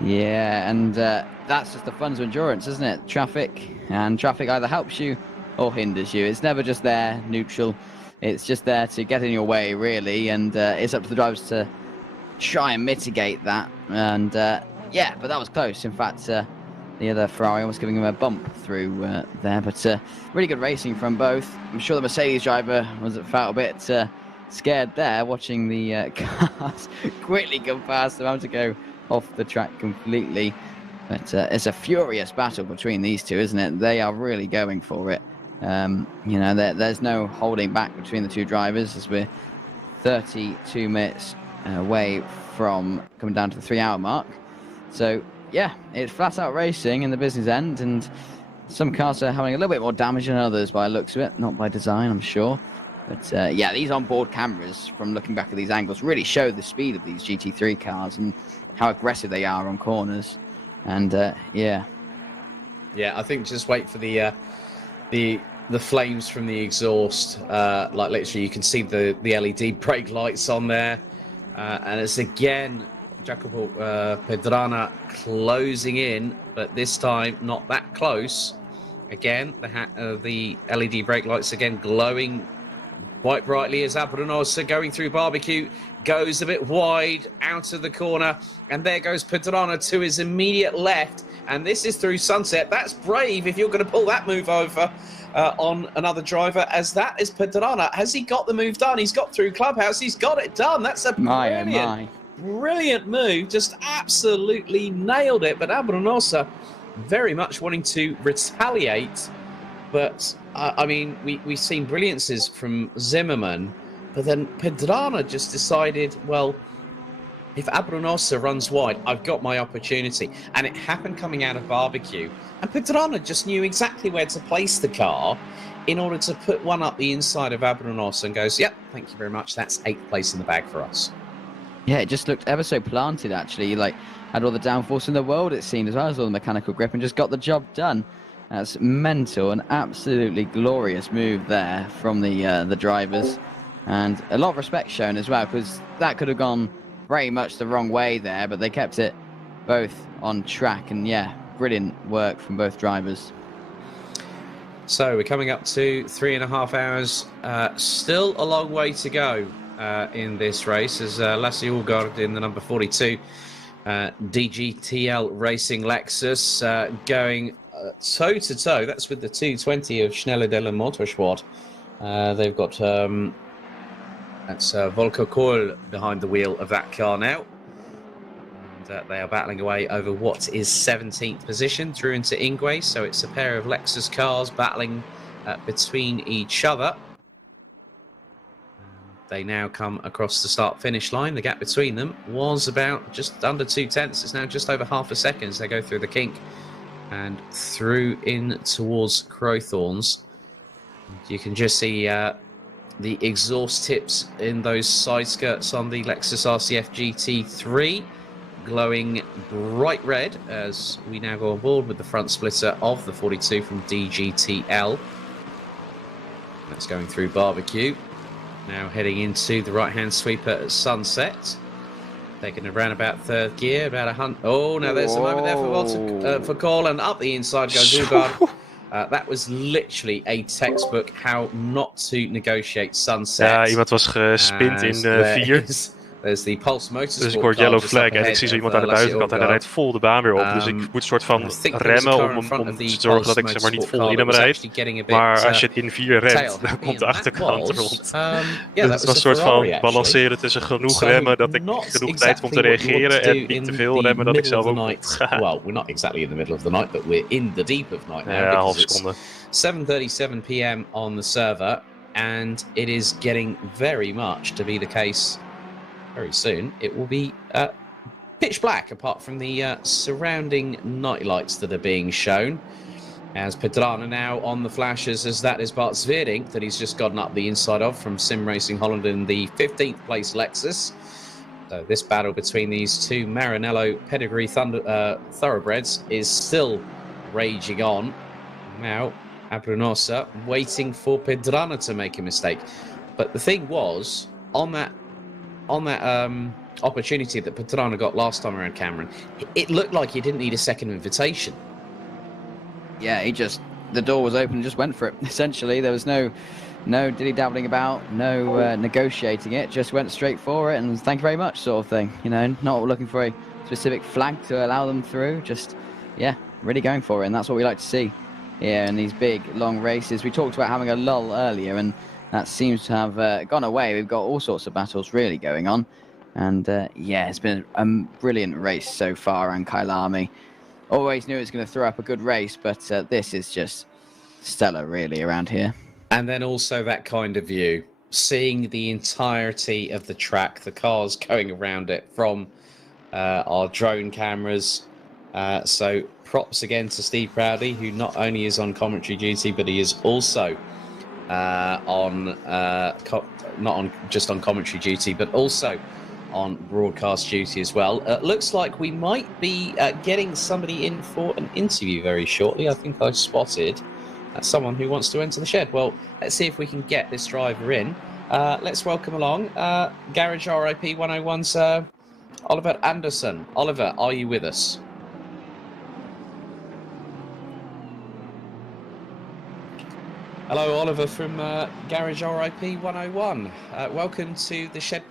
Yeah, and that's just the fun of endurance, isn't it? Traffic, and traffic either helps you or hinders you. It's never just there, neutral. It's just there to get in your way, really, and it's up to the drivers to try and mitigate that. And yeah, but that was close. In fact, the other Ferrari was giving him a bump through there, but really good racing from both. I'm sure the Mercedes driver felt a bit scared there, watching the cars quickly come past them, having to go off the track completely. But it's a furious battle between these two, isn't it? They are really going for it. You know, there's no holding back between the two drivers, as we're 32 minutes away from coming down to the 3-hour mark. So yeah, it's flat out racing in the business end, and some cars are having a little bit more damage than others by the looks of it, not by design, I'm sure. But yeah, these onboard cameras, from looking back at these angles, really show the speed of these GT3 cars and how aggressive they are on corners. And yeah, I think just wait for the flames from the exhaust. Like literally, you can see the LED brake lights on there, and it's again Jacopo Pedrana closing in, but this time not that close. Again, the LED brake lights again glowing quite brightly as Abranosa going through Barbecue goes a bit wide out of the corner, and there goes Pedrana to his immediate left, and this is through Sunset. That's brave if you're going to pull that move over on another driver, as that is Pedrana. Has he got the move done? He's got through Clubhouse. He's got it done. That's a brilliant move. Just absolutely nailed it. But Abranosa very much wanting to retaliate. But, I mean, we've seen brilliances from Zimmerman, but then Pedrana just decided, well, if Abranosa runs wide, I've got my opportunity. And it happened coming out of Barbecue. And Pedrana just knew exactly where to place the car in order to put one up the inside of Abranosa and goes, yep, thank you very much. That's 8th place in the bag for us. Yeah, it just looked ever so planted, actually. Like, had all the downforce in the world, it seemed, as well as all the mechanical grip, and just got the job done. That's mental. An absolutely glorious move there from the drivers. And a lot of respect shown as well, because that could have gone very much the wrong way there, but they kept it both on track. And yeah, brilliant work from both drivers. So we're coming up to 3.5 hours. Still a long way to go in this race, as Lasse Aagaard in the number 42 DGTL Racing Lexus going toe-to-toe. That's with the 220 of Schnelle-Delle Motorsport. They've got that's Volker Kohl behind the wheel of that car now. And they are battling away over what is 17th position through into Ingwe. So it's a pair of Lexus cars battling between each other. They now come across the start-finish line. The gap between them was about just under 0.2. It's now just over half a second as they go through the kink and through in towards Crowthorns. You can just see the exhaust tips in those side skirts on the Lexus RCF GT3 glowing bright red as we now go on board with the front splitter of the 42 from DGTL. That's going through barbecue. Now heading into the right-hand sweeper at sunset. Taking a roundabout third gear, about 100. Oh, now there's a moment there for call, and up the inside goes Ulgard. That was literally a textbook how not to negotiate sunset. Ja, iemand was gespind in 4. There's the Pulse Motorsport. Dus ik hoor yellow flag en ik zie zo iemand aan de buitenkant en hij rijdt vol de baan weer op. Dus ik moet soort van remmen om te zorgen dat ik zeg maar niet vol in hem rijd. Maar als je het in 4 remt, dan komt de achterkant rond. Dus het was een soort van balanceren tussen genoeg remmen dat ik genoeg tijd om te reageren en niet te veel remmen dat ik zelf ook moet gaan. Well, we're not exactly in the middle of the night, but we're in the deep of night now. Ja, half seconde. 7:37 p.m. on the server, and it is getting very much to be the case. Very soon, it will be pitch black, apart from the surrounding night lights that are being shown. As Pedrana now on the flashes, as that is Bart Zweerdink that he's just gotten up the inside of from Sim Racing Holland in the 15th place Lexus. So this battle between these two Maranello pedigree thoroughbreds is still raging on. Now, Abrunosa waiting for Pedrana to make a mistake. But the thing was, on that opportunity that Pedrana got last time around Cameron, it looked like he didn't need a second invitation. Yeah, the door was open and just went for it. Essentially, there was no dilly-dabbling about, no negotiating it, just went straight for it and thank you very much sort of thing. You know, not looking for a specific flag to allow them through, just, yeah, really going for it. And that's what we like to see here in these big, long races. We talked about having a lull earlier, and that seems to have gone away. We've got all sorts of battles really going on. And yeah, it's been a brilliant race so far. And Kyalami always knew it was going to throw up a good race, but this is just stellar really around here. And then also that kind of view, seeing the entirety of the track, the cars going around it from our drone cameras. So props again to Steve Proudie, who not only is on commentary duty, but he is also not just on commentary duty, but also on broadcast duty as well. Looks like we might be getting somebody in for an interview very shortly. I think I spotted someone who wants to enter the shed. Well, let's see if we can get this driver in. Let's welcome along Garage RIP 101's Oliver Anderson. Oliver, are you with us? Hello, Oliver from Garage RIP 101. Welcome to the shed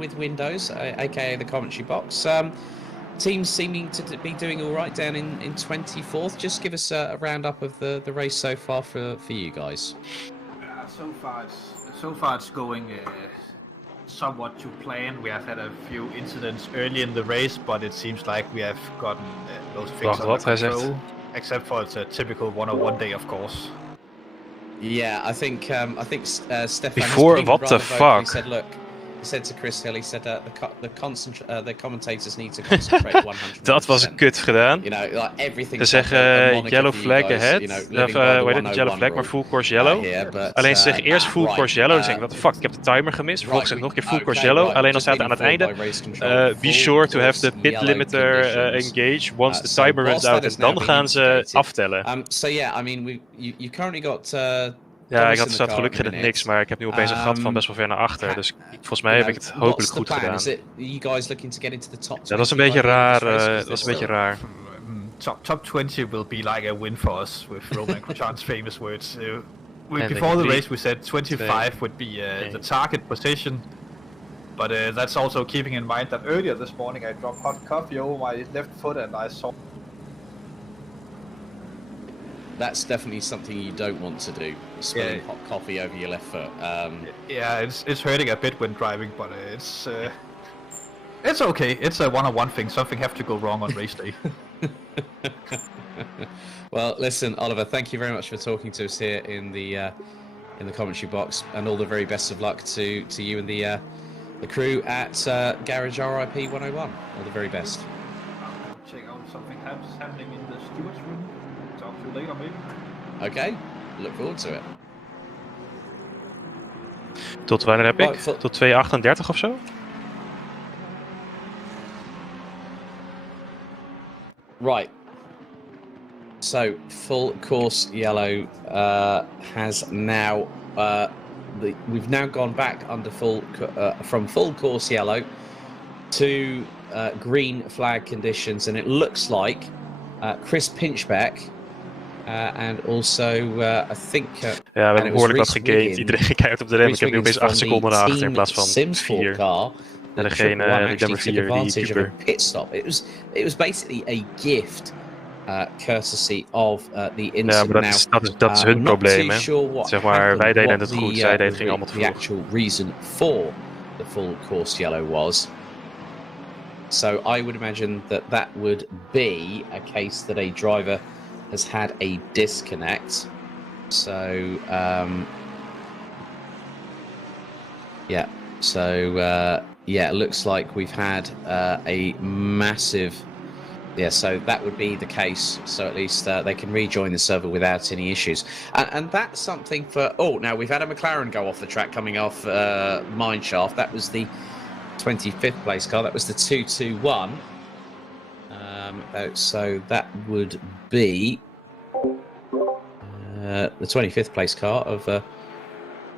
with windows, aka the commentary box. Teams seeming to be doing all right down in 24th. Just give us a roundup of the race so far for you guys. So far it's going somewhat to plan. We have had a few incidents early in the race, but it seems like we have gotten those things under control. Except for it's a typical 101 day, of course. Yeah, I think Stefan Before, what the fuck? He said, look, he said to Chris Hill, he said the commentators need to concentrate 100%. Dat was kut gedaan. You know, like everything. Ze zeggen yellow flag ahead, yellow flag, maar full course yellow. Alleen ze zeggen eerst full course yellow, dan zeg ik, what the fuck, ik heb de timer gemist. Vervolgens zeg ik nog een keer full course yellow, alleen dan staat er aan het einde, be sure to have the pit limiter engage once the timer runs out, en dan gaan ze aftellen. So yeah, I mean, you currently got... Ja, ik had staat gelukkig in het niks, maar ik heb nu opeens een gat van best wel ver naar achter. Dus volgens mij heb ik het hopelijk goed gedaan. Ja, dat is een beetje raar. Top 20 will be like a win for us, with Roman Grosjean's famous words. Before the race we said 25 would be the target position. But that's also keeping in mind that earlier this morning I dropped hot coffee over my left foot and I saw... That's definitely something you don't want to do. Spilling hot coffee over your left foot. Yeah, it's hurting a bit when driving, but it's okay. It's a one-on-one thing. Something have to go wrong on race day. Well, listen, Oliver, thank you very much for talking to us here in the commentary box, and all the very best of luck to you and the crew at Garage RIP 101. All the very best. Check out something happening in the stewards room. Talk to you later, maybe. Okay, look forward to it. Tot wanneer heb ik? Tot 2:38 of zo? Right. So full course yellow has now we've now gone back under from full course yellow to green flag conditions, and it looks like Chris Pinchbeck and also I think ja, we hebben behoorlijk wat gegamed. Iedereen kijkt op de rem. Ik heb nu opeens 8 seconden naar achter in plaats van 4. En degene die nummer 4, die keeper. Pit stop. It was basically a gift. Courtesy of the incident. Ja, maar dat is hun probleem, hè. Zeg maar, wij deden het goed, zij deden het ging allemaal te vroeg. The actual reason for the full course yellow was. So I would imagine that would be a case that a driver has had a disconnect. So yeah. So yeah, it looks like we've had a massive. Yeah, so that would be the case. So at least they can rejoin the server without any issues. And that's something for... Oh, now we've had a McLaren go off the track coming off Mineshaft. That was the 25th place car. That was the 221. So that would be the 25th place car of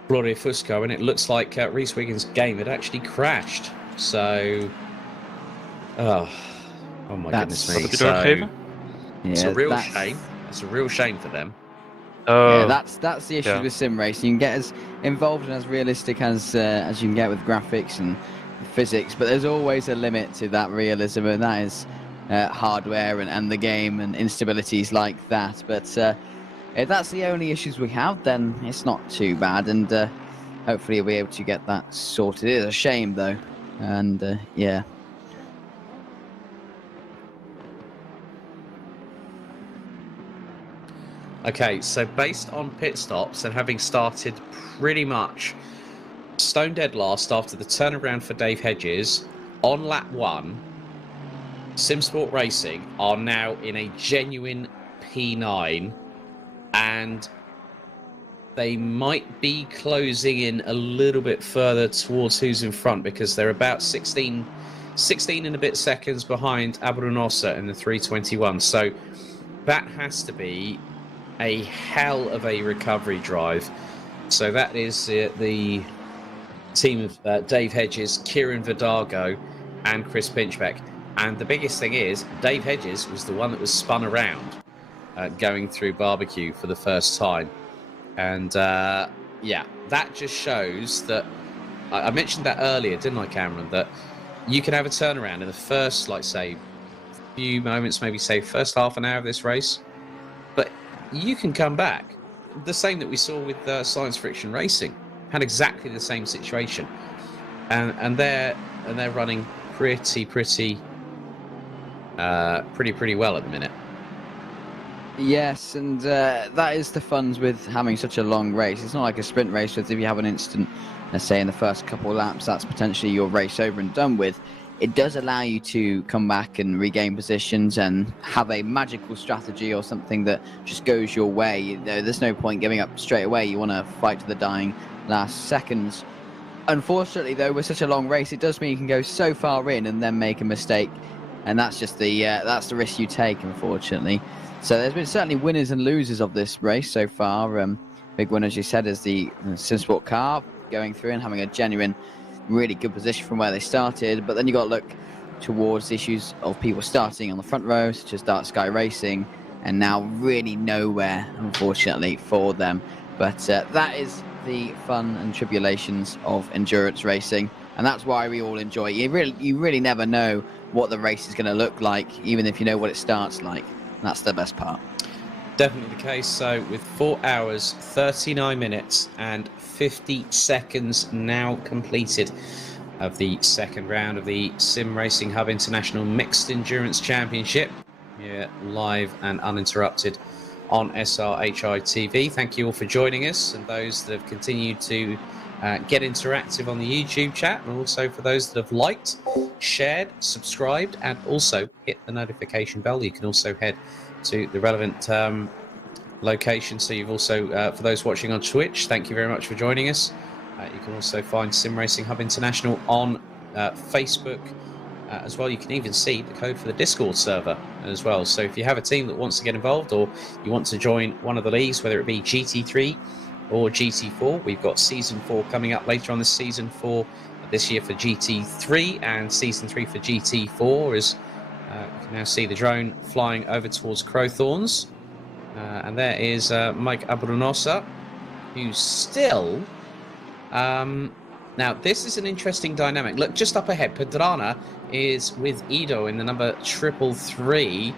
Gloria Fusco. And it looks like Reese Wiggins' game had actually crashed. So... Oh my goodness me! It's a real shame. It's a real shame for them. Yeah, that's the issue with sim racing. You can get as involved and as realistic as you can get with graphics and physics, but there's always a limit to that realism, and that is hardware and the game and instabilities like that. But if that's the only issues we have, then it's not too bad, and hopefully we'll be able to get that sorted. It is a shame though, and yeah. Okay, so based on pit stops and having started pretty much stone dead last after the turnaround for Dave Hedges, on lap 1, SimSport Racing are now in a genuine P9, and they might be closing in a little bit further towards who's in front, because they're about 16 and a bit seconds behind Abrunosa in the 321. So that has to be a hell of a recovery drive. So that is the team of Dave Hedges, Kieran Vidago and Chris Pinchbeck. And the biggest thing is Dave Hedges was the one that was spun around going through barbecue for the first time. And yeah, that just shows that I mentioned that earlier, didn't I, Cameron, that you can have a turnaround in the first, like, say, few moments, maybe say first half an hour of this race, but you can come back. The same that we saw with Science Friction Racing had exactly the same situation, and they're running pretty well at the minute. Yes, and that is the fun with having such a long race. It's not like a sprint race, with if you have an instant, let's say in the first couple of laps, that's potentially your race over and done with. It does allow you to come back and regain positions and have a magical strategy or something that just goes your way. You know, there's no point giving up straight away. You want to fight to the dying last seconds. Unfortunately, though, with such a long race, it does mean you can go so far in and then make a mistake, and that's just the risk you take, unfortunately. So there's been certainly winners and losers of this race so far. Big winner, as you said, is the SimSport car going through and having a genuine, really good position from where they started. But then you got to look towards issues of people starting on the front row, such as Dark Sky Racing, and now really nowhere, unfortunately, for them. But that is the fun and tribulations of endurance racing, and that's why we all enjoy it. You really never know what the race is going to look like, even if you know what it starts like. That's the best part. Definitely the case. So with 4 hours, 39 minutes and 50 seconds now completed of the second round of the Sim Racing Hub International Mixed Endurance Championship, here live and uninterrupted on SRHI TV. Thank you all for joining us, and those that have continued to get interactive on the YouTube chat, and also for those that have liked, shared, subscribed, and also hit the notification bell. You can also head to the relevant location. So you've also, for those watching on Twitch, thank you very much for joining us. You can also find Sim Racing Hub International on Facebook as well. You can even see the code for the Discord server as well. So if you have a team that wants to get involved, or you want to join one of the leagues, whether it be GT3 or GT4, we've got Season 4 coming up later on this season for this year for GT3, and Season 3 for GT4, as you can now see the drone flying over towards Crowthorns. And there is Mike Abrunosa, who's still... now, this is an interesting dynamic. Look, just up ahead, Pedrana is with Ido in the number 333.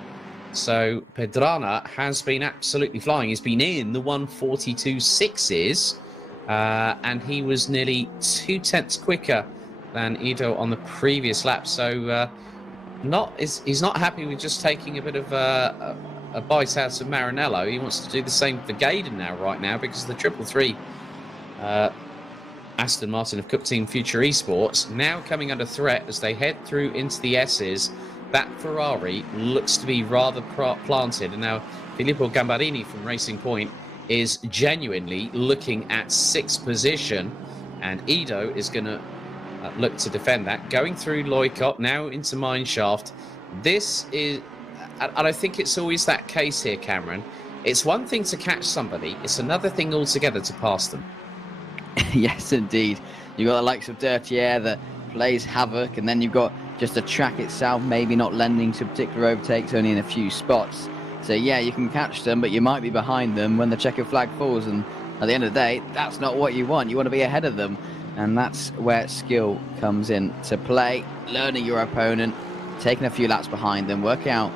So Pedrana has been absolutely flying. He's been in the 142.6s, and he was nearly 2/10 quicker than Ido on the previous lap. So he's not happy with just taking a bit of a bite out of Maranello. He wants to do the same for Gaydon right now, because the 333 Aston Martin of Cup Team Future Esports now coming under threat as they head through into the S's. That Ferrari looks to be rather planted, and now Filippo Gambarini from Racing Point is genuinely looking at 6th position, and Ido is going to look to defend that, going through Loikop now into Mineshaft. This is, and I think it's always that case here, Cameron. It's one thing to catch somebody, it's another thing altogether to pass them. Yes, indeed. You've got the likes of Dirty Air that plays havoc, and then you've got just the track itself maybe not lending to particular overtakes, only in a few spots. So yeah, you can catch them, but you might be behind them when the checkered flag falls, and at the end of the day, that's not what you want. You want to be ahead of them, and that's where skill comes in to play. Learning your opponent, taking a few laps behind them, working out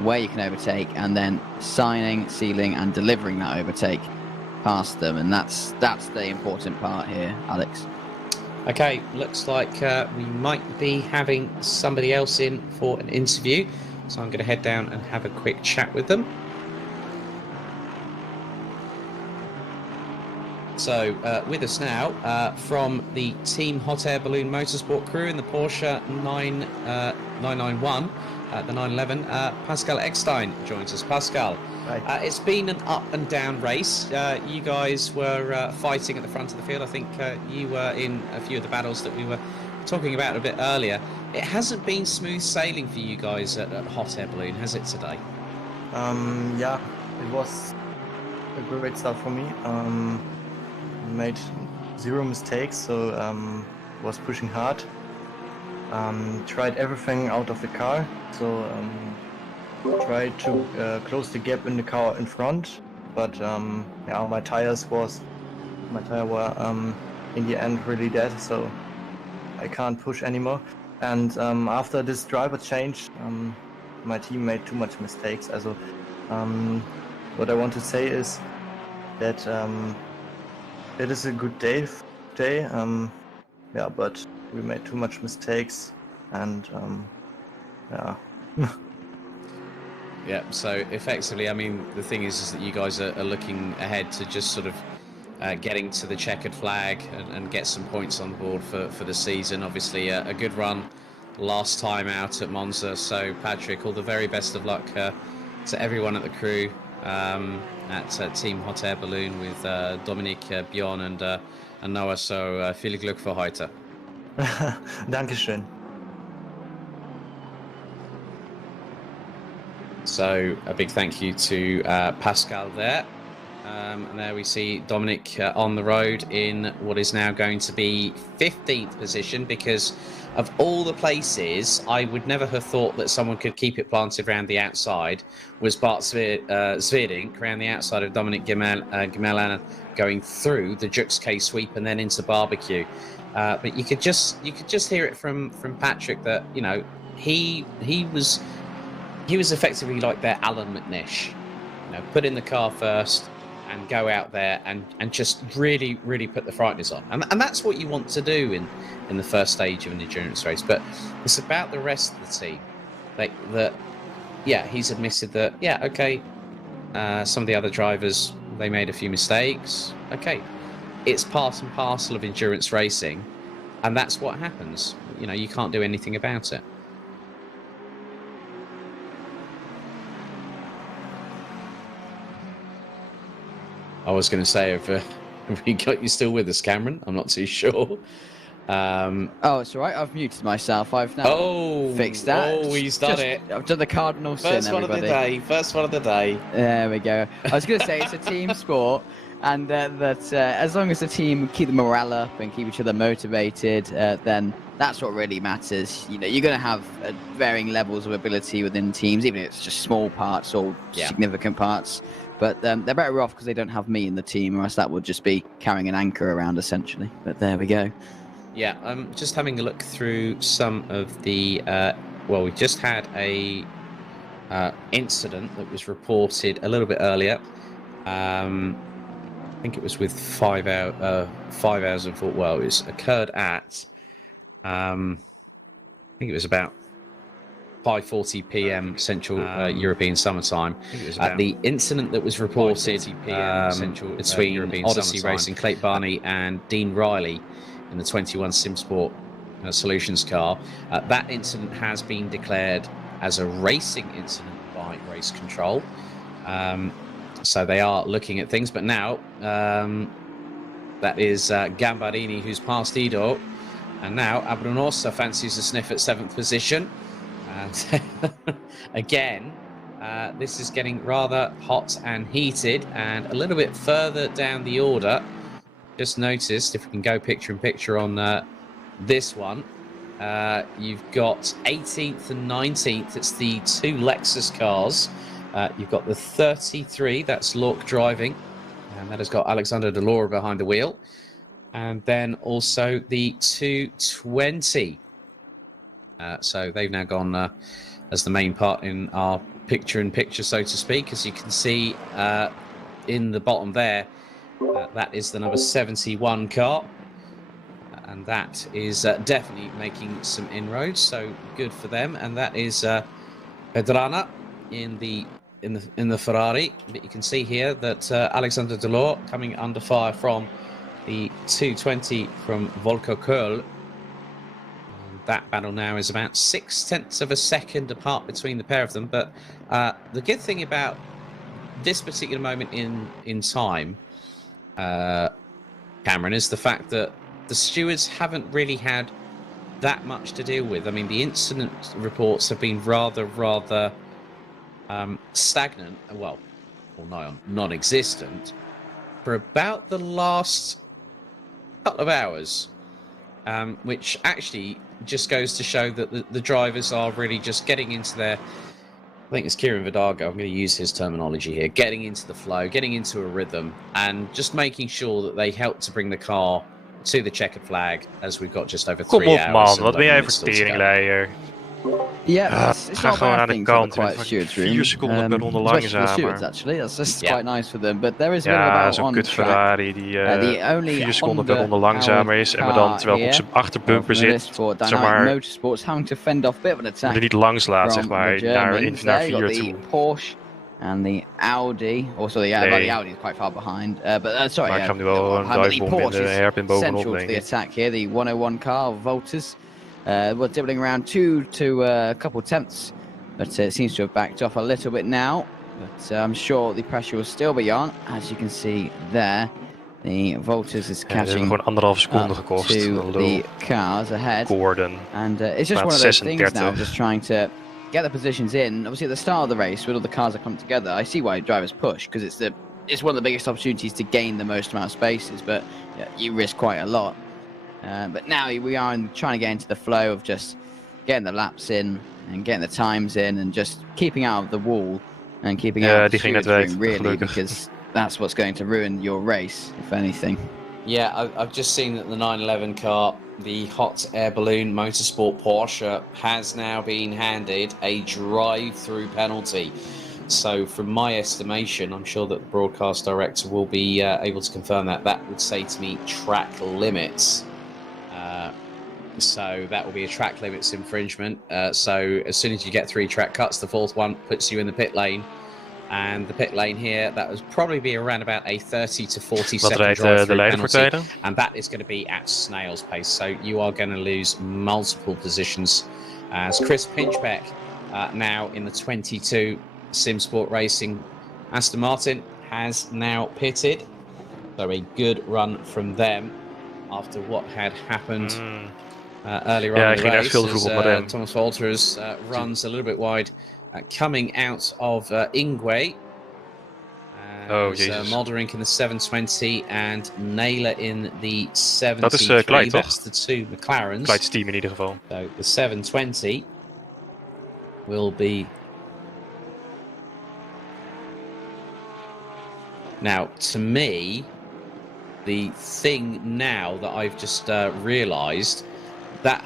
where you can overtake, and then signing, sealing, and delivering that overtake past them, and that's the important part here, Alex. Okay, looks like we might be having somebody else in for an interview, so I'm going to head down and have a quick chat with them. So with us now from the Team Hot Air Balloon Motorsport crew in the Porsche 991, the 911, Pascal Eckstein joins us. Pascal, it's been an up and down race. You guys were fighting at the front of the field. I think you were in a few of the battles that we were talking about a bit earlier. It hasn't been smooth sailing for you guys at Hot Air Balloon, has it, today? Yeah, it was a great start for me. Made 0 mistakes, so was pushing hard. Tried everything out of the car, so tried to close the gap in the car in front, but yeah, my tire were in the end really dead, so I can't push anymore. And after this driver change, my team made too much mistakes. Also, what I want to say is that it is a good day, yeah, but we made too much mistakes, and yeah. Yeah, so effectively, I mean, the thing is that you guys are looking ahead to just sort of getting to the checkered flag and get some points on board for the season. Obviously, a good run last time out at Monza. So, Patrick, all the very best of luck to everyone at the crew at Team Hot Air Balloon with Dominic, Bjorn and Noah. So, viel Glück für heute. Dankeschön. So a big thank you to Pascal there. And there we see Dominic on the road in what is now going to be 15th position, because of all the places I would never have thought that someone could keep it planted around the outside was Bart Zwierdink around the outside of Dominic Gemellan going through the Jux K sweep and then into barbecue. But you could just hear it from Patrick that, you know, he was effectively like their Alan McNish, you know, put in the car first and go out there and just really put the frighteners on, and that's what you want to do in the first stage of an endurance race. But it's about the rest of the team, yeah, he's admitted that, yeah, okay, some of the other drivers, they made a few mistakes. Okay, it's part and parcel of endurance racing, and that's what happens. You know, you can't do anything about it. I was going to say, we got you still with us, Cameron? I'm not too sure. Oh, it's all right. I've muted myself. I've now fixed that. Oh, he's done it. I've done the cardinal sin, First one everybody. of the day. First one of the day. There we go. I was going to say it's a team sport, and that as long as the team keep the morale up and keep each other motivated, then that's what really matters. You know, you're going to have varying levels of ability within teams, even if it's just small parts or significant parts. But they're better off because they don't have me in the team, or else that would just be carrying an anchor around, essentially. But there we go. Yeah, I'm just having a look through some of the... well, we just had a incident that was reported a little bit earlier. I think it was with 5 hours and 4... Well, it occurred at... I think it was about 5:40 p.m. Central European Summer Time. The incident that was reported between Odyssey Racing, Clayton Barney and Dean Riley in the 21 SimSport Solutions car. That incident has been declared as a racing incident by Race Control. So they are looking at things, but now that is Gambarini who's passed Ido, and now Abrunosa fancies a sniff at 7th position. And again, this is getting rather hot and heated, and a little bit further down the order. Just noticed, if we can go picture in picture on this one, you've got 18th and 19th. It's the 2 Lexus cars. You've got the 33, that's Lork driving, and that has got Alexander Delora behind the wheel. And then also the 220. So they've now gone as the main part in our picture in picture, so to speak. As you can see in the bottom there, that is the number 71 car, and that is definitely making some inroads, so good for them. And that is Pedrana in the Ferrari. But you can see here that Alexander Delors coming under fire from the 220 from Volker Curl. That battle now is about 0.6 of a second apart between the pair of them. But the good thing about this particular moment in time, Cameron, is the fact that the stewards haven't really had that much to deal with. I mean, the incident reports have been rather stagnant, well, or non-existent, for about the last couple of hours, which actually just goes to show that the drivers are really just getting into their... I think it's Kieran Vidago, I'm going to use his terminology here, getting into the flow, getting into a rhythm, and just making sure that they help to bring the car to the checkered flag, as we've got just over 3 hours. Kom op man, wat ben jij voor teringleier? Yeah, Ga gewoon aan de kant. 4 seconden per ronde langzamer. Actually, that's quite nice for them. But there is a bit of a Ja, zo'n kut Ferrari die 4 seconden per ronde langzamer is, en maar dan terwijl ik op zijn achterbumper zit, zeg maar, Motorsports having to fend off a bit of an attack. er niet langs laat, zeg maar, naar 4 toe. Porsche and the Audi, also the Audi is quite far behind. But sorry, maar ik ga hem nu wel een divebomb in de hairpin bovenop, central to denk the ik. attack here. The 101 car, Volters. We're dribbling around to a couple tenths, but it seems to have backed off a little bit now. But I'm sure the pressure will still be on, as you can see there. The Volters is catching gewoon 1,5 seconde gekost. To the cars ahead. Gordon. And it's just one of those things now, just trying to get the positions in. Obviously, at the start of the race, when all the cars are come together, I see why drivers push, because it's one of the biggest opportunities to gain the most amount of spaces, but you risk quite a lot. But now we are trying to get into the flow of just getting the laps in and getting the times in and just keeping out of the wall and keeping out of the shooting, really, because that's what's going to ruin your race, if anything. Yeah, I've just seen that the 911 car, the hot air balloon motorsport Porsche, has now been handed a drive-through penalty. So from my estimation, I'm sure that the broadcast director will be able to confirm that. That would say to me track limits. So that will be a track limits infringement. So as soon as you get 3 track cuts, the 4th one puts you in the pit lane. And the pit lane here, that would probably be around about a 30 to 40 second drive-through penalty. And that is going to be at snail's pace. So you are going to lose multiple positions. As Chris Pinchbeck now in the 22 SimSport Racing Aston Martin has now pitted. So a good run from them after what had happened earlier on in the race. As, Thomas Walters runs a little bit wide coming out of Ingwe. Malderink in the 720 and Naylor in the 73. Dat is Clyde, That's toch? the two McLarens. Clyde's team in ieder geval. So the 720 will be... Now, to me, the thing now that I've just realised, that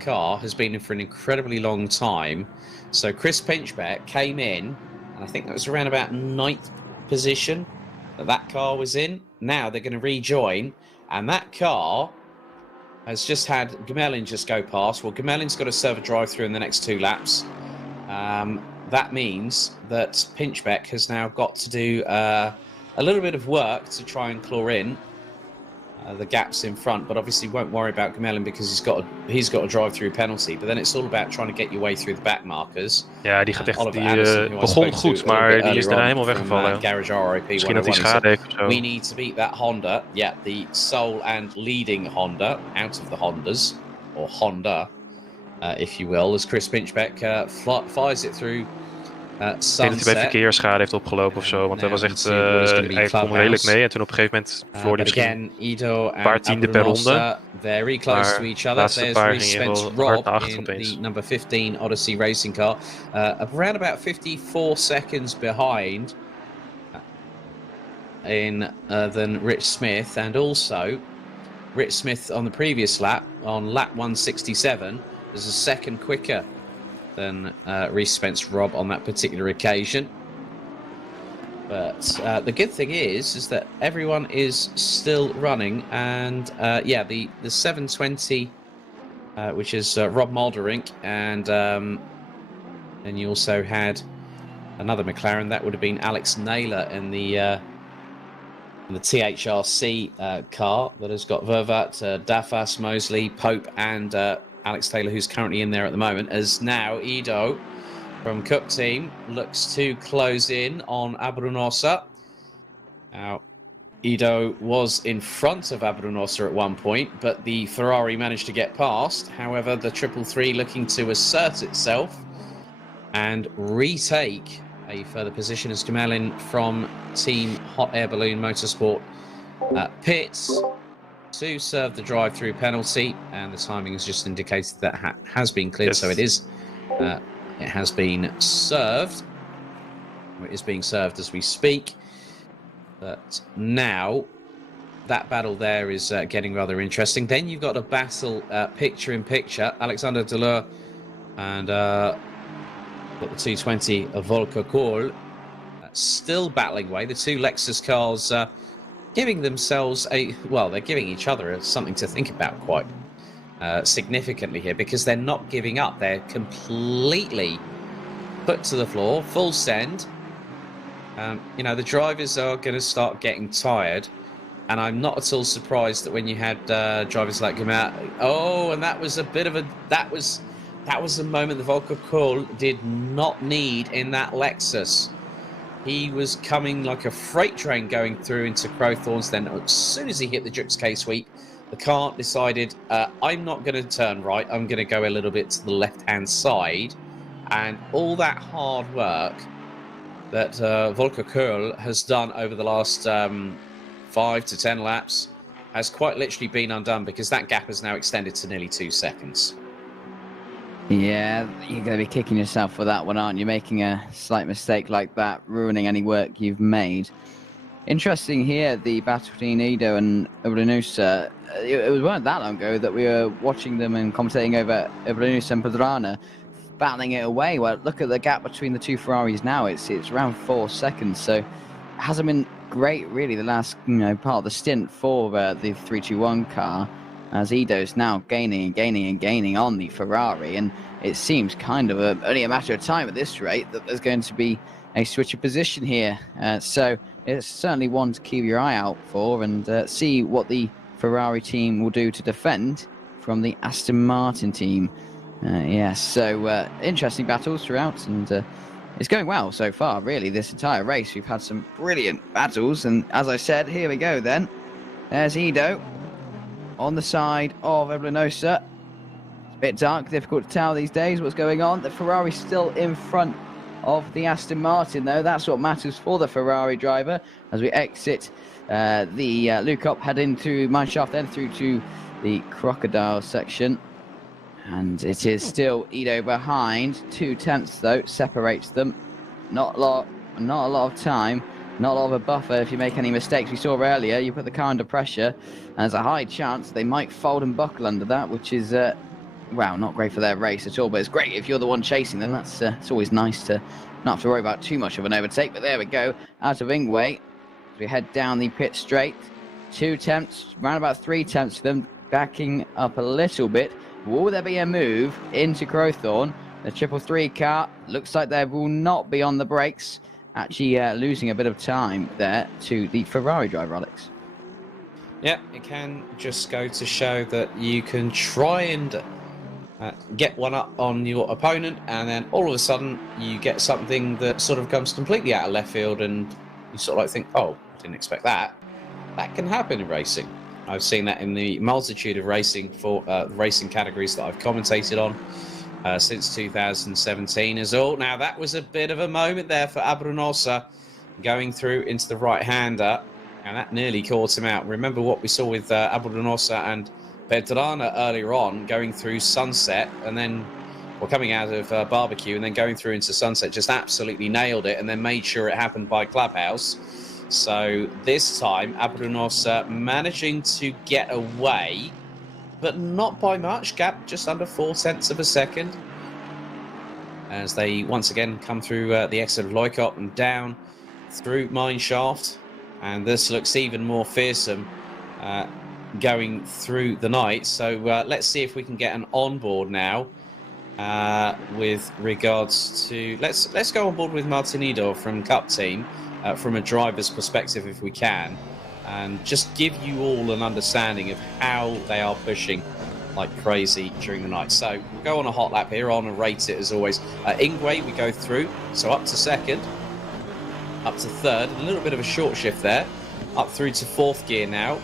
car has been in for an incredibly long time. So Chris Pinchbeck came in, and I think that was around about 9th position that car was in. Now they're going to rejoin, and that car has just had Gemelin just go past. Well, Gemelin's got to serve a drive-through in the next 2 laps. That means that Pinchbeck has now got to do a little bit of work to try and claw in the gaps in front, but obviously won't worry about Gemelin because he's got a drive-through penalty. But then it's all about trying to get your way through the back markers. Ja, die gaat echt, begon goed, maar die is daarna helemaal weggevallen. Garage RIP. Misschien dat hij schade heeft of zo. We need to beat that Honda. Yeah, the sole and leading Honda out of the Hondas, or Honda, if you will, as Chris Pinchbeck fires it through Ik denk dat hij bij verkeersschade heeft opgelopen of zo, want hij was echt, hij kwam redelijk mee en toen op een gegeven moment verloor hij misschien een paar tienden per ronde. Very close to each other. Laatste paar ging hij wel hard naar achter opeens. The number 15 Odyssey racing car, around about 54 seconds behind than Rich Smith, and also Rich Smith on the previous lap, on lap 167, was a second quicker than Reece Spence Rob on that particular occasion. But the good thing is that everyone is still running, and yeah, the 720, which is Rob Malderink, and then you also had another McLaren. That would have been Alex Naylor in the THRC car that has got Vervat, Dafas, Mosley, Pope, and Alex Taylor, who's currently in there at the moment, as now Ido from Cup Team looks to close in on Abrunosa. Now, Ido was in front of Abrunosa at one point, but the Ferrari managed to get past. However, the 333 looking to assert itself and retake a further position as Gemelin from Team Hot Air Balloon Motorsport pits to serve the drive-through penalty, and the timing has just indicated that has been cleared. Yes. So it is. It has been served. It is being served as we speak. But now that battle there is getting rather interesting. Then you've got a battle picture in picture. Alexander Deleur and got the 220 of Volker Kohl still battling away. The two Lexus cars giving themselves they're giving each other something to think about quite significantly here, because they're not giving up. They're completely put to the floor, full send. You know, the drivers are going to start getting tired, and I'm not at all surprised that when you had drivers like Gamat, and that was a bit of that was a moment that Volker Kohl did not need in that Lexus. He was coming like a freight train going through into Crowthorns. Then as soon as he hit the Jux K-sweep, the car decided, I'm not going to turn right. I'm going to go a little bit to the left-hand side. And all that hard work that Volker Kohl has done over the last 5 to 10 laps has quite literally been undone, because that gap has now extended to nearly 2 seconds. Yeah, you're going to be kicking yourself for that one, aren't you? Making a slight mistake like that, ruining any work you've made. Interesting here, the battle between Ido and Ibrahimosa. It wasn't that long ago that we were watching them and commentating over Ibrahimosa and Padrana battling it away. Well, look at the gap between the two Ferraris now. It's around 4 seconds, so it hasn't been great, really, the last part of the stint for the 321 car, as Ido's now gaining and gaining and gaining on the Ferrari, and it seems kind of only a matter of time at this rate that there's going to be a switch of position here. So it's certainly one to keep your eye out for, and see what the Ferrari team will do to defend from the Aston Martin team. Yes, so interesting battles throughout, and it's going well so far, really, this entire race. We've had some brilliant battles, and as I said, here we go then. There's Ido on the side of Eblinosa. It's a bit dark, difficult to tell these days what's going on. The Ferrari's still in front of the Aston Martin, though. That's what matters for the Ferrari driver as we exit the Luke up, head into Mineshaft, then through to the Crocodile section. And it is still Ido behind. 2/10 though separates them. Not a lot of time, not a lot of a buffer if you make any mistakes. We saw earlier, you put the car under pressure, and there's a high chance they might fold and buckle under that, which is well, not great for their race at all. But it's great if you're the one chasing them. That's it's always nice to not have to worry about too much of an overtake. But there we go, out of Ingwe as we head down the pit straight. 2/10, round about 3/10 for them, backing up a little bit. Will there be a move into Crowthorne? The 333 car looks like they will not be on the brakes. Actually losing a bit of time there to the Ferrari driver, Alex. Yeah, it can just go to show that you can try and get one up on your opponent, and then all of a sudden you get something that sort of comes completely out of left field, and you sort of like think, oh, I didn't expect that. That can happen in racing. I've seen that in the multitude of racing for racing categories that I've commentated on since 2017 is all. Now, that was a bit of a moment there for Abrunosa going through into the right-hander, and that nearly caught him out. Remember what we saw with Abrunosa and Pedrana earlier on, going through Sunset, and then, well, coming out of Barbecue and then going through into Sunset, just absolutely nailed it, and then made sure it happened by Clubhouse. So this time, Abrunosa managing to get away, but not by much. Gap just under 0.4 of a second. As they once again come through the exit of Loikop and down through Mineshaft. And this looks even more fearsome going through the night. So let's see if we can get an onboard now with regards to... Let's go on board with Martinido from Cup Team. From a driver's perspective, if we can, and just give you all an understanding of how they are pushing like crazy during the night. So we'll go on a hot lap here, on and rate it as always. Ingwe, we go through, so up to second, up to third, a little bit of a short shift there, up through to fourth gear now,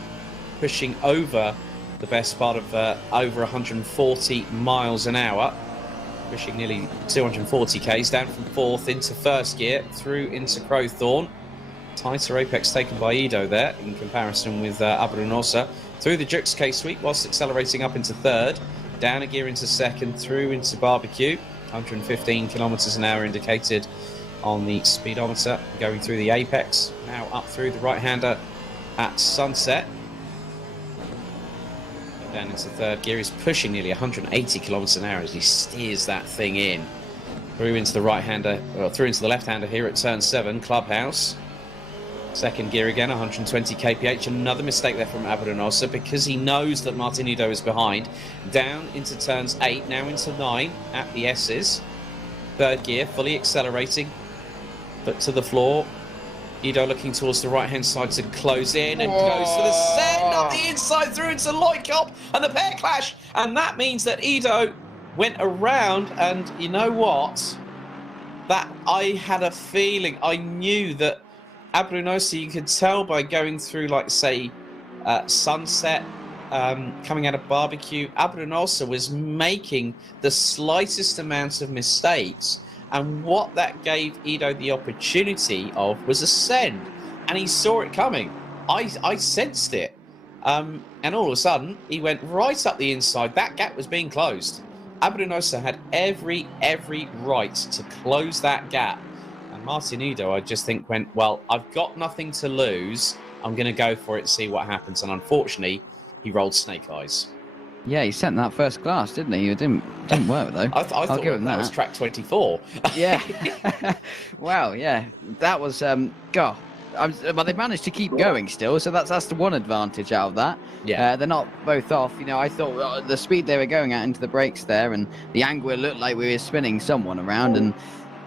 pushing over the best part of over 140 miles an hour. Pushing nearly 240 k's down from fourth into first gear, through into Crowthorne. Tighter apex taken by Ido there in comparison with Abrunosa. Through the Jux K-sweep whilst accelerating up into third. Down a gear into second, through into Barbecue. 115 kilometres an hour indicated on the speedometer. Going through the apex. Now up through the right-hander at Sunset. Down into third gear, he's pushing nearly 180 kilometers an hour as he steers that thing in. Through into the right-hander, or through into the left-hander here at turn 7, Clubhouse. Second gear again, 120 kph. Another mistake there from Abrunosa because he knows that Martinido is behind. Down into turns 8, now into 9 at the S's. Third gear, fully accelerating, but to the floor. Ido looking towards the right-hand side to close in and goes for the send up the inside through into Loikop and the pair clash. And that means that Ido went around, and you know what? That I had a feeling, I knew that Abrunosa, you could tell by going through, like, say, Sunset, coming out of Barbecue, Abrunosa was making the slightest amount of mistakes. And what that gave Ido the opportunity of was a send. And he saw it coming. I sensed it. And all of a sudden, he went right up the inside. That gap was being closed. Abrunosa had every right to close that gap. And Martinido, I just think, went, well, I've got nothing to lose. I'm going to go for it and see what happens. And unfortunately, he rolled snake eyes. Yeah, he sent that first class, didn't he? It didn't work, though. I thought give him that was track 24. Yeah. Wow, yeah. That was, God. But they managed to keep going still, so that's the one advantage out of that. Yeah. They're not both off. You know, I thought the speed they were going at into the brakes there, and the angle looked like we were spinning someone around, and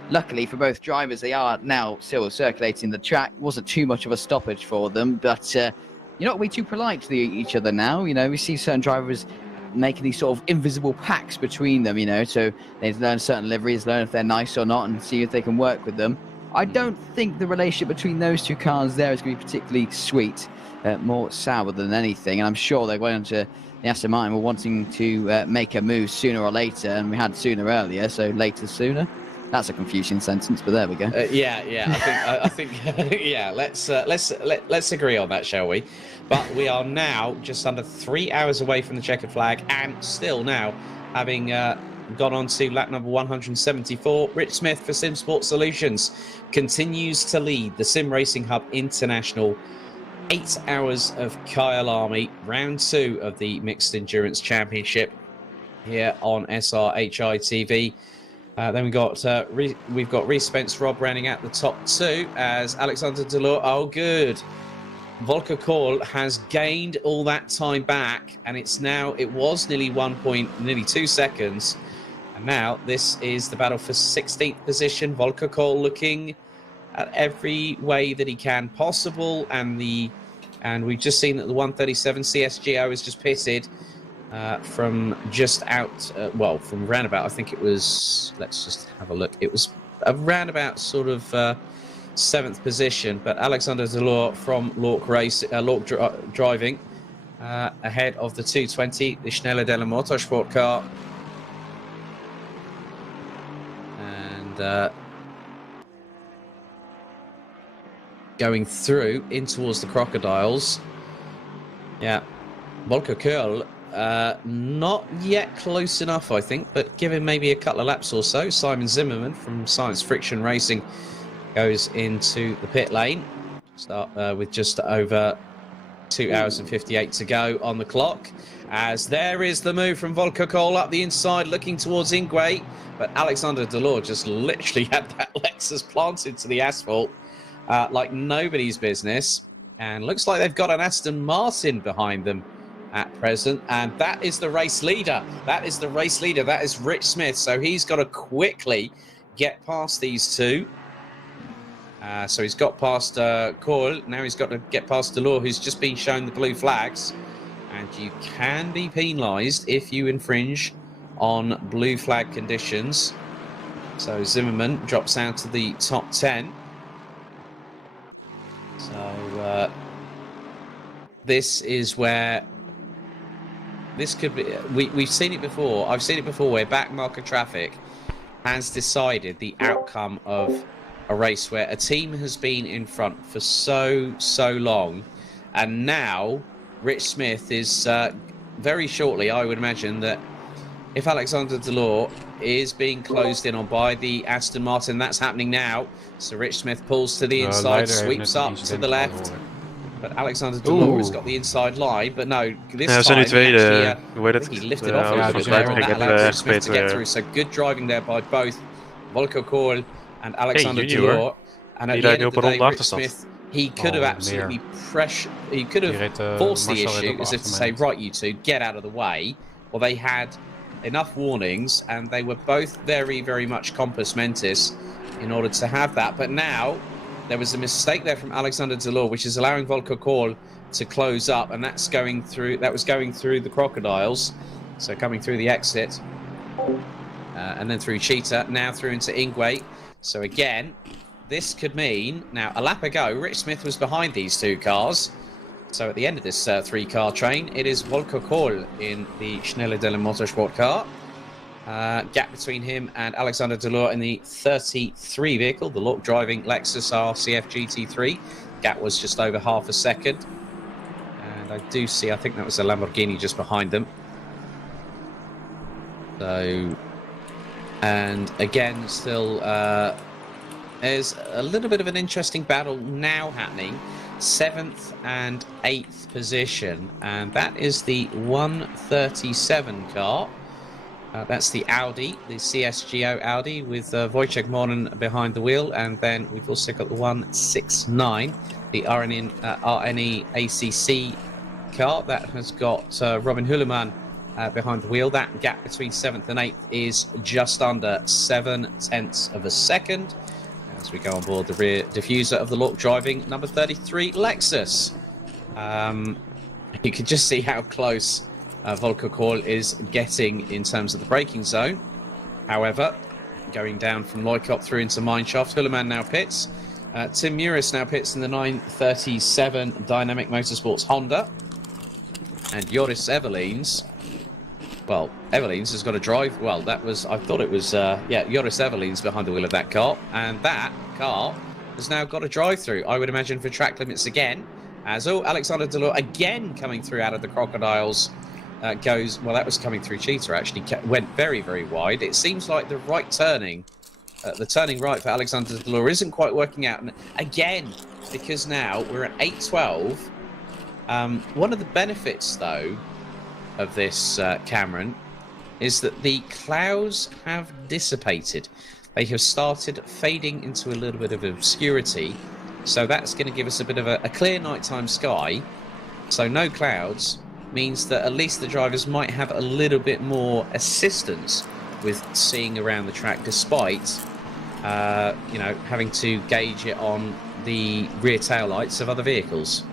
luckily for both drivers, they are now still circulating the track. Wasn't too much of a stoppage for them, but you're not being too polite to each other now. You know, we see certain drivers making these sort of invisible pacts between them, you know, so they learn certain liveries, learn if they're nice or not, and see if they can work with them. I don't think the relationship between those two cars there is going to be particularly sweet, more sour than anything, and I'm sure they're going to, the Aston Martin were wanting to make a move sooner or later, and we had sooner earlier, so later sooner. That's a confusing sentence, but there we go. I think yeah. Let's agree on that, shall we? But we are now just under 3 hours away from the checkered flag, and still now having gone on to lap number 174. Rich Smith for Sim Sport Solutions continues to lead the Sim Racing Hub International. 8 hours of Kyalami, round 2 of the Mixed Endurance Championship here on SRHI TV. Then we've got Reece Spence Rob rounding out the top 2 as Alexander Delors. Oh, good. Volker Kohl has gained all that time back, and it was nearly 2 seconds. And now this is the battle for 16th position. Volker Kohl looking at every way that he can possible, and we've just seen that the 137 CSGO has just pitted from just out, from roundabout. I think it was. Let's just have a look. It was a roundabout sort of 7th position, but Alexander Delors from Lork Driving ahead of the 220, the Schnelle della Motorsport car, and going through in towards the Crocodiles. Yeah, Volker Kohl not yet close enough, I think, but give him maybe a couple of laps or so. Simon Zimmerman from Science Friction Racing goes into the pit lane. Start with just over 2 hours and 58 to go on the clock. As there is the move from Volker Kohl up the inside, looking towards Ingwe, but Alexander Delors just literally had that Lexus planted to the asphalt like nobody's business. And looks like they've got an Aston Martin behind them at present, and that is the race leader. That is Rich Smith. So he's got to quickly get past these two. So he's got past Kohl. Now he's got to get past Delors, who's just been shown the blue flags. And you can be penalised if you infringe on blue flag conditions. So Zimmerman drops out to the top 10. So this is where this could be. We've seen it before. I've seen it before where back marker traffic has decided the outcome of a race where a team has been in front for so long, and now Rich Smith is very shortly, I would imagine, that if Alexander Delors is being closed in on by the Aston Martin, that's happening now. So Rich Smith pulls to the inside, sweeps up to the left. But Alexander Delors has got the inside line, but no, this time he lifted off a little bit there, and that allowed Rich Smith to get through. So good driving there by both Volker Kohl and Alexander Delors. And at the end of the day, Rich Smith, he could have absolutely he could have forced the issue, as if to say, right, you two, get out of the way. Well, they had enough warnings, and they were both very, very much compos mentis in order to have that. But now there was a mistake there from Alexander Delors, which is allowing Volker Kohl to close up, and that's going through. That was going through the Crocodiles, so coming through the exit, and then through Cheetah, now through into Ingwe. So again, this could mean now a lap ago, Rich Smith was behind these two cars. So at the end of this 3-car train, it is Volker Kohl in the Schnelle della Motorsport car. Gap between him and Alexander Delors in the 33 vehicle, the Lork Driving Lexus RCF GT3. Gap was just over half a second. And I do see, I think that was a Lamborghini just behind them. So, and again, still, there's a little bit of an interesting battle now happening. 7th and 8th position, and that is the 137 car. That's the Audi, the CSGO Audi, with Wojciech Morin behind the wheel, and then we've also got the 169, the RNE ACC car that has got Robin Hulaman behind the wheel. That gap between 7th and 8th is just under 7/10 of a second. As we go on board the rear diffuser of the Lork Driving number 33 Lexus. You can just see how close Volker Kohl is getting in terms of the braking zone. However, going down from Loikop through into Mineshaft, Hulleman now pits. Tim Muris now pits in the 937 Dynamic Motorsports Honda. And Joris Evelins, well, Evelins has got a drive. Well, that was, I thought it was, Joris Evelins behind the wheel of that car. And that car has now got a drive-through, I would imagine, for track limits again. As Alexander Delors again coming through out of the Crocodiles goes, well, that was coming through Cheetah actually, went very, very wide. It seems like the right turning, the turning right for Alexander Delors isn't quite working out. And again, because now we're at 8:12. One of the benefits, though, of this, Cameron, is that the clouds have dissipated. They have started fading into a little bit of obscurity. So that's going to give us a bit of a clear nighttime sky. So no clouds means that at least the drivers might have a little bit more assistance with seeing around the track, despite having to gauge it on the rear tail lights of other vehicles.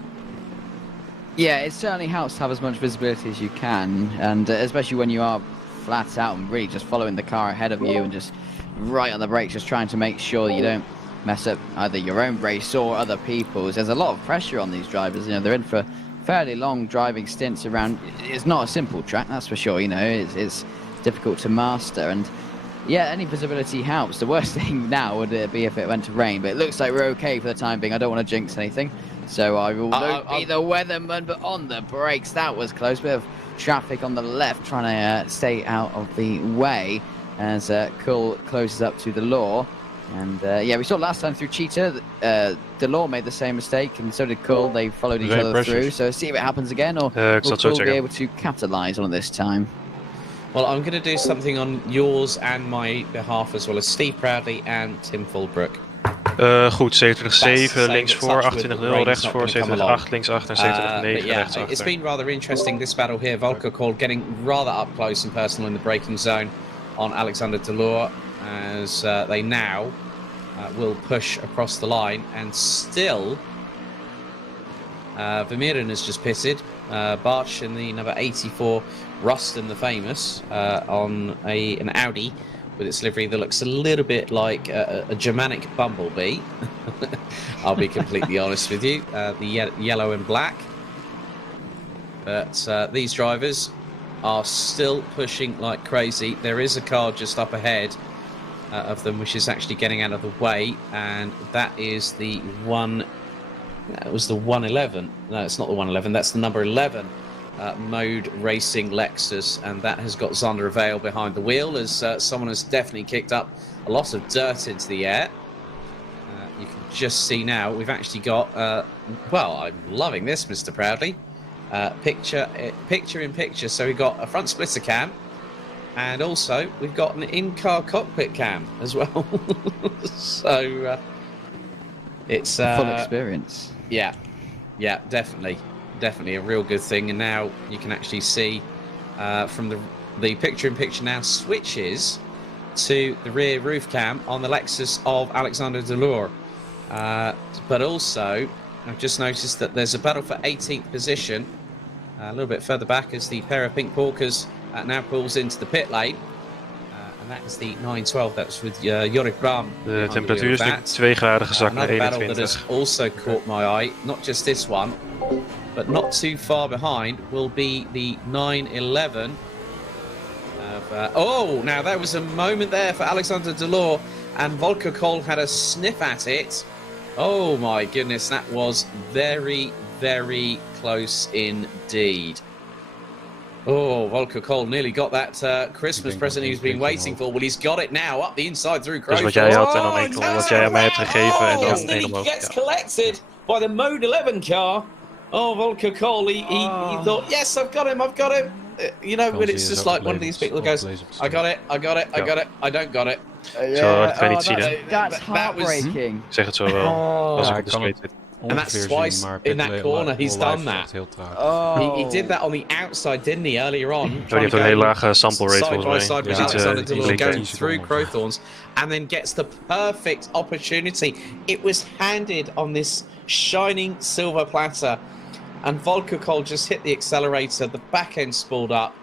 Yeah, it certainly helps to have as much visibility as you can, and especially when you are flat out and really just following the car ahead of you and just right on the brakes, just trying to make sure you don't mess up either your own race or other people's. There's a lot of pressure on these drivers. You know, they're in for fairly long driving stints around. It's not a simple track, that's for sure. You know, it's difficult to master, and yeah, any visibility helps. The worst thing now would be if it went to rain, but it looks like we're okay for the time being. I don't want to jinx anything, so I will not be the weatherman, but on the brakes, that was close. Bit of traffic on the left, trying to stay out of the way as Kuhl closes up to the law. And yeah, we saw last time through Cheetah, Delors made the same mistake, and so did Kuhl. They followed each other through. So see if it happens again, or will Kuhl be able to capitalise on it this time? Well, I'm going to do something on yours and my behalf, as well as Steve Proudley and Tim Fulbrook. Goed, 27-7 links voor, 28-0 rechts voor, 27-8 links achter en 27-9 rechts achter. It's been rather interesting, this battle here. Volker Kohl getting rather up close and personal in the braking zone on Alexander Delors, as they now will push across the line, and still Vermeeren has just pitted. Bartsch in the number 84, Ruston the famous, on an Audi with its livery that looks a little bit like a Germanic bumblebee. I'll be completely honest with you, the yellow and black. But these drivers are still pushing like crazy. There is a car just up ahead of them, which is actually getting out of the way, and that is the one. That was the 111. No, it's not the 111. That's the number 11 Mode Racing Lexus, and that has got Zander Avail behind the wheel, as someone has definitely kicked up a lot of dirt into the air. You can just see now we've actually got. Well, I'm loving this, Mr. Proudly. Picture in picture. So we've got a front splitter cam, and also we've got an in-car cockpit cam as well. So it's full experience. Yeah, definitely a real good thing. And now you can actually see from the picture in picture now switches to the rear roof cam on the Lexus of Alexander Delors. But also, I've just noticed that there's a battle for 18th position a little bit further back, as the pair of pink Porkers now pulls into the pit lane. And that is the 912. That's with Jorik Braam. De temperatuur is nu 2 graden gezakt naar 21. Another battle that has also caught my eye, not just this one, but not too far behind, will be the 911. Now there was a moment there for Alexander Delors, and Volker Kohl had a sniff at it. Oh my goodness, that was very, very close indeed. Oh, Volker Kohl nearly got that Christmas present he's been waiting for. Well, he's got it now, up the inside through Crowthorne. Dus wat jij had en dan enkel wat jij aan mij hebt gegeven en dan één omhoog. He gets collected by the Mode 11 car. Oh, Volker Kohl, he thought, yes, I've got him. You know, but it's just like one of these people who goes, I got it, I don't got it. Zo, kan je niet zien, hè? That's heartbreaking. Zeg het zo wel. Als ik het weet. And that's twice in that corner he's done that. He did that on the outside, didn't he, earlier on? Die heeft een hele lage sample rate volgens mij. Side by side, going through Crowthorns, and then gets the perfect opportunity. It was handed on this shining silver platter and Volker just hit the accelerator, the back end spooled up,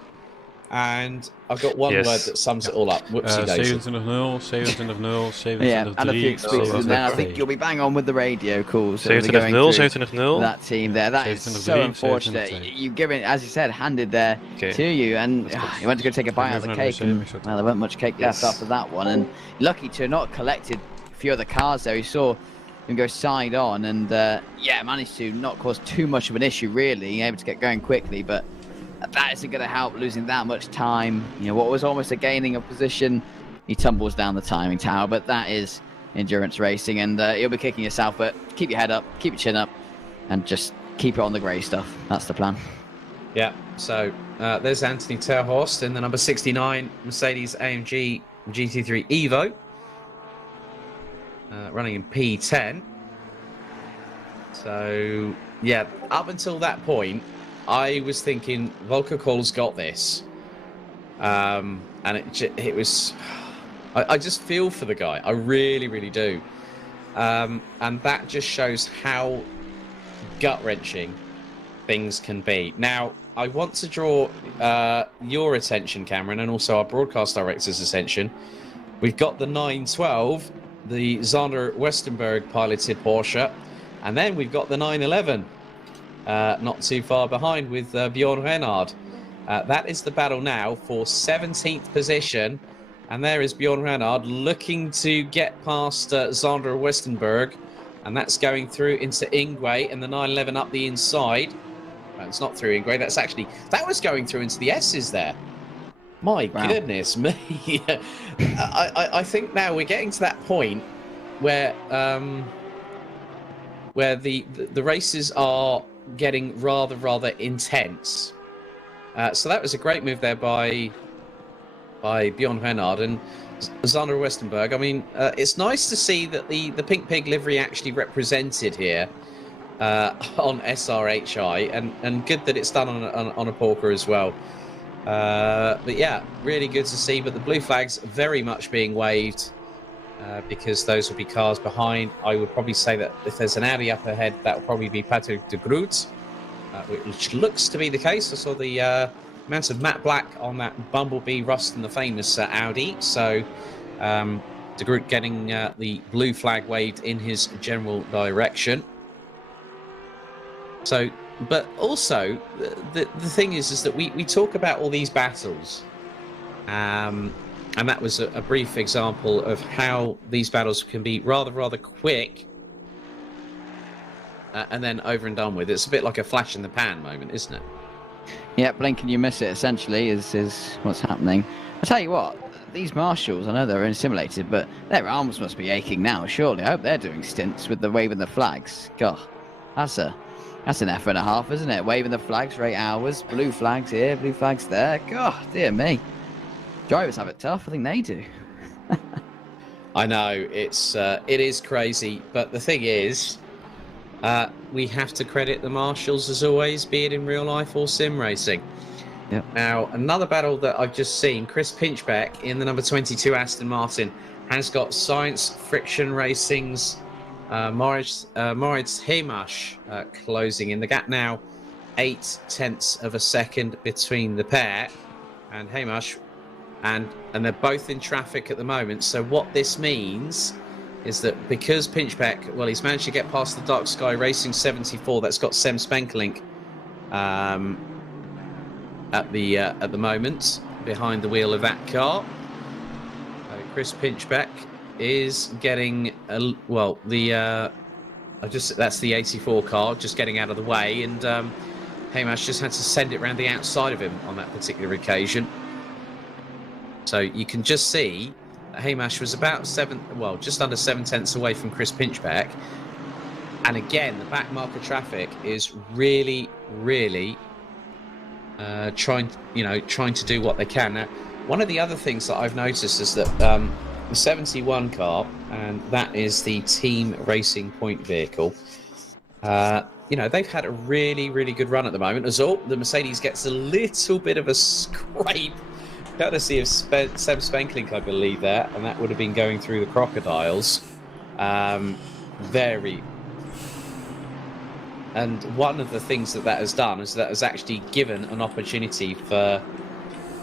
and I've got one word that sums it all up. Whoopsie daisy. 27-0, 27-0, 27-3. Yeah, and a few excuses, and then I think you'll be bang on with the radio calls. 27-0, 27-0. That team there, that is so unfortunate. You've given, as you said, handed there to you, and you went to go take a bite out of the cake, and well, there wasn't much cake left after that one, and lucky to not collected a few other cars there. You saw him go side on, and yeah, managed to not cause too much of an issue, really, able to get going quickly, but that isn't going to help, losing that much time. You know, what was almost a gaining of position, he tumbles down the timing tower, but that is endurance racing, and you'll be kicking yourself, but keep your head up, keep your chin up, and just keep it on the grey stuff. That's the plan. Yeah, so there's Anthony Terhorst in the number 69 Mercedes AMG GT3 Evo, running in P10. So, yeah, up until that point, I was thinking Volker Kohl's got this, and it was. I just feel for the guy. I really, really do, and that just shows how gut-wrenching things can be. Now, I want to draw your attention, Cameron, and also our broadcast director's attention. We've got the 912, the Sander Westenberg piloted Porsche, and then we've got the 911. Not too far behind with Bjorn Renard. That is the battle now for 17th position. And there is Bjorn Renard looking to get past Sander Westenberg. And that's going through into Ingwe and the 911 up the inside. It's not through Ingwe. That was going through into the S's there. My goodness me. I think now we're getting to that point where the races are getting rather intense. So that was a great move there by Bjorn Renard and Sander Westenberg. I mean, it's nice to see that the Pink Pig livery actually represented here on SRHI, and good that it's done on a Porker as well. But yeah, really good to see. But the blue flag's very much being waved because those will be cars behind. I would probably say that if there's an Audi up ahead, that will probably be Patrick de Groot, which looks to be the case. I saw the amount of matte black on that Bumblebee Rust and the famous Audi. So de Groot getting the blue flag waved in his general direction. So, but also the thing is that we talk about all these battles, and that was a brief example of how these battles can be rather quick, and then over and done with. It's a bit like a flash in the pan moment, isn't it? Yeah, blink and you miss it, essentially, is what's happening. I'll tell you what, these marshals, I know they're insimilated, but their arms must be aching now, surely. I hope they're doing stints with the waving the flags. God, that's an effort and a half, isn't it? Waving the flags for 8 hours, blue flags here, blue flags there. God, dear me. Drivers have it tough, I think they do. I know, it is crazy, but the thing is, we have to credit the marshals as always, be it in real life or sim racing. Yep. Now, another battle that I've just seen, Chris Pinchbeck in the number 22 Aston Martin has got Science Friction Racing's Moritz Hemash closing in the gap now, 0.8 of a second between the pair, and Hemash, and they're both in traffic at the moment. So what this means is that because Pinchbeck, well, he's managed to get past the Dark Sky Racing 74, that's got Sem Spenkelink at the moment behind the wheel of that car. Chris Pinchbeck is getting that's the 84 car just getting out of the way, and Hemash just had to send it around the outside of him on that particular occasion. So you can just see that Hemash was about just under 7/10 away from Chris Pinchbeck, and again the back marker traffic is really trying to do what they can. Now, one of the other things that I've noticed is that the 71 car, and that is the Team Racing Point vehicle, they've had a really good run at the moment. As all, the Mercedes gets a little bit of a scrape, courtesy of Seb Spenkelink, I believe, there, and that would have been going through the crocodiles. And one of the things that has done is that has actually given an opportunity for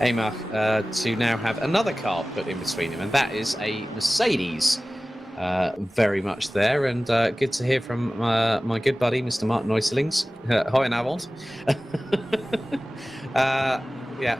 Amar to now have another car put in between him, and that is a Mercedes. Very much there, and good to hear from my good buddy, Mr. Martin Neuselings. Hi, Navond. Yeah.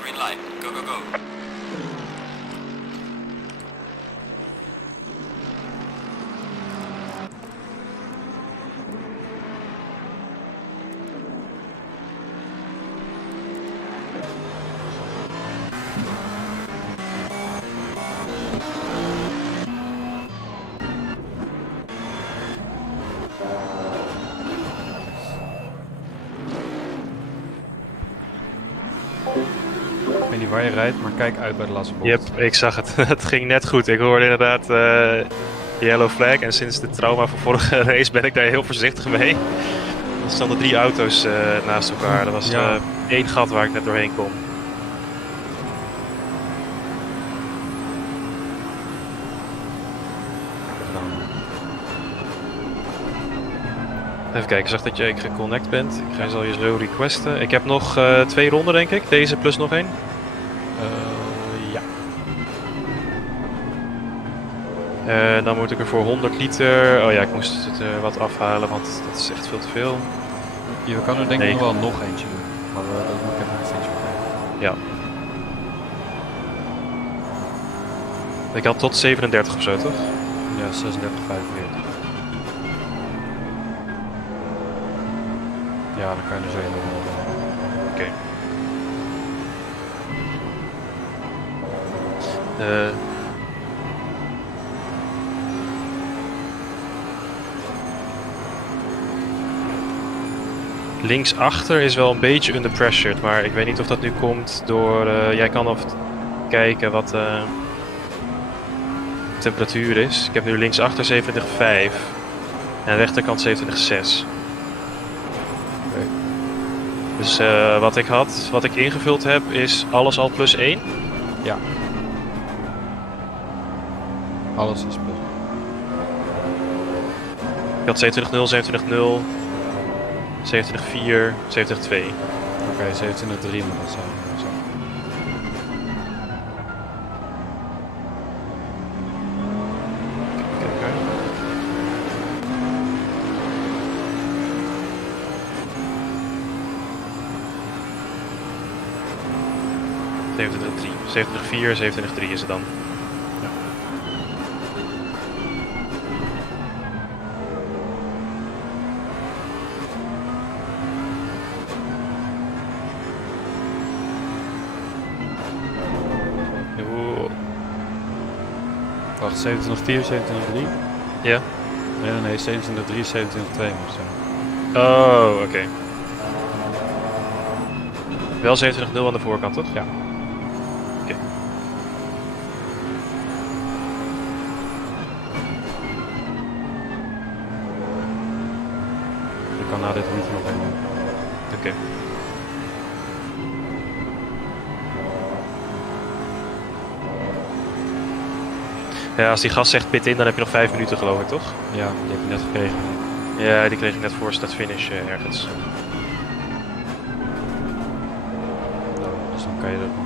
Green light. Go, go, go. Ik weet niet waar je rijdt, maar kijk uit bij de laatste bocht. Yep, ik zag het. Het ging net goed. Ik hoorde inderdaad yellow flag en sinds de trauma van vorige race ben ik daar heel voorzichtig mee. Er stonden 3 auto's naast elkaar. Er was één gat waar ik net doorheen kon. Even kijken, ik zag dat jij geconnect bent. Ik zal je zo requesten. Ik heb nog 2 ronden denk ik. Deze plus nog 1. Ja. Dan moet ik er voor 100 liter... Oh ja, ik moest het wat afhalen, want dat is echt veel te veel. Je kan er denk ik wel nog eentje doen. Maar dat moet ik even een steeds bekijken. Ja. Ik had tot 37 of zo, toch? Ja, 36, 45. Ja, dan kan je er zo in doen. Oké. Linksachter is wel een beetje under pressured, maar ik weet niet of dat nu komt door... jij kan of kijken wat de temperatuur is. Ik heb nu linksachter 27,5 en rechterkant 27,6. Dus wat ik ingevuld heb is alles al plus 1? Ja. Alles is plus. Ik had 27,0, 27,0, 27,4, 27,2. Oké, 27,3 moet dat zijn. Zo. Kijk. 27,4, 27,3 is het dan. Ja. Wacht, 27,4, 27,3? Ja. Nee, 27,3, 27,2 moet zijn. Oh, oké. Wel 27,0 aan de voorkant, toch? Ja. Oké. Ik kan na dit rondje nog één doen. Oké. Ja, als die gast zegt pit in, dan heb je nog 5 minuten geloof ik, toch? Ja, die heb ik net gekregen. Ja, die kreeg ik net voor start-finish ergens. Dus dan kan je dat nog.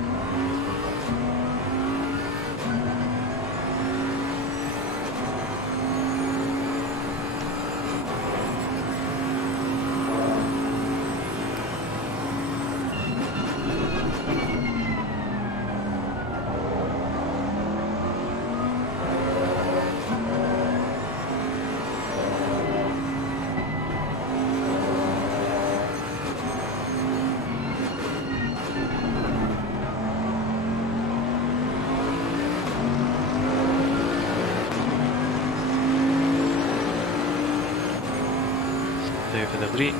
3.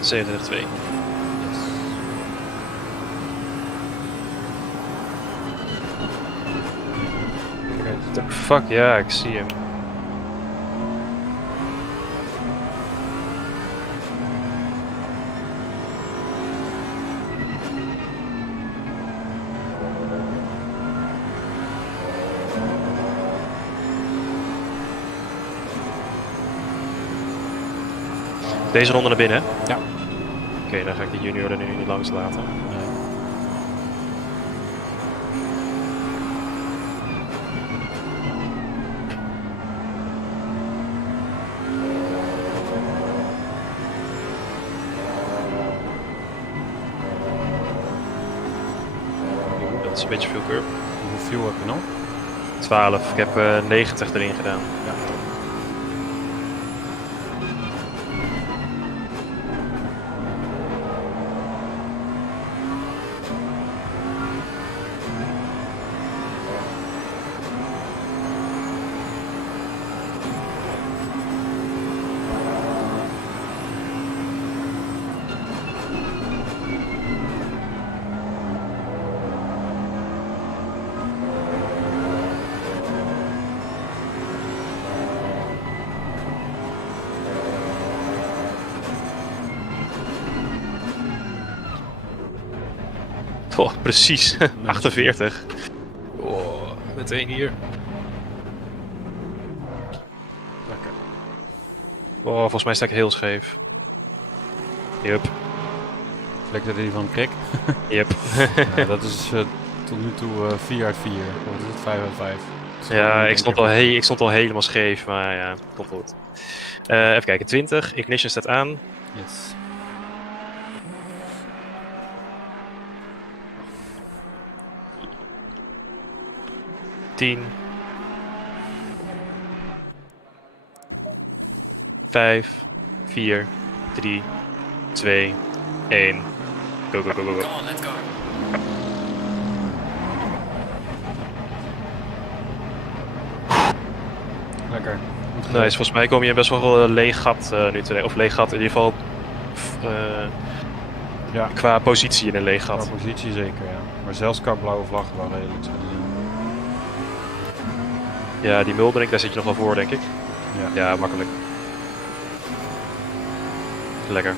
37-2. The fuck, ja, ik zie hem. Deze ronde naar binnen? Ja. Oké, dan ga ik de junior er nu niet langs laten. Nee. Dat is een beetje veel curb. Hoeveel fuel heb je nog? 12. Ik heb 90 erin gedaan. Ja. Oh, precies. 48. Oh, meteen hier. Lekker. Oh, volgens mij sta ik heel scheef. Yup. Flikkerde die van de krik? Yep. Ja, dat is tot nu toe 4 uit 4. Of is het 5 uit 5? Ja, ik stond al helemaal scheef, maar ja, komt goed. Even kijken, 20. Ignition staat aan. Yes. Tien. 5, 4, 3, 2, 1. Go, go, go, go, go. Come on, let's go. Lekker. Nice, volgens mij kom je best wel een leeg gat nu terecht. Of leeg gat, in ieder geval ja. Qua positie in een leeg gat. Qua positie zeker, ja. Maar zelfs qua blauwe vlag wel redelijk te zien. Ja, die Mulderink, daar zit je nog wel voor, denk ik. Ja, makkelijk. Lekker.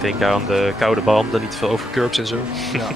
Denk aan de koude banden, niet veel over curbs en zo. Ja.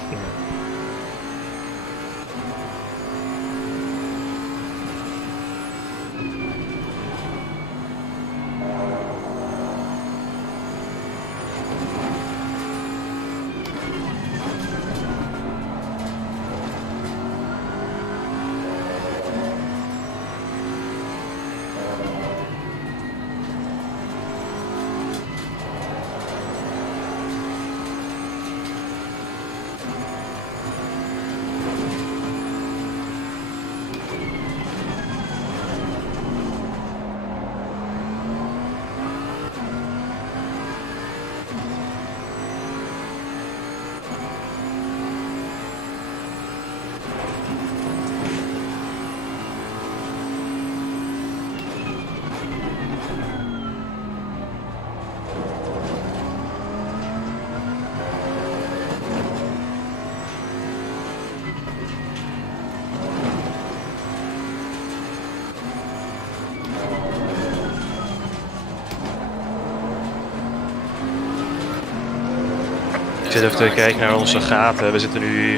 Ik zit even te kijken naar onze gaten. We zitten nu...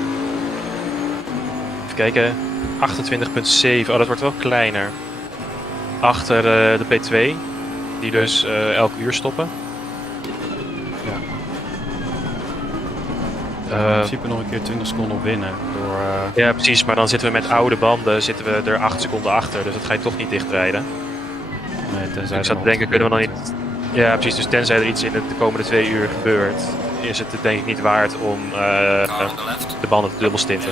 Even kijken. 28,7. Oh, dat wordt wel kleiner. Achter de P2. Die dus elk uur stoppen. Ja. In principe nog een keer 20 seconden op winnen. Door, Ja, precies. Maar dan zitten we met oude banden zitten we er 8 seconden achter. Dus dat ga je toch niet dichtrijden. Nee, tenzij ik zat te denken, kunnen we dan niet... Ja, precies. Dus tenzij er iets in de komende 2 uur gebeurt, is het denk ik niet waard om de banden te dubbel stinten.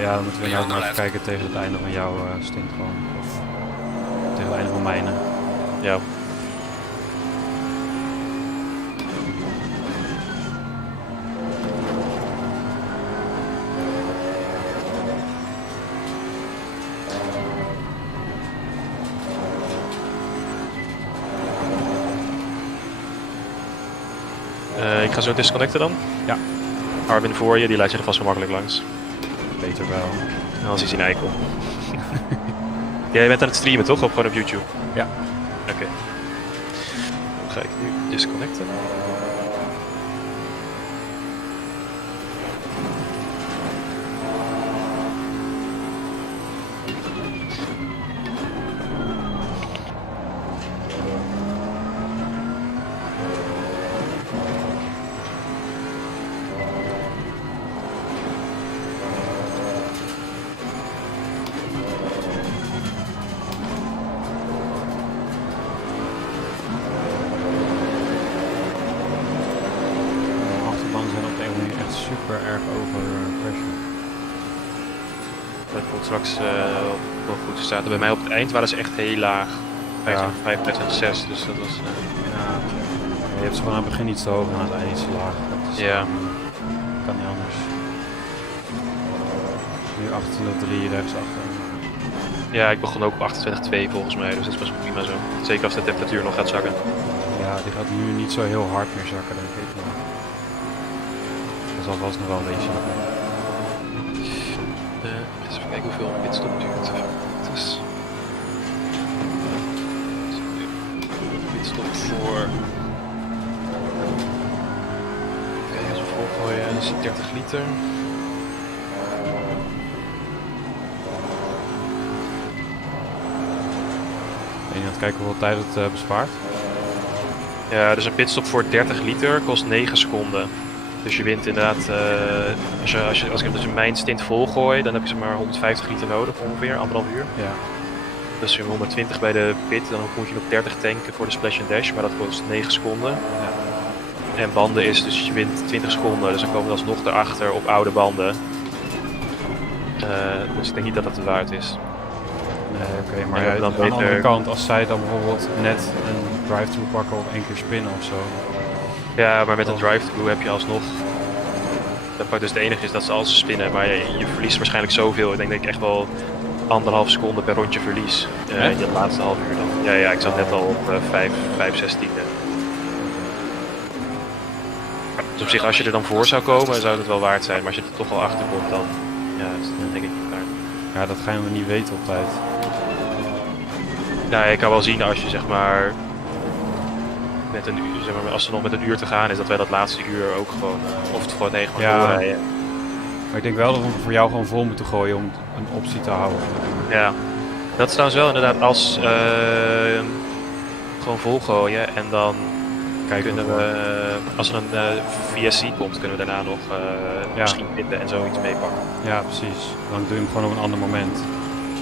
Ja, dan moeten we nou maar even kijken tegen het einde van jouw stint gewoon. Of tegen het einde van mijne. Ja. Ik ga zo disconnecten dan. Ja. Armin voor je, die leidt je er vast wel makkelijk langs. Beter wel. En dan is hij een eikel. Jij bent aan het streamen toch? Of gewoon op YouTube? Ja. Oké. Dan ga ik nu disconnecten. Super erg over pressure. Dat komt straks wel goed te staan. Bij mij op het eind waren ze echt heel laag. 25, 5, 6, dus dat was... Ja, je hebt ze gewoon aan het begin iets te hoog en aan het eind iets te laag. Dus, ja. Kan niet anders. Nu 28.3 rechtsachter. Ja, ik begon ook op 28.2 volgens mij, dus dat is best wel prima zo. Zeker als de temperatuur nog gaat zakken. Ja, die gaat nu niet zo heel hard meer zakken, denk ik. Maar... dat zal vast nog wel een beetje zakken. Eens even kijken hoeveel een pitstop duurt. Het is... pitstop voor... Oké, als we volgooien, dat is 30 liter. Ben je aan het kijken hoeveel tijd het bespaart? Ja, dus een pitstop voor 30 liter kost 9 seconden. Dus je wint inderdaad, als ik dus mijn stint volgooi, dan heb je zeg maar 150 liter nodig ongeveer, 1,5 uur. Ja. Dus je 120 bij de pit, dan moet je nog 30 tanken voor de splash and dash, maar dat kost 9 seconden. Ja. En banden is dus je wint 20 seconden, dus dan komen we alsnog erachter op oude banden. Dus ik denk niet dat het waard is. Nee, oké, maar ja, aan de andere kant, als zij dan bijvoorbeeld net een drive-thru pakken of 1 keer spinnen of zo. Ja, maar met een drive-thru heb je alsnog... Dus het enige is dat ze als spinnen, maar je verliest waarschijnlijk zoveel. Ik denk dat ik echt wel 1,5 seconde per rondje verlies. In het laatste half uur dan. Ja, ik zat net al op 5/16. Dus op zich, als je er dan voor zou komen, zou het wel waard zijn. Maar als je er toch al achter komt, dan is het denk ik niet waard. Ja, dat gaan we niet weten op tijd. Nou, ik kan wel zien als je zeg maar... met een uur, zeg maar, als er nog met een uur te gaan is, dat wij dat laatste uur ook gewoon, of het gewoon doorrijden. Maar ik denk wel dat we voor jou gewoon vol moeten gooien om een optie te houden. Ja, dat is trouwens wel inderdaad als gewoon vol gooien en dan kunnen we, als er een VSC komt, kunnen we daarna nog misschien pitten en zoiets meepakken. Ja, precies. Dan doe je hem gewoon op een ander moment.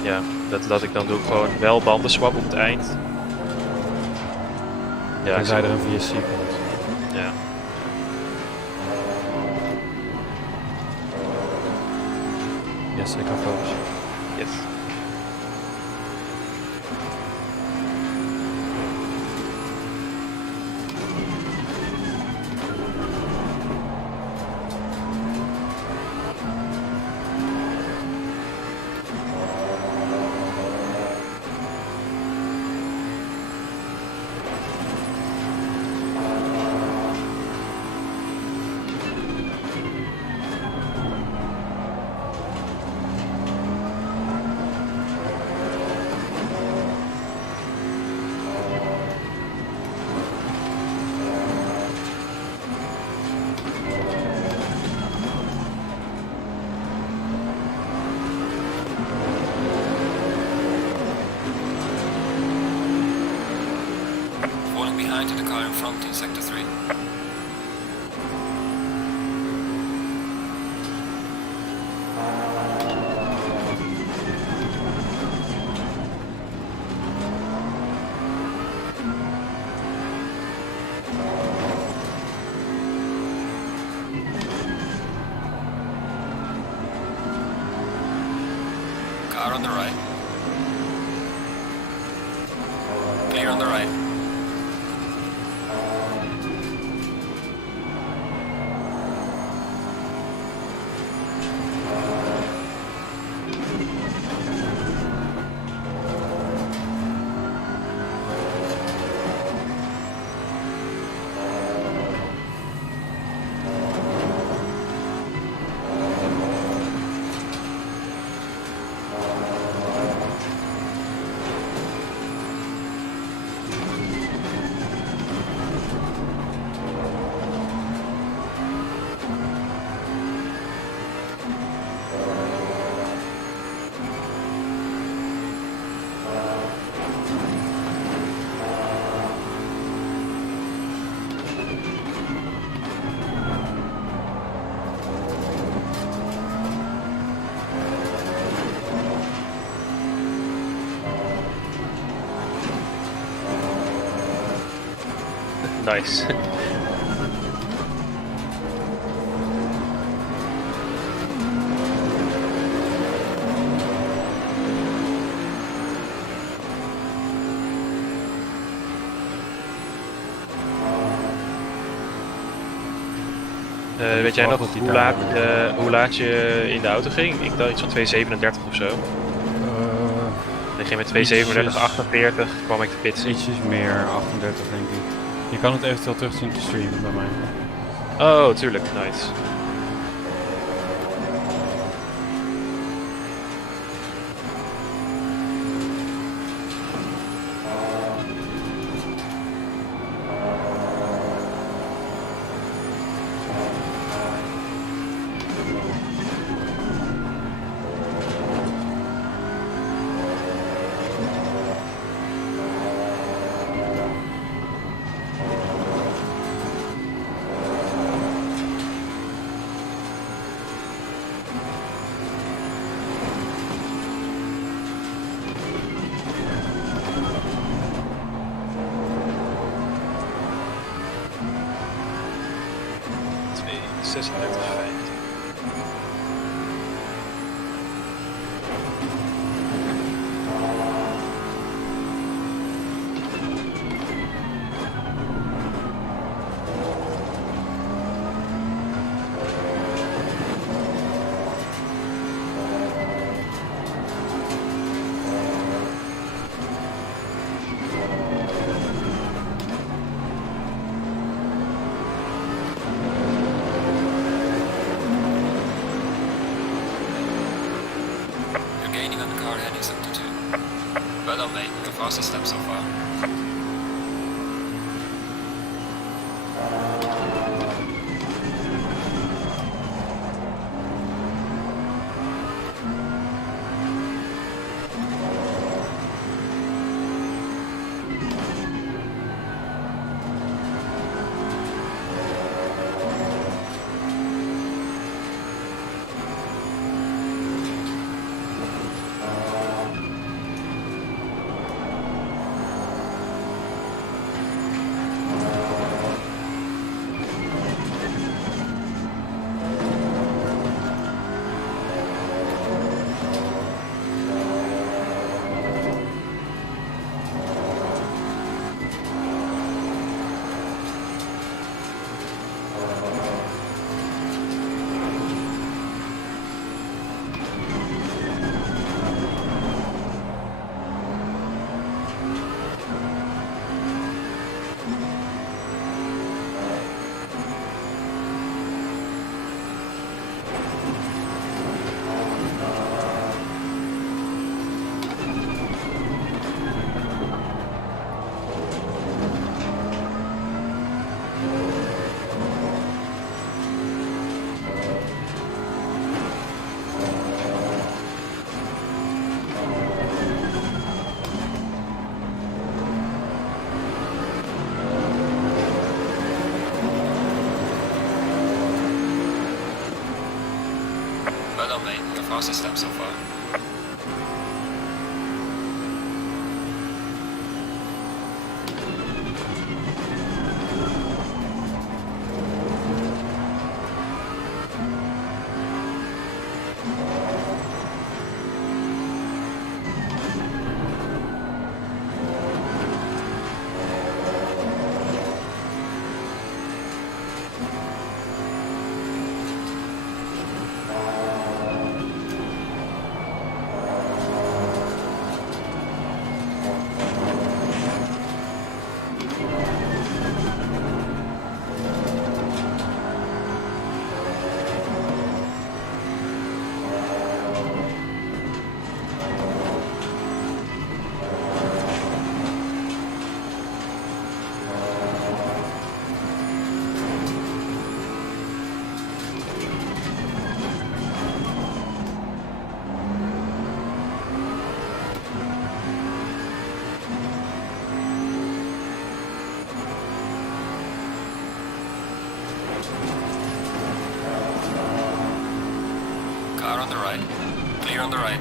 Ja, dat ik dan doe ik gewoon wel banden swap op het eind. Ja, tenzij er een VSC komt. Ja. Yes, ik ga focus. Yes. Behind to the car in front in sector 3. Car on the right. Clear on the right. Nice. Weet jij nog hoe laat je in de auto ging? Ik dacht iets van 2:37 of zo. Ik ging met 2:37:48, kwam ik de pits. Ietsjes meer, 38 denk ik. Je kan het eventueel terugzien te streamen bij mij. Oh, tuurlijk, nice. Fastest step so far. Fastest step so far. Car on the right. Clear on the right.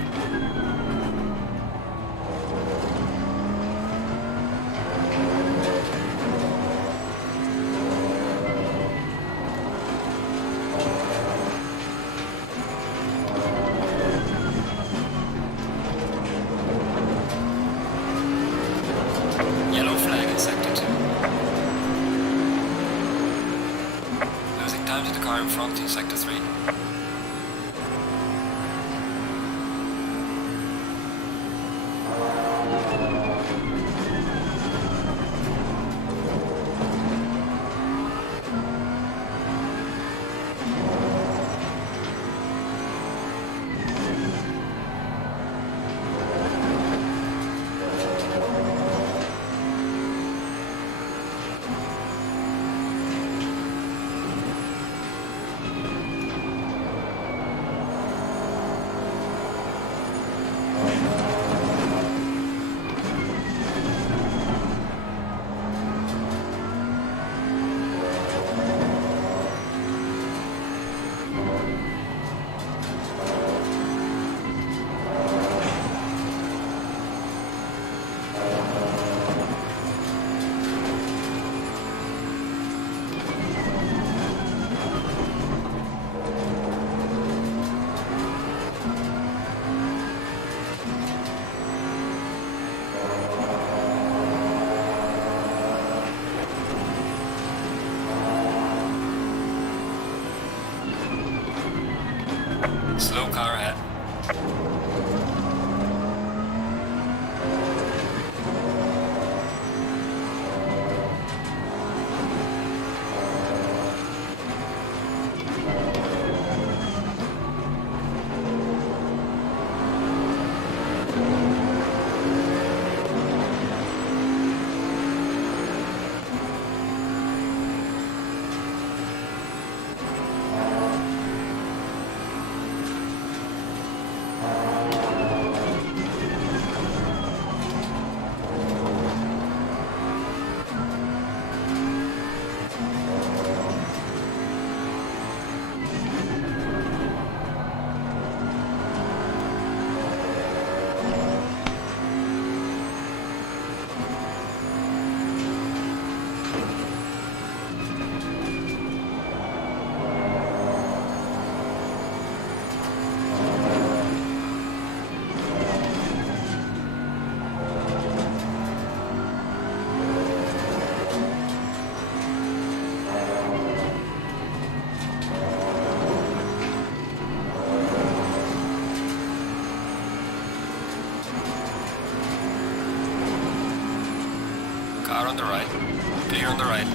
encountered the car in front in sector 3. Slow car ahead. Car on the right. Clear on the right.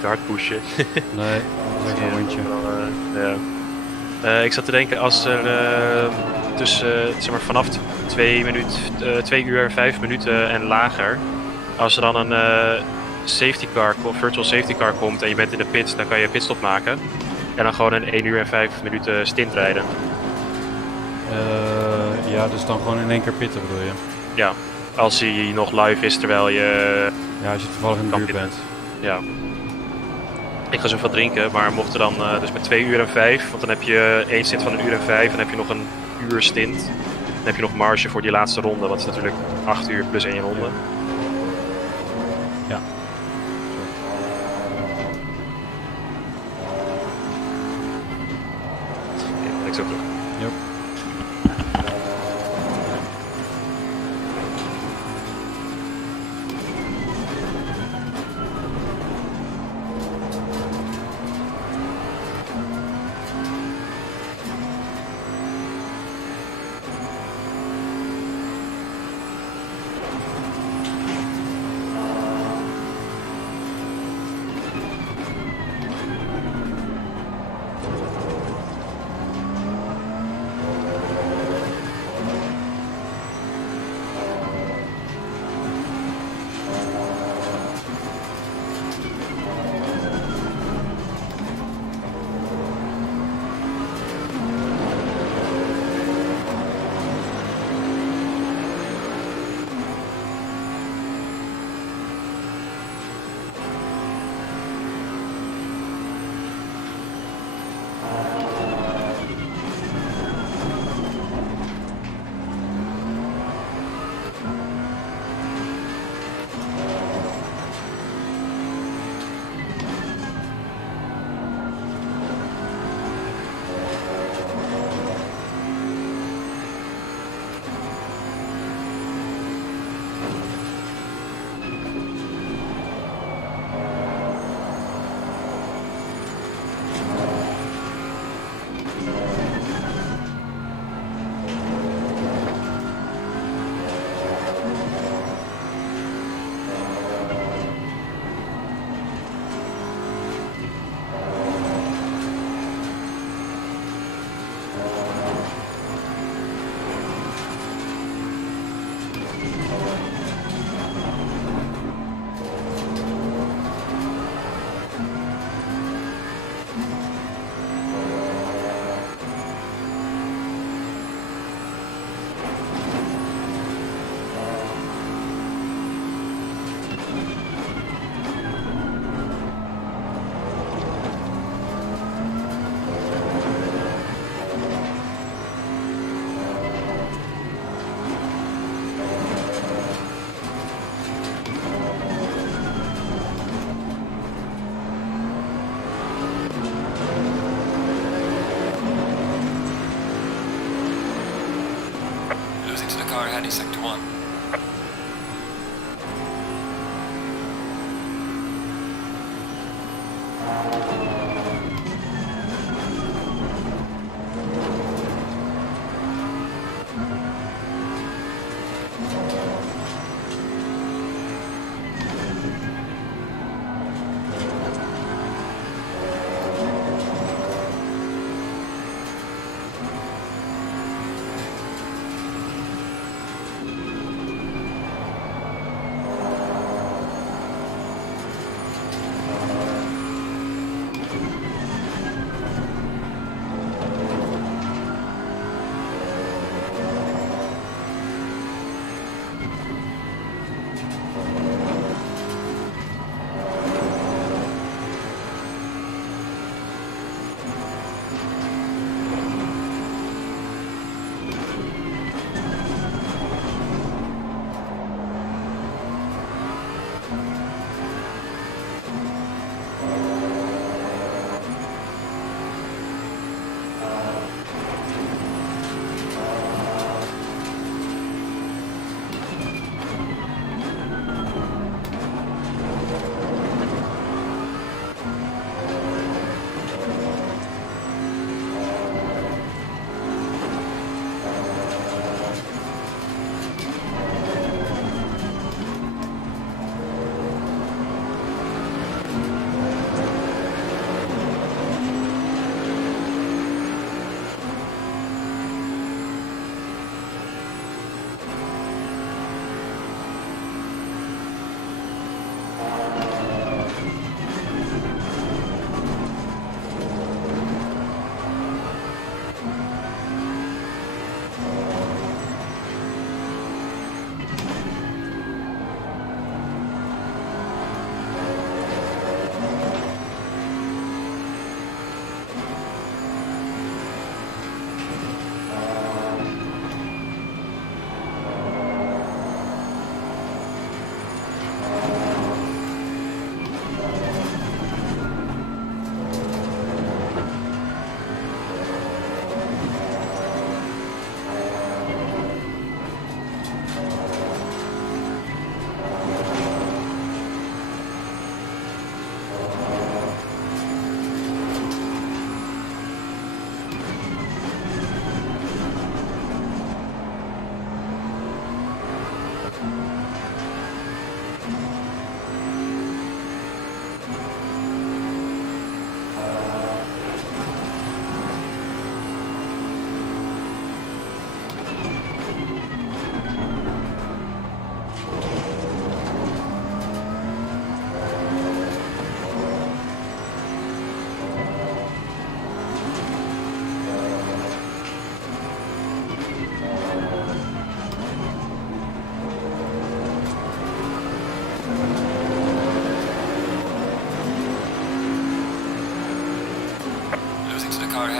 te hard pushen. Nee, dat is een rondje. Ik zat te denken als er zeg maar vanaf 2 uur en 5 minuten en lager, als er dan een safety car of virtual safety car komt en je bent in de pits, dan kan je een pitstop maken en dan gewoon een 1 uur en 5 minuten stint rijden. Ja, dus dan gewoon in 1 keer pitten bedoel je? Ja, als hij nog live is terwijl je... Ja, als je toevallig in de buurt bent. Ja. Ik ga zo wat drinken, maar mocht er dan dus met 2 uur en 5, want dan heb je 1 stint van 1 uur en 5 en dan heb je nog een uur stint. Dan heb je nog marge voor die laatste ronde, wat is natuurlijk 8 uur plus 1 ronde. Ja. Okay, ik zo terug. Yep. car heading sector 1.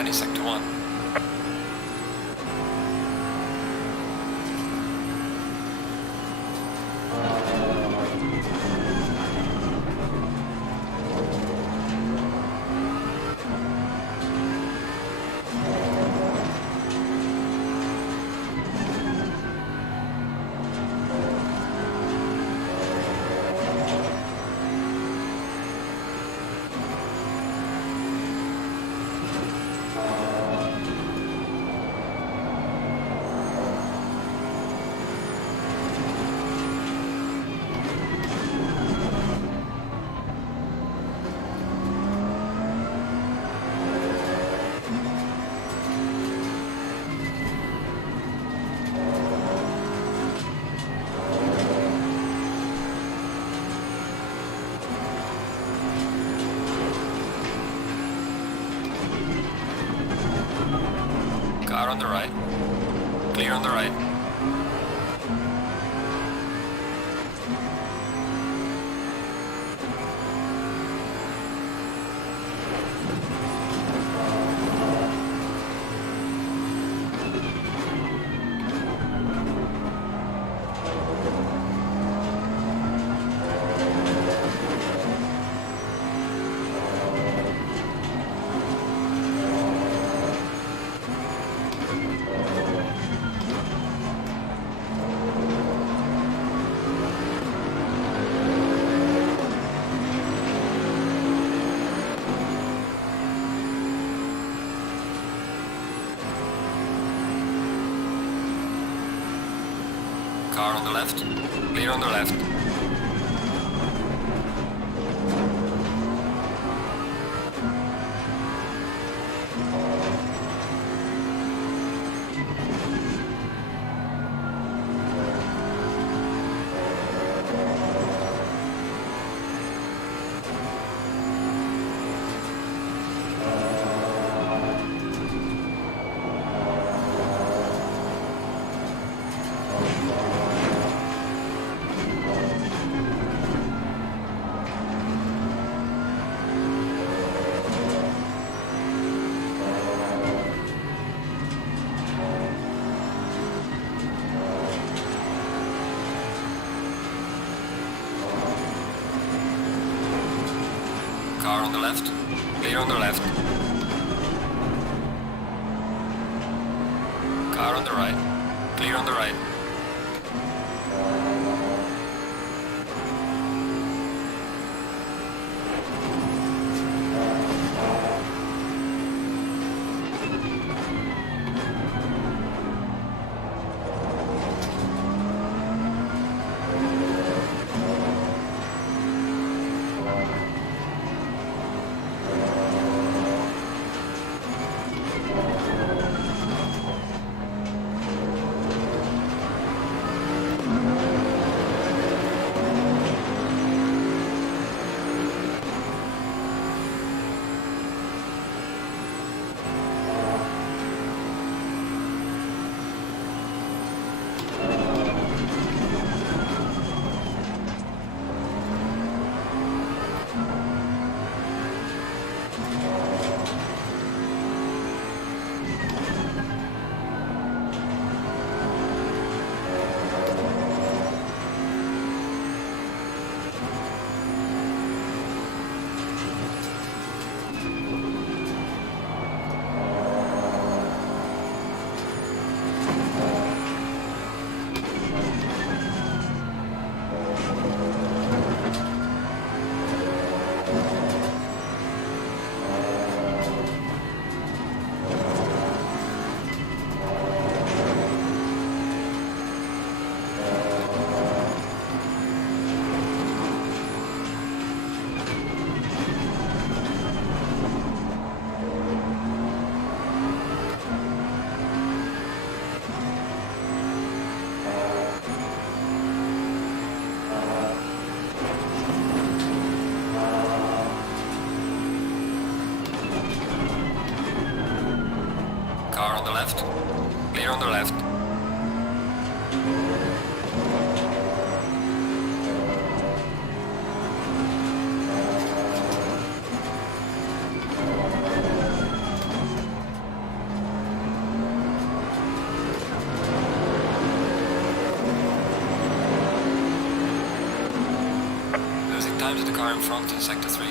Danny, sector 1. Car on the right. Clear on the right. Car on the left. Clear on the left. Car on the left. Clear on the left. Car on the right. Clear on the right. Car on the left. Clear on the left. time to the car in front in sector 3.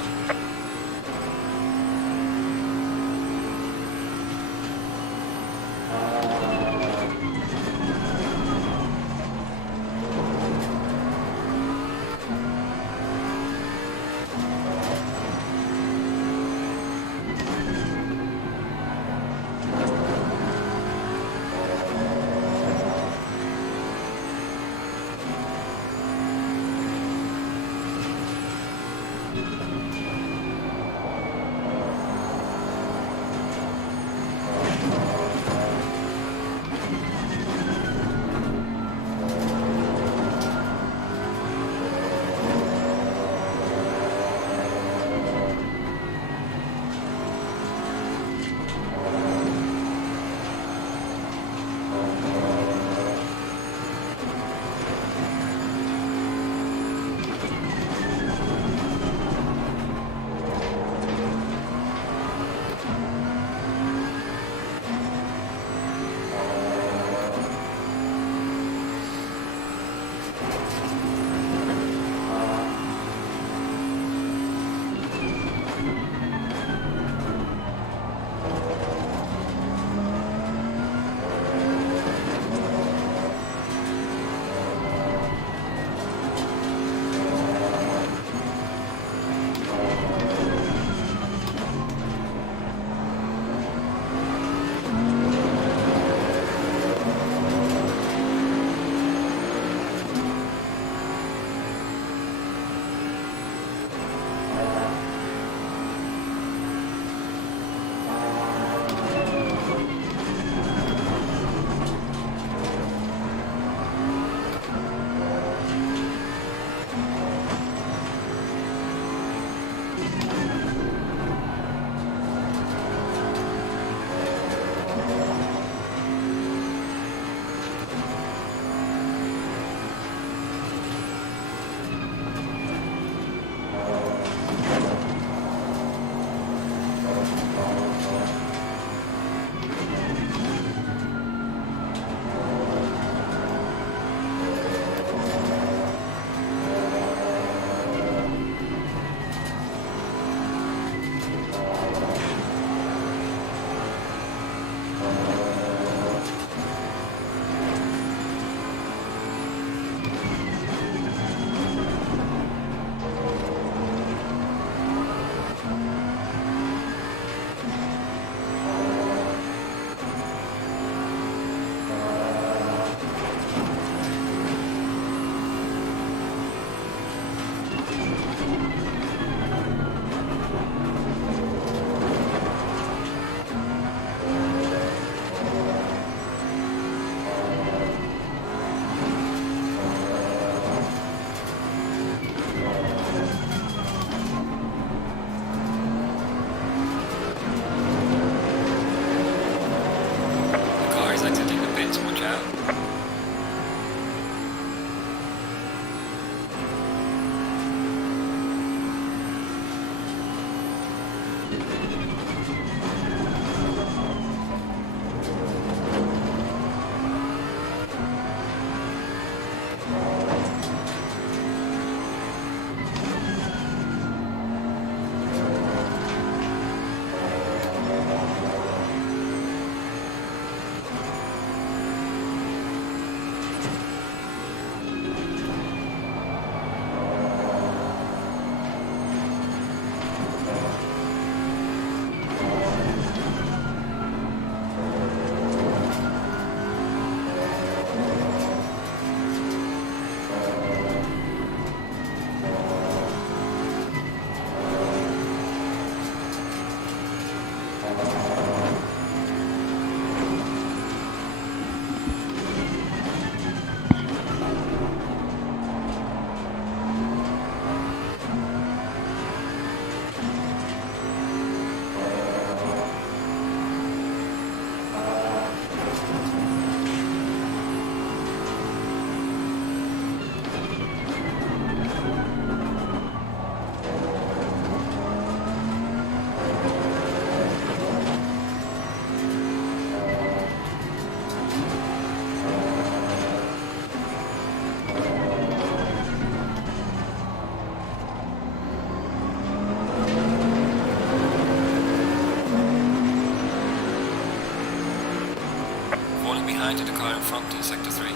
Falling behind to the car in front in sector 3.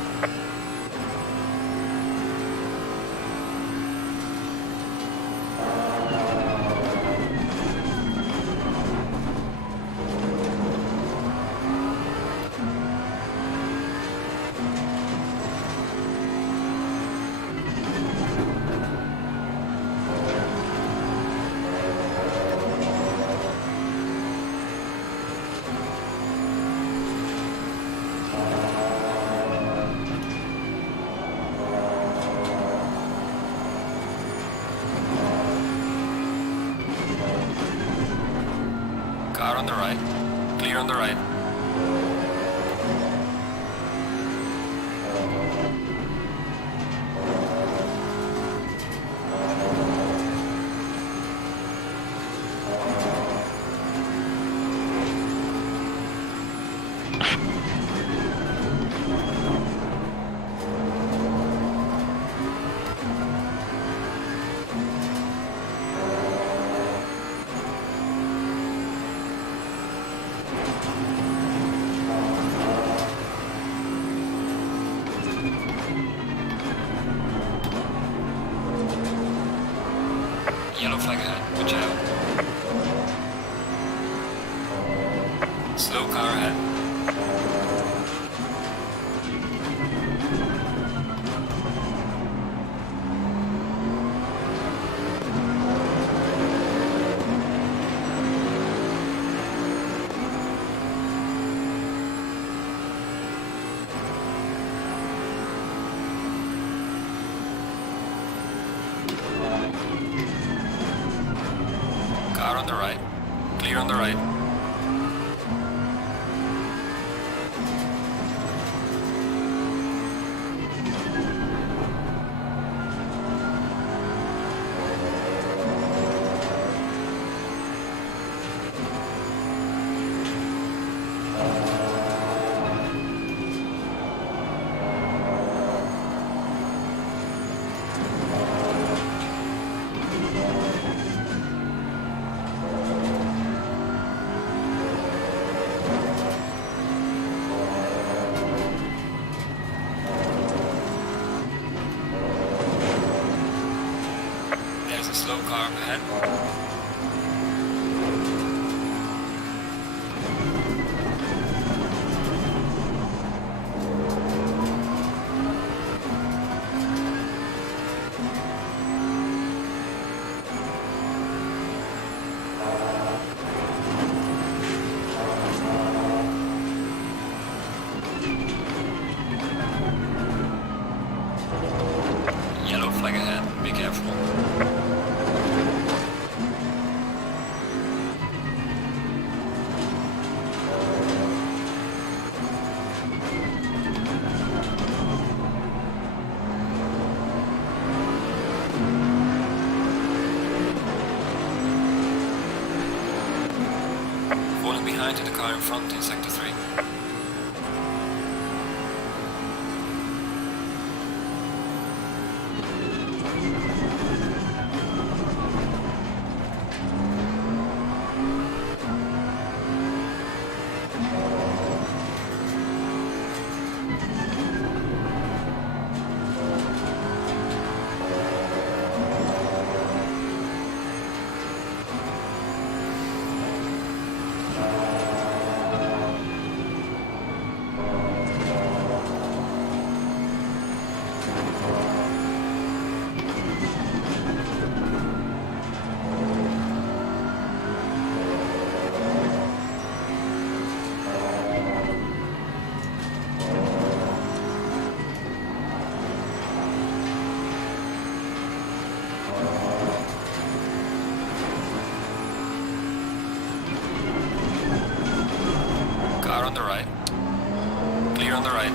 Car on the right. Clear on the right. Yellow flag ahead, watch out. Slow car ahead. Car on the right. Clear on the right. There's a slow car up ahead. Yellow flag ahead, be careful. Falling behind to the car in front in sector 3. Car on the right. Clear on the right.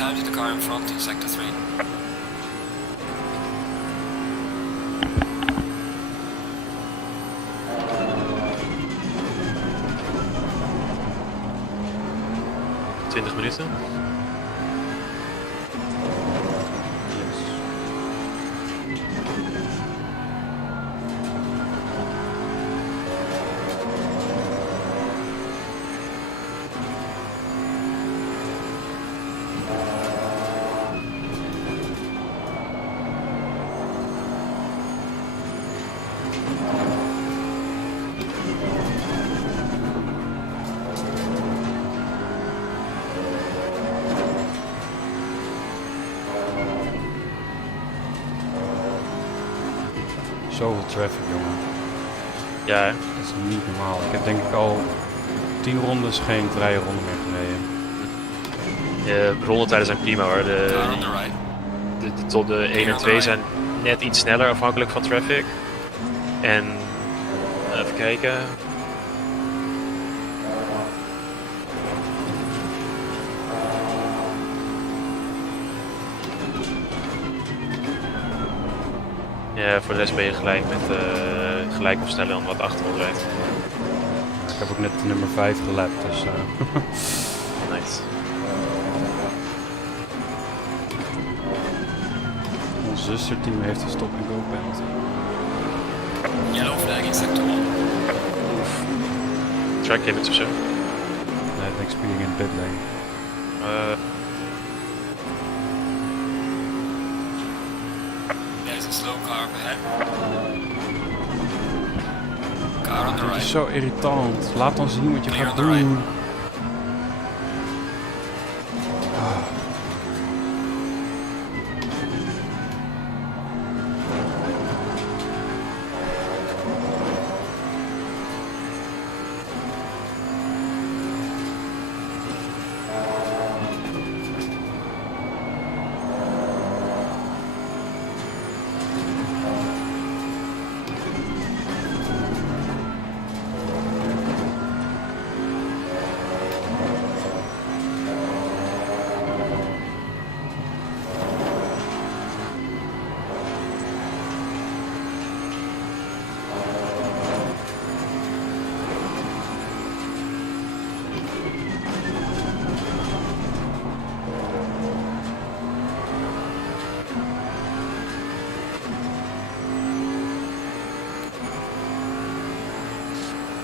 time to the car in front in sector 3. Minuten. Zoveel traffic, jongen. Ja, hè? Dat is niet normaal. Ik heb denk ik al 10 rondes geen vrije ronde meer gereden. De rondetijden zijn prima hoor. De 1 en 2 zijn net iets sneller afhankelijk van traffic. En even kijken. Ja, voor de rest ben je gelijk met gelijk of sneller dan wat achterop rijdt. Ik heb ook net de nummer 5 gelapt, dus nice. Ons zusterteam heeft een stop-and-go penalty. Yellow flag in sector 1. Oef. Track limits of zo? Nee, next speeding in pit lane. There's a slow car ahead. Car on the right. Het is zo irritant. Laat dan zien wat je Clear gaat on the right. doen.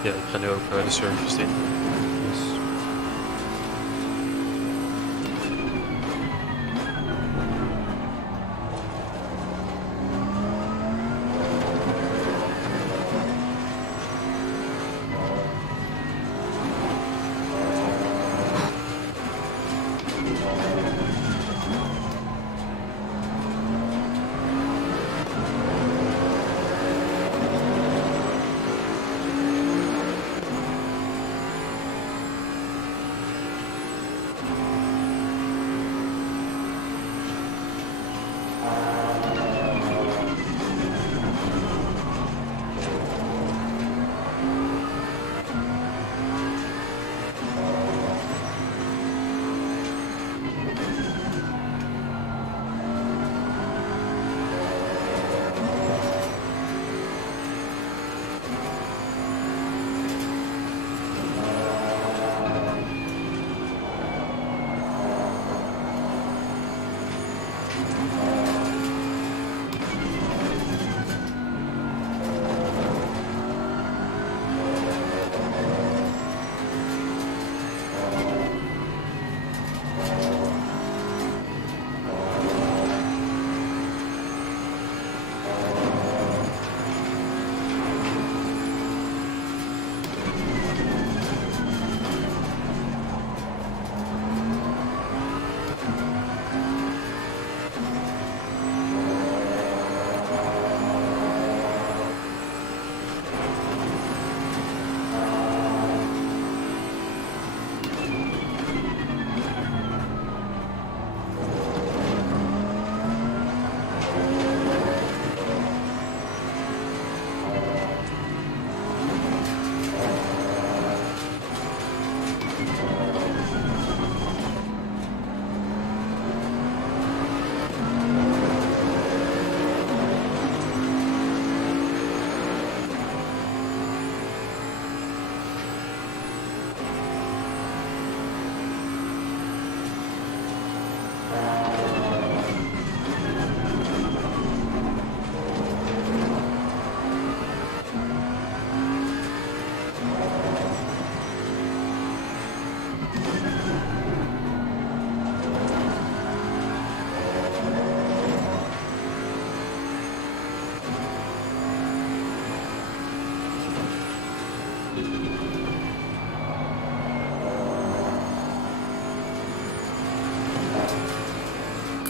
Ja, ik ga nu ook de service in.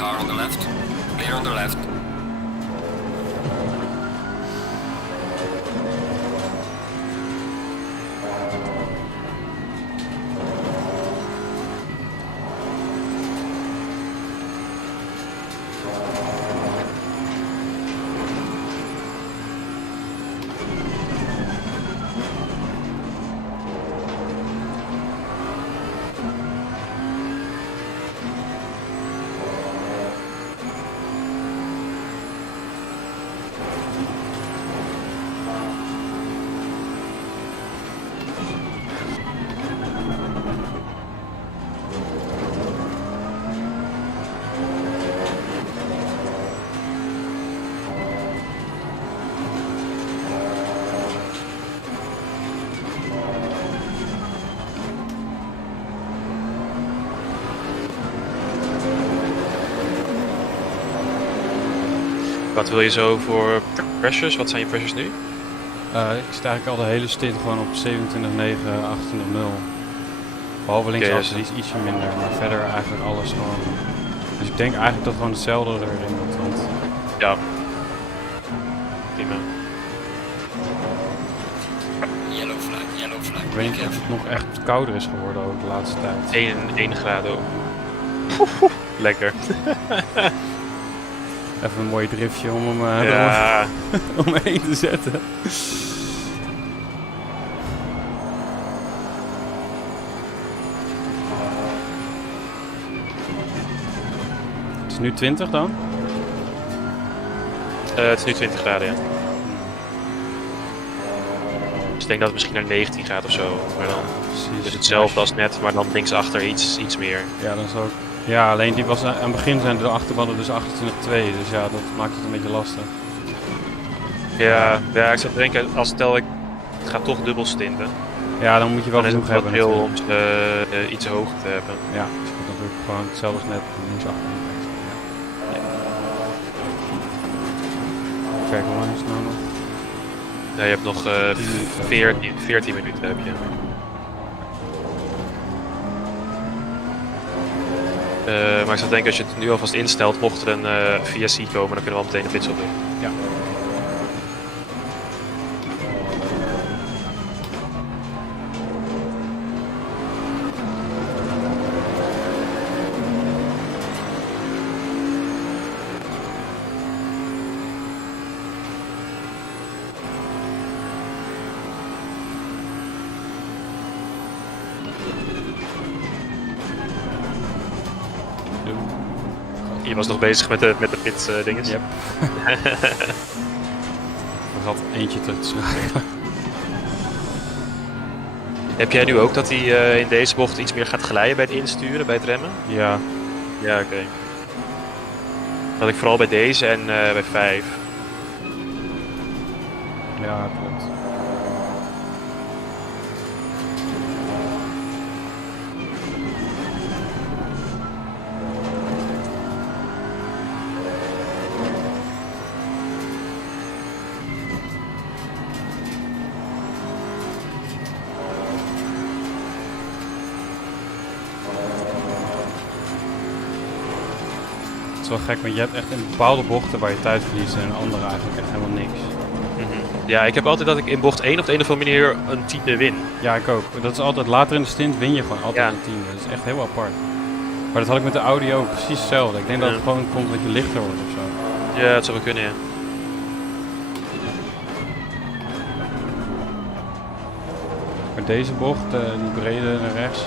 car on the left. Clear on the left. Wat wil je zo voor pressures? Wat zijn je pressures nu? Ik sta eigenlijk al de hele stint gewoon op 27,9, 28,0. Behalve linksaf is ietsje minder, maar verder eigenlijk alles gewoon. Dus ik denk eigenlijk dat gewoon hetzelfde erin moet. Want... Ja. Prima. Yellow flag. Ik weet niet of het nog echt kouder is geworden ook de laatste tijd. 1 graad ook. Lekker. Even een mooi driftje om hem omheen te zetten. Het is nu 20 dan? Het is nu 20 graden, ja. Dus ik denk dat het misschien naar 19 gaat of zo. Maar dan is hetzelfde als net, maar dan linksachter iets meer. Ja, dan zou ik... Ja, alleen die was aan het begin zijn de achterbanden dus 28,2, dus ja, dat maakt het een beetje lastig. Ja, ik zou denken, stel ik ga toch dubbel stinten. Ja, dan moet je wel genoeg hebben. Het is heel om iets hoger te hebben. Ja, dus ik moet natuurlijk gewoon hetzelfde als net linksachter. Ja. Kijk, hoe lang is het nou nog? Ja, je hebt nog 14 minuten heb je. Maar ik zou denken, als je het nu alvast instelt, mocht er een VSC komen, dan kunnen we al meteen de pitstop doen. Ja. Je was nog bezig met de pit dinges. Yep. Ik had eentje terug te schakelen. Heb jij nu ook dat hij in deze bocht iets meer gaat glijden bij het insturen, bij het remmen? Ja. Ja, oké. Dat ik vooral bij deze en bij 5. Ja, klopt. Het is wel gek, want je hebt echt in bepaalde bochten waar je tijd verliest en in andere eigenlijk echt helemaal niks. Ja, ik heb altijd dat ik in bocht 1 op de een of andere manier een tiende win. Ja, ik ook. Dat is altijd, later in de stint win je gewoon altijd een tiende. Dat is echt heel apart. Maar dat had ik met de audio ook precies hetzelfde. Ik denk dat het gewoon komt dat je lichter wordt of zo. Ja, dat zou wel kunnen, ja. Maar deze bocht, die brede naar rechts,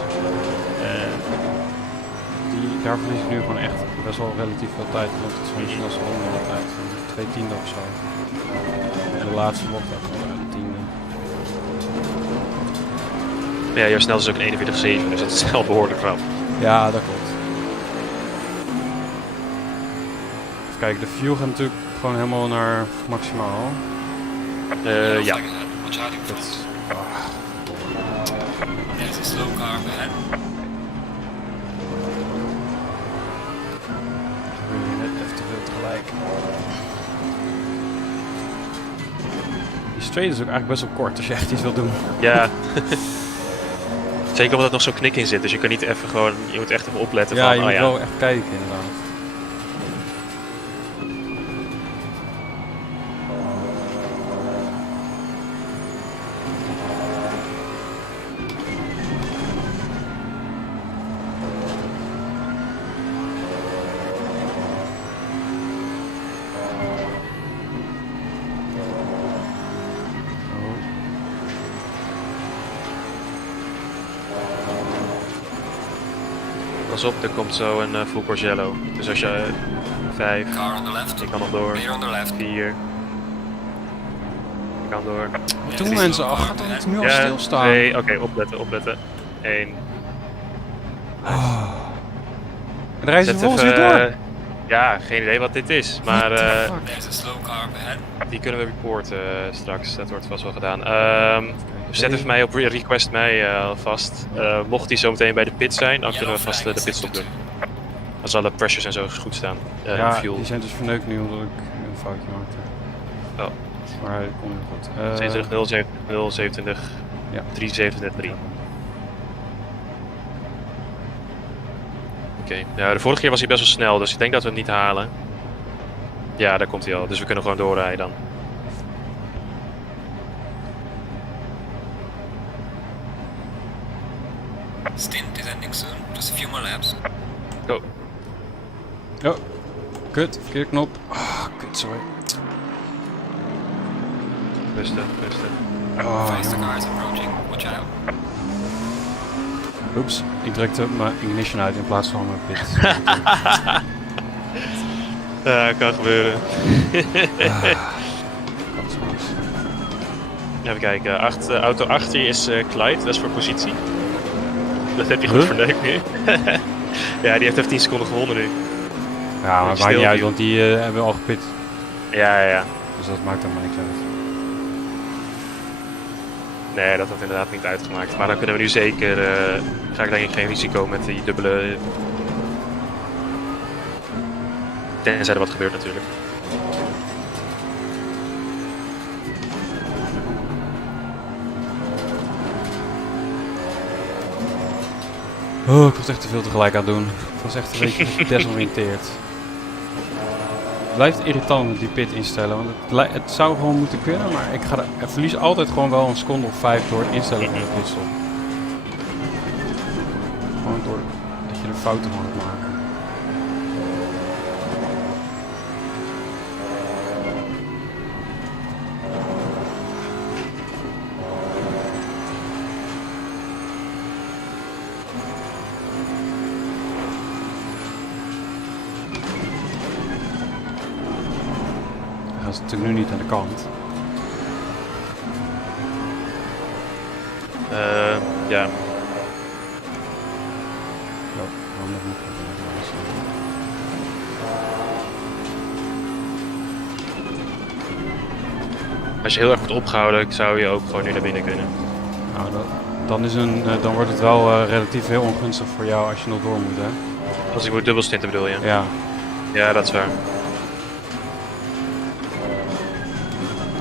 daar verlies ik nu gewoon echt best wel relatief veel tijd. Want het is gewoon de snelste ronde in de tijd. 2 tienden of zo. En de laatste bocht ook gewoon een tiende. Ja, jouw snelste is ook een 41,7, dus dat is wel behoorlijk rap. Ja, dat klopt. Even kijken, de fuel gaat natuurlijk gewoon helemaal naar maximaal. Ja. There's a slow car ahead. Net even te veel tegelijk. Die straight is ook eigenlijk best wel kort als je echt iets wil doen. Ja. Zeker omdat er nog zo'n knik in zit, dus je kan niet even gewoon, je moet echt even opletten ja, van, je moet wel echt kijken inderdaad. Pas op, er komt zo een full course yellow. Dus als je 5, ik kan nog door, 4, ik kan door. Wat doen mensen? Oh, gaat dan nu al stilstaan? 2, oké, opletten. 1. En dan rijden ze vervolgens weer door. Ja, geen idee wat dit is, maar die kunnen we reporten straks, dat wordt vast wel gedaan. Zet even mij op request mij alvast. Mocht die zo meteen bij de pit zijn, dan kunnen we vast de pitstop doen. Dan zal de pressures en zo goed staan. Ja, fuel. die zijn dus verneukt nu omdat ik een foutje maakte. Oh. Maar dat komt heel goed. 27, 027, ja. 327, 3. Oké, ja, de vorige keer was hij best wel snel, dus ik denk dat we het niet halen. Ja, daar komt hij al, dus we kunnen gewoon doorrijden dan. Stint is ending soon. Just a few more laps. Go. Oh, kut, verkeerde knop. Ah, kut, sorry. Rustig. Oh, Faster cars approaching. Watch out. Oeps, ik drukte mijn ignition uit in plaats van mijn pit. Ja, kan gebeuren. Even kijken, auto achter je is Clyde, dat is voor positie. Dat heb je goed verneukt nu. Ja, die heeft even 10 seconden gewonnen nu. Ja, maar het maakt niet uit, want die hebben we al gepit. Ja. Dus dat maakt helemaal niks uit. Nee, dat had inderdaad niet uitgemaakt. Maar dan kunnen we nu zeker, ga ik denk ik geen risico met die dubbele... Tenzij er wat gebeurt natuurlijk. Oh, ik was echt te veel tegelijk aan het doen. Ik was echt een beetje gedesoriënteerd. Het blijft irritant met die pit instellen, want het zou gewoon moeten kunnen, maar ik verlies altijd gewoon wel een seconde of 5 door het instellen van de pitstop. Gewoon door dat je er fouten van gaat maken. Dat is natuurlijk nu niet aan de kant. Ja. Als je heel erg wordt opgehouden, zou je ook gewoon nu naar binnen kunnen. Nou, dan wordt het wel relatief heel ongunstig voor jou als je nog door moet, hè? Als ik moet dubbelstinten bedoel je? Ja. Ja, dat is waar.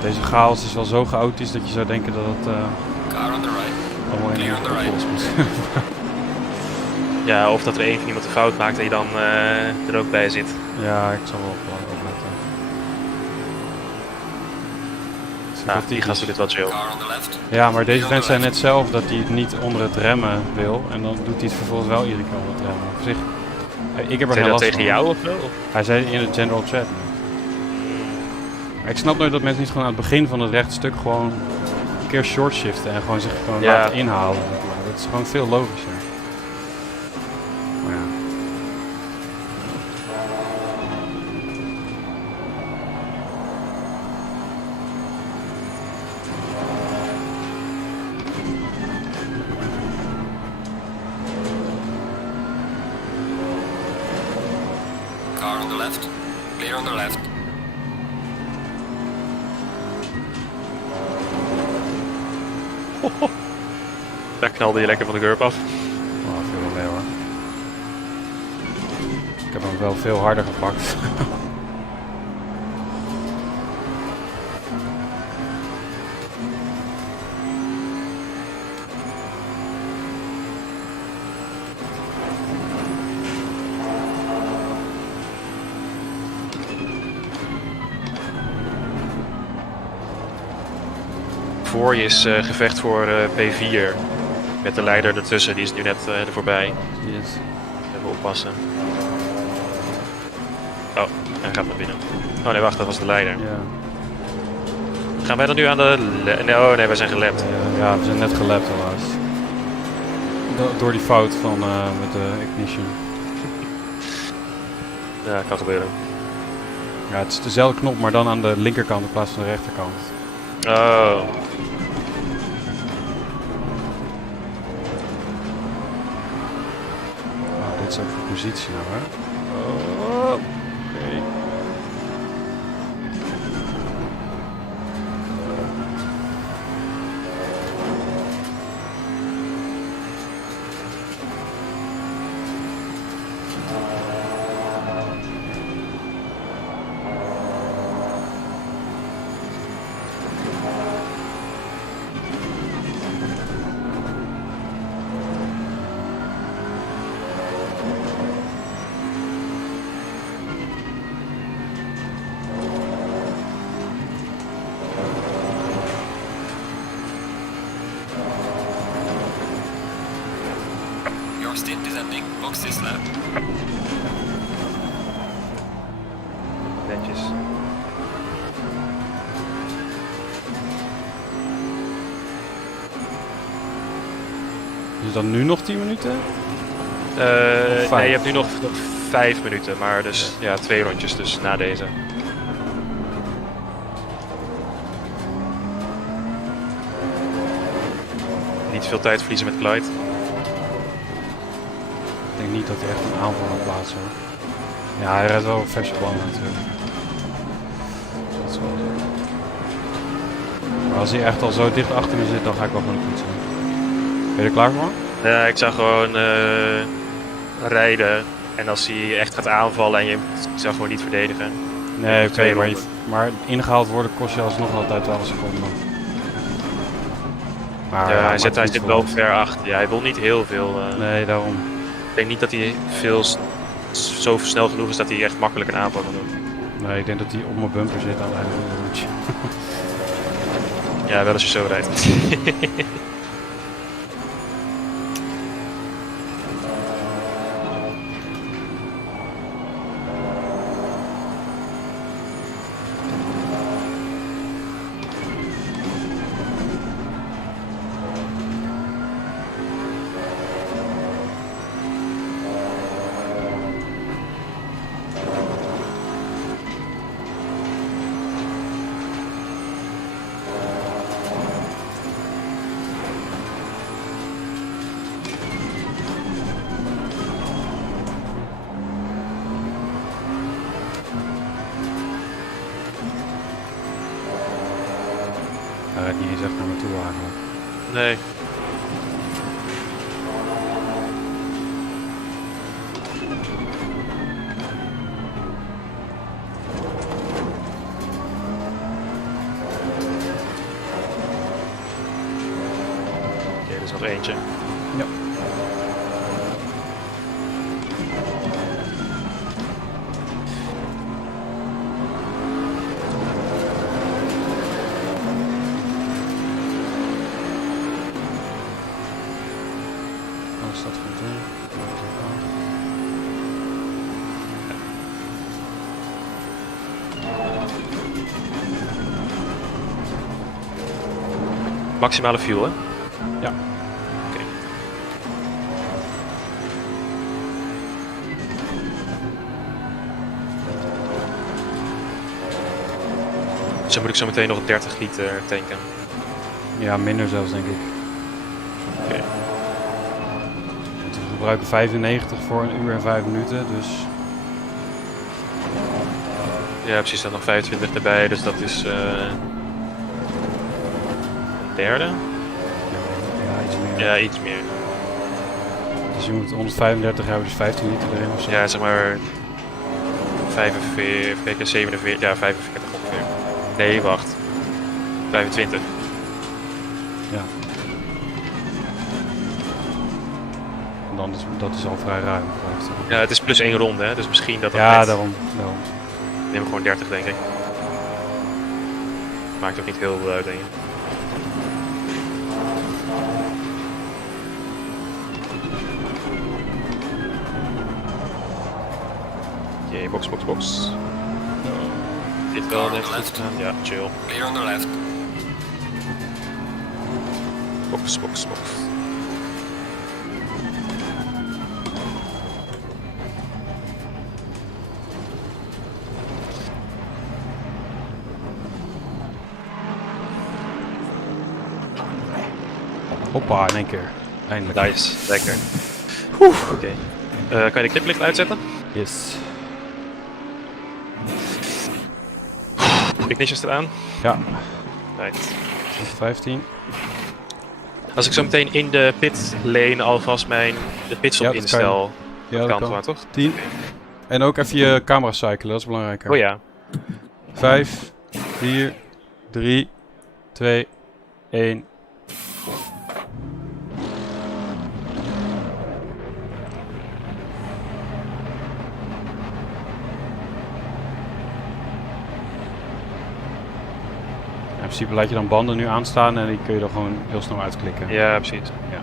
Deze chaos is wel zo chaotisch dat je zou denken dat het Car on the right. allemaal in Clear on the right. Ja, of dat er één van iemand een fout maakt en je dan er ook bij zit. Ja, ik zal wel opletten. Ja, die gast doet dit wat chill. Ja, maar deze vent zei net zelf dat hij het niet onder het remmen wil. En dan doet hij het vervolgens wel iedere keer onder het remmen. Op zich, ik heb er geen last van. Tegen jou of wel? Hij zei in de general chat. Maar ik snap nooit dat mensen niet gewoon aan het begin van het rechte stuk gewoon een keer short shiften en gewoon zich gewoon laten inhalen. Dat is gewoon veel logischer. Maar ja. Car on the left. Clear on the left. Daar knalde je lekker van de curb af. Oh, veel wel mee hoor. Ik heb hem wel veel harder gepakt. Voor je is gevecht voor P4. Met de leider ertussen, die is nu net er voorbij. Yes. Even oppassen. Oh, hij gaat naar binnen. Oh nee, wacht, dat was de leider. Ja. Gaan wij dan nu aan de... Oh nee, wij zijn gelapt. Ja, we zijn net gelapt helaas. Door die fout van met de ignition. Ja, kan gebeuren. Ja, het is dezelfde knop, maar dan aan de linkerkant in plaats van de rechterkant. Oh. Dit is ook voor positie nou, hè? Oh, oké. Your stint is ending. Box this lap. Netjes. Dus dan nu nog 10 minuten? Nee, je hebt nu nog 5 minuten, maar dus ja, 2 rondjes dus na deze. Niet veel tijd verliezen met Clyde. Ik denk niet dat hij echt een aanval gaat plaatsen hoor. Ja, hij rijdt wel verse banden natuurlijk. Dat is wel zo. Maar als hij echt al zo dicht achter me zit, dan ga ik wel gewoon poetsen. Ben je er klaar voor? Ja, ik zou gewoon rijden. En als hij echt gaat aanvallen en je zou gewoon niet verdedigen. Nee, oké, maar ingehaald worden kost je alsnog altijd 12 seconden. Maar, ja, hij zit wel ver achter. Ja, hij wil niet heel veel. Nee, daarom. Ik denk niet dat hij zo snel genoeg is dat hij echt makkelijk een aanval kan doen. Nee, ik denk dat hij op mijn bumper zit aan het einde van het rondje. Ja, wel als je zo rijdt. Hij rijdt niet eens echt naar me toe eigenlijk. Nee. Oké, er is nog eentje. Ja. Is dat goed, hè? Maximale fuel, hè? Ja. Oké. Dus dan moet ik zo meteen nog 30 liter tanken. Ja, minder zelfs denk ik. Oké. Want we gebruiken 95 voor 1 uur en 5 minuten, dus... Ja, precies, dan nog 25 erbij, dus dat is een derde. Ja, iets meer. Ja, iets meer. Dus je moet 135 hebben, dus 15 liter erin of zo. Ja, zeg maar 45, 47, ja 45 ongeveer. Nee, wacht. 25. Ja. En dan dat is al vrij ruim. Ja, het is plus 1 ronde, hè, dus misschien dat ja, net... daarom. Ik neem gewoon 30, denk ik. Maakt ook niet heel veel uit, denk ik. Oké, box. Dit wel net goed gedaan. Ja, chill. Clear on the left. Box. Hoppa, in één keer. Eindelijk. Nice, lekker. Oké. Kan je de kliplicht uitzetten? Yes. Ignitions eraan? Ja. Right. 15. Als ik zo meteen in de pit lane alvast de pitstop instel, ja, dat kan gewoon, toch? 10. En ook even je camera cyclen, dat is belangrijker. Oh ja. 5, 4, 3, 2, 1. In principe laat je dan banden nu aanstaan en die kun je er gewoon heel snel uitklikken. Ja, precies. Ja.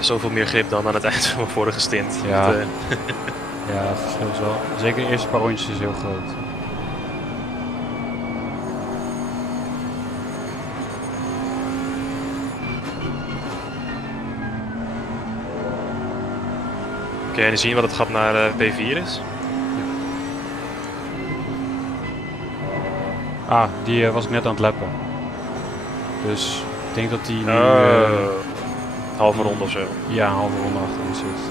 Zoveel meer grip dan aan het eind van mijn vorige stint. Ja, ja, het verschil is wel. Zeker de eerste paar rondjes is heel groot. Kun je zien wat het gat naar P4 is? Ah, die was ik net aan het lappen. Dus ik denk dat die nu... halve ronde of zo. Ja, een halve ronde achter ons zit.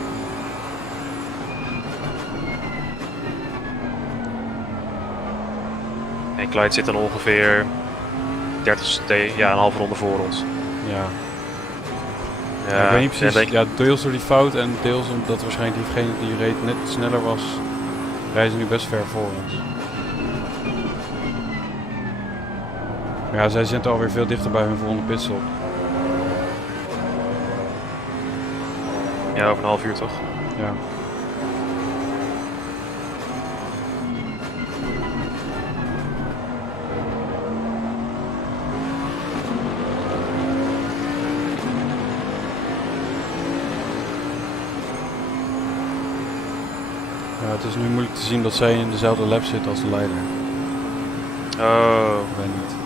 En Clyde zit dan ongeveer 30 een halve ronde voor ons. Ja. Ja, ik weet niet precies. Ja, deels door die fout en deels omdat waarschijnlijk diegene die reed net sneller was, rijden ze nu best ver voor ons. Ja, zij zitten alweer veel dichter bij hun volgende pitstop. Ja, over een half uur toch? Ja. Ja, het is nu moeilijk te zien dat zij in dezelfde lap zit als de leider. Oh. Ik weet niet.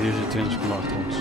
Hier zit 20 seconden achter ons.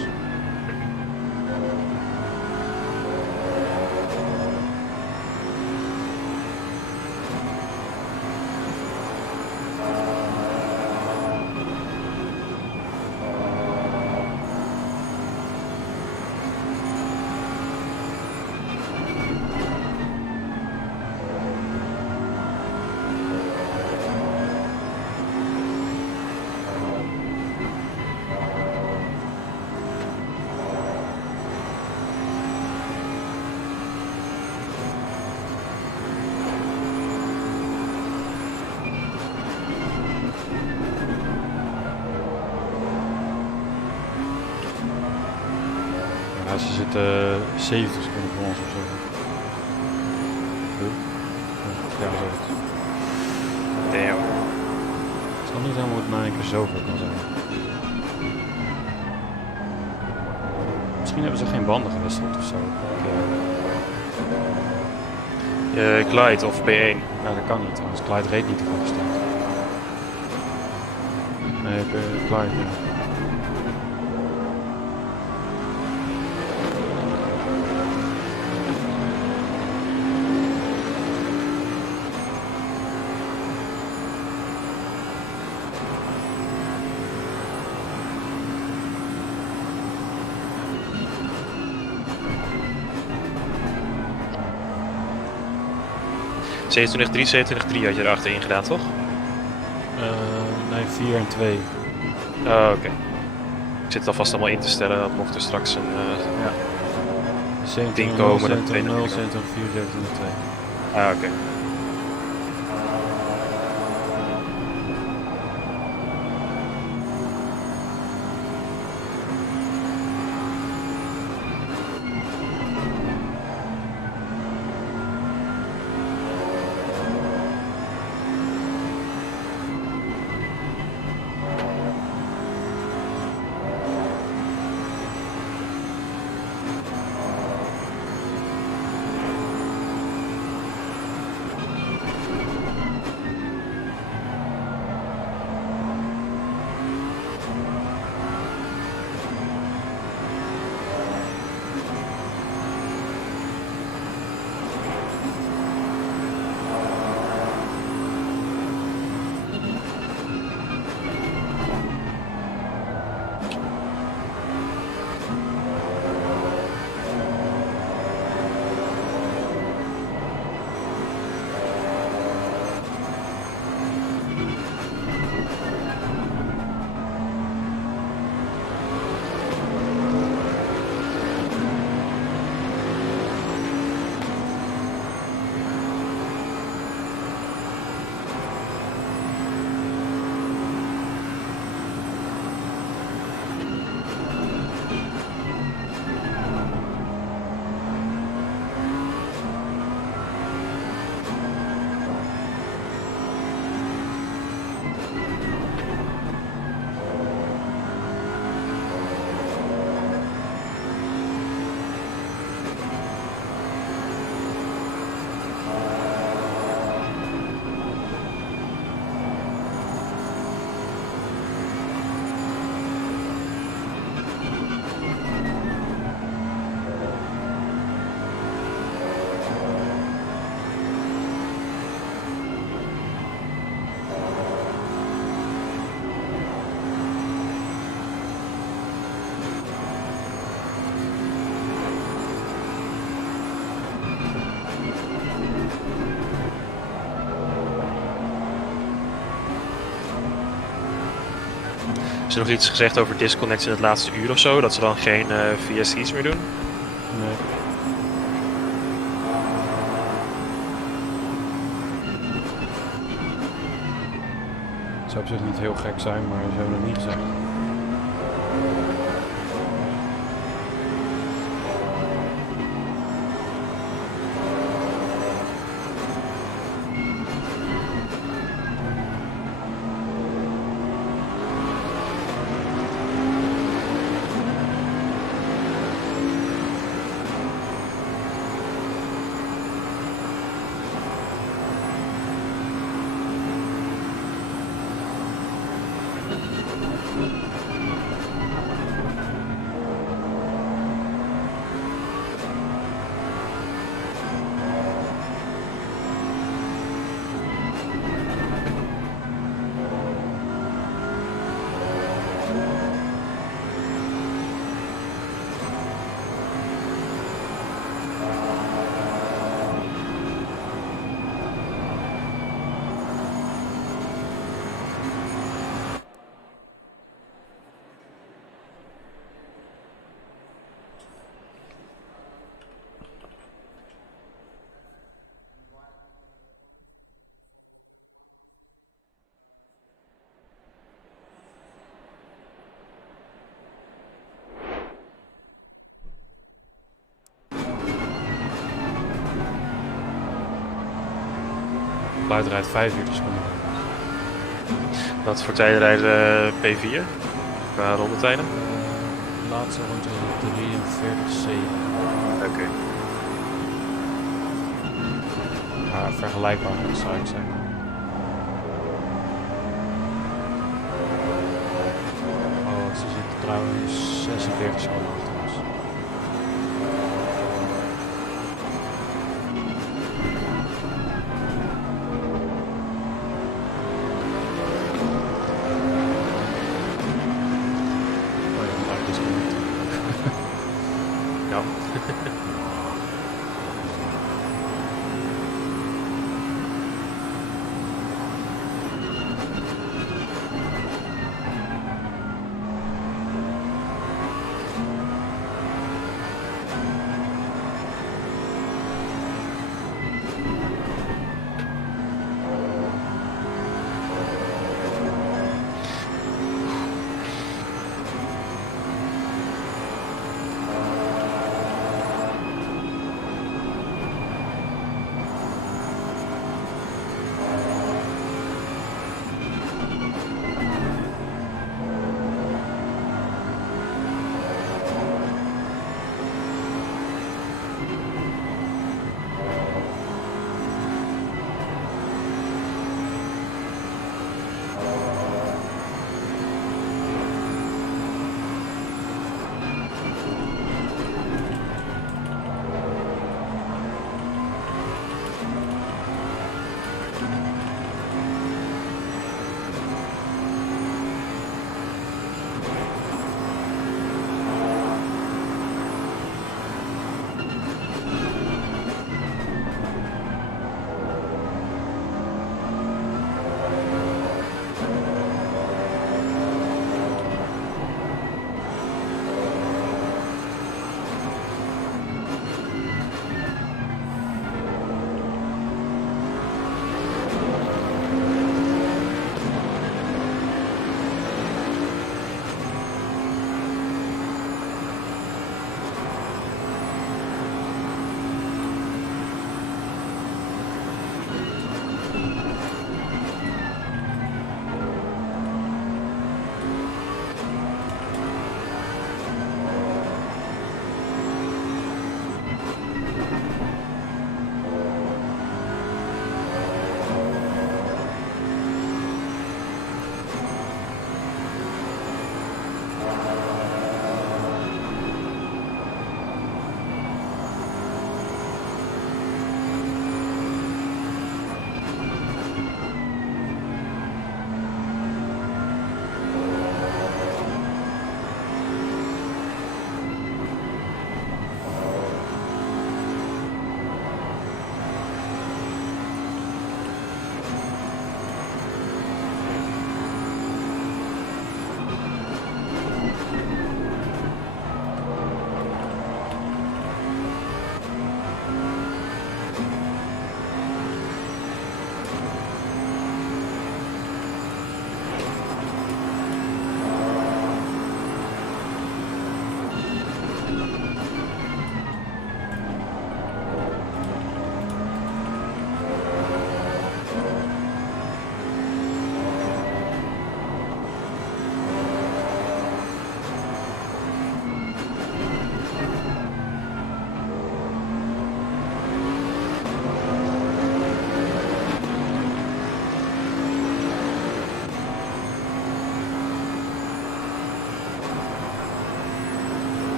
Ja, ze zitten 70 seconden voor ons of zo. Ja, zoiets. Damn. Het zal niet helemaal na een keer zoveel kan zijn. Misschien hebben ze geen banden gewisseld of zo. Clyde of P1. Ja, dat kan niet, want Clyde reed niet de volgende stand. Nee, Clyde, ja. .27.3 had je erachterin gedaan, toch? Nee, 4 en 2. Oh, oké. Ik zit het alvast allemaal in te stellen, dat mocht er straks een ding komen. 0, 4, 27, 2. Ah, oké. Is er nog iets gezegd over disconnects in het laatste uur of zo? Dat ze dan geen VSC's meer doen? Nee. Het zou op zich niet heel gek zijn, maar ze hebben het niet gezegd. Buiten rijdt 5 uur de seconde. Wat voor tijden rijden P4? Qua rondetijden? Laatste rond de 43,7. Oké. Ja, vergelijkbaar zou ik zeggen. Oh, ze zitten trouwens 46 seconden achter ons. Ja.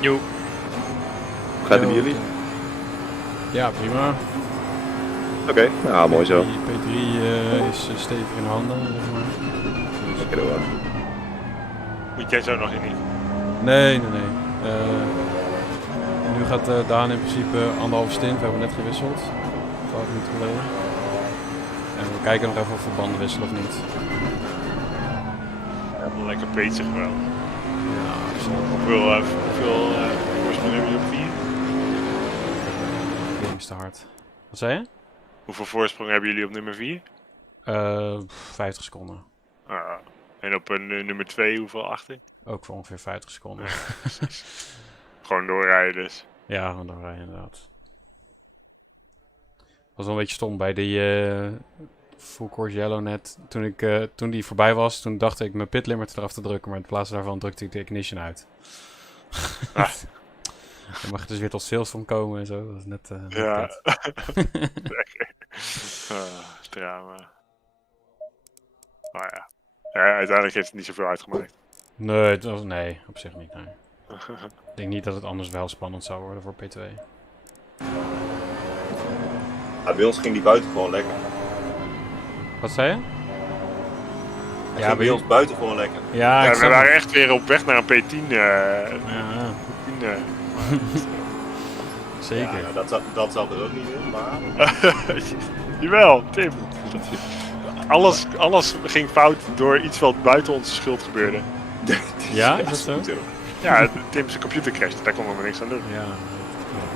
Jo. Hoe gaat het met jullie? Ja, prima. Oké, nou mooi zo. P3 is stevig in handen, zeg maar. Lekker hoor. Moet jij zo nog in niet? Nee. Nu gaat Daan in principe 1,5 stint. We hebben net gewisseld. 12 minuten geleden. En we kijken nog even of we banden wisselen of niet. Lekker bezig wel. Ja, Hoeveel voorsprong hebben jullie op 4? Ding is te hard. Wat zei je? Hoeveel voorsprong hebben jullie op nummer 4? 50 seconden. En op nummer 2 hoeveel achter? Ook voor ongeveer 50 seconden. Ja, gewoon doorrijden dus. Ja, gewoon doorrijden inderdaad. Was wel een beetje stom bij die full course yellow net. Toen die voorbij was, toen dacht ik mijn pit limiter eraf te drukken, maar in plaats daarvan drukte ik de ignition uit. Dan mag je dus weer tot stilstand komen en zo. Dat is net ja. Drama. Maar ja. Uiteindelijk heeft het niet zoveel uitgemaakt. Nee, op zich niet. Nee. Ik denk niet dat het anders wel spannend zou worden voor P2. Ja, bij ons ging die buiten gewoon lekker. Wat zei je? Ja, bij ons buiten gewoon lekker. Ja, we waren echt weer op weg naar een P10. Zeker. Ja, dat zat er ook niet in, maar... Jawel, Tim. Alles ging fout door iets wat buiten onze schuld gebeurde. Ja, is dat zo? Ja, Tim's computer crashte, daar konden we niks aan doen. Ja.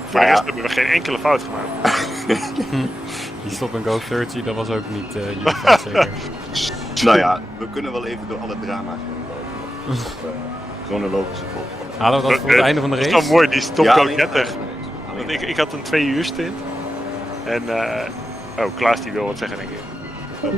Voor de rest hebben we geen enkele fout gemaakt. Die stop en go 30, dat was ook niet jullie fout zeker. Nou ja, we kunnen wel even door alle drama's heen lopen. Chronologische volgorde. Hadden we dat voor het einde van de race? Dat is wel mooi, die stop Ja, go alleen 30. Want ik had een 2 uur stint. En Klaas die wil wat zeggen denk ik. Oh.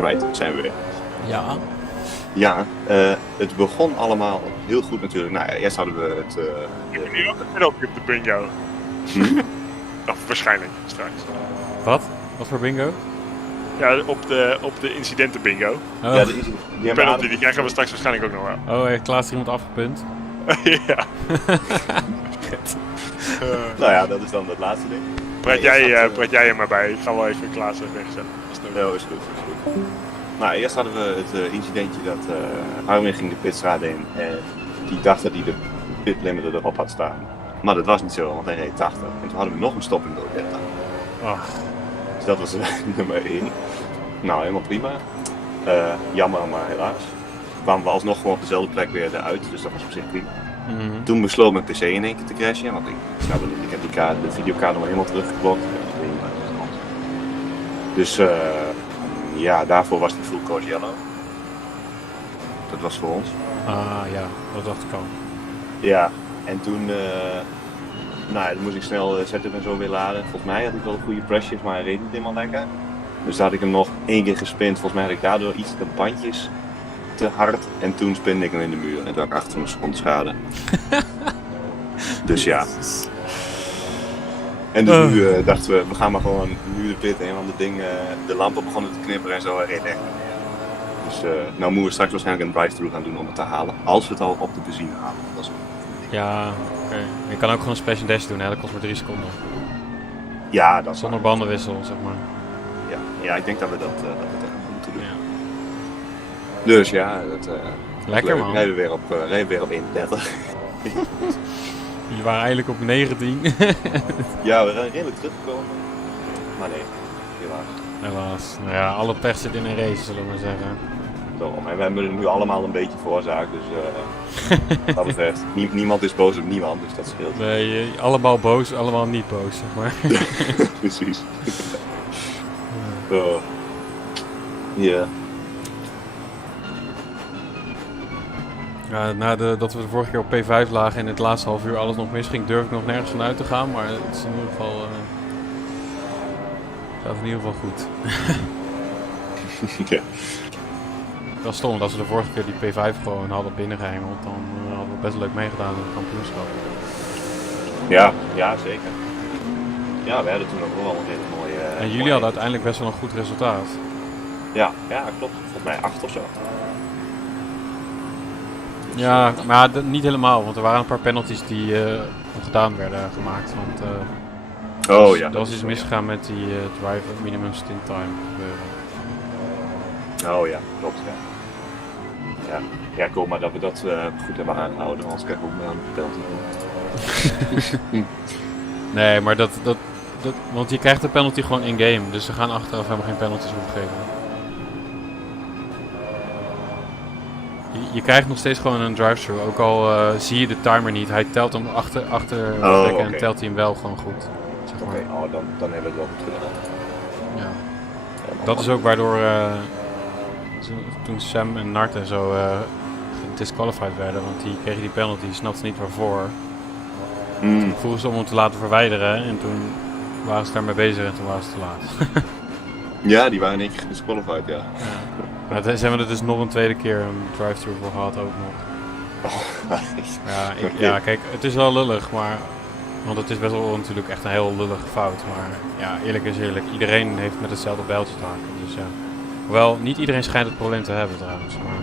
Right, zijn we weer. Ja. Ja, het begon allemaal heel goed natuurlijk. Nou ja, eerst hadden we het... Ik ben nu ook een knopje op de bingo. Of waarschijnlijk, straks. Wat? Wat voor bingo? Ja, op de incidenten bingo. Oh. Ja, die penalty die krijgen we straks waarschijnlijk ook nog wel. Oh, heeft Klaas iemand afgepunt? Ja. Nou ja, dat is dan het laatste ding. Praat jij er maar bij. Ik ga wel even Klaas wegzetten. Ja, is goed. Nou, eerst hadden we het incidentje dat Armin ging de pitstraat in en die dacht dat hij de pitlimiter erop had staan. Maar dat was niet zo, want hij reed 80. En toen hadden we nog een stopping door 30. Dus dat was nummer 1. Nou, helemaal prima. Jammer, maar helaas. Kwamen we alsnog gewoon op dezelfde plek weer eruit, dus dat was op zich prima. Toen besloot mijn PC in één keer te crashen, want ik heb de videokaart nog helemaal teruggeklopt. Dus ja, daarvoor was die full course yellow. Dat was voor ons. Ah ja, dat dacht ik al. Ja, en toen dan moest ik snel setup en zo weer laden. Volgens mij had ik wel goede pressures, maar hij reed niet helemaal lekker. Dus daar had ik hem nog 1 keer gespind. Volgens mij had ik daardoor iets de bandjes te hard. En toen spinde ik hem in de muur. En toen had ik 28 seconden schade. Dus ja. En dus nu dachten we gaan maar gewoon nu de pit in. Want de lampen begonnen te knipperen en zo. Hij reed echt niet meer. Dus nou moeten we straks waarschijnlijk een drive-thru gaan doen om het te halen. Als we het al op de benzine halen. Dat is ja, oké. Je kan ook gewoon een splash and dash doen, hè? Dat kost maar 3 seconden. Ja, dat zonder bandenwissel, zeg maar. Ja, ik denk dat we dat echt moeten doen. Ja. Dus ja, lekker man. Rijden we weer op 31. Je waren eigenlijk op 19. Ja, we zijn redelijk teruggekomen. Maar nee, helaas. Helaas. Nou ja, alle pech zit in een race, zullen we maar zeggen. En we hebben er nu allemaal een beetje voorzaak, dus wat dat betreft, niemand is boos op niemand, dus dat scheelt. Nee, allemaal boos, allemaal niet boos, zeg maar. Precies. Ja. Ja, dat we de vorige keer op P5 lagen en in het laatste half uur alles nog misging, durf ik nog nergens van uit te gaan, maar het is in ieder geval, gaat in ieder geval goed. Ja. Het was stom dat ze de vorige keer die P5 gewoon hadden binnengehengeld, dan hadden we best leuk meegedaan in het kampioenschap. Ja, zeker. Ja, we hadden toen ook wel een hele mooie... en jullie hadden uiteindelijk best wel een goed resultaat. Ja, klopt. Volgens mij 8 of zo. Dus, ja, maar niet helemaal, want er waren een paar penalties die ongedaan werden gemaakt. Want er was iets misgegaan met die driver minimum stint time gebeuren. Oh ja, klopt, ja. Ja, cool, maar dat we dat goed hebben aangehouden, anders krijg ik ook maar een penalty. Nee, maar want je krijgt de penalty gewoon in-game, dus ze gaan achteraf helemaal geen penalties hoeven geven. Je krijgt nog steeds gewoon een drive-thru, ook al zie je de timer niet. Hij telt hem achter en telt hij hem wel gewoon goed. Zeg maar. Oké, dan hebben we het wel goed gedaan. Ja. Dat is ook waardoor toen Sam en Nart en zo gedisqualified werden, want die kregen die penalty, snapten niet waarvoor. Toen vroegen ze om hem te laten verwijderen en toen waren ze daarmee bezig en toen waren ze te laat. Ja, die waren in één keer gedisqualified, ja. Maar ze hebben er dus nog een tweede keer een drive-thru voor gehad ook nog. Ja, kijk, het is wel lullig, maar... Want het is best wel natuurlijk echt een heel lullige fout. Maar ja, eerlijk is eerlijk, iedereen heeft met hetzelfde bijltje te maken. Dus ja. Hoewel, niet iedereen schijnt het probleem te hebben trouwens. Maar...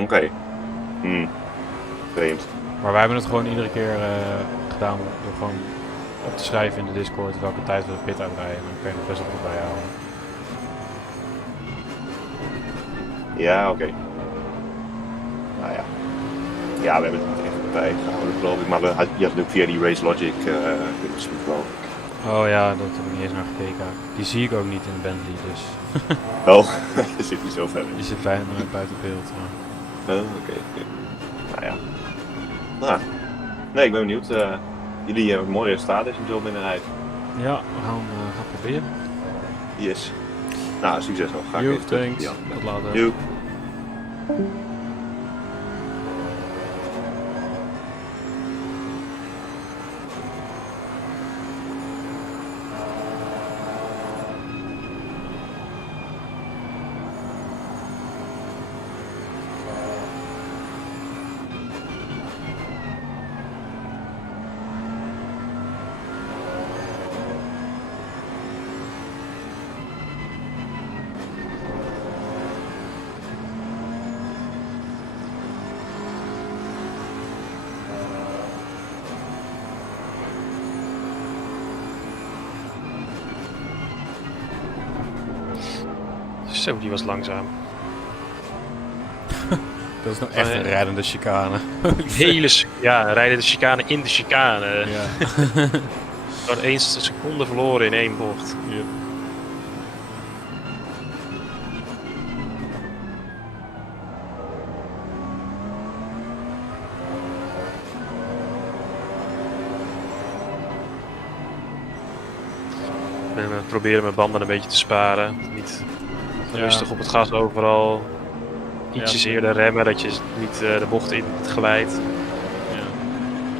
Oké. Vreemd. Maar wij hebben het gewoon iedere keer gedaan door gewoon op te schrijven in de Discord welke tijd we de pit uitrijden. En dan kun je het best wel goed bijhouden. Ja, oké. Nou ja. Ja, we hebben het niet echt bijgehouden, geloof ik. Maar je had natuurlijk via die Race Logic kunnen zien, geloof ik. Oh ja, dat heb ik niet eens naar gekeken. Die zie ik ook niet in de Bentley, dus... Oh, je zit niet zo ver. Die zit bijna buiten beeld. Maar... Oké. Nou ja. Nou, nee, ik ben benieuwd. Jullie hebben een mooi resultaat als je zo binnenrijdt. Ja, we gaan proberen. Yes. Nou, succes nog. Graag even. Thanks. Ja. Tot later. Doei. Zo, die was langzaam. Dat is nou echt een rijdende chicane. Een rijdende chicane in de chicane. Ja. Gewoon 1 seconde verloren in 1 bocht. Yep. We proberen mijn banden een beetje te sparen. Niet rustig op het gas overal. Ietsjes eerder remmen, dat je niet de bocht in glijdt. Ja,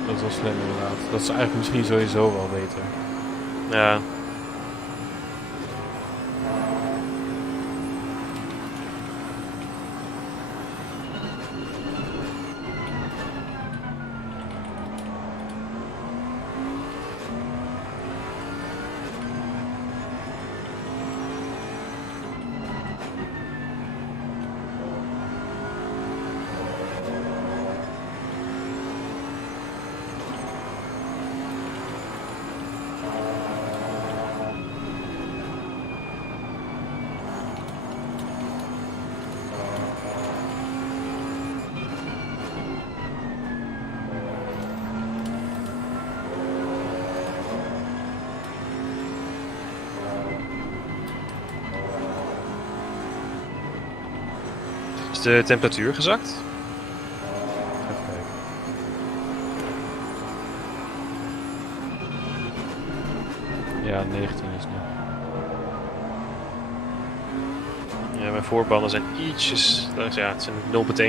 dat is wel slim inderdaad. Dat is eigenlijk misschien sowieso wel beter. Ja. de temperatuur gezakt? Ja, 19 is nu. Ja, mijn voorbanden zijn ietsjes, ja, het zijn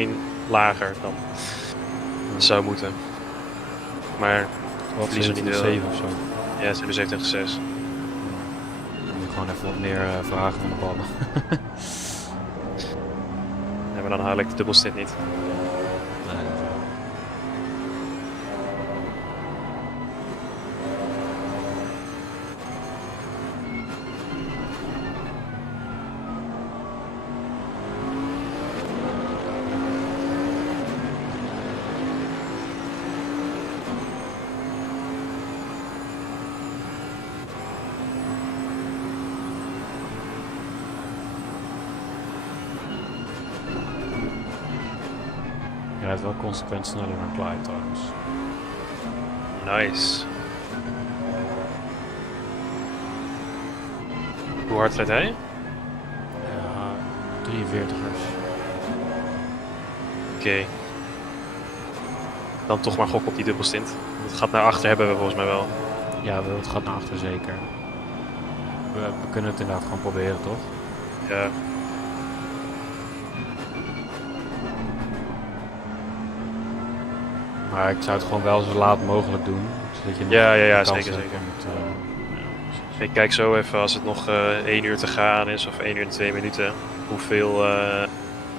0,1 lager dan het zou moeten. Maar wat verliezen niet 7 of zo. Ja, het zijn dus 27,6. Dan moet ik gewoon even wat meer vragen van de ballen. Ja, maar dan haal ik de dubbelstint niet. Nee, dat is wel. Hij rijdt wel consequent sneller dan Clyde trouwens. Nice. Hoe hard rijdt hij? Ja, 43ers. Oké. Dan toch maar gokken op die dubbelstint. Het gaat naar achter hebben we volgens mij wel. Ja, het gaat naar achter zeker. We kunnen het inderdaad gewoon proberen, toch? Ja. Maar ik zou het gewoon wel zo laat mogelijk doen. Zodat je Ja, kans zeker, hebt zeker. om het, Ik kijk zo even als het nog 1 uur te gaan is, of 1 uur en 2 minuten. Hoeveel,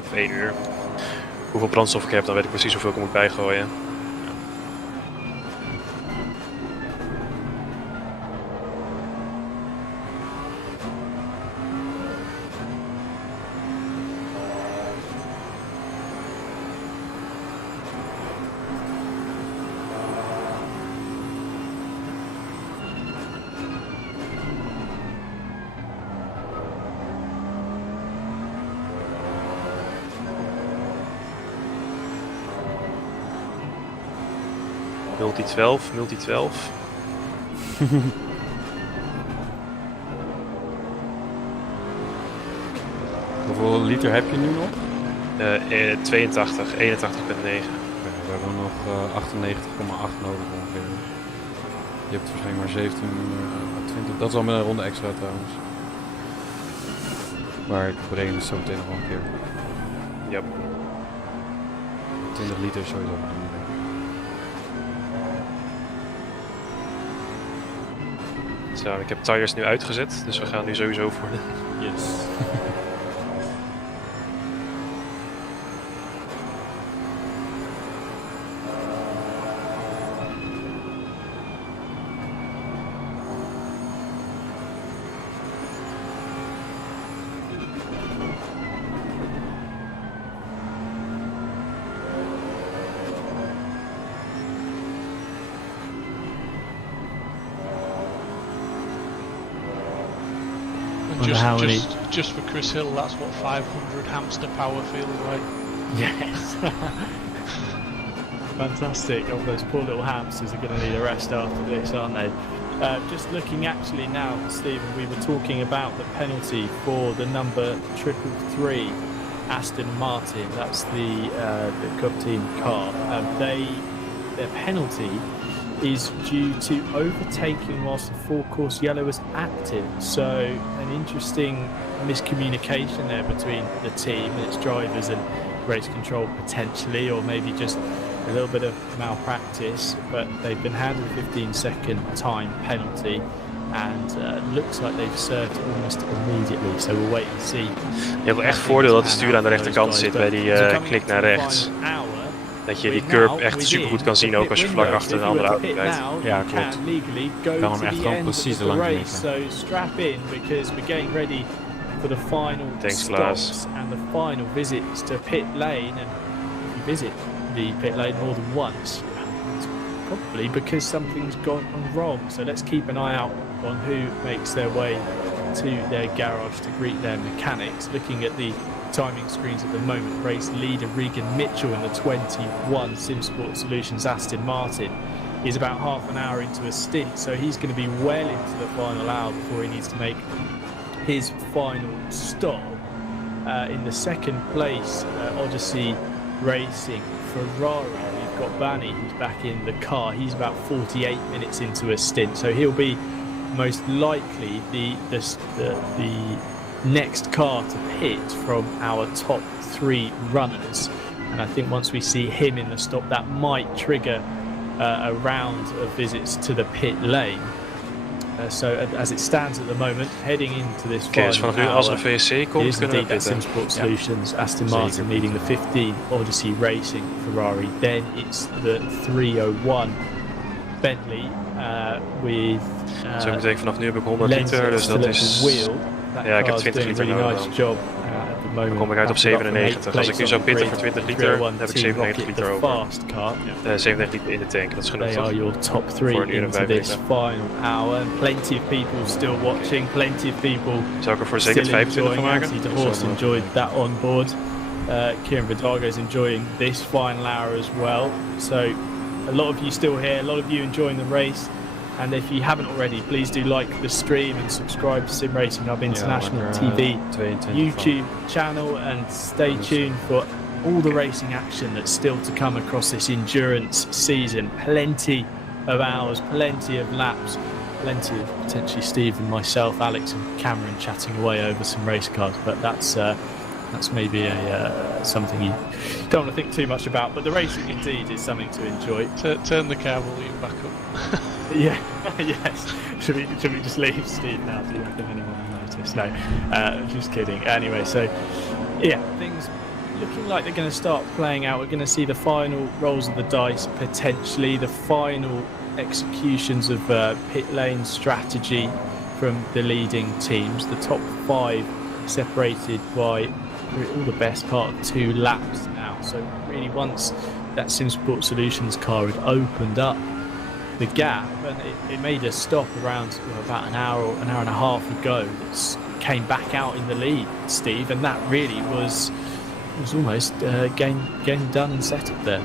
of 1 uur. Hoeveel brandstof ik heb, dan weet ik precies hoeveel ik moet bijgooien. Multi 12. Hoeveel liter heb je nu nog? 82, 81,9. We hebben nog 98,8 nodig ongeveer. Je hebt waarschijnlijk maar 17, 20. Dat is al met een ronde extra trouwens. Maar ik breng het zo meteen nog wel een keer. Ja. 20 liter sowieso. Zo, ik heb tires nu uitgezet, dus we gaan nu sowieso voor de... Yes. Just for Chris Hill, that's what 500 hamster power feels like. Yes. Fantastic. Oh, those poor little hamsters are going to need a rest after this, aren't they? Just looking actually now, Stephen, we were talking about the penalty for the number 333 Aston Martin. That's the Cup team car. Their penalty is due to overtaking whilst the four-course yellow was active. So an interesting miscommunication there between the team and its drivers and race control potentially, or maybe just a little bit of malpractice, but they've been handed a 15-second time penalty and looks like they've served almost immediately, so we'll wait and see. Je hebt wel echt voordeel dat het stuur aan de rechterkant zit bij die klik naar rechts. Dat je die curb echt super goed kan zien, ook als je vlak achter een andere auto rijdt. Ja, klopt. Je kan hem echt gewoon precies er langs liggen. So strap in, because we're getting ready for the final stops and the final visits to pit lane. And if you visit the pit lane more than once, it's probably because something's gone wrong. So let's keep an eye out on who makes their way to their garage to greet their mechanics. Looking at the timing screens at the moment, race leader Regan Mitchell in the 21 SimSport Solutions Aston Martin is about half an hour into a stint, so he's going to be well into the final hour before he needs to make his final stop. In the second place, Odyssey Racing Ferrari, we've got Banny, who's back in the car. He's about 48 minutes into a stint, so he'll be most likely the next car to pit from our top 3 runners. And I think once we see him in the stop, that might trigger a round of visits to the pit lane. So as it stands at the moment, heading into this final vanaf nu als er een VSC komt, is kunnen we indeed pitten. Simsport Solutions, Aston Martin leading the 15, Odyssey Racing Ferrari. Then it's the 301 Bentley with Zo betekent vanaf nu heb ik 100 liter, dus dat is... Ja, ik heb 20 liter nodig. Dan kom ik uit op 97. Als ik nu zou pitten voor 20 liter, dan heb ik 97 liter over. 97 liter in de tank, dat is genoeg. They are your top 3 into this final hour. And plenty of people still watching, plenty of people zou ik er voor zeker 25 van maken? The horse enjoyed that on board. Kieran Vidago is enjoying this final hour as well. So a lot of you still here, a lot of you enjoying the race. And if you haven't already, please do like the stream and subscribe to Sim Racing Hub International TV YouTube channel, and stay tuned for all the racing action that's still to come across this endurance season. Plenty of hours, plenty of laps, plenty of potentially Steve and myself, Alex and Cameron chatting away over some race cars, but that's maybe something you don't want to think too much about, but the racing indeed is something to enjoy. Turn the car volume back up. Yeah, yes. Should we just leave Steve now? Do you reckon anyone will notice? No, just kidding. Anyway, so yeah, things looking like they're going to start playing out. We're going to see the final rolls of the dice, potentially the final executions of pit lane strategy from the leading teams. The top 5 separated by all the best part of 2 laps now. So really, once that SimSport Solutions car had opened up the gap, and it made a stop around about an hour and a half ago, that came back out in the lead, Steve, and that really was almost game done and settled there.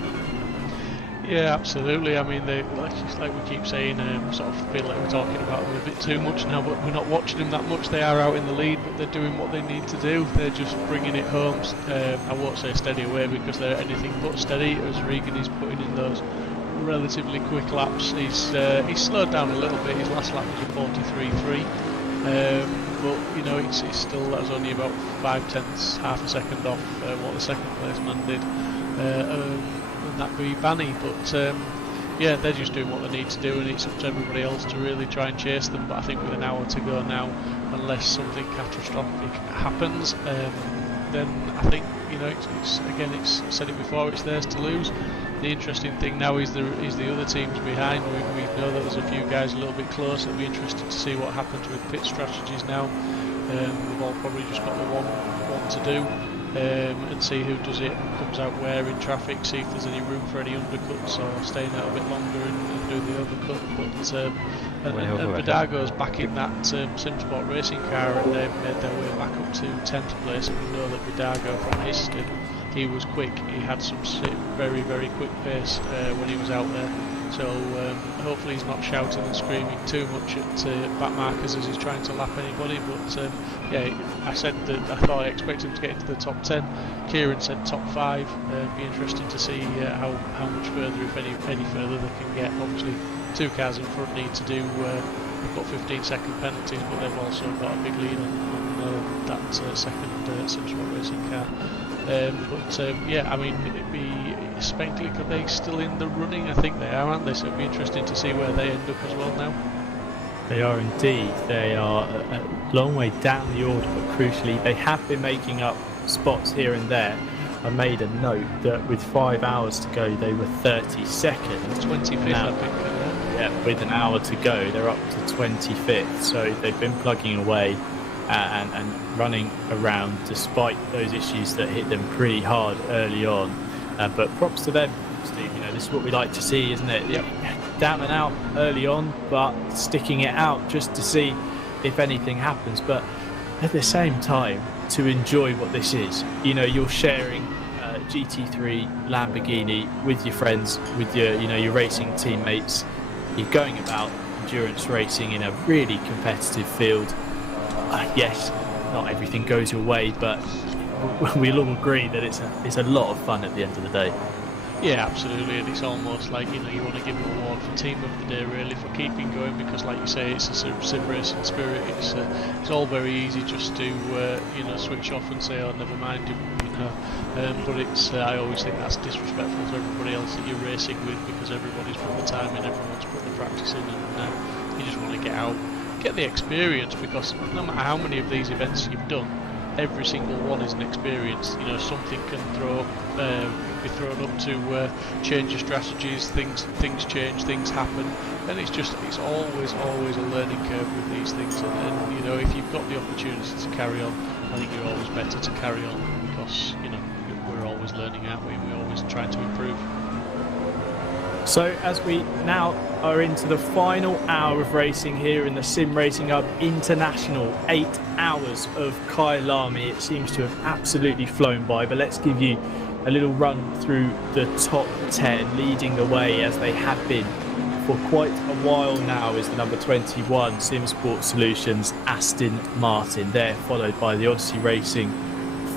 Yeah, absolutely. I mean, like we keep saying, sort of feel like we're talking about them a bit too much now, but we're not watching them that much. They are out in the lead, but they're doing what they need to do. They're just bringing it home. I won't say steady away, because they're anything but steady, as Regan is putting in those relatively quick laps. He's slowed down a little bit. His last lap was a 43.3, but you know, it's still, that was only about 5/10, half a second off what the second place man did, and that be Banny. But yeah, they're just doing what they need to do, and it's up to everybody else to really try and chase them. But I think with an hour to go now, unless something catastrophic happens, then I think, you know, it's said it before, it's theirs to lose. The interesting thing now is the other teams behind. We know that there's a few guys a little bit close. It'll be interesting to see what happens with pit strategies now. We've all probably just got the one to do, and see who does it and comes out where in traffic, see if there's any room for any undercuts, or staying out a bit longer and do the overcut. But and Vidago's back in that SimSport racing car, and they've made their way back up to 10th place, and we know that Vidago from his stint, he was quick. He had some very, very quick pace when he was out there. So hopefully he's not shouting and screaming too much at back markers as he's trying to lap anybody. But yeah, I said that I thought I expected him to get into the top 10. Kieran said top 5. Be interesting to see how much further, if any further, they can get. Obviously, 2 cars in front need to do. They've got 15-second penalties, but they've also got a big lead on that second SimSport racing car. Yeah, I mean, it'd be spectacular. Are they still in the running? I think they are, aren't they? So it'd be interesting to see where they end up as well now. They are indeed. They are a long way down the order, but crucially, they have been making up spots here and there. I made a note that with 5 hours to go, they were 32nd. 25th, now, I think. Yeah, with an hour to go, they're up to 25th. So they've been plugging away and running around despite those issues that hit them pretty hard early on. But props to them, Steve. You know, this is what we like to see, isn't it? Yep. Down and out early on, but sticking it out just to see if anything happens. But at the same time, to enjoy what this is. You know, you're sharing GT3 Lamborghini with your friends, with your racing teammates. You're going about endurance racing in a really competitive field. Yes, not everything goes your way, but we'll all agree that it's a lot of fun at the end of the day. Yeah, absolutely, and it's almost like, you know, you want to give an award for team of the day really for keeping going, because like you say, it's a sort of sim racing spirit. It's all very easy just to you know, switch off and say, oh, never mind, you know. But it's I always think that's disrespectful to everybody else that you're racing with, because everybody's put the time in, everyone's put the practice in, and you just want to get out, get the experience, because no matter how many of these events you've done, every single one is an experience. You know, something can be thrown up to change your strategies. Things change, things happen, and it's always a learning curve with these things. And you know, if you've got the opportunity to carry on, I think you're always better to carry on, because you know we're always learning, aren't we? We're always trying to improve. So as we now are into the final hour of racing here in the Sim Racing Hub International, 8 hours of Kyalami. It seems to have absolutely flown by, but let's give you a little run through the top 10. Leading the way, as they have been for quite a while now, is the number 21 Sim Sport Solutions Aston Martin. They're followed by the Odyssey Racing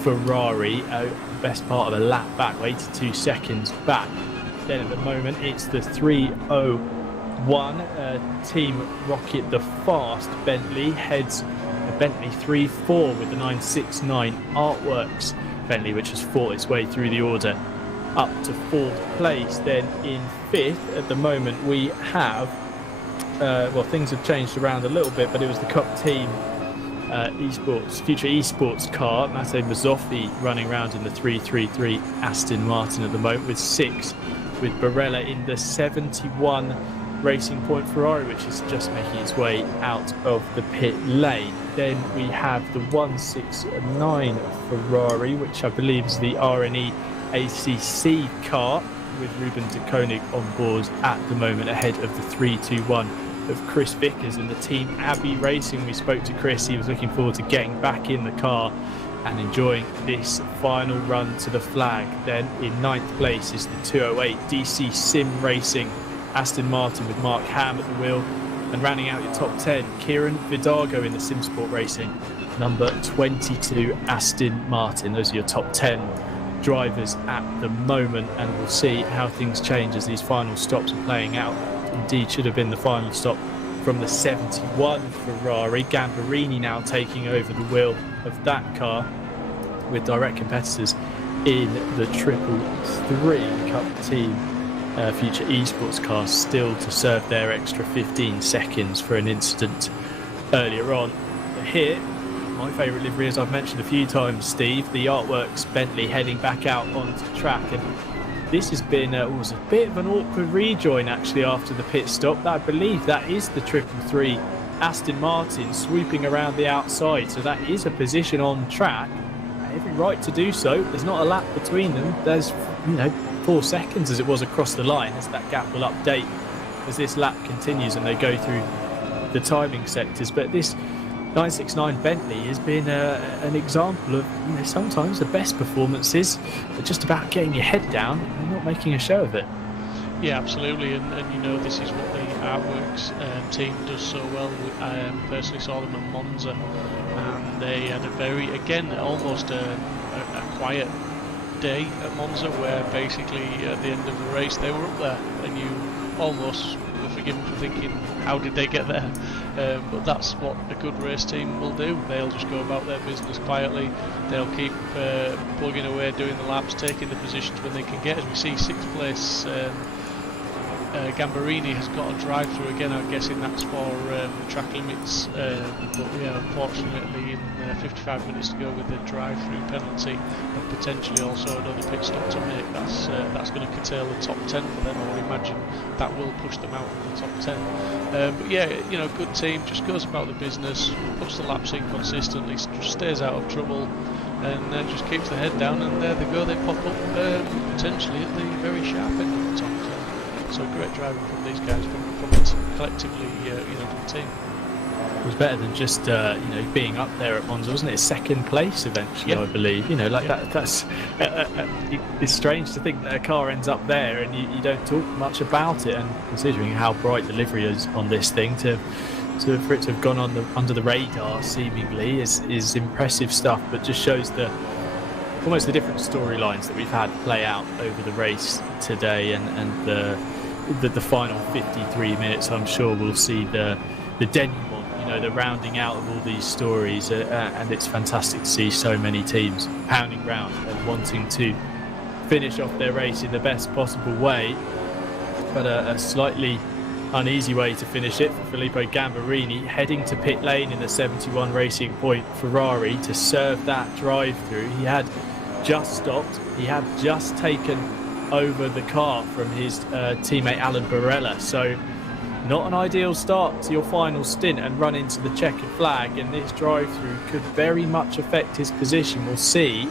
Ferrari, best part of a lap back, 82 seconds back. Then at the moment it's the 301 Team Rocket, the fast Bentley heads Bentley 3-4 with the 969 Artworks Bentley, which has fought its way through the order up to 4th place. Then in 5th at the moment we have well, things have changed around a little bit, but it was the Cup Team future esports car, Matteo Mazzoffi, running around in the 333 Aston Martin at the moment, with 6 with Barella in the 71 Racing Point Ferrari, which is just making its way out of the pit lane. Then we have the 169 Ferrari, which I believe is the RNE ACC car, with Ruben de Koning on board at the moment, ahead of the 321 of Chris Vickers and the Team Abbey Racing. We spoke to Chris, he was looking forward to getting back in the car and enjoying this final run to the flag. Then in 9th place is the 208 DC Sim Racing Aston Martin with Mark Ham at the wheel. And rounding out your top 10, Kieran Vidago in the Sim Sport Racing number 22 Aston Martin. Those are your top 10 drivers at the moment, and we'll see how things change as these final stops are playing out. Indeed should have been the final stop from the 71 Ferrari. Gambarini now taking over the wheel of that car, with direct competitors in the 333 Cup Team future esports cars still to serve their extra 15 seconds for an incident earlier on. But here, my favourite livery, as I've mentioned a few times, Steve, the Artworks Bentley heading back out onto the track. And this has been was a bit of an awkward rejoin actually after the pit stop. I believe that is the 333 Aston Martin swooping around the outside, so that is a position on track. Every right to do so. There's not a lap between them. There's 4 seconds as it was across the line, as that gap will update as this lap continues and they go through the timing sectors. But this 969 Bentley has been an example of sometimes the best performances are just about getting your head down and not making a show of it. Yeah, absolutely, and this is what the Artworks team does so well. I personally saw them at Monza, and they had a very, again, almost a quiet day at Monza, where basically at the end of the race they were up there, and you almost were forgiven for thinking, how did they get there? But that's what a good race team will do. They'll just go about their business quietly. They'll keep plugging away, doing the laps, taking the positions when they can get. As we see, 6th place Gambarini has got a drive-through again. I'm guessing that's for track limits, but yeah, unfortunately in 55 minutes to go with the drive-through penalty, and potentially also another pit stop to make, that's going to curtail the top 10 for them. I would imagine that will push them out of the top 10. But yeah, good team, just goes about the business, puts the laps in consistently, just stays out of trouble, and just keeps the head down, and there they go, they pop up potentially at the very sharp end of the top 10. So great driving from these guys, from collectively, from the team. It was better than just being up there at Monza, wasn't it? 2nd place eventually, I believe. That's it's strange to think that a car ends up there and you don't talk much about it. And considering how bright the livery is on this thing, for it to have gone under the radar seemingly is impressive stuff. But just shows the almost the different storylines that we've had play out over the race today, and the final 53 minutes. I'm sure we'll see the denouement, you know, the rounding out of all these stories, and it's fantastic to see so many teams pounding round and wanting to finish off their race in the best possible way. But a slightly uneasy way to finish it for Filippo Gambarini, heading to pit lane in the 71 Racing Point Ferrari to serve that drive-through. He had just stopped, he had just taken over the car from his teammate Alan Barella, so not an ideal start to your final stint and run into the checkered flag, and this drive-through could very much affect his position. We'll see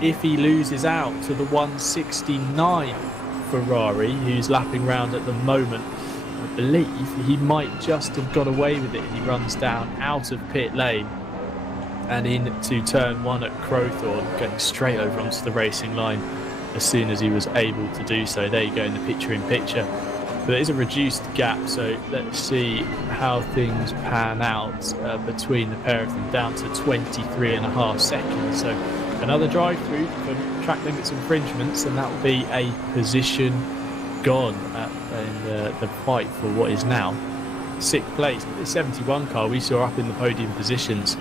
if he loses out to the 169 Ferrari, who's lapping round at the moment. I believe he might just have got away with it. He runs down out of pit lane and into turn 1 at Crowthorne, going straight over onto the racing line as soon as he was able to do so. There you go in the picture-in-picture. But there is a reduced gap, so let's see how things pan out between the pair of them, down to 23.5 seconds. So another drive-through for track limits infringements, and that will be a position gone in the fight for what is now 6th place. The 71 car we saw up in the podium positions,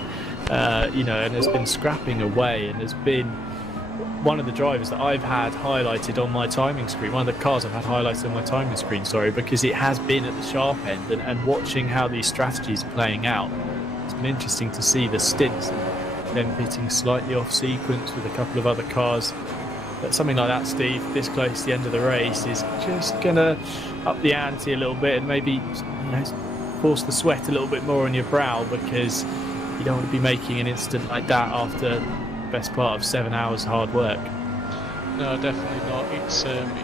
you know, and has been scrapping away, and has been one of the drivers that I've had highlighted on my timing screen, one of the cars I've had highlighted on my timing screen, sorry, because it has been at the sharp end, and watching how these strategies are playing out, it's been interesting to see the stints, them pitting slightly off sequence with a couple of other cars. But something like that, Steve, this close to the end of the race, is just going to up the ante a little bit and maybe, you know, force the sweat a little bit more on your brow, because you don't want to be making an incident like that after the best part of 7 hours hard work. No, definitely not. It's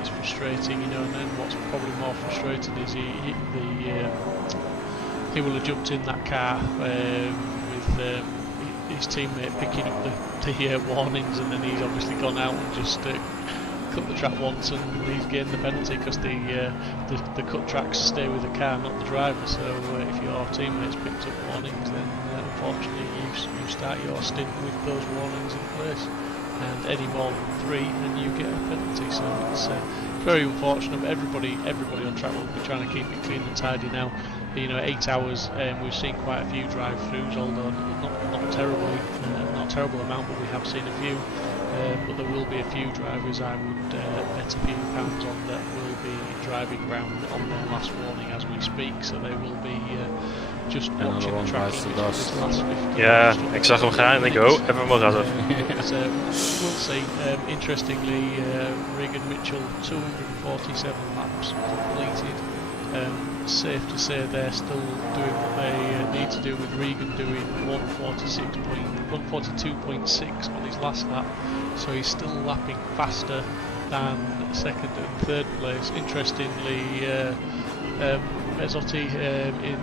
frustrating, you know, and then what's probably more frustrating is he will have jumped in that car with his teammate picking up the warnings, and then he's obviously gone out and just cut the track once, and he's gained the penalty because the cut tracks stay with the car, not the driver. So if your teammates picked up warnings, then unfortunately you start your stint with those warnings in place, and any more than 3 and you get a penalty. So it's very unfortunate. But everybody on track will be trying to keep it clean and tidy now. You know, 8 hours, we've seen quite a few drive-throughs, although not terribly, not a terrible amount, but we have seen a few. But there will be a few drivers, I would bet a few pounds on, that will be driving around on their last warning as we speak. So they will be just watching the track this last 50. Ja, ik zag hem gaan en ik denk, oh, even maar gas af. We'll see. Interestingly, Regan Mitchell, 247 laps completed. Safe to say they're still doing what they need to do, with Regan doing 142.6 on his last lap, so he's still lapping faster than 2nd and 3rd place. Interestingly, Mezzotti in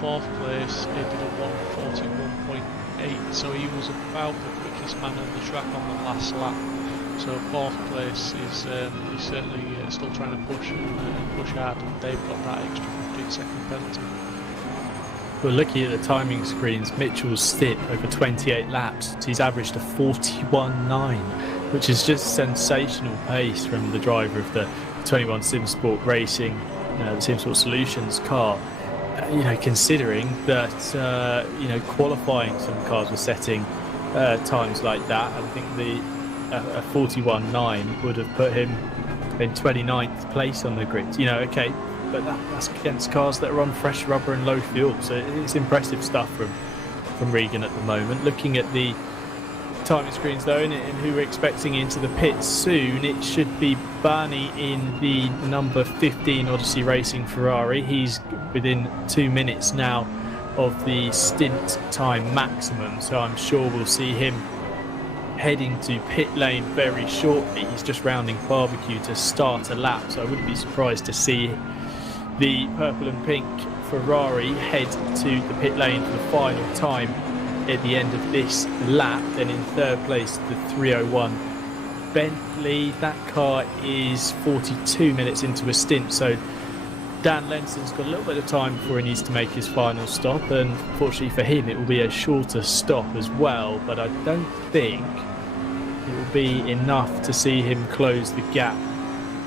4th place, he did a 141.8, so he was about the quickest man on the track on the last lap. So 4th place is certainly still trying to push hard, and they've got that extra 15-second penalty. Well, looking at the timing screens, Mitchell's stint over 28 laps, he's averaged a 41.9, which is just sensational pace from the driver of the 21 SimSport Racing, the SimSport Solutions car. You know, considering that you know, qualifying, some cars were setting times like that. I think a 41.9 would have put him in 29th place on the grid. You know, okay, but that's against cars that are on fresh rubber and low fuel, so it's impressive stuff from Regan at the moment. Looking at the timing screens though, and who we're expecting into the pits soon, it should be Barney in the number 15 Odyssey Racing Ferrari. He's within 2 minutes now of the stint time maximum, so I'm sure we'll see him heading to pit lane very shortly. He's just rounding barbecue to start a lap, so I wouldn't be surprised to see the purple and pink Ferrari head to the pit lane for the final time at the end of this lap. Then in 3rd place, the 301 Bentley. That car is 42 minutes into a stint, so Dan Lenson's got a little bit of time before he needs to make his final stop, and fortunately for him it will be a shorter stop as well. But I don't think it will be enough to see him close the gap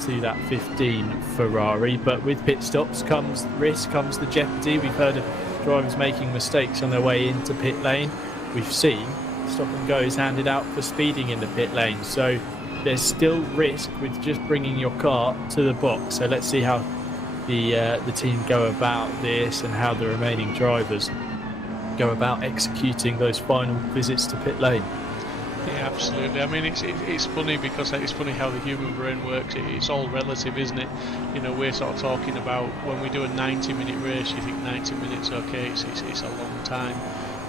to that 15 Ferrari. But with pit stops comes risk, comes the jeopardy. We've heard of drivers making mistakes on their way into pit lane. We've seen stop and goes handed out for speeding in the pit lane. So there's still risk with just bringing your car to the box. So let's see how the team go about this and how the remaining drivers go about executing those final visits to pit lane. Yeah, absolutely. I mean, it's funny because it's funny how the human brain works. It's all relative, isn't it? You know, we're sort of talking about when we do a 90-minute race, you think 90 minutes, okay, it's a long time.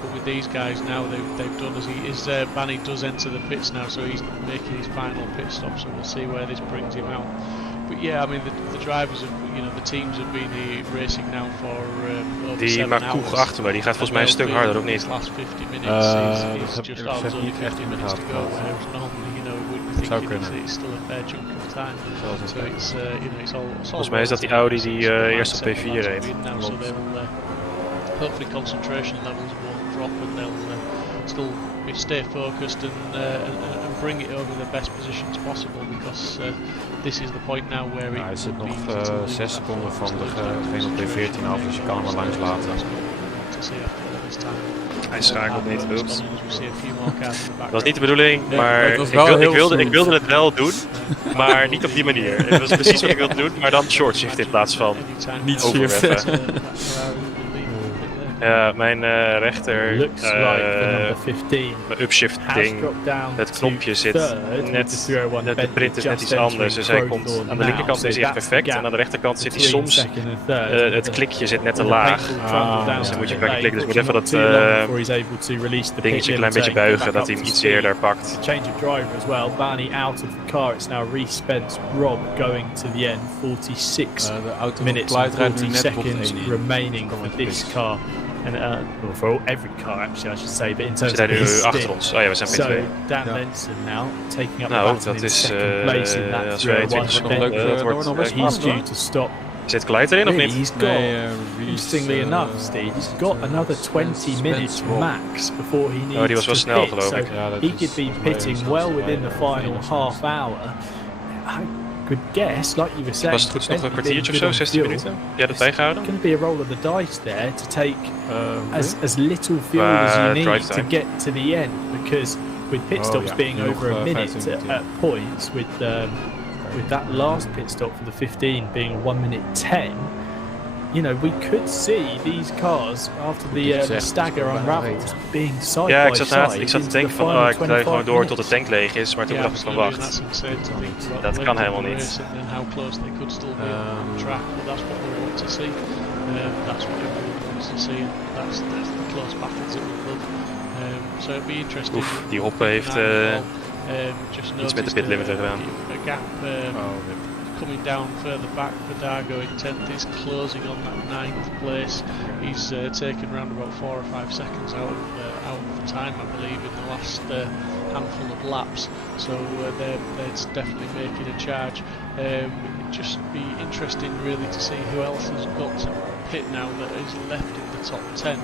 But with these guys now, they've done as Banny does enter the pits now, so he's making his final pit stop. So we'll see where this brings him out. But yeah, I mean, the drivers have, the teams have been here racing now for over 7 maakt hours. Koeg achter me, die gaat volgens mij een stuk harder, of niet? Last 50 minutes is just only 50 minutes to go. Whereas normally, we would be thinking it's still a fair chunk of time. So it's it's all. Volgens mij is dat die Audi die eerst op P4 reed. So they'll hopefully concentration levels won't drop and they'll still stay focused and bring it over the best positions possible because this is the point now where hij zit nog 6 seconden van degene op P14 af, dus je kan hem wel langs laten. Hij schakelt niet, oops. Dat was niet de bedoeling, maar ik wilde het wel doen, maar niet op die manier. Het was precies wat ik wilde doen, maar dan short shift in plaats van niet overreffen. Ja, mijn rechter, mijn upshift ding, het knopje zit net, de print is net iets anders, dus hij komt aan de linkerkant is hij echt perfect en aan de rechterkant zit hij soms, het klikje zit net te laag, dus dan moet je klikken, dus moet even dat dingetje een klein beetje buigen, dat hij hem iets eerder pakt. Change of driver as well, Barney out of the car, it's now Reece Spence, Rob going to the end, 46 minutes and 40 seconds remaining for this car. And for every car, actually, I should say, but in terms of his achter ons. Oh ja, we zijn so Daan Benson now taking up the battle in second place in that 301. He's due to stop. Zit Glijt erin of niet? He's got, interestingly enough, Steve, he's got another 20 minutes max before he needs die was wel snel, geloof ik. So he could be pitting well within the final half hour. Good guess, like you were saying. Was het goed nog een kwartiertje of zo, 16 minuten? Ja, dat bijgehouden? It's going to be a roll of the dice there to take as little fuel as you need to get to the end, because with pit stops being over a minute at points, with that last pit stop for the 15 being 1 minute 10, we could see these cars after the stagger unravels being side by side. Ik zat te denken van, ik rij gewoon door tot de tank leeg is, maar toen dacht ik van wacht, dat kan helemaal niet. Oef, die hoppen heeft iets met de pit limiter gedaan. Coming down further back, Vidago in 10th is closing on that 9th place. He's taken around about 4 or 5 seconds out of time, I believe, in the last handful of laps. So they're definitely making a charge. Just be interesting really to see who else has got to pit now that is left in the top 10.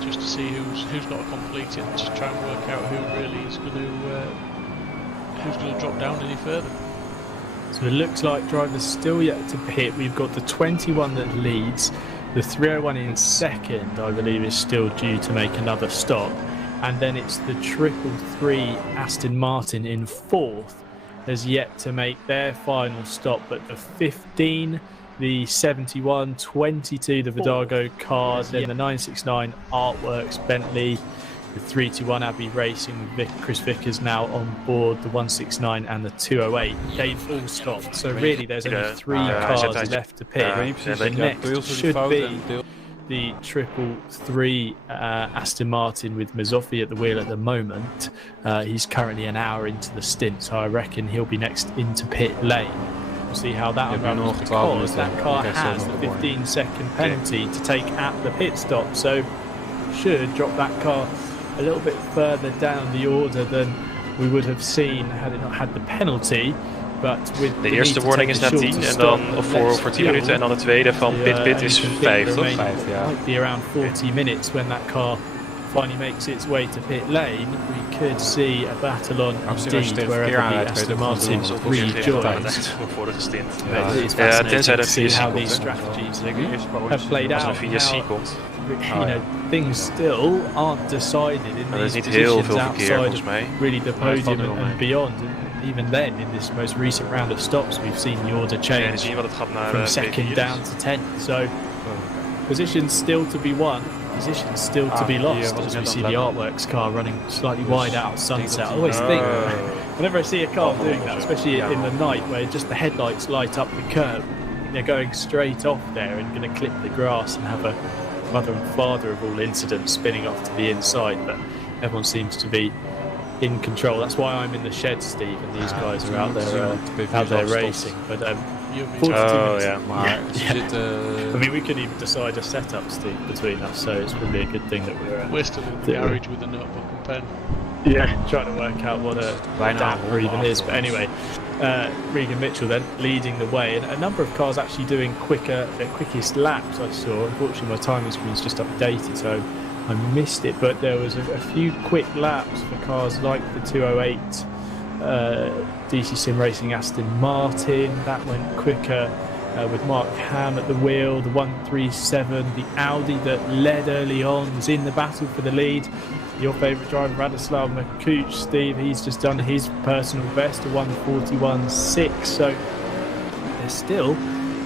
Just to see who's got to complete it and just try and work out who really is who's going to drop down any further. So it looks like drivers still yet to pit. We've got the 21 that leads. The 301 in second, I believe, is still due to make another stop. And then it's the 333 Aston Martin in fourth has yet to make their final stop. But the 15, the 71, 22, the Vidago cars, then the 969 Artworks Bentley, the 321 Abbey Racing with Chris Vickers now on board, the 169 and the 208. They've all stopped, so really there's only 3 cars left to pit. The next should be the 333 Aston Martin with Mazzofi at the wheel at the moment. He's currently an hour into the stint, so I reckon he'll be next into pit lane. We'll see how that unravels, because that car has the 15-second penalty to take at the pit stop, so should drop that car a little bit further down the order than we would have seen had it not had the penalty. But with de eerste warning is na 10 en dan voor 10 minuten en dan de tweede van pit is 5, toch? 5, ja. Might be around 40 minutes when that car finally makes its way to pit lane. We could see a battle on indeed wherever the Aston Martin rejoins. vorige stint. It's tenzij fascinating to see how komt, these hè. strategies have played out. Als er een VSC komt. Things still aren't decided in Er is these niet heel positions veel verkeer outside volgens mij. of really the podium and beyond. And even then, in this most recent round of stops, we've seen the order change from second down to 10th. So positions still to be won, positions still to be lost. As we see the Artworks car running slightly wide out sunset. I always think, whenever I see a car doing that, especially in the night where just the headlights light up the curb, they're going straight off there and going to clip the grass and have a mother and father of all incidents spinning off to the inside. But everyone seems to be in control. That's why I'm in the shed, Steve, and these guys are out there racing. But 42 minutes. I mean, we could even decide a setup, Steve, between us. So it's probably a good thing that we're still in the garage with a notebook and pen. Yeah, trying to work out what a damper even is. But anyway, Regan Mitchell then leading the way, and a number of cars actually doing their quickest laps I saw. Unfortunately, my timing screen's just updated, so I missed it. But there was a few quick laps for cars like the 208 DC Sim Racing Aston Martin. That went quicker with Mark Ham at the wheel. The 137, the Audi that led early on, was in the battle for the lead. Your favourite driver, Radoslav Makouch, Steve, he's just done his personal best, a 141.6. So there's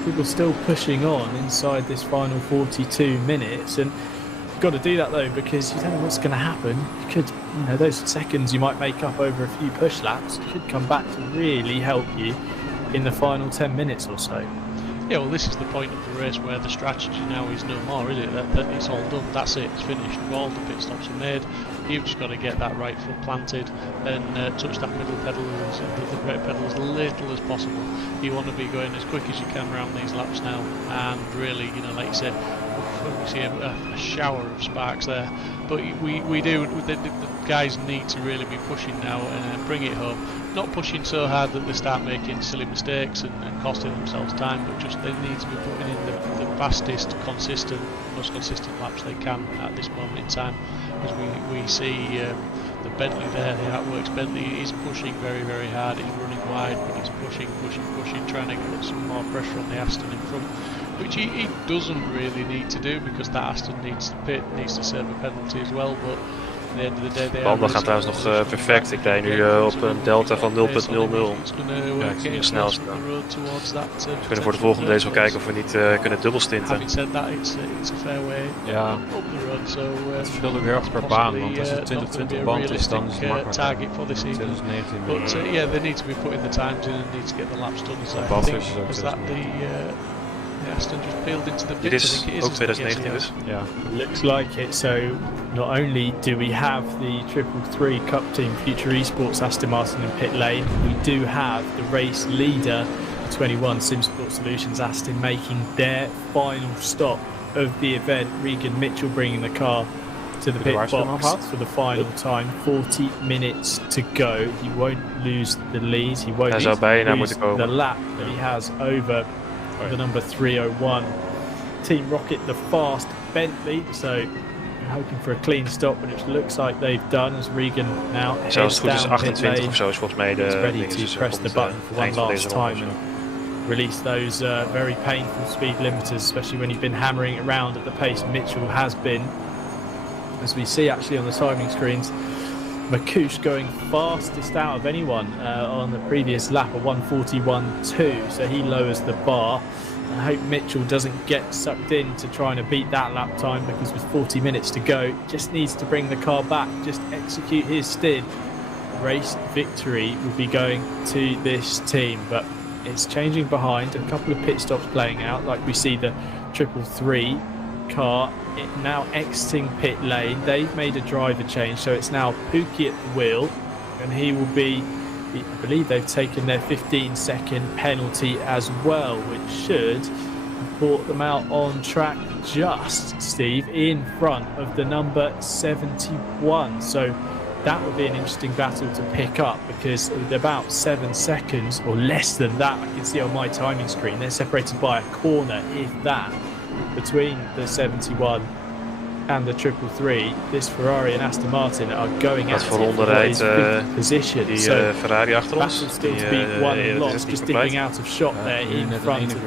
people still pushing on inside this final 42 minutes. And you've got to do that, though, because you don't know what's going to happen. You could, those seconds you might make up over a few push laps could come back to really help you in the final 10 minutes or so. Yeah, well, this is the point of the race where the strategy now is no more, is it? That it's all done. That's it. It's finished. All the pit stops are made. You've just got to get that right foot planted and touch that middle pedal, the brake pedal as little as possible. You want to be going as quick as you can around these laps now, and really, like you said, we see a shower of sparks there. But we do. The guys need to really be pushing now and bring it home. Not pushing so hard that they start making silly mistakes and costing themselves time, but just they need to be putting in the fastest, most consistent laps they can at this moment in time. As we see the Bentley there, the Artworks Bentley is pushing very, very hard. He's running wide, but he's pushing, trying to put some more pressure on the Aston in front, which he doesn't really need to do, because that Aston needs to pit, needs to serve a penalty as well. But at the end of the day, de banden gaan trouwens nog perfect. Ik rijd nu op een delta van 0.00. Ja, snel staan. We kunnen voor de volgende race wel kijken of we niet kunnen dubbelstinten. Ja, het verschilt ook heel erg per baan, want als het 2020 band is, dan is het makkelijker. 2019 but yeah, they need to be putting the times in and need to get the laps done. So I think is that the Aston just peeled into the pit. Dit is ook 2019 dus. Yeah, looks like it. So not only do we have the 333 Cup Team Future Esports Aston Martin in pit lane, we do have the race leader, 21 SimSport Solutions Aston, making their final stop of the event. Regan Mitchell bringing the car to the pit box for the final time. 40 minutes to go. He won't lose the lead. He won't lose the lap that he has over the number 301 Team Rocket, the fast Bentley. So we're hoping for a clean stop, but it looks like they've done, as Regan now heads down pit lane. He's ready to press the button for one last time and release those very painful speed limiters, especially when you've been hammering it around at the pace Mitchell has been. As we see actually on the timing screens, Makouch going fastest out of anyone on the previous lap, a 141.2, so he lowers the bar. I hope Mitchell doesn't get sucked in to trying to beat that lap time, because with 40 minutes to go, just needs to bring the car back, just execute his stint. Race victory will be going to this team, but it's changing behind. A couple of pit stops playing out, like we see the 333 car now exiting pit lane. They've made a driver change, so it's now Pookie at the wheel, and he will be, I believe they've taken their 15-second penalty as well, which should have brought them out on track just, Steve, in front of the number 71. So that would be an interesting battle to pick up, because with about 7 seconds or less than that, I can see on my timing screen, they're separated by a corner, if that, between the 71 and the 333, this Ferrari and Aston Martin are going at it Vooronder for rijdt fifth position. die So Ferrari achter ons. battle's still to be won and lost, just dipping out of shot there in front of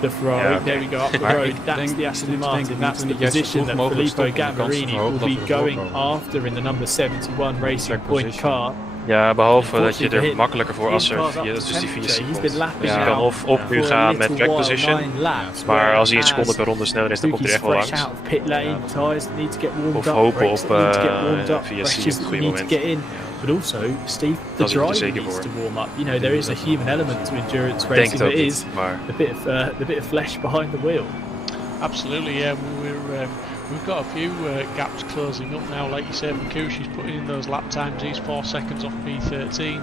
the Ferrari. There we go up the road. That's the Aston Martin. That's the position that Filippo Gambarini will be going after in the number 71 Racing Point car. Ja, behalve dat je er makkelijker voor als er dus die 4 seconden. Dus je kan of op nu gaan met track position, maar als hij een seconde per ronde sneller is, dan komt hij echt wel langs. Of hopen op via C op het goede moment. But also, Steve, the driver needs to warm up. You know, there is a human element to endurance racing. There is the bit of flesh behind the wheel. Absolutely, yeah. We've got a few gaps closing up now. Like you said, Makushi's putting in those lap times. He's 4 seconds off P13.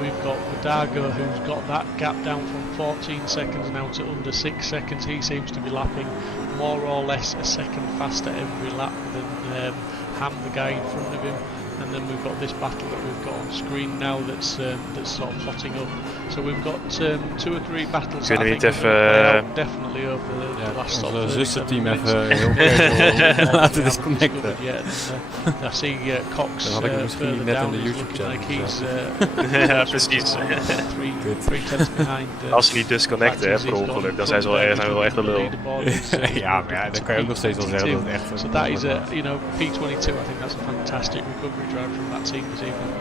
We've got Vidago, who's got that gap down from 14 seconds now to under 6 seconds. He seems to be lapping more or less a second faster every lap than Ham, the guy in front of him. And then we've got this battle that we've got on screen now that's sort of hotting up. So we've got 2 or 3 battles that I think definitely over the last sort of 30 zusterteam even heel laten disconnecten. I see Cox Dan had ik misschien net in de YouTube-channel. Like he's ja, precies. 3 tenths behind. Als ze niet disconnecten per ongeluk, dan zijn ze wel echt een lul. Ja, maar ja, dan kan je ook nog steeds wel zeggen dat het echt... So that is a, you know, P22, I think that's a fantastic recovery drive from that team this evening.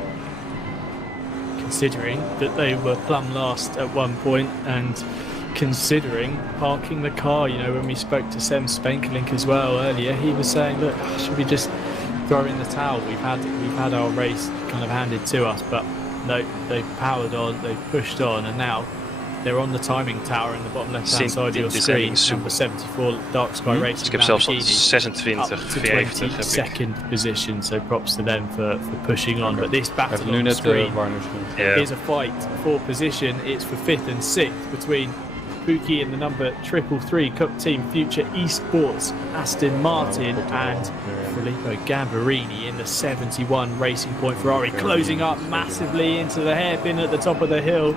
Considering that they were plumb last at one point, and considering parking the car, you know, when we spoke to Sem Spenkelink as well earlier, he was saying, look, should we just throw in the towel? We've had our race kind of handed to us, but no, they've powered on, they've pushed on, and now they're on the timing tower in the bottom left-hand side of your screen. Number 74 Dark Sky Racing. Ik heb zelfs 26, 40. 22nd position, so props to them for pushing on. But this battle on the screen is a fight for position. It's for 5th and 6th between Pookie and the number 333 Cup Team Future Esports Aston Martin and Filippo Gambarini in the 71 Racing Point Ferrari, closing up massively into the hairpin at the top of the hill.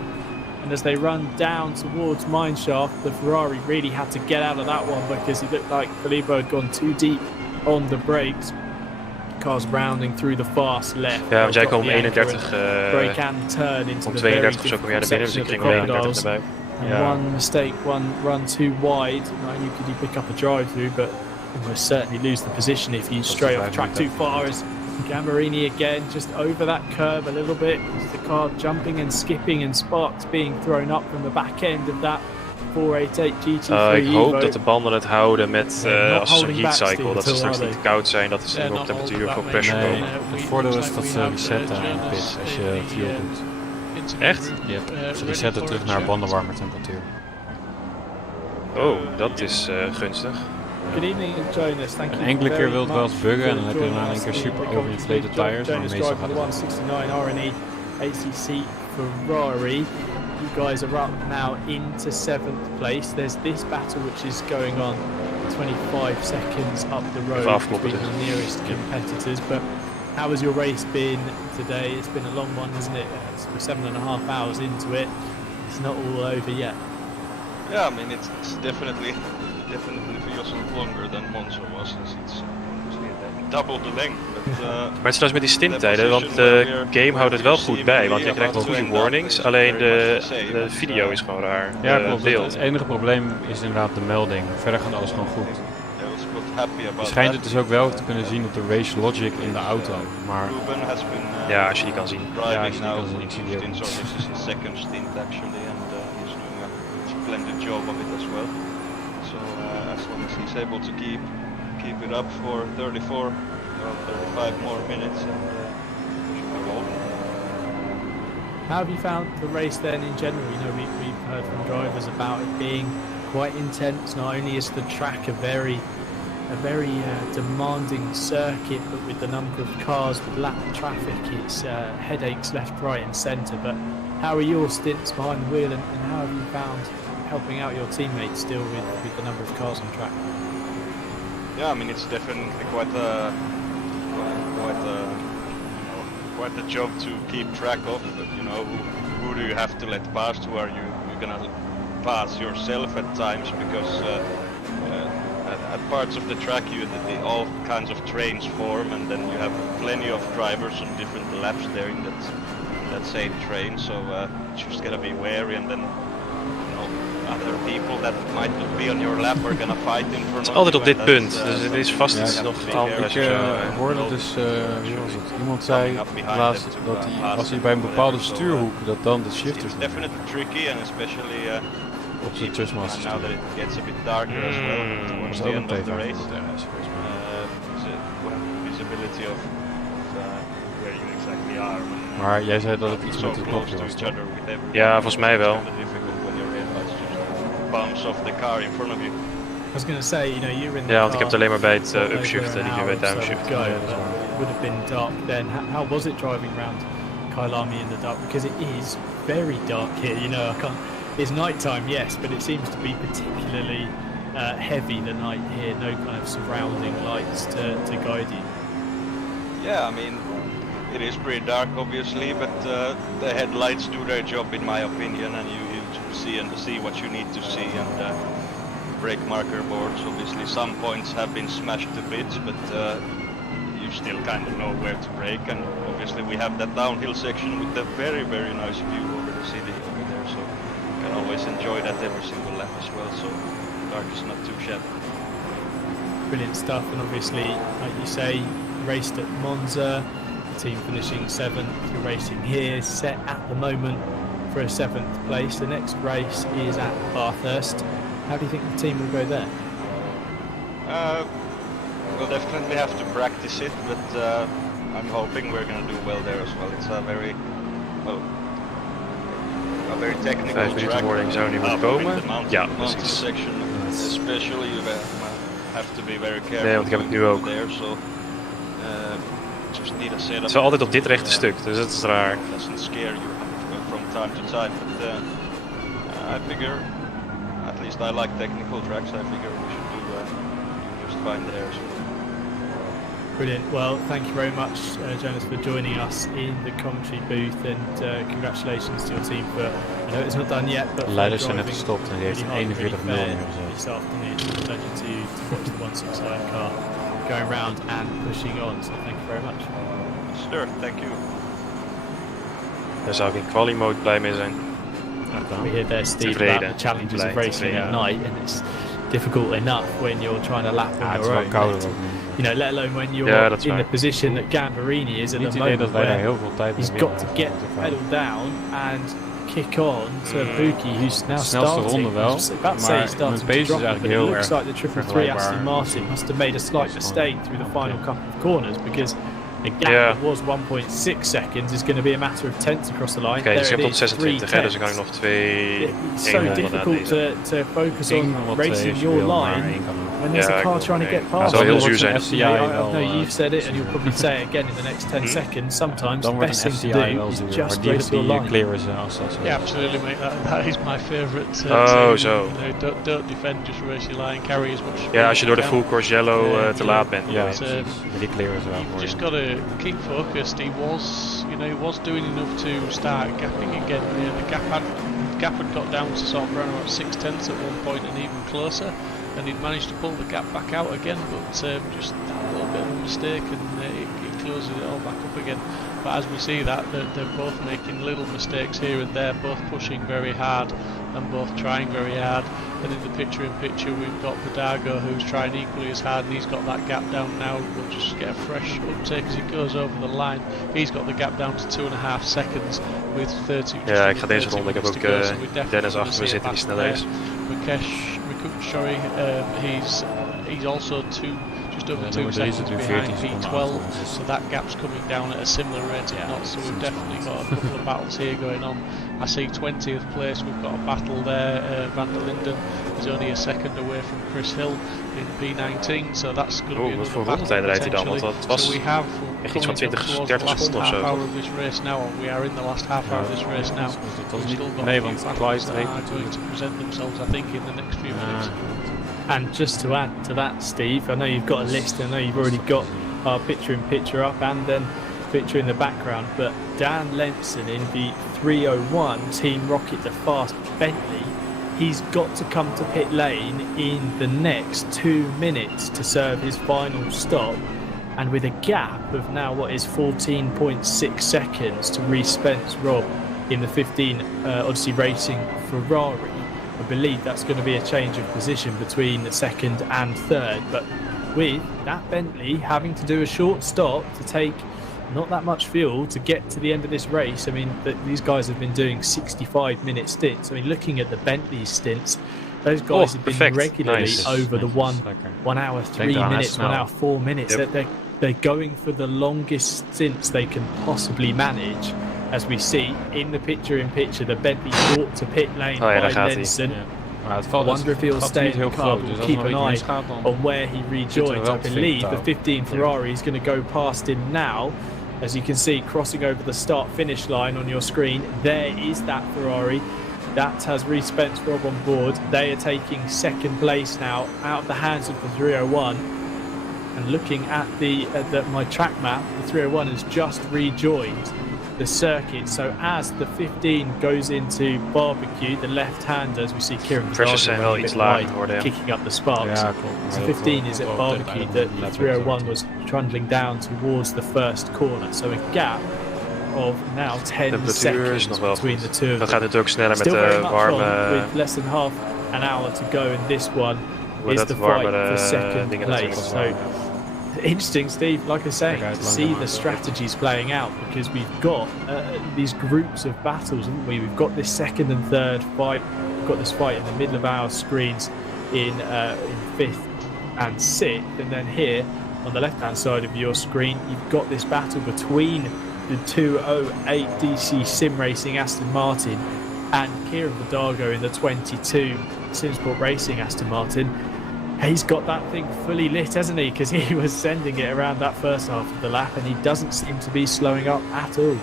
And as they run down towards Mineshaft, the Ferrari really had to get out of that one because it looked like Filippo had gone too deep on the brakes. Cars rounding through the fast left. Ja, want jij kwam om 31, brake and turn into om the 32 of zo kwam jij naar binnen, dus ik ging om 31 erbij. Yeah. One mistake, one run too wide. Not only could he pick up a drive-through, but almost certainly lose the position if he's straight off track too far. As Gambarini again, just over that curve a little bit. The car jumping and skipping, and sparks being thrown up from the back end of that 488 GT3 ik Evo. hoop dat de banden het houden met als het zo'n heat cycle, dat ze straks niet te koud zijn, dat ze op temperatuur voor pressure komen. Het voordeel is dat ze resetten in de pit als je fuel doet. Echt? Ja, ze resetten terug naar bandenwarme temperatuur. Oh, dat is gunstig. Good evening, Jonas. Thank you. Een enkele keer wil het wel eens buggen en dan heb je daarna een keer super overinflated tires, maar meestal gaat het 169 RNE ACC Ferrari. You guys are up now into 7th place. There's this battle which is going on 25 seconds up the road between the nearest competitors. But how has your race been today? It's been a long one, hasn't it? We're 7.5 hours into it. It's not all over yet. Yeah, I mean it's definitely feels longer than Monza was. It's double the length. But, maar het is trouwens met die stinttijden, want de game houdt het wel goed bij, want je krijgt goede warnings, alleen de video is gewoon raar. Ja, klopt. Het enige probleem is inderdaad de melding. Verder gaat alles gewoon goed. Je schijnt het dus ook wel te kunnen zien op de race logic in de auto, maar... Ja, als je die kan zien. Ja, als je die kan zien, ik zie die ook niet. This is his second stint actually, and he's doing a splendid job of it as well. So as long as he's able to keep it up for 34 or 35 more minutes, and should be rolling. How have you found the race then in general? You know, we've heard from drivers about it being quite intense. Not only is the track a very demanding circuit, but with the number of cars, with lap traffic, it's headaches left, right and centre. But how are your stints behind the wheel, and how have you found helping out your teammates still with the number of cars on track? Yeah, I mean it's definitely quite a job to keep track of. But, you know, who do you have to let pass? Who are you gonna pass yourself at times? Because at parts of the track, all kinds of trains form, and then you have plenty of drivers on different laps there in that same train. So just gotta be wary, and then other people that might not be on your lap are gonna fight in front of you. Altijd op dit punt, dus het is vast iets nog Ik hoorde dus, wie was het? Iemand zei laatst dat hij, als hij bij een bepaalde stuurhoek, dat dan de shifters It's definitely tricky, and especially op zijn trustmaster now that it gets a bit darker as well towards the end of the race. Visibility of where you exactly are. Maar jij zei dat het iets met het knopje was. Ja, volgens mij wel. Bumps off the car in front of you. I was going to say, you know, you were in the Ja, want ik car heb het alleen maar bij het for upshiften, niet meer bij het downshiften. It would have been dark then. How was it driving around Kyalami in the dark? Because it is very dark here. You know, it's nighttime, yes, but it seems to be particularly heavy the night here. No kind of surrounding lights to guide you. Yeah, I mean, it is pretty dark, obviously, but the headlights do their job, in my opinion, and you see what you need to see. And brake marker boards, obviously, some points have been smashed to bits, but you still kind of know where to brake. And obviously, we have that downhill section with a very, very nice view over the city over there, so you can always enjoy that every single lap as well. So dark is not too shabby. Brilliant stuff, and obviously, like you say, raced at Monza. Team finishing 7th. You're racing here, set at the moment for a 7th place. The next race is at Bathurst. How do you think the team will go there? We'll definitely have to practice it, but I'm hoping we're going to do well there as well. It's a very technical track. Ja, mountain precies. section, especially you have to be very careful. Nee, want ik heb het nu ook. There, so, just need a setup. Het is wel altijd op dit rechte stuk, dus dat is raar. Doesn't scare you from time to time, but I figure, at least I like technical tracks. I figure we should do just fine there. So. Brilliant. Well, thank you very much, Jonas, for joining us in the commentary booth, and congratulations to your team for. I know it's not done yet, but leiders zijn net gestopt en die heeft 41 0 this afternoon. It's a pleasure to watch the 165 car going round and pushing on. So thank you very much. Sure, thank you. Daar zou ik in quali mode blij mee zijn. We hear there, Steve, about the challenges of racing at night, and it's difficult enough when you're trying to lap on your own. You know, let alone when you're in the position that Gambarini is at the moment, where he's got to get the pedal down and kick on to Buki, who's now starting. I was about to say he's starting to drop it, but it looks like the 333 Aston Martin must have made a slight mistake through the final couple of corners, because a gap that was 1.6 seconds is going to be a matter of tenths across the line. Oké, dus je hebt tot 26, hè, dus dan kan ik nog 2. It's so difficult to focus on racing your line when there's a car trying to get past. Dat zou heel zuur zijn. No, you've said it, and you'll probably say it again in the next 10 seconds. Sometimes the best thing to do is just race your line. Yeah, absolutely, mate. That is my favourite. Zo. Don't defend, just race your line, carry as much. Ja, als je door de full course yellow te laat bent. Ja, die clearers wel. You just got to keep focused. He was doing enough to start gapping again. The gap had got down to sort of around about 6/10 at one point, and even closer. And he'd managed to pull the gap back out again, but just that little bit of a mistake, and it closes it all back up again. But as we see that, they're both making little mistakes here and there, both pushing very hard and both trying very hard. And in the picture we've got Vidago, who's trying equally as hard, and he's got that gap down now. We'll just get a fresh uptake as he goes over the line. He's got the gap down to 2.5 seconds with 30. Ja, ik ga deze ronde. Ik heb ook Dennis achter me zitten die sneller is. He's also just over 2 seconds behind P12, so that gap's coming down at a similar rate of knots, so we've definitely got a couple of battles here going on. I see 20th place, we've got a battle there. Van der Linden is only a second away from Chris Hill in P19, so that's going to be another battle potentially. So we have echt iets van 20, 30 seconden of zo. Hour of this race now, and we are in the last half hour of this race now. We've still got a few battles that are going to present themselves, I think, in the next few minutes. And just to add to that, Steve, I know you've got a list, I know you've already got our picture-in-picture up and then picture in the background, but Daan Lensen in the 301 Team Rocket, the fast Bentley, he's got to come to pit lane in the next 2 minutes to serve his final stop. And with a gap of now what is 14.6 seconds to Rhys Spence Rob in the 15 Odyssey Racing Ferrari, I believe that's going to be a change of position between second and third. But with that Bentley having to do a short stop to take not that much fuel to get to the end of this race, I mean, these guys have been doing 65-minute stints. I mean, looking at the Bentley stints, those guys have been regularly over the 1 hour 3 minutes, 1 hour 4 minutes. They're going for the longest stints they can possibly manage. As we see in the picture-in-picture, the Bentley brought to pit lane by Lenson. I wonder if he'll stay in the car. We'll keep an eye on where he rejoins. I believe the 15 Ferrari is going to go past him now. As you can see, crossing over the start-finish line on your screen, there is that Ferrari. That has Rhys Spence Rob on board. They are taking second place now out of the hands of the 301. And looking at my track map, the 301 has just rejoined the circuit. So as the 15 goes into barbecue, the left-hander, as we see Kieran kicking up the sparks. So 15 is at barbecue. The 301 was trundling down towards the first corner. So a gap of now 10 seconds between the two of them. Dan gaat het ook sneller Still met de warme... with less than half an hour to go, and this one is the fight for second place. So interesting, Steve, like I say, to see the strategies playing out, because we've got these groups of battles, haven't we? We've got this second and third fight. We've got this fight in the middle of our screens in fifth and sixth, and then here on the left-hand side of your screen, you've got this battle between the 208 DC Sim Racing Aston Martin and Kieran Vidago in the 22 Simsport Racing Aston Martin. He's got that thing fully lit, hasn't he? Because he was sending it around that first half of the lap, and he doesn't seem to be slowing up at all.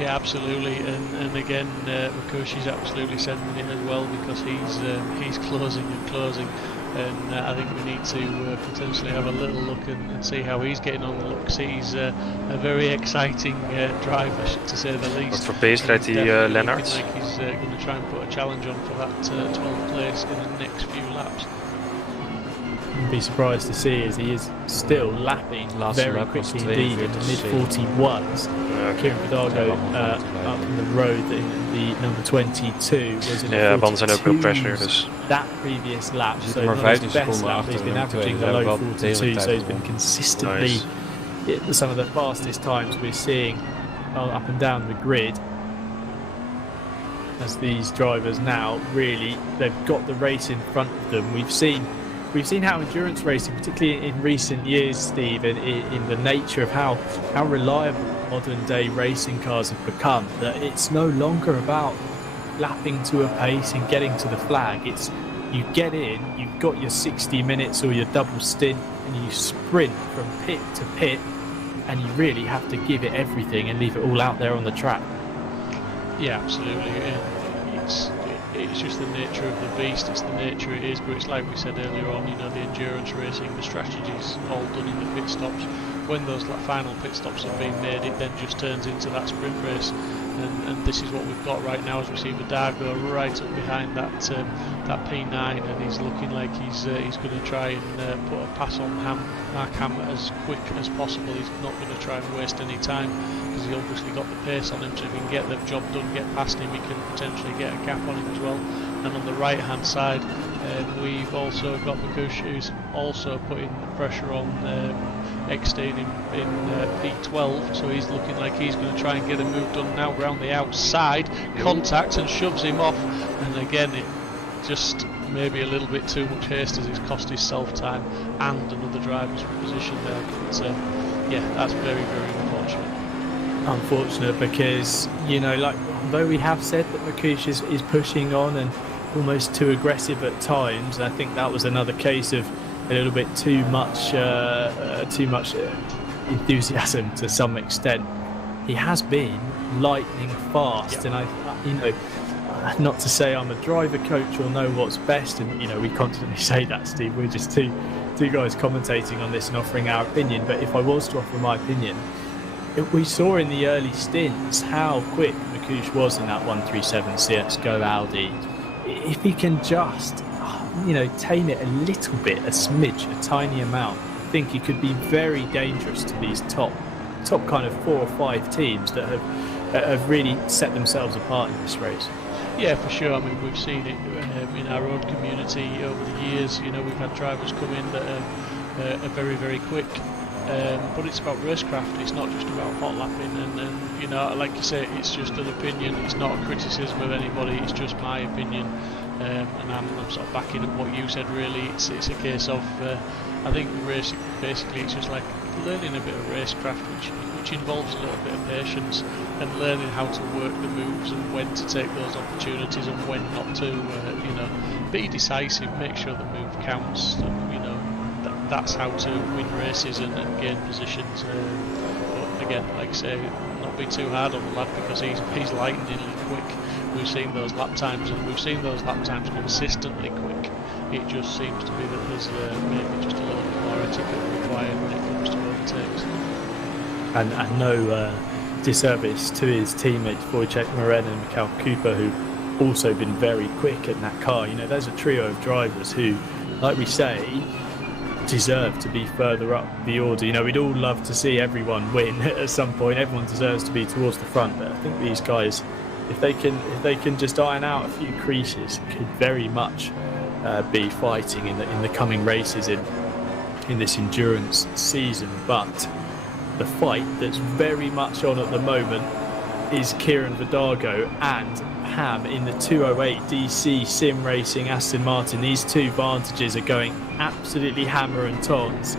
Yeah, absolutely, and again, Makoshi's absolutely sending it as well, because he's closing and closing, and I think we need to potentially have a little look and see how he's getting on. Looks, he's a very exciting driver, to say the least. Wat voor pace rijdt hij, Lennart? Like he's going to try and put a challenge on for that 12th place in the next few laps. Be surprised to see as he is still lapping very quickly indeed in the mid-41s. Kieran Vidago up in the road in the number 22 was in the banden zijn ook heel pressure, dus. That previous lap, so not his best lap, he's been averaging the low 42, so he's been consistently some of the fastest times we're seeing up and down the grid. As these drivers now really, they've got the race in front of them. We've seen how endurance racing, particularly in recent years, Steve, in the nature of how reliable modern day racing cars have become, that it's no longer about lapping to a pace and getting to the flag. It's you get in, you've got your 60 minutes or your double stint, and you sprint from pit to pit, and you really have to give it everything and leave it all out there on the track. Yeah, absolutely. It's just the nature of the beast, it's the nature it is, but it's like we said earlier on, you know, the endurance racing, the strategy's all done in the pit stops. When those final pit stops have been made, it then just turns into that sprint race, and this is what we've got right now, as we see Vidago right up behind that P9, and he's looking like he's going to try and put a pass on Mark Ham as quick as possible. He's not going to try and waste any time, because he's obviously got the pace on him, so if he can get the job done, get past him, he can potentially get a gap on him as well. And on the right hand side, we've also got Makush, who's also putting pressure on Eckstein in P12, so he's looking like he's going to try and get a move done now round the outside, contacts and shoves him off, and again it just maybe a little bit too much haste as it's cost his self-time and another driver's position there, but yeah, that's very, very unfortunate, because, you know, like, although we have said that Makush is pushing on and almost too aggressive at times, I think that was another case of a little bit too much enthusiasm to some extent. He has been lightning fast, and I you know, not to say I'm a driver coach or know what's best, and you know, we constantly say that, Steve, we're just two guys commentating on this and offering our opinion, but if I was to offer my opinion, we saw in the early stints how quick Makush was in that 137 CS Go Audi. if he can just, tame it a little bit, a smidge, a tiny amount, I think he could be very dangerous to these top kind of 4 or 5 teams that have really set themselves apart in this race. Yeah, for sure. I mean, we've seen it in our own community over the years. We've had drivers come in that are very, very quick. But it's about racecraft. It's not just about hot lapping. And like you say, it's just an opinion. It's not a criticism of anybody. It's just my opinion. And I'm sort of backing up what you said. Really, it's a case of I think racing basically it's just like learning a bit of racecraft, which involves a little bit of patience and learning how to work the moves and when to take those opportunities and when not to. Be decisive, make sure the move counts. That's how to win races and gain positions. But again, like I say, not be too hard on the lad because he's lightningly quick. We've seen those lap times, and we've seen those lap times consistently quick. It just seems to be that there's maybe just a little bit more etiquette required when it comes to overtakes. And no disservice to his teammates Wojciech Moren and Mikhail Cooper, who've also been very quick in that car. There's a trio of drivers who, like we say, deserve to be further up the order. We'd all love to see everyone win at some point. Everyone deserves to be towards the front, but I think these guys, if they can just iron out a few creases, could very much be fighting in the coming races in this endurance season. But the fight that's very much on at the moment is Kieran Vidago and Ham in the 208 DC Sim Racing Aston Martin. These two Vantages are going absolutely hammer and tons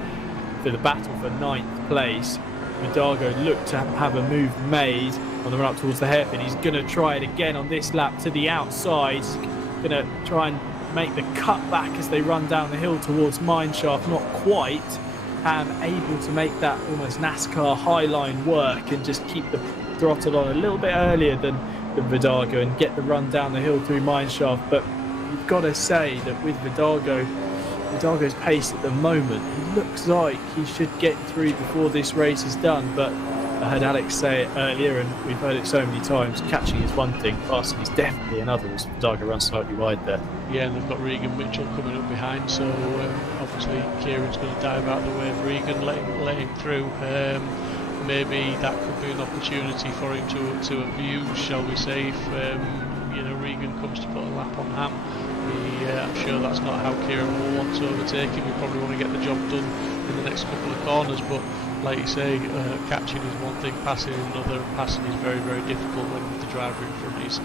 for the battle for 9th place. Vidago looked to have a move made on the run up towards the hairpin. He's going to try it again on this lap to the outside. He's going to try and make the cut back as they run down the hill towards Mineshaft. Not quite. Ham able to make that almost NASCAR high line work and just keep the throttle on a little bit earlier than Vidago and get the run down the hill through Mineshaft. But you've got to say that with Vidago's pace at the moment, he looks like he should get through before this race is done. But I heard Alex say it earlier, and we've heard it so many times, catching is one thing, passing is definitely another, as Vidago runs slightly wide there. Yeah, and they've got Regan Mitchell coming up behind, so obviously Kieran's going to dive out of the way of Regan, let him through. Maybe that could be an opportunity for him to abuse, shall we say, if Regan comes to put a lap on Ham. I'm sure that's not how Kieran will want to overtake him. We probably want to get the job done in the next couple of corners, but like you say, catching is one thing, passing is another. Passing is very, very difficult when the driver in front is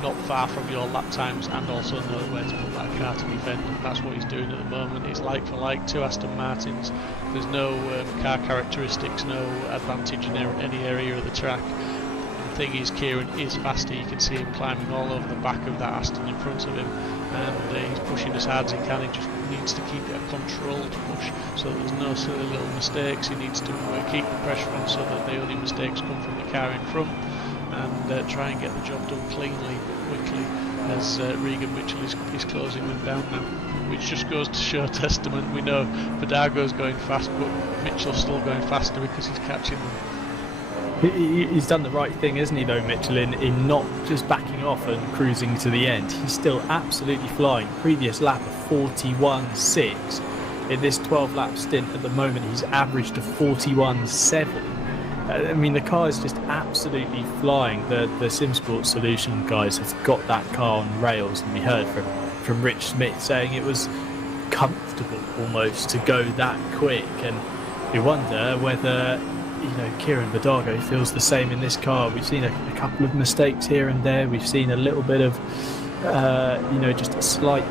not far from your lap times and also know where to put that car to defend. That's what he's doing at the moment. It's like for like, 2 Aston Martins. There's no car characteristics, no advantage in any area of the track. The thing is, Kieran is faster. You can see him climbing all over the back of that Aston in front of him, and he's pushing as hard as he can. He just needs to keep it a controlled push so that there's no silly little mistakes. He needs to keep the pressure on so that the only mistakes come from the car in front, and try and get the job done cleanly but quickly, as Regan Mitchell is closing them down now, which just goes to show testament. We know Vidago's going fast, but Mitchell's still going faster because he's catching them. He's done the right thing, isn't he, though, Mitchell, in not just backing off and cruising to the end. He's still absolutely flying. Previous lap of 41.6. In this 12-lap stint at the moment, he's averaged a 41.7. I mean, the car is just absolutely flying. The SimSport Solution guys have got that car on rails, and we heard from Rich Smith saying it was comfortable almost to go that quick. And we wonder whether Kieran Vidago feels the same in this car. We've seen a couple of mistakes here and there. We've seen a little bit of, just a slight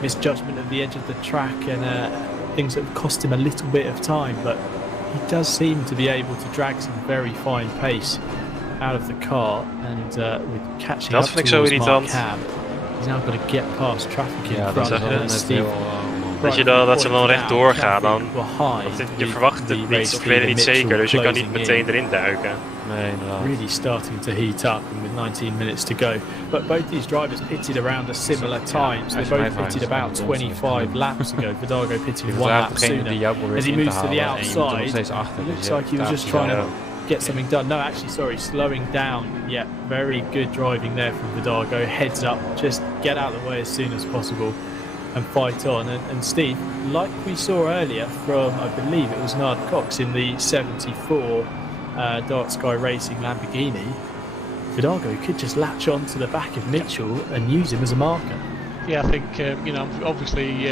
misjudgment at the edge of the track and things that have cost him a little bit of time. But he does seem to be able to drag some very fine pace out of the car, and with catching up towards Mark Ham, he's now got to get past traffic in front. Steve. Dat ze dan rechtdoor gaan, dan je verwacht het niet, of weet het niet zeker, dus je kan niet meteen erin duiken. Nee, really starting to heat up, and with 19 minutes to go. But both these drivers pitted around a similar time. So they both pitted about 25 laps ago. Vidago pitted 1 lap sooner. As he moves to the outside, it looks like he was just trying to get something done. No, actually, sorry, slowing down. Yeah, very good driving there from Vidago. Heads up, just get out of the way as soon as possible and fight on. And Steve, like we saw earlier from, I believe it was Nard Cox in the 74 Dark Sky Racing Lamborghini, Vidago could just latch on to the back of Mitchell and use him as a marker. Yeah, I think, obviously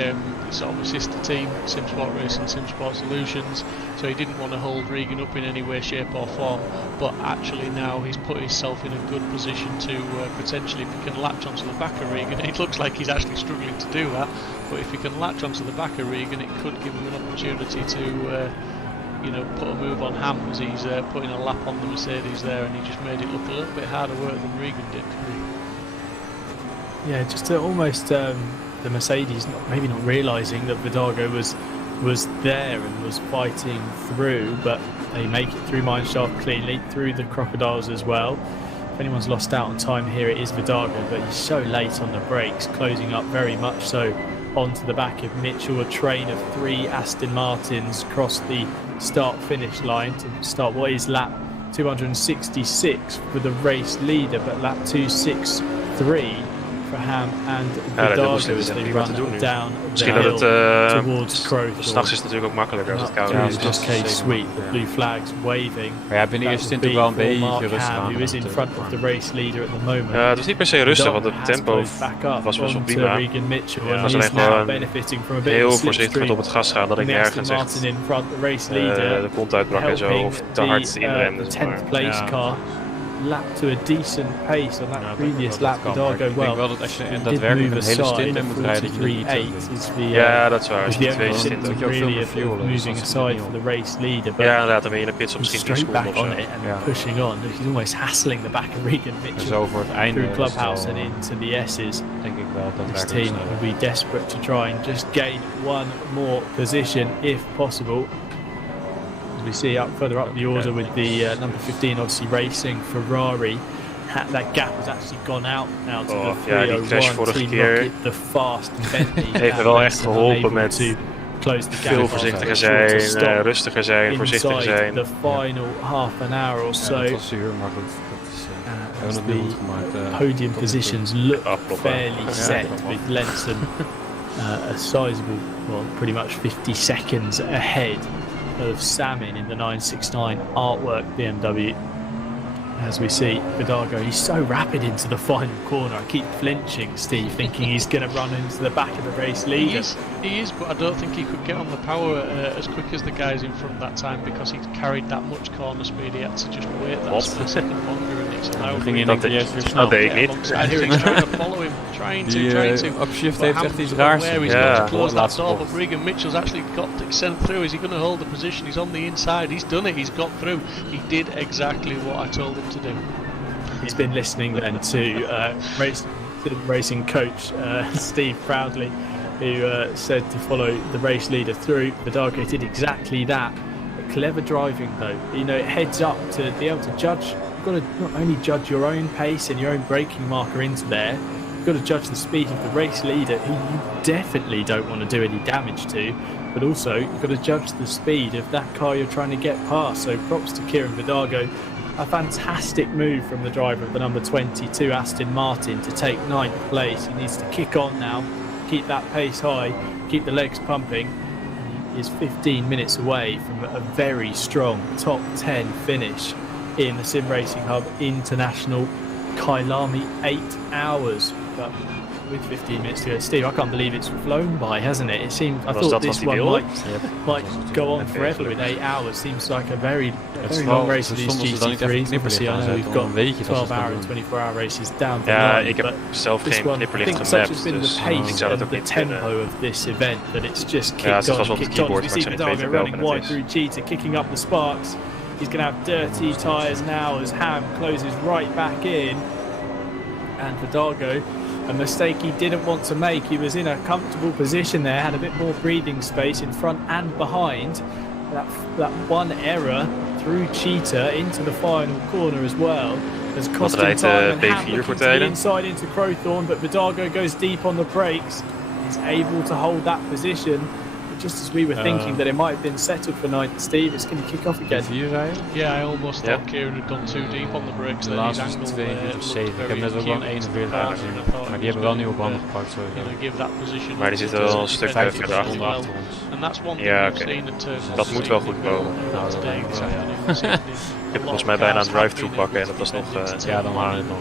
sort of a sister team, SimSport Racing, SimSport Solutions, so he didn't want to hold Regan up in any way, shape or form, but actually now he's put himself in a good position to potentially, if he can latch onto the back of Regan, it looks like he's actually struggling to do that, but if he can latch onto the back of Regan, it could give him an opportunity to put a move on Ham as he's putting a lap on the Mercedes there, and he just made it look a little bit harder work than Regan did. Yeah, just almost the Mercedes maybe not realising that Vidago was there and was fighting through, but they make it through Mineshaft cleanly, through the Crocodiles as well. If anyone's lost out on time here, it is Vidago, but he's so late on the brakes, closing up very much so onto the back of Mitchell. A train of 3 Aston Martins cross the start-finish line to start what is lap 266 for the race leader, but lap 263 for Ham and Vidago as they run down the hill towards Crowthorne. S'nachts is het natuurlijk ook makkelijker als het koud is. Just K-Sweet, the blue flags waving. Maar ja, binnen eerste stint wel een beetje rustig aan. Who is in front of the race leader at the moment. Ja, het was niet per se rustig, want het tempo was best wel prima. Het was alleen gewoon heel voorzichtig op het gas gaan, dat ik nergens echt de kont uitbrak en zo, of te hard inremde. The 10th place car lap to a decent pace on that previous lap. Vidago, ik denk wel dat als je daadwerkelijk een hele stint in moet rijden, dat je ja, dat is waar. Als je 2 stinten moet je ook veel meer fuel. Moving aside for the race leader. Ja, inderdaad, dan ben je in een pits op misschien 10 seconden of zo. Pushing on. He's almost hassling the back of Regan Mitchell zo voor het einde through Clubhouse and into the S's. Denk ik wel dat this team will be desperate to try and just gain one more position if possible. We see further up the order with the number 15 obviously racing Ferrari. That gap has actually gone out now to the 301 Team Rocket, the fast Bentley. Heeft wel echt geholpen met veel voorzichtiger zijn, rustiger zijn, voorzichtiger zijn. The final half an hour or so. Dat was zuur, maar goed. As the podium positions look fairly set with Lenson a sizable, well, pretty much 50 seconds ahead of Salmon in the 969 Artwork BMW. As we see Vidago, he's so rapid into the final corner. I keep flinching, Steve, thinking he's going to run into the back of the race leader. He is, but I don't think he could get on the power as quick as the guys in front that time because he carried that much corner speed. He had to just wait that split second longer, and it's allowed him dat deed ik niet. And here he's trying to follow him, trying to. Upshift heeft echt iets raars. Where he's got to close that door, but Regan Mitchell's actually got sent through. Is he going to hold the position? He's on the inside. He's done it. He's got through. He did exactly what I told him to do. He's been listening then to racing coach Steve Proudly, who said to follow the race leader through. Vidago did exactly that. Clever driving though. It heads up to be able to judge. You've got to not only judge your own pace and your own braking marker into there, you've got to judge the speed of the race leader, who you definitely don't want to do any damage to, but also you've got to judge the speed of that car you're trying to get past. So props to Kieran Vidago. A fantastic move from the driver of the number 22 Aston Martin to take 9th place. He needs to kick on now, keep that pace high, keep the legs pumping. He is 15 minutes away from a very strong top 10 finish in the Sim Racing Hub International. Kyalami 8 hours, but with 15 minutes to go. Steve, I can't believe it's flown by, hasn't it? It seems. I thought this one might go on forever with 8 hours. Seems like a very long race of these GT3s. Obviously, I know we've got 12-hour and 24-hour races down the line. Ik heb zelf geen knipperlicht gemapt, such has been the pace and the tempo of this event that it's just kicked on and kicked on. We see Vidago running wide through Cheetah, kicking up the sparks. He's going to have dirty tyres now as Ham closes right back in. And Vidago, a mistake he didn't want to make. He was in a comfortable position there, had a bit more breathing space in front and behind. That one error through Cheetah into the final corner as well has cost him time. And Ham looking to the inside into Crowthorne, but Vidago goes deep on the brakes. He's able to hold that position. just as we were thinking that it might have been settled for 9th, Steve, it's going to kick off again. Yeah, I almost thought Kieran had gone too deep on the brakes. De laatste was 42,7. Ik heb net ook wel een 41 gezien. Maar die hebben wel nieuwe banden gepakt, sowieso. Maar die zitten wel een stuk verder achter ons. Ja, oké. Dat moet wel goed komen. Ik heb volgens mij bijna een drive-thru pakken en dat was nog... ja, dan waren het nog.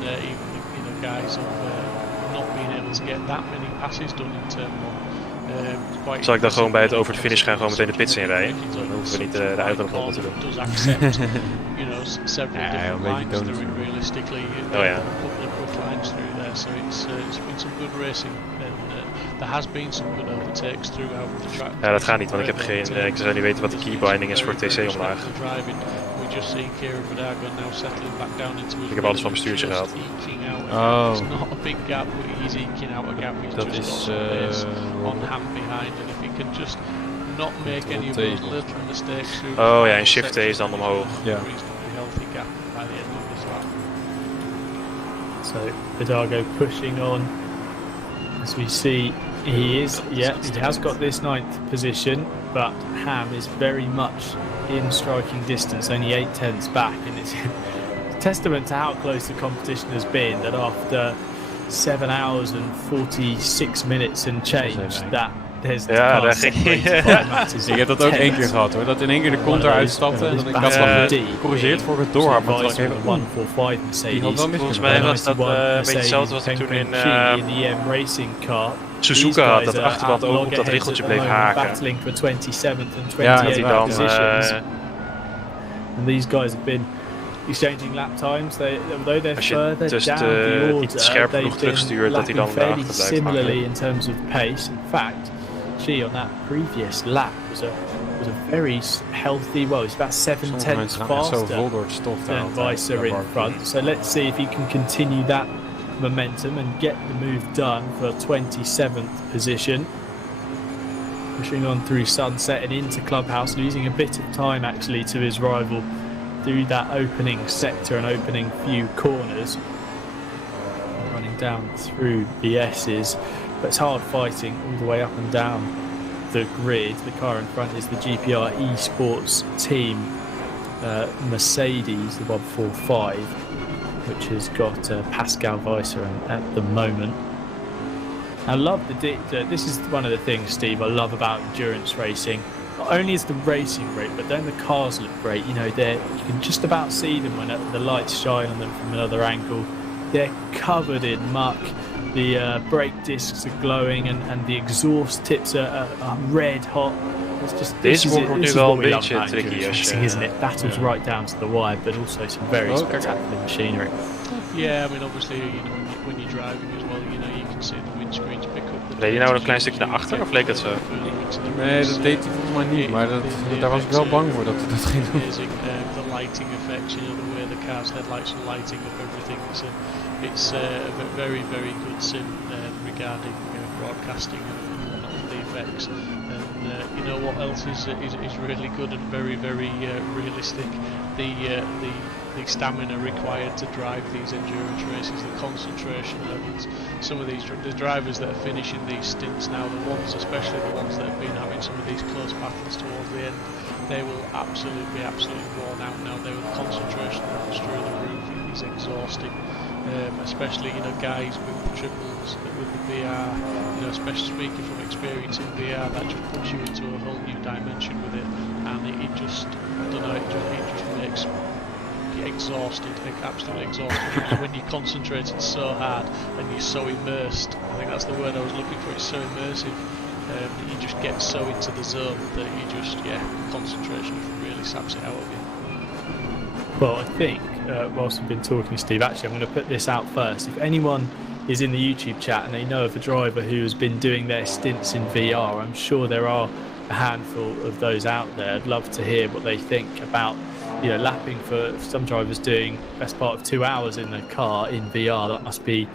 Zal ik dan gewoon bij het over de finish gaan, gewoon meteen de pits inrijden? Dan hoeven we niet de uitlaatronde te doen. Ja, een beetje donuts. Oh ja. Ja, dat gaat niet, want ik heb geen... ik zou niet weten wat de keybinding is voor TC omlaag. Ik heb alles van mijn stuurtje gehaald. Oh. Dat is... Oh ja, en shift T is dan omhoog. Ja. So Hidalgo pushing on. As we see, he has got this 9th position, but Ham is very much in striking distance, only 8/10 back, and it's a testament to how close the competition has been that after 7 hours and 46 minutes and change, that there's daar ging ik heb dat ook 1 keer gehad hoor, dat in 1 keer de kont eruit stapte en dat ik had gecorrigeerd voor het doorhalen, want het was even die had wel volgens mij was dat een beetje hetzelfde wat ik toen in Suzuka had, dat de achterband ook op dat richeltje bleef haken. Ja, dat hij dan... And these guys have been exchanging lap times. Although they're further down the order, they've been lapping fairly similarly in terms of pace. In fact, on that previous lap was a very healthy. Well, it's about 7/10 faster than Weiser in front. So let's see if he can continue that momentum and get the move done for 27th position. Pushing on through Sunset and into Clubhouse, losing a bit of time actually to his rival through that opening sector and opening few corners. Running down through the S's, but it's hard fighting all the way up and down the grid. The car in front is the GPR Esports team Mercedes, the 145, which has got Pascal Weiser at the moment. I love this is one of the things, Steve, I love about endurance racing. Not only is the racing great, but don't the cars look great? You know, you can just about see them when the lights shine on them from another angle. They're covered in muck. The brake discs are glowing, and the exhaust tips are red hot. It's just this is what we love about endurance racing, isn't it? Battles right down to the wire, but also some very spectacular machinery. Yeah, I mean, obviously, you know, when you're driving as well, you know, you can see the windscreens pick up the... Deed je nou een klein stukje naar achter, of leek het zo? Nee, dat deed hij volgens mij niet, maar daar was ik wel bang voor dat hij dat ging doen. The lighting effects, you know, the way the car's headlights are lighting up everything. It's a very, very good sim regarding broadcasting and all the effects. And you know what else is really good and very, very realistic? The stamina required to drive these endurance races, the concentration levels. Some of the drivers that are finishing these stints now, especially the ones that have been having some of these close battles towards the end, they will be absolutely worn out now. The concentration levels through the roof is exhausting. Especially, you know, guys with the triples, with the VR, you know, especially speaking from experience in VR, that just puts you into a whole new dimension with it, and it just, I don't know, it just makes you exhausted, absolutely exhausted. When you're concentrating so hard and you're so immersed, I think that's the word I was looking for, it's so immersive, you just get so into the zone that you just, concentration really saps it out of you. Well, I think, whilst we've been talking, Steve, actually I'm going to put this out first. If anyone is in the YouTube chat and they know of a driver who has been doing their stints in VR, I'm sure there are a handful of those out there. I'd love to hear what they think about, you know, lapping for some drivers doing best part of 2 hours in the car in VR. That must be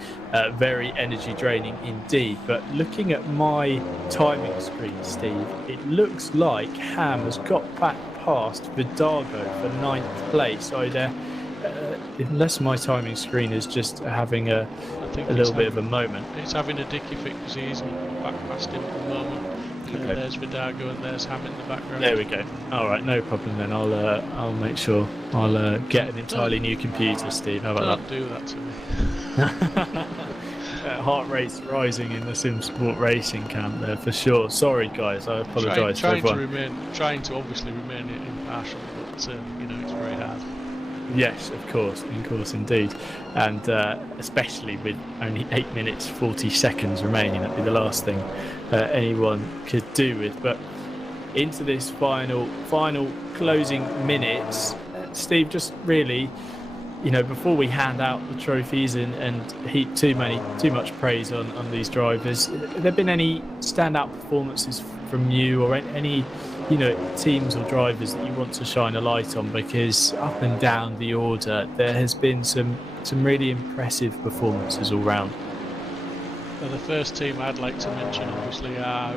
very energy draining indeed. But looking at my timing screen, Steve, it looks like Ham has got back past Vidago for 9th place. Either unless my timing screen is just having a little bit of a moment. It's having a dicky fit because he isn't back past him at the moment. There's Vidago and there's Ham in the background. There we go. All right, no problem then. I'll make sure I'll get an entirely new computer, Steve. How about Don't do that to me. Heart rate's rising in the SimSport racing camp there for sure. Sorry guys, I apologise to everyone. Trying to obviously remain impartial, but it's very hard. Yes, of course indeed, and especially with only 8 minutes 40 seconds remaining, that'd be the last thing anyone could do with. But into this final closing minutes, Steve, just really, before we hand out the trophies and heap too much praise on these drivers, have there been any standout performances from you or any teams or drivers that you want to shine a light on? Because up and down the order there has been some really impressive performances all round. Well, the first team I'd like to mention obviously are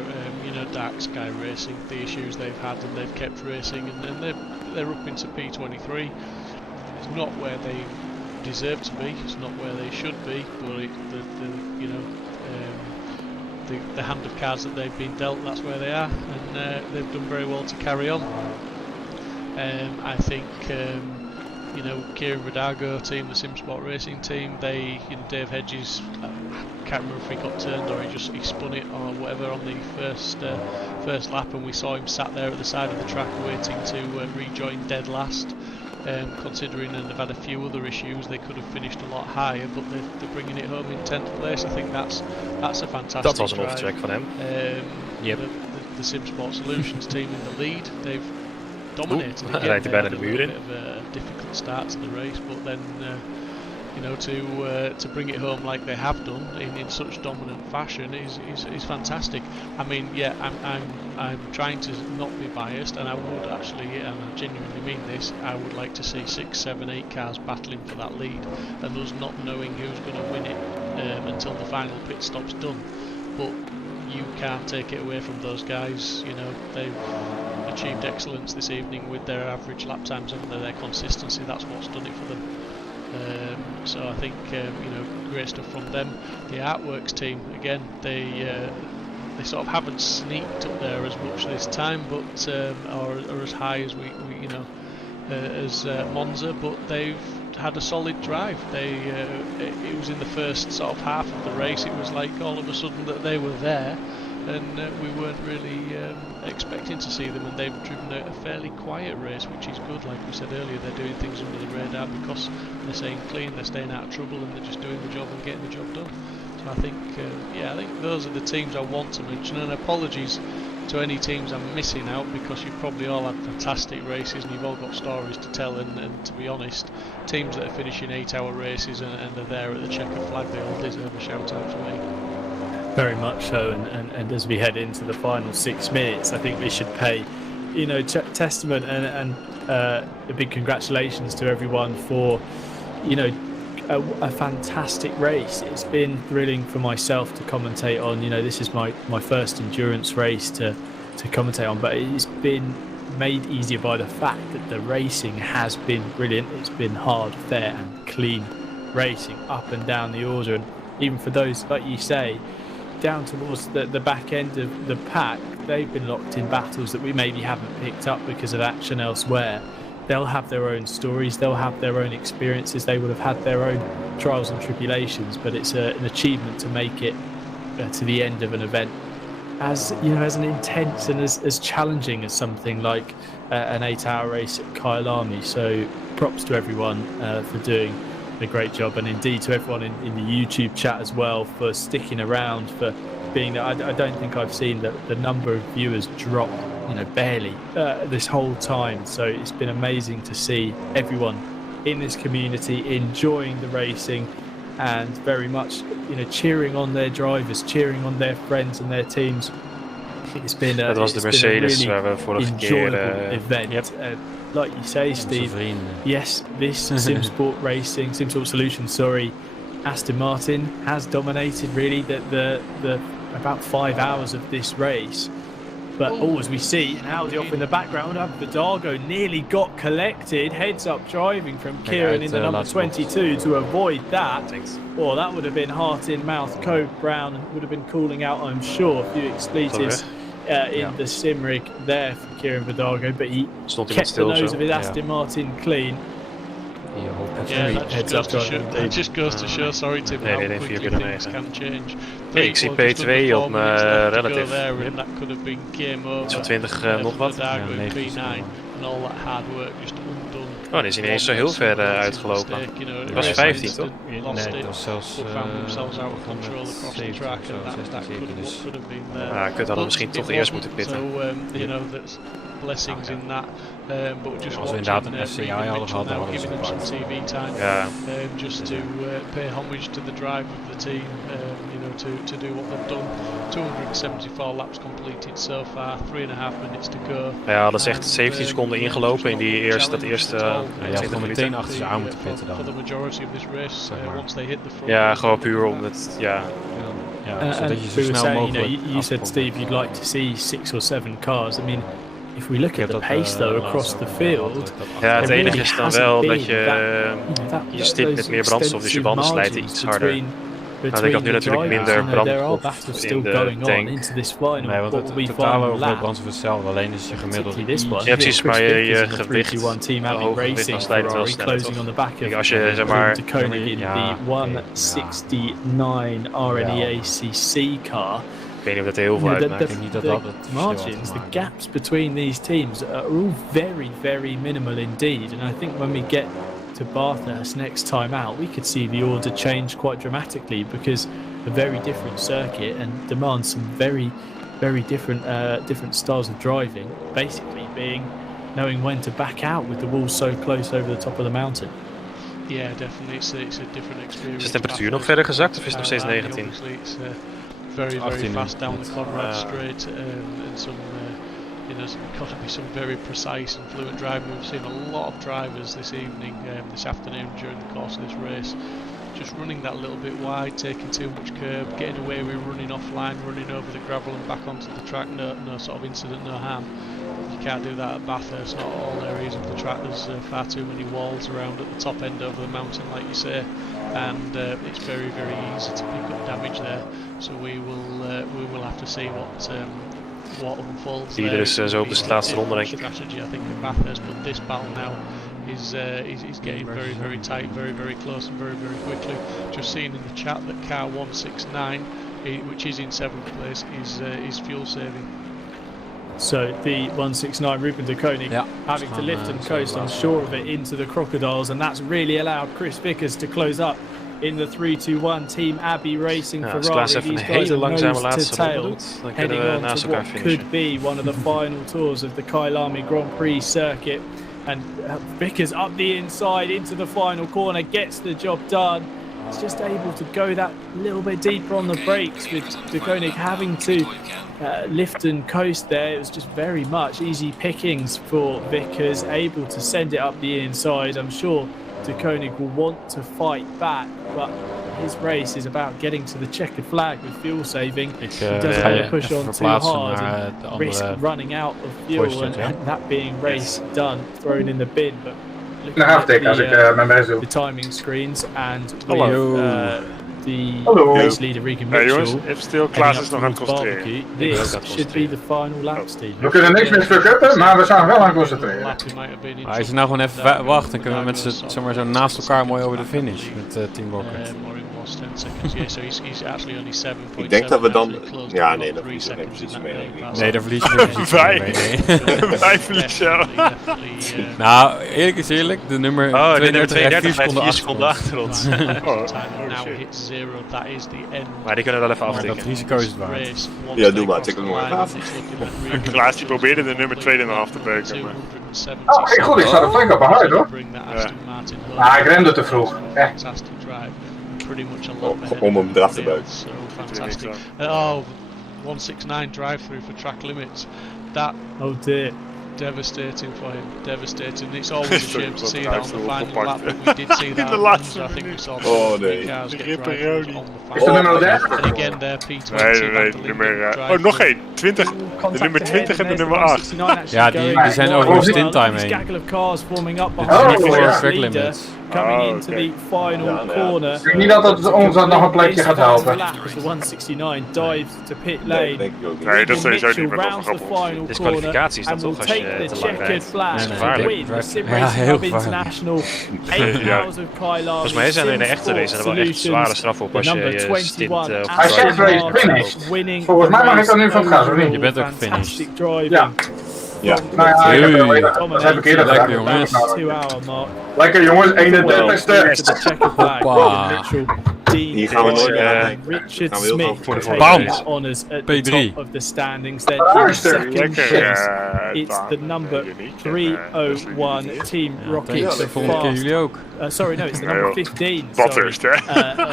Dark Sky Racing, the issues they've had, and they've kept racing, and they're up into P23. It's not where they deserve to be, it's not where they should be, but the hand of cards that they've been dealt, that's where they are, and they've done very well to carry on. I think Kieran Vidago team, the SimSport Racing team, Dave Hedges, I can't remember if he got turned or he spun it or whatever on the first lap, and we saw him sat there at the side of the track waiting to rejoin dead last. Considering, and they've had a few other issues, they could have finished a lot higher, but they're bringing it home in 10th place. I think that's a fantastic Dat was een drive. overcheck van hem. The SimSport Solutions team in the lead, they've dominated. Hij rijdt er bijna de muur in. A bit of a difficult start to the race, but then to bring it home like they have done in such dominant fashion is fantastic. I mean, yeah, I'm trying to not be biased, and I would actually, and I genuinely mean this, I would like to see 6, 7, 8 cars battling for that lead, and us not knowing who's going to win it until the final pit stop's done. But you can't take it away from those guys. They've achieved excellence this evening with their average lap times and their consistency. That's what's done it for them. So I think great stuff from them. The Artworks team, again, they sort of haven't sneaked up there as much this time, but or as high as we as Monza, but they've had a solid drive. It was in the first sort of half of the race, it was like all of a sudden that they were there, and we weren't really expecting to see them, and they've driven a fairly quiet race, which is good. Like we said earlier, they're doing things under the radar because they're staying clean, they're staying out of trouble, and they're just doing the job and getting the job done. So I think those are the teams I want to mention, and apologies to any teams I'm missing out, because you've probably all had fantastic races and you've all got stories to tell, and to be honest, teams that are finishing 8-hour races and are there at the checker flag, they all deserve a shout out from me. Very much so, and as we head into the final 6 minutes, I think we should pay testament and a big congratulations to everyone for a fantastic race. It's been thrilling for myself to commentate on. This is my first endurance race to commentate on, but it's been made easier by the fact that the racing has been brilliant. It's been hard, fair and clean racing up and down the order, and even for those, like you say, down towards the back end of the pack, they've been locked in battles that we maybe haven't picked up because of action elsewhere. They'll have their own stories, they'll have their own experiences, they would have had their own trials and tribulations, but it's an achievement to make it to the end of an event as an intense and as challenging as something like an 8-hour race at Kyalami. So props to everyone for doing a great job, and indeed to everyone in the YouTube chat as well for sticking around, for being there. I don't think I've seen the number of viewers drop barely this whole time, so it's been amazing to see everyone in this community enjoying the racing and very much cheering on their drivers, cheering on their friends and their teams. It's been dat was de Mercedes waar we vorige keer event. Like you say, Steve, yes, this SimSport Solutions, Aston Martin has dominated really the about 5 hours of this race. But as we see, an Audi off in the background, Vidago nearly got collected. Heads up driving from Kieran in the number 22 to avoid that. That would have been heart in mouth. Code Brown would have been calling out, I'm sure, a few expletives in the sim rig there for Kieran Vidago, but he kept the nose of his Aston Martin clean. That just goes to show, sorry Tim, how quickly things can change. Ik zie P2 op mijn relative. That could have been game over. Zo'n 20 nog wat. And all that hard work just undone. Oh, die is ineens zo heel ver uitgelopen. Het was 15, toch? Nee, dat was zelfs kut, hadden misschien toch eerst moeten pitten. Blessings in that, but just als we inderdaad een SRHI hadden gehad, dan hadden we some TV time, just to pay homage to the drive of the team, to do what they've done. 274 laps completed so far, 3.5 minutes to go. Ja, dat is echt 17 seconden ingelopen in die eerste, dat eerste. Ja, gewoon meteen achter ze aan moeten pitten dan. Ja, gewoon puur om het, zodat je zo snel mogelijk. You said, Steve, you'd like to see 6 or 7 cars. I mean, if we look at the pace though across the field, ja, het enige is dan wel dat je stipt met meer brandstof, dus je banden slijten iets harder. Nou, ik had nu natuurlijk minder brandstof in de tank. Nee, want het totale hoeveel brandstof is hetzelfde, alleen is je gemiddelde. Ja, precies, maar je gewicht, hoge gewicht, dan slijt het wel sneller, toch? Als je, zeg maar... de $169 RNEACC car. Ik weet niet of dat heel veel uitmaakt. The margins, the gaps between these teams are all very, very minimal indeed. And I think when we get to Bathurst next time out, we could see the order change quite dramatically, because a very different circuit and demands some very, very different styles of driving. Basically, knowing when to back out with the wall so close over the top of the mountain. Yeah, definitely, it's a different experience. Is de temperatuur nog verder gezakt of is het nog steeds 19? Very fast down the Conrad straight, and some there's got to be some very precise and fluent driving. We've seen a lot of drivers this evening, this afternoon during the course of this race, just running that little bit wide, taking too much curb, getting away with running offline, running over the gravel and back onto the track. No sort of incident, no harm. You can't do that at Bathurst. Not all areas of the track. There's far too many walls around at the top end over the mountain, like you say, and it's very easy to pick up damage there. So we will have to see what unfolds there. Ieder is zo op de laatste ronde, denk ik. Strategy, I think, at Bathurst, but this battle now is getting very tight, very close, and very quickly. Just seeing in the chat that car 169, which is in 7th place, is fuel saving. So the 169 Ruben de Koning having to lift and coast, I'm sure of it, into the Crocodiles, and that's really allowed Chris Vickers to close up in the 3-2-1 Team Abbey Racing Ferrari. These guys are nose to tail, heading on to what could be one of the final tours of the Kyalami Grand Prix circuit. And Vickers up the inside into the final corner, gets the job done. He's just able to go that little bit deeper on the brakes, with de Koning having to lift and coast there. It was just very much easy pickings for Vickers, able to send it up the inside. I'm sure de Koning will want to fight back, but his race is about getting to the checkered flag with fuel saving. He doesn't want to push on too hard and risk running out of fuel and that being race done, thrown in the bin. But looking at the timing screens and with the race leader Regan Mitchell, this should be the final lap, Steve. We kunnen niks meer fuck-uppen, maar we zijn wel aan het concentreren. Hij is nou gewoon even wachten, dan kunnen we met z'n zo naast elkaar mooi over de finish met Team Rocket. Ik denk dat we dan... Ja, nee, dat verlies je geen positie mee. Nee, daar verlies je geen positie mee. Wij verliezen. Nou, eerlijk is eerlijk, de nummer 32 heeft 4 seconden achter ons. Maar die kunnen wel even aftikken. Dat risico is het waard. Ja, doe maar, tik hem nog even af. Klaas die probeerde de nummer 2 er nog af te beuken. Oh, ging goed, ik zat er flink op behind hoor. Ik remde te vroeg. Om hem eraf te beuken. So fantastic. 169 drive-through for track limits. That devastating for him. Devastating. It's always a shame to see that on the final lap, but we did see that. I think we saw the cars get drive on the final lap. And again there, P20. Nee, nummer... nog één. 20. De nummer 20 en de nummer 8. Ja, die zijn over de stint time heen. Gaggle of cars forming up behind the track limits. coming into the final corner. Ik denk niet dat het ons nog een plekje gaat helpen. The 169 dives to pit lane. Nee, dat is sowieso niet meer rounds the final Disqualificatie is dat corner toch and als will je take the te lang checkered rijdt. flag Dat is to gevaarlijk. win the Sim Ja, Racing heel Club gevaarlijk. International 8 hours of Kyalami. Volgens mij zijn er in de echte race er wel echt zware straf op als je je stint op Hij zegt race finished. Volgens mij mag ik dan nu van het gas, of niet? Je bent ook finished. Ja. Ja. Nou ja, dat heb ik eerder Lekker, gedaan. jongens. Lekker jongens, 31ste. Hoppa. Hier gaan we nooit meer aan denken. Richard Gaan we heel Smith veel voor de taking Bam. the honours at P3. the top of the standings. They're in second Lekker, place. It's Daan. the number Uniek. 301 Team Rocket. De volgende keer jullie ook. Sorry, no, it's the Nee, number joh. 15. Wat sorry, eerst, hè?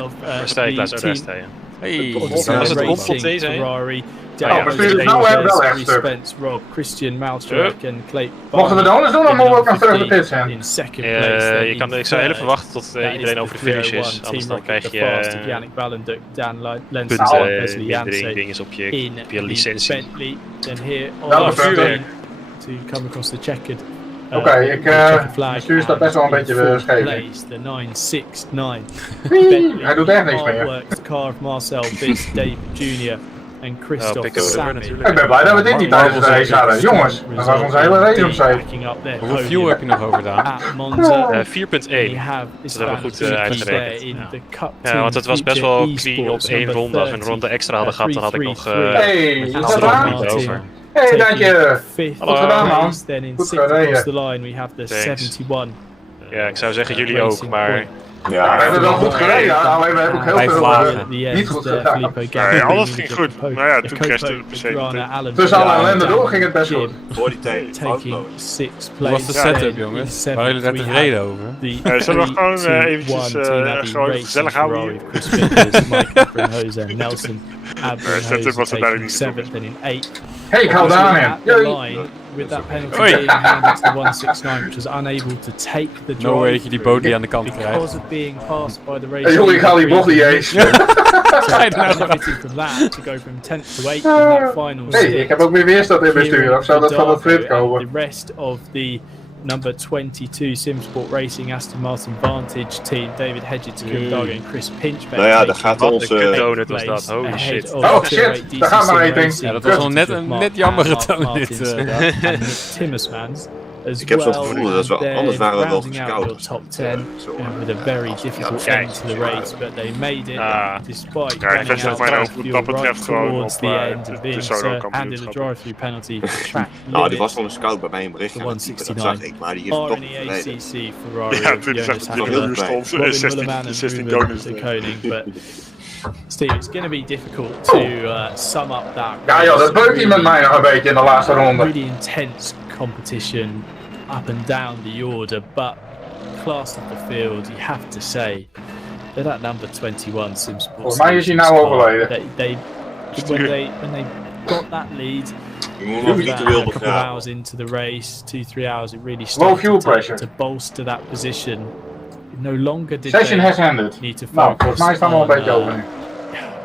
of Sta je klaar, the zo team. daar sta je. Hey. Odyssey Was het Racing, Opel deze, hè? Ferrari, ja, we spelen het nou wel echt stuk. Spence, Rob, Christian Mountjoy en Clay. Mochten we de honors doen, dan moeten we ook nog terug de pit zijn. In second place. Ik zou heel even wachten tot iedereen over de finish is, anders dan krijg je Yannick Ballenduck, Dan Lenz, punten, Wesley mindering, dingen op je licentie. Bentley, then here Wel on een vuur. to come across the checkered. Oké, ik bestuur staat best wel een beetje scheef. The 969. Hij doet echt niks meer. Works, car of Marcel Biss, David Jr. en Christophe Sammy. Ik ben blij dat we dit niet tijdens de race hadden. Jongens, dan was onze hele race op zee. Hoeveel fuel heb je nog over, Daan? 4.1. Dat hebben we goed uitgerekend. Ja, want het was best wel clean op één ronde. Als we een ronde extra hadden gehad, dan had ik nog Hey, is dat een waar? minuut over. Hey, dankje. Goed gedaan, man. Then in Goed sixth across gereden. the line we have the 71. Ja, ik zou zeggen jullie ook, maar... Ja, we hebben wel goed gereden, alleen we hebben ook heel veel niet goed gedaan. Nee, alles ging goed. Maar ja, toen crashte het per se. Tussen alle ellende door ging het best goed. Voor die tijd. Taking sixth Hoe place. was de setup, jongens? Waar jullie daar tevreden over? Zullen we gewoon eventjes gewoon gezellig houden hier? Nelson, setup was er bijna niet seventh and in 8th. Hey, ik hou Daan in. With that penalty being handed to the 169, which was unable to take the drive. No way dat je die boot die aan de kant krijgt. Because of being passed by the race. Hey, jongen, ik haal die bocht niet eens. Benefiting from that to go from 10th to 8th in that final Hey, stint. ik heb ook weer weerstand in bestuur, of zou dat van het flip komen? The rest of the number 22 Simsport Racing Aston Martin Vantage team, David Hedges, Kildare en Chris Pinchbeck. Nou ja, daar gaat onze... donut was dat, holy shit. Oh shit, daar gaat maar één. Ja, dat was wel net jammere donut. Timmersmans. Ik heb zo'n gevoel dat we anders waren we wel gescout. Top 10 with a very difficult end to the race, but they made it despite running out of fuel right towards the end and being handed a drive-through penalty for track Nou, die was van een scout bij mij in bericht. Dat zag ik, maar die heeft toch RNE ACC Ferrari. Ja, toen zag ik heel uur stond 16 donuts. But Steve, it's going to be difficult to sum up that. Ja, dat beukt hij met mij nog een beetje in de laatste ronde. Really intense competition up and down the order, but class of the field, you have to say that number 21 Simsport. Volgens mij is hij nou overleden. When they got that lead, a couple of hours into the race, 2-3 hours, it really started to bolster that position. No longer did Session they has ended. need to Nou, focus volgens mij is het allemaal een beetje over nu.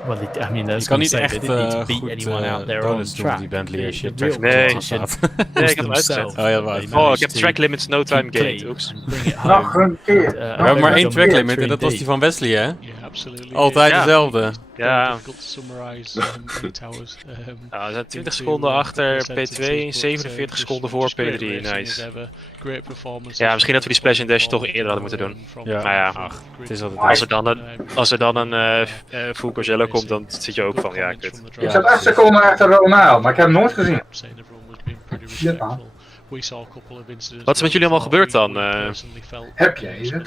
Well, I mean, Je kan niet echt beat anyone out there on track. Die Bentley als je The real Nee, competition nee, ik heb hem uitgezet. Oh, ja, dat Oh, ik heb track limits no time gained. Oeps. Nog een keer. We hebben maar één track limit en dat was die van Wesley, hè? Yeah, absolutely. Altijd dezelfde. Ja. Difficult to summarize towers. Nou, we zijn 20 seconden achter P2, 47 seconden voor P3, nice. Great performance. Ja, misschien dat we die splash and dash toch eerder hadden moeten doen. Ja, maar ja, het is wat als er dan een full Coachella komt, dan zit je ook van, ja, kut. Ik zat 8 seconden achter Ronald, maar ik heb hem nooit gezien. Wat is met jullie allemaal gebeurd dan? Heb jij ze?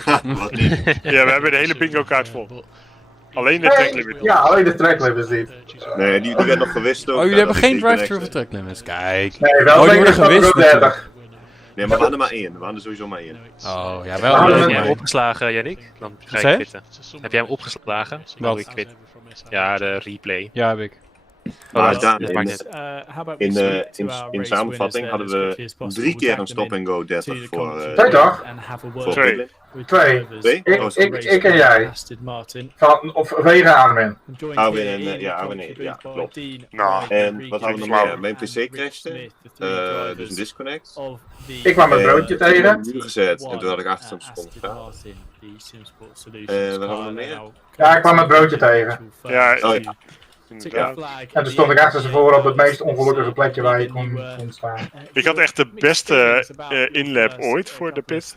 Ja, we hebben de hele bingo kaart vol. Alleen de tracklimit. Ja, alleen de tracklimits niet. Nee, die werd nog gewist ook. Oh, jullie hebben geen drive-thru of tracklimits? Kijk. Nee, wel die denk worden ik gewist. 30. Nee, maar we hadden er maar één. We hadden er sowieso maar één. Oh, ja, wel. Heb jij hem opgeslagen, Yannick? Dan ga ik quitten. Heb jij hem opgeslagen? Dan ik quit. Ja, de replay. Ja, heb ik. Maar Daan, in samenvatting hadden we 3 keer een stop-and-go 30 voor... 2 toch? 2. Ik en jij. Vanwege Armin. Armin en Armin, ja, klopt. En wat hadden we nog meer? Mijn PC crashte, dus een disconnect. Ik kwam een broodje tegen. Gezet en toen had ik 28 seconden gedaan. Wat hadden we nog meer? Ja, ik kwam een broodje tegen. Ja, ja. En toen stond ik achter ze voor op het meest ongelukkige plekje waar je kon staan. Ik had echt de beste inlap ooit voor de pit.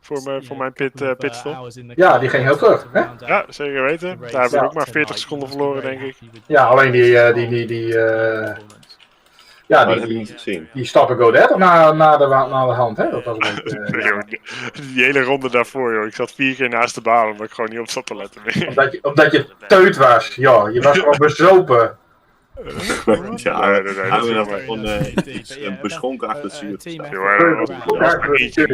Voor mijn pitstop. Ja, die ging heel terug. Hè? Ja, zeker weten. Daar hebben we ook maar 40 seconden verloren, denk ik. Ja, alleen die stappen go 30 naar de hand, hè? Dat was een beetje, die hele ronde daarvoor, joh. Ik zat 4 keer naast de baan omdat ik gewoon niet op zat te letten meer. Omdat je teut was, ja. Je was gewoon bezopen. Ja, Armin had gewoon een beschonken achter het zuur te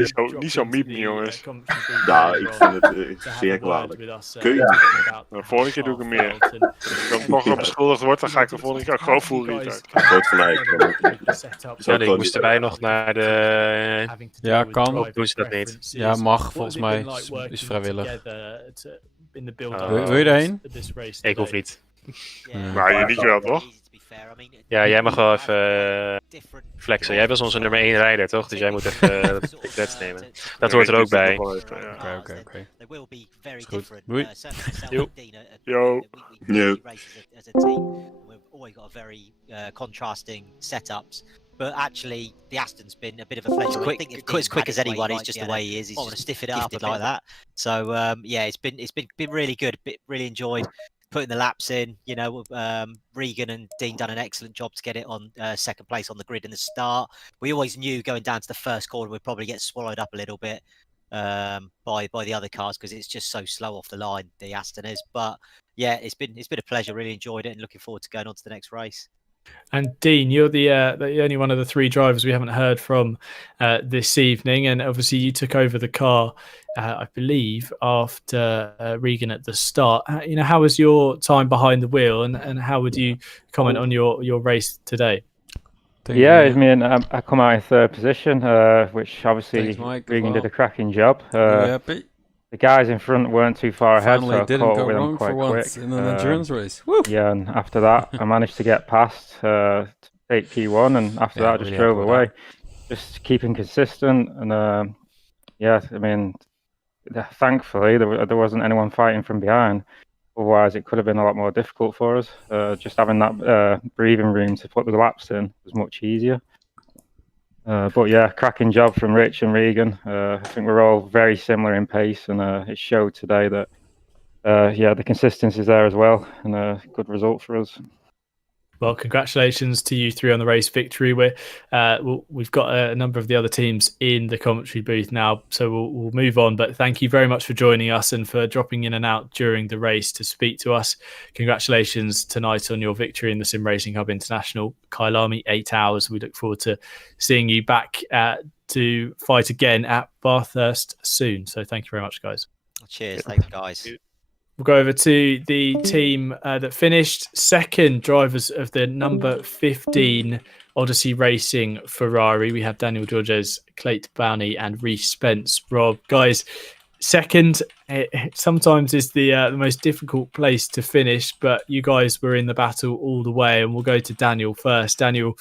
staan. Niet zo miepen, jongens. Ja, ik vind het zeer kwalijk. De volgende keer doe ik hem meer. Als ik nog beschuldigd word, dan ga ik de volgende keer ook gewoon full retard. Groot gelijk. Ja, ik moest erbij nog naar de... Ja, kan. Of doen ze dat niet? Ja, mag volgens mij. Is vrijwillig. Wil je erheen? Ik hoef niet. Maar je niet wel, toch? Ja, jij mag wel even flexen. Jij bent onze nummer 1 rijder, toch? Dus jij moet even dat nemen. Dat hoort er ook bij. Oké. Is goed. Doei. Yo. Always got a very contrasting setups. But actually, the Aston's been a bit of a fledgling. As quick as anyone. He's just the way he is. He's just stiff it up like that. So yeah, it's been really good. Really enjoyed putting the laps in. You know, Regan and Dean done an excellent job to get it on second place on the grid in the start. We always knew going down to the first corner we'd probably get swallowed up a little bit by the other cars because it's just so slow off the line. The Aston is, but yeah, it's been a pleasure. Really enjoyed it and looking forward to going on to the next race. And Dean, you're the only one of the 3 drivers we haven't heard from this evening, and obviously you took over the car, I believe, after Regan at the start. You know, how was your time behind the wheel, and how would you comment on your race today? Yeah, I mean, I come out in 3rd position, which obviously Regan did a cracking job. The guys in front weren't too far ahead, so I caught up with them quite quick. In an endurance race. Woo! Yeah, and after that, I managed to get past, to take P1, and after that, I just drove away. Just keeping consistent, and yeah, I mean, thankfully, there wasn't anyone fighting from behind. Otherwise, it could have been a lot more difficult for us. Just having that breathing room to put the laps in was much easier. But yeah, cracking job from Rich and Regan. I think we're all very similar in pace, and it showed today that yeah, the consistency is there as well, and a good result for us. Well, congratulations to you 3 on the race victory. We've got a number of the other teams in the commentary booth now, so we'll move on. But thank you very much for joining us and for dropping in and out during the race to speak to us. Congratulations tonight on your victory in the Sim Racing Hub International. Kyalami, 8 hours. We look forward to seeing you back to fight again at Bathurst soon. So thank you very much, guys. Cheers. Thanks, guys. We'll go over to the team that finished second, drivers of the number 15 Odyssey Racing Ferrari. We have Daniel Georges, Clayton Bowney and Reece Spence. Rob, guys, second sometimes is the most difficult place to finish, but you guys were in the battle all the way, and we'll go to Daniel first. Daniel,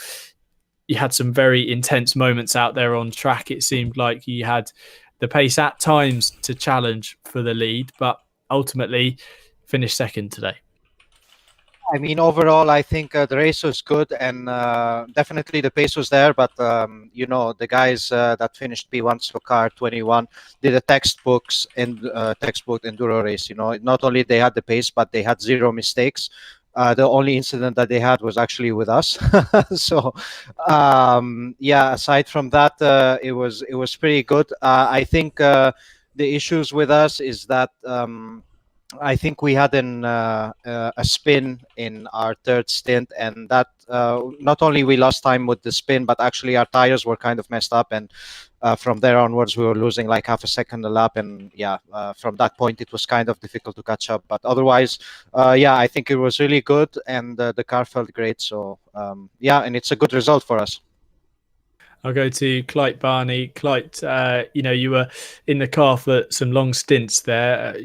you had some very intense moments out there on track. It seemed like you had the pace at times to challenge for the lead, but ultimately finished second today. I mean, overall, I think the race was good, and definitely the pace was there. But you know, the guys that finished P1, so car 21, did a textbook enduro race. You know, not only they had the pace, but they had 0 mistakes. The only incident that they had was actually with us. So yeah, aside from that, it was pretty good. I think the issues with us is that I think we had a spin in our third stint, and that not only we lost time with the spin, but actually our tires were kind of messed up, and from there onwards we were losing like half a second a lap, and yeah, from that point it was kind of difficult to catch up. But otherwise, yeah, I think it was really good, and the car felt great. So yeah, and it's a good result for us. I'll go to Clyde Barney. Clyde, you were in the car for some long stints there.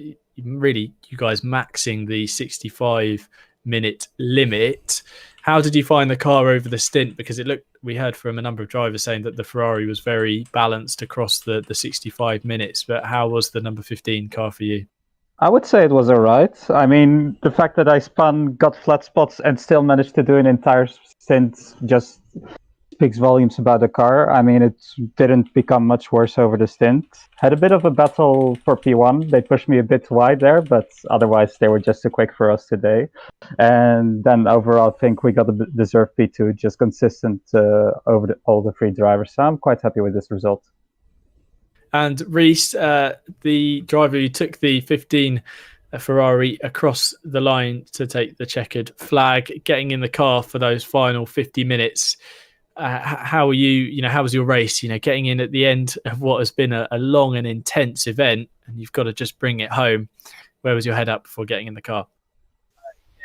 Really, you guys maxing the 65-minute limit. How did you find the car over the stint? Because we heard from a number of drivers saying that the Ferrari was very balanced across the 65 minutes. But how was the number 15 car for you? I would say it was all right. I mean, the fact that I spun, got flat spots, and still managed to do an entire stint just speaks volumes about the car. I mean, it didn't become much worse over the stint. Had a bit of a battle for P1. They pushed me a bit wide there, but otherwise they were just too quick for us today. And then overall, I think we got a deserved P2, just consistent over all the three drivers. So I'm quite happy with this result. And Reese, the driver who took the 15 Ferrari across the line to take the checkered flag, getting in the car for those final 50 minutes. How are you? How was your race? Getting in at the end of what has been a long and intense event, and you've got to just bring it home. Where was your head up before getting in the car?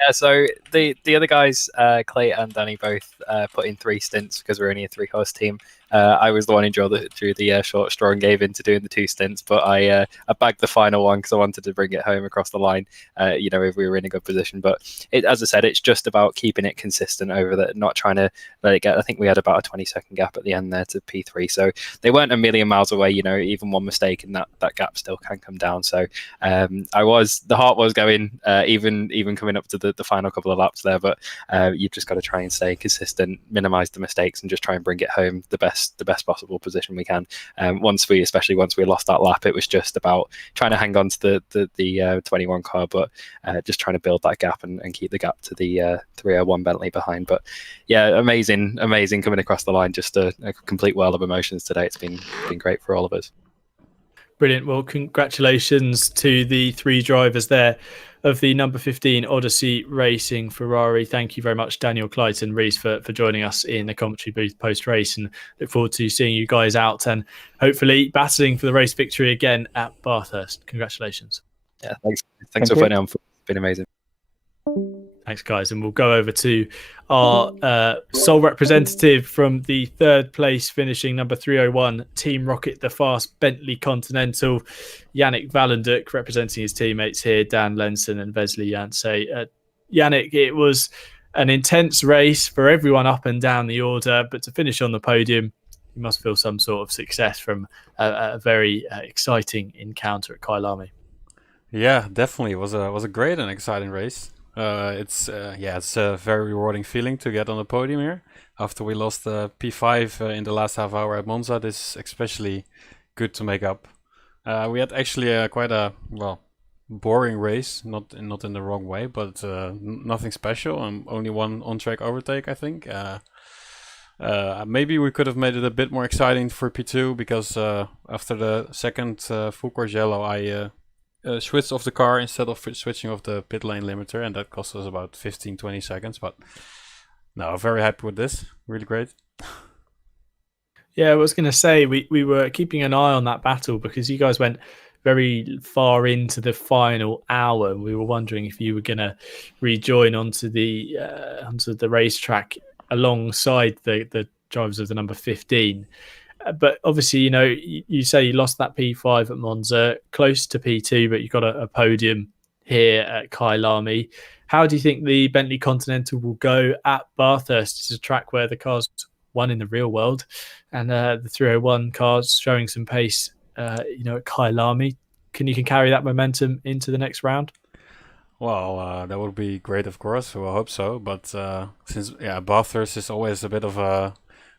Yeah, so the other guys, Clay and Danny, both put in 3 stints because we're only a 3-horse team. I was the one who drew the short straw and gave in to doing the 2 stints, but I bagged the final one because I wanted to bring it home across the line. If we were in a good position, but as I said, it's just about keeping it consistent over that, not trying to let it get. I think we had about a 20-second gap at the end there to P3, so they weren't a million miles away. Even one mistake and that gap still can come down. So the heart was going even coming up to the final couple of laps there, but you've just got to try and stay consistent, minimize the mistakes, and just try and bring it home the best possible position we can. Especially once we lost that lap, it was just about trying to hang on to the 21 car, but just trying to build that gap and keep the gap to the 301 Bentley behind. But yeah, amazing coming across the line. Just a complete whirl of emotions today. It's been great for all of us. Brilliant. Well, congratulations to the 3 drivers there of the number 15 Odyssey Racing Ferrari. Thank you very much, Daniel, Clyde and Reese, for joining us in the commentary booth post-race, and look forward to seeing you guys out and hopefully battling for the race victory again at Bathurst. Congratulations. Yeah, thanks for putting on. It's been amazing. Thanks, guys. And we'll go over to our sole representative from the 3rd place, finishing number 301, Team Rocket, the fast Bentley Continental, Yannick Valenduk, representing his teammates here, Dan Lenson and Wesley Yancey. Yannick, it was an intense race for everyone up and down the order, but to finish on the podium, you must feel some sort of success from a very exciting encounter at Kyalami. Yeah, definitely. It was a great and exciting race. It's a very rewarding feeling to get on the podium here after we lost P5 in the last half hour at Monza. This is especially good to make up. We had actually quite a boring race, not in the wrong way, but nothing special. Only one on-track overtake, I think. Maybe we could have made it a bit more exciting for P2 because after the second full course yellow, I switched off the car instead of switching off the pit lane limiter, and that cost us about 15-20 seconds. But no, very happy with this. Really great. Yeah, I was going to say we were keeping an eye on that battle because you guys went very far into the final hour, and we were wondering if you were going to rejoin onto the racetrack alongside the drivers of the number 15. But obviously, you say you lost that P5 at Monza, close to P2, but you got a podium here at Kyalami. How do you think the Bentley Continental will go at Bathurst? It's a track where the cars won in the real world, and the 301 cars showing some pace, at Kyalami. Can you carry that momentum into the next round? Well, that would be great, of course. We'll hope so. But since Bathurst is always a bit of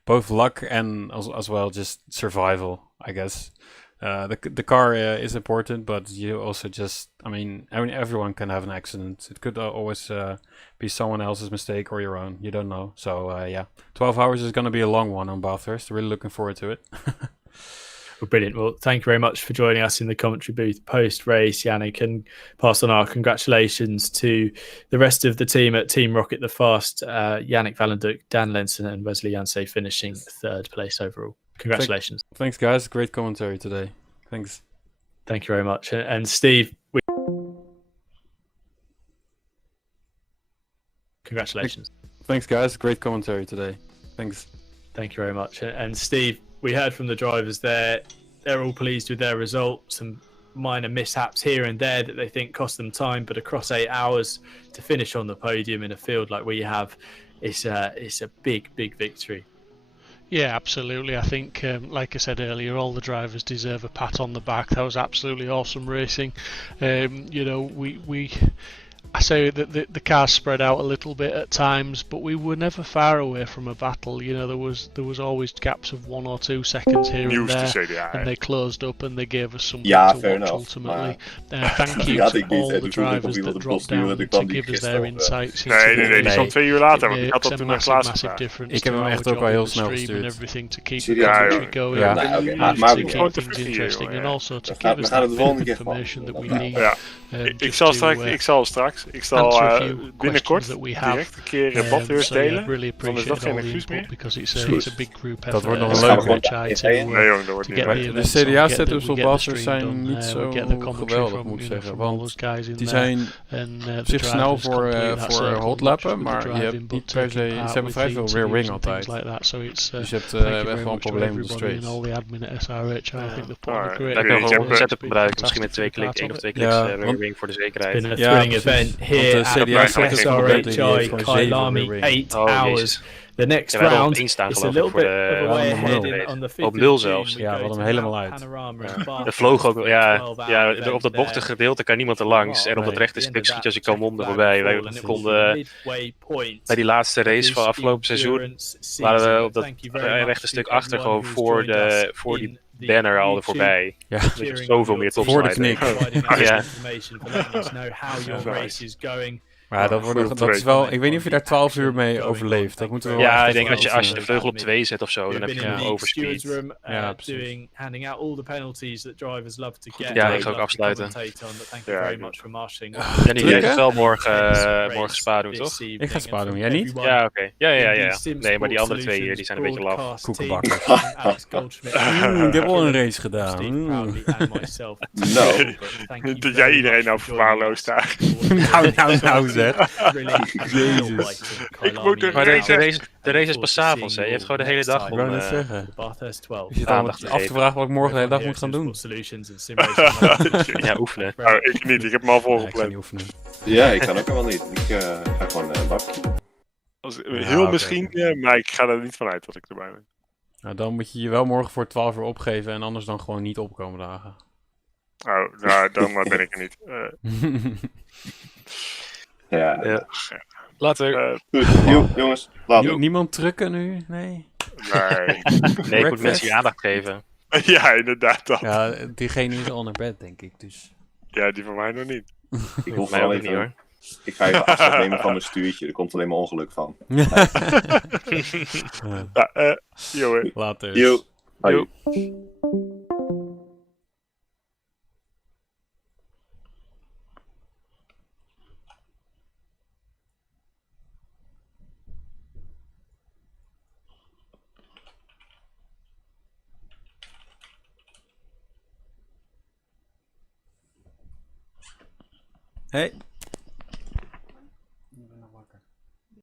both luck and as well just survival, I guess. The car is important, but you also everyone can have an accident. It could always be someone else's mistake or your own. You don't know. So 12 hours is going to be a long one on Bathurst. Really looking forward to it. Well, brilliant. Well, thank you very much for joining us in the commentary booth post-race, Yannick, and pass on our congratulations to the rest of the team at Team Rocket the Fast, Yannick Valenduk, Dan Lenson, and Wesley Yancey finishing 3rd place overall. Congratulations. Thanks, guys. Great commentary today. Thanks. Thank you very much. And Steve, congratulations. Thanks, guys. Great commentary today. Thanks. Thank you very much. And Steve, we heard from the drivers there. They're all pleased with their results. Some minor mishaps here and there that they think cost them time, but across 8 hours to finish on the podium in a field like we have, it's a big victory. Yeah, absolutely. I think, like I said earlier, all the drivers deserve a pat on the back. That was absolutely awesome racing. I say that the cars spread out a little bit at times, but we were never far away from a battle. There was always gaps of 1 or 2 seconds here and there, and they closed up and they gave us something to watch ultimately. Thank you to all the drivers that dropped down to give us their insights into Nee, die stond 2 uur later, want ik had dat makes toen a nog laatst massive gevraagd. difference Ik heb to hem our echt ook job wel heel in the snel stream gestuurd. and everything to keep the Ja, commentary joh. going, Ja. and Nee, oké, to maar keep gewoon things interesting, joh, and ja. also to We give us gaan that het de bit of volgende keer information that we van. need. Ja. Ik Just zal to, straks answer a few binnenkort questions that we have. direct een keer Bathurst So yeah, delen. really Dan is dat appreciate all geen the excuus meer. input because it's Goed. a big group Dat effort. wordt nog Dus een gaan we leuke. gewoon SRHI to, nee, jongen, dat wordt to niet get leuk. the De events on, CDA get the, setups we op get the Bathurst stream zijn done, niet we zo get the commentary geweldig, from, moet ik zeggen. from all Want those guys in die there, zijn and op the zich snel drivers voor complete that circle, hotlappen, not just maar with je the hebt driving, niet but per taking se, part ze hebben with vrij veel the rear wing interviews and things altijd. like that. So it's Dus je hebt thank you echt very wel een much for probleem op de everybody and straights. all the admin at SRHI. I think they've put on a great Daar kan je ik gewoon heb, een setup been gebruiken. Misschien met fantastic 2 to be kliks, 1 of 2 part kliks Ja, rear want- wing voor de It's zekerheid. been a Ja, thrilling precies. event Want here de at CDA the setup voor Bentley, die heeft SRHI gewoon 7 Kyalami, rear wing. 8 Oh, hours. jezus. The next Ja, we hadden op round 1 staan is a geloof little ik voor bit de... of a We way hadden hem ahead op 0. on the 5th Op of 0 June. zelfs. We Ja, we go hadden to hem helemaal Mount uit. Panorama in Het Bathurst vloog ook, for a ja, 12-hour ja, event op dat there. bochtige gedeelte kan niemand er langs. En op dat Nee. rechte The end of stuk schiet that je als je kan monden checkered voorbij. flag Wij fall, and it was konden the midway point bij die laatste of race van this afgelopen seizoen endurance waren season. we op dat Thank you very much rechte to stuk achter everyone gewoon who's joined us voor die in the banner al er YouTube, voorbij. Ja. Dat je cheering on zoveel your meer team, Voor de topsnijden. knik. providing us Ja. information for letting us know how your Nice. race is going. Maar dat, wordt, nog- dat is wel, ik weet niet of je daar 12 uur mee overleeft. Dat moeten we wel Ja, echt ik denk even als je de uitzoeken. vleugel op 2 zet of zo, dan We've heb je been in gewoon the overspeed. stewards room, Ja, precies. handing out all the penalties that drivers love to get. Ja, I ik zou ook love to afsluiten. commentate on, but thank you Ja, very ik much for marshalling. Danny, jij gaat wel morgen Spa doen, this toch? evening. Ik ga Spa And doen, from jij niet? everyone Ja, oké. Ja. in the Sim Nee, maar die Sport andere 2 hier, die Solutions zijn een beetje laf. broadcast Koekenbakkers. team, and Alex Goldschmidt, Ik heb wel een race Steve gedaan. Proudly and myself. Nou. But thank you Dat very jij iedereen much nou for joining us. verwaarloost daar. Nou zeg. Jezus. Ik moet er Maar racen. de race is pas 's avonds, hè? Je hebt gewoon de hele dag Ik om wou net zeggen. Bathurst 12. Je zit al aandacht te af te geven. vragen wat ik morgen de hele dag moet gaan doen. Ja, oefenen. Nou, ik niet, ik heb hem al Ja, ik ga voorgepland. niet oefenen. Ja, ik kan ook helemaal niet. Ik ga gewoon een bakje. Heel oké. misschien, maar ik ga er niet vanuit dat ik erbij ben. Nou, dan moet je je wel morgen voor 12 uur opgeven en anders dan gewoon niet opkomen dagen. Oh, nou, dan ben ik er niet. Ja. Later. Goed, jongens, later. Niemand trucken nu? Nee. Nee. Nee, ik moet mensen hier aandacht geven. Ja, inderdaad dat. Ja, diegene is al naar bed, denk ik. Dus. Ja, die van mij nog niet. Ik hoef Mij wel ook even, niet, hoor. Ik ga even afstand nemen van mijn stuurtje. Er komt alleen maar ongeluk van. Ja, joh. Later. Yo. Yo. Hey.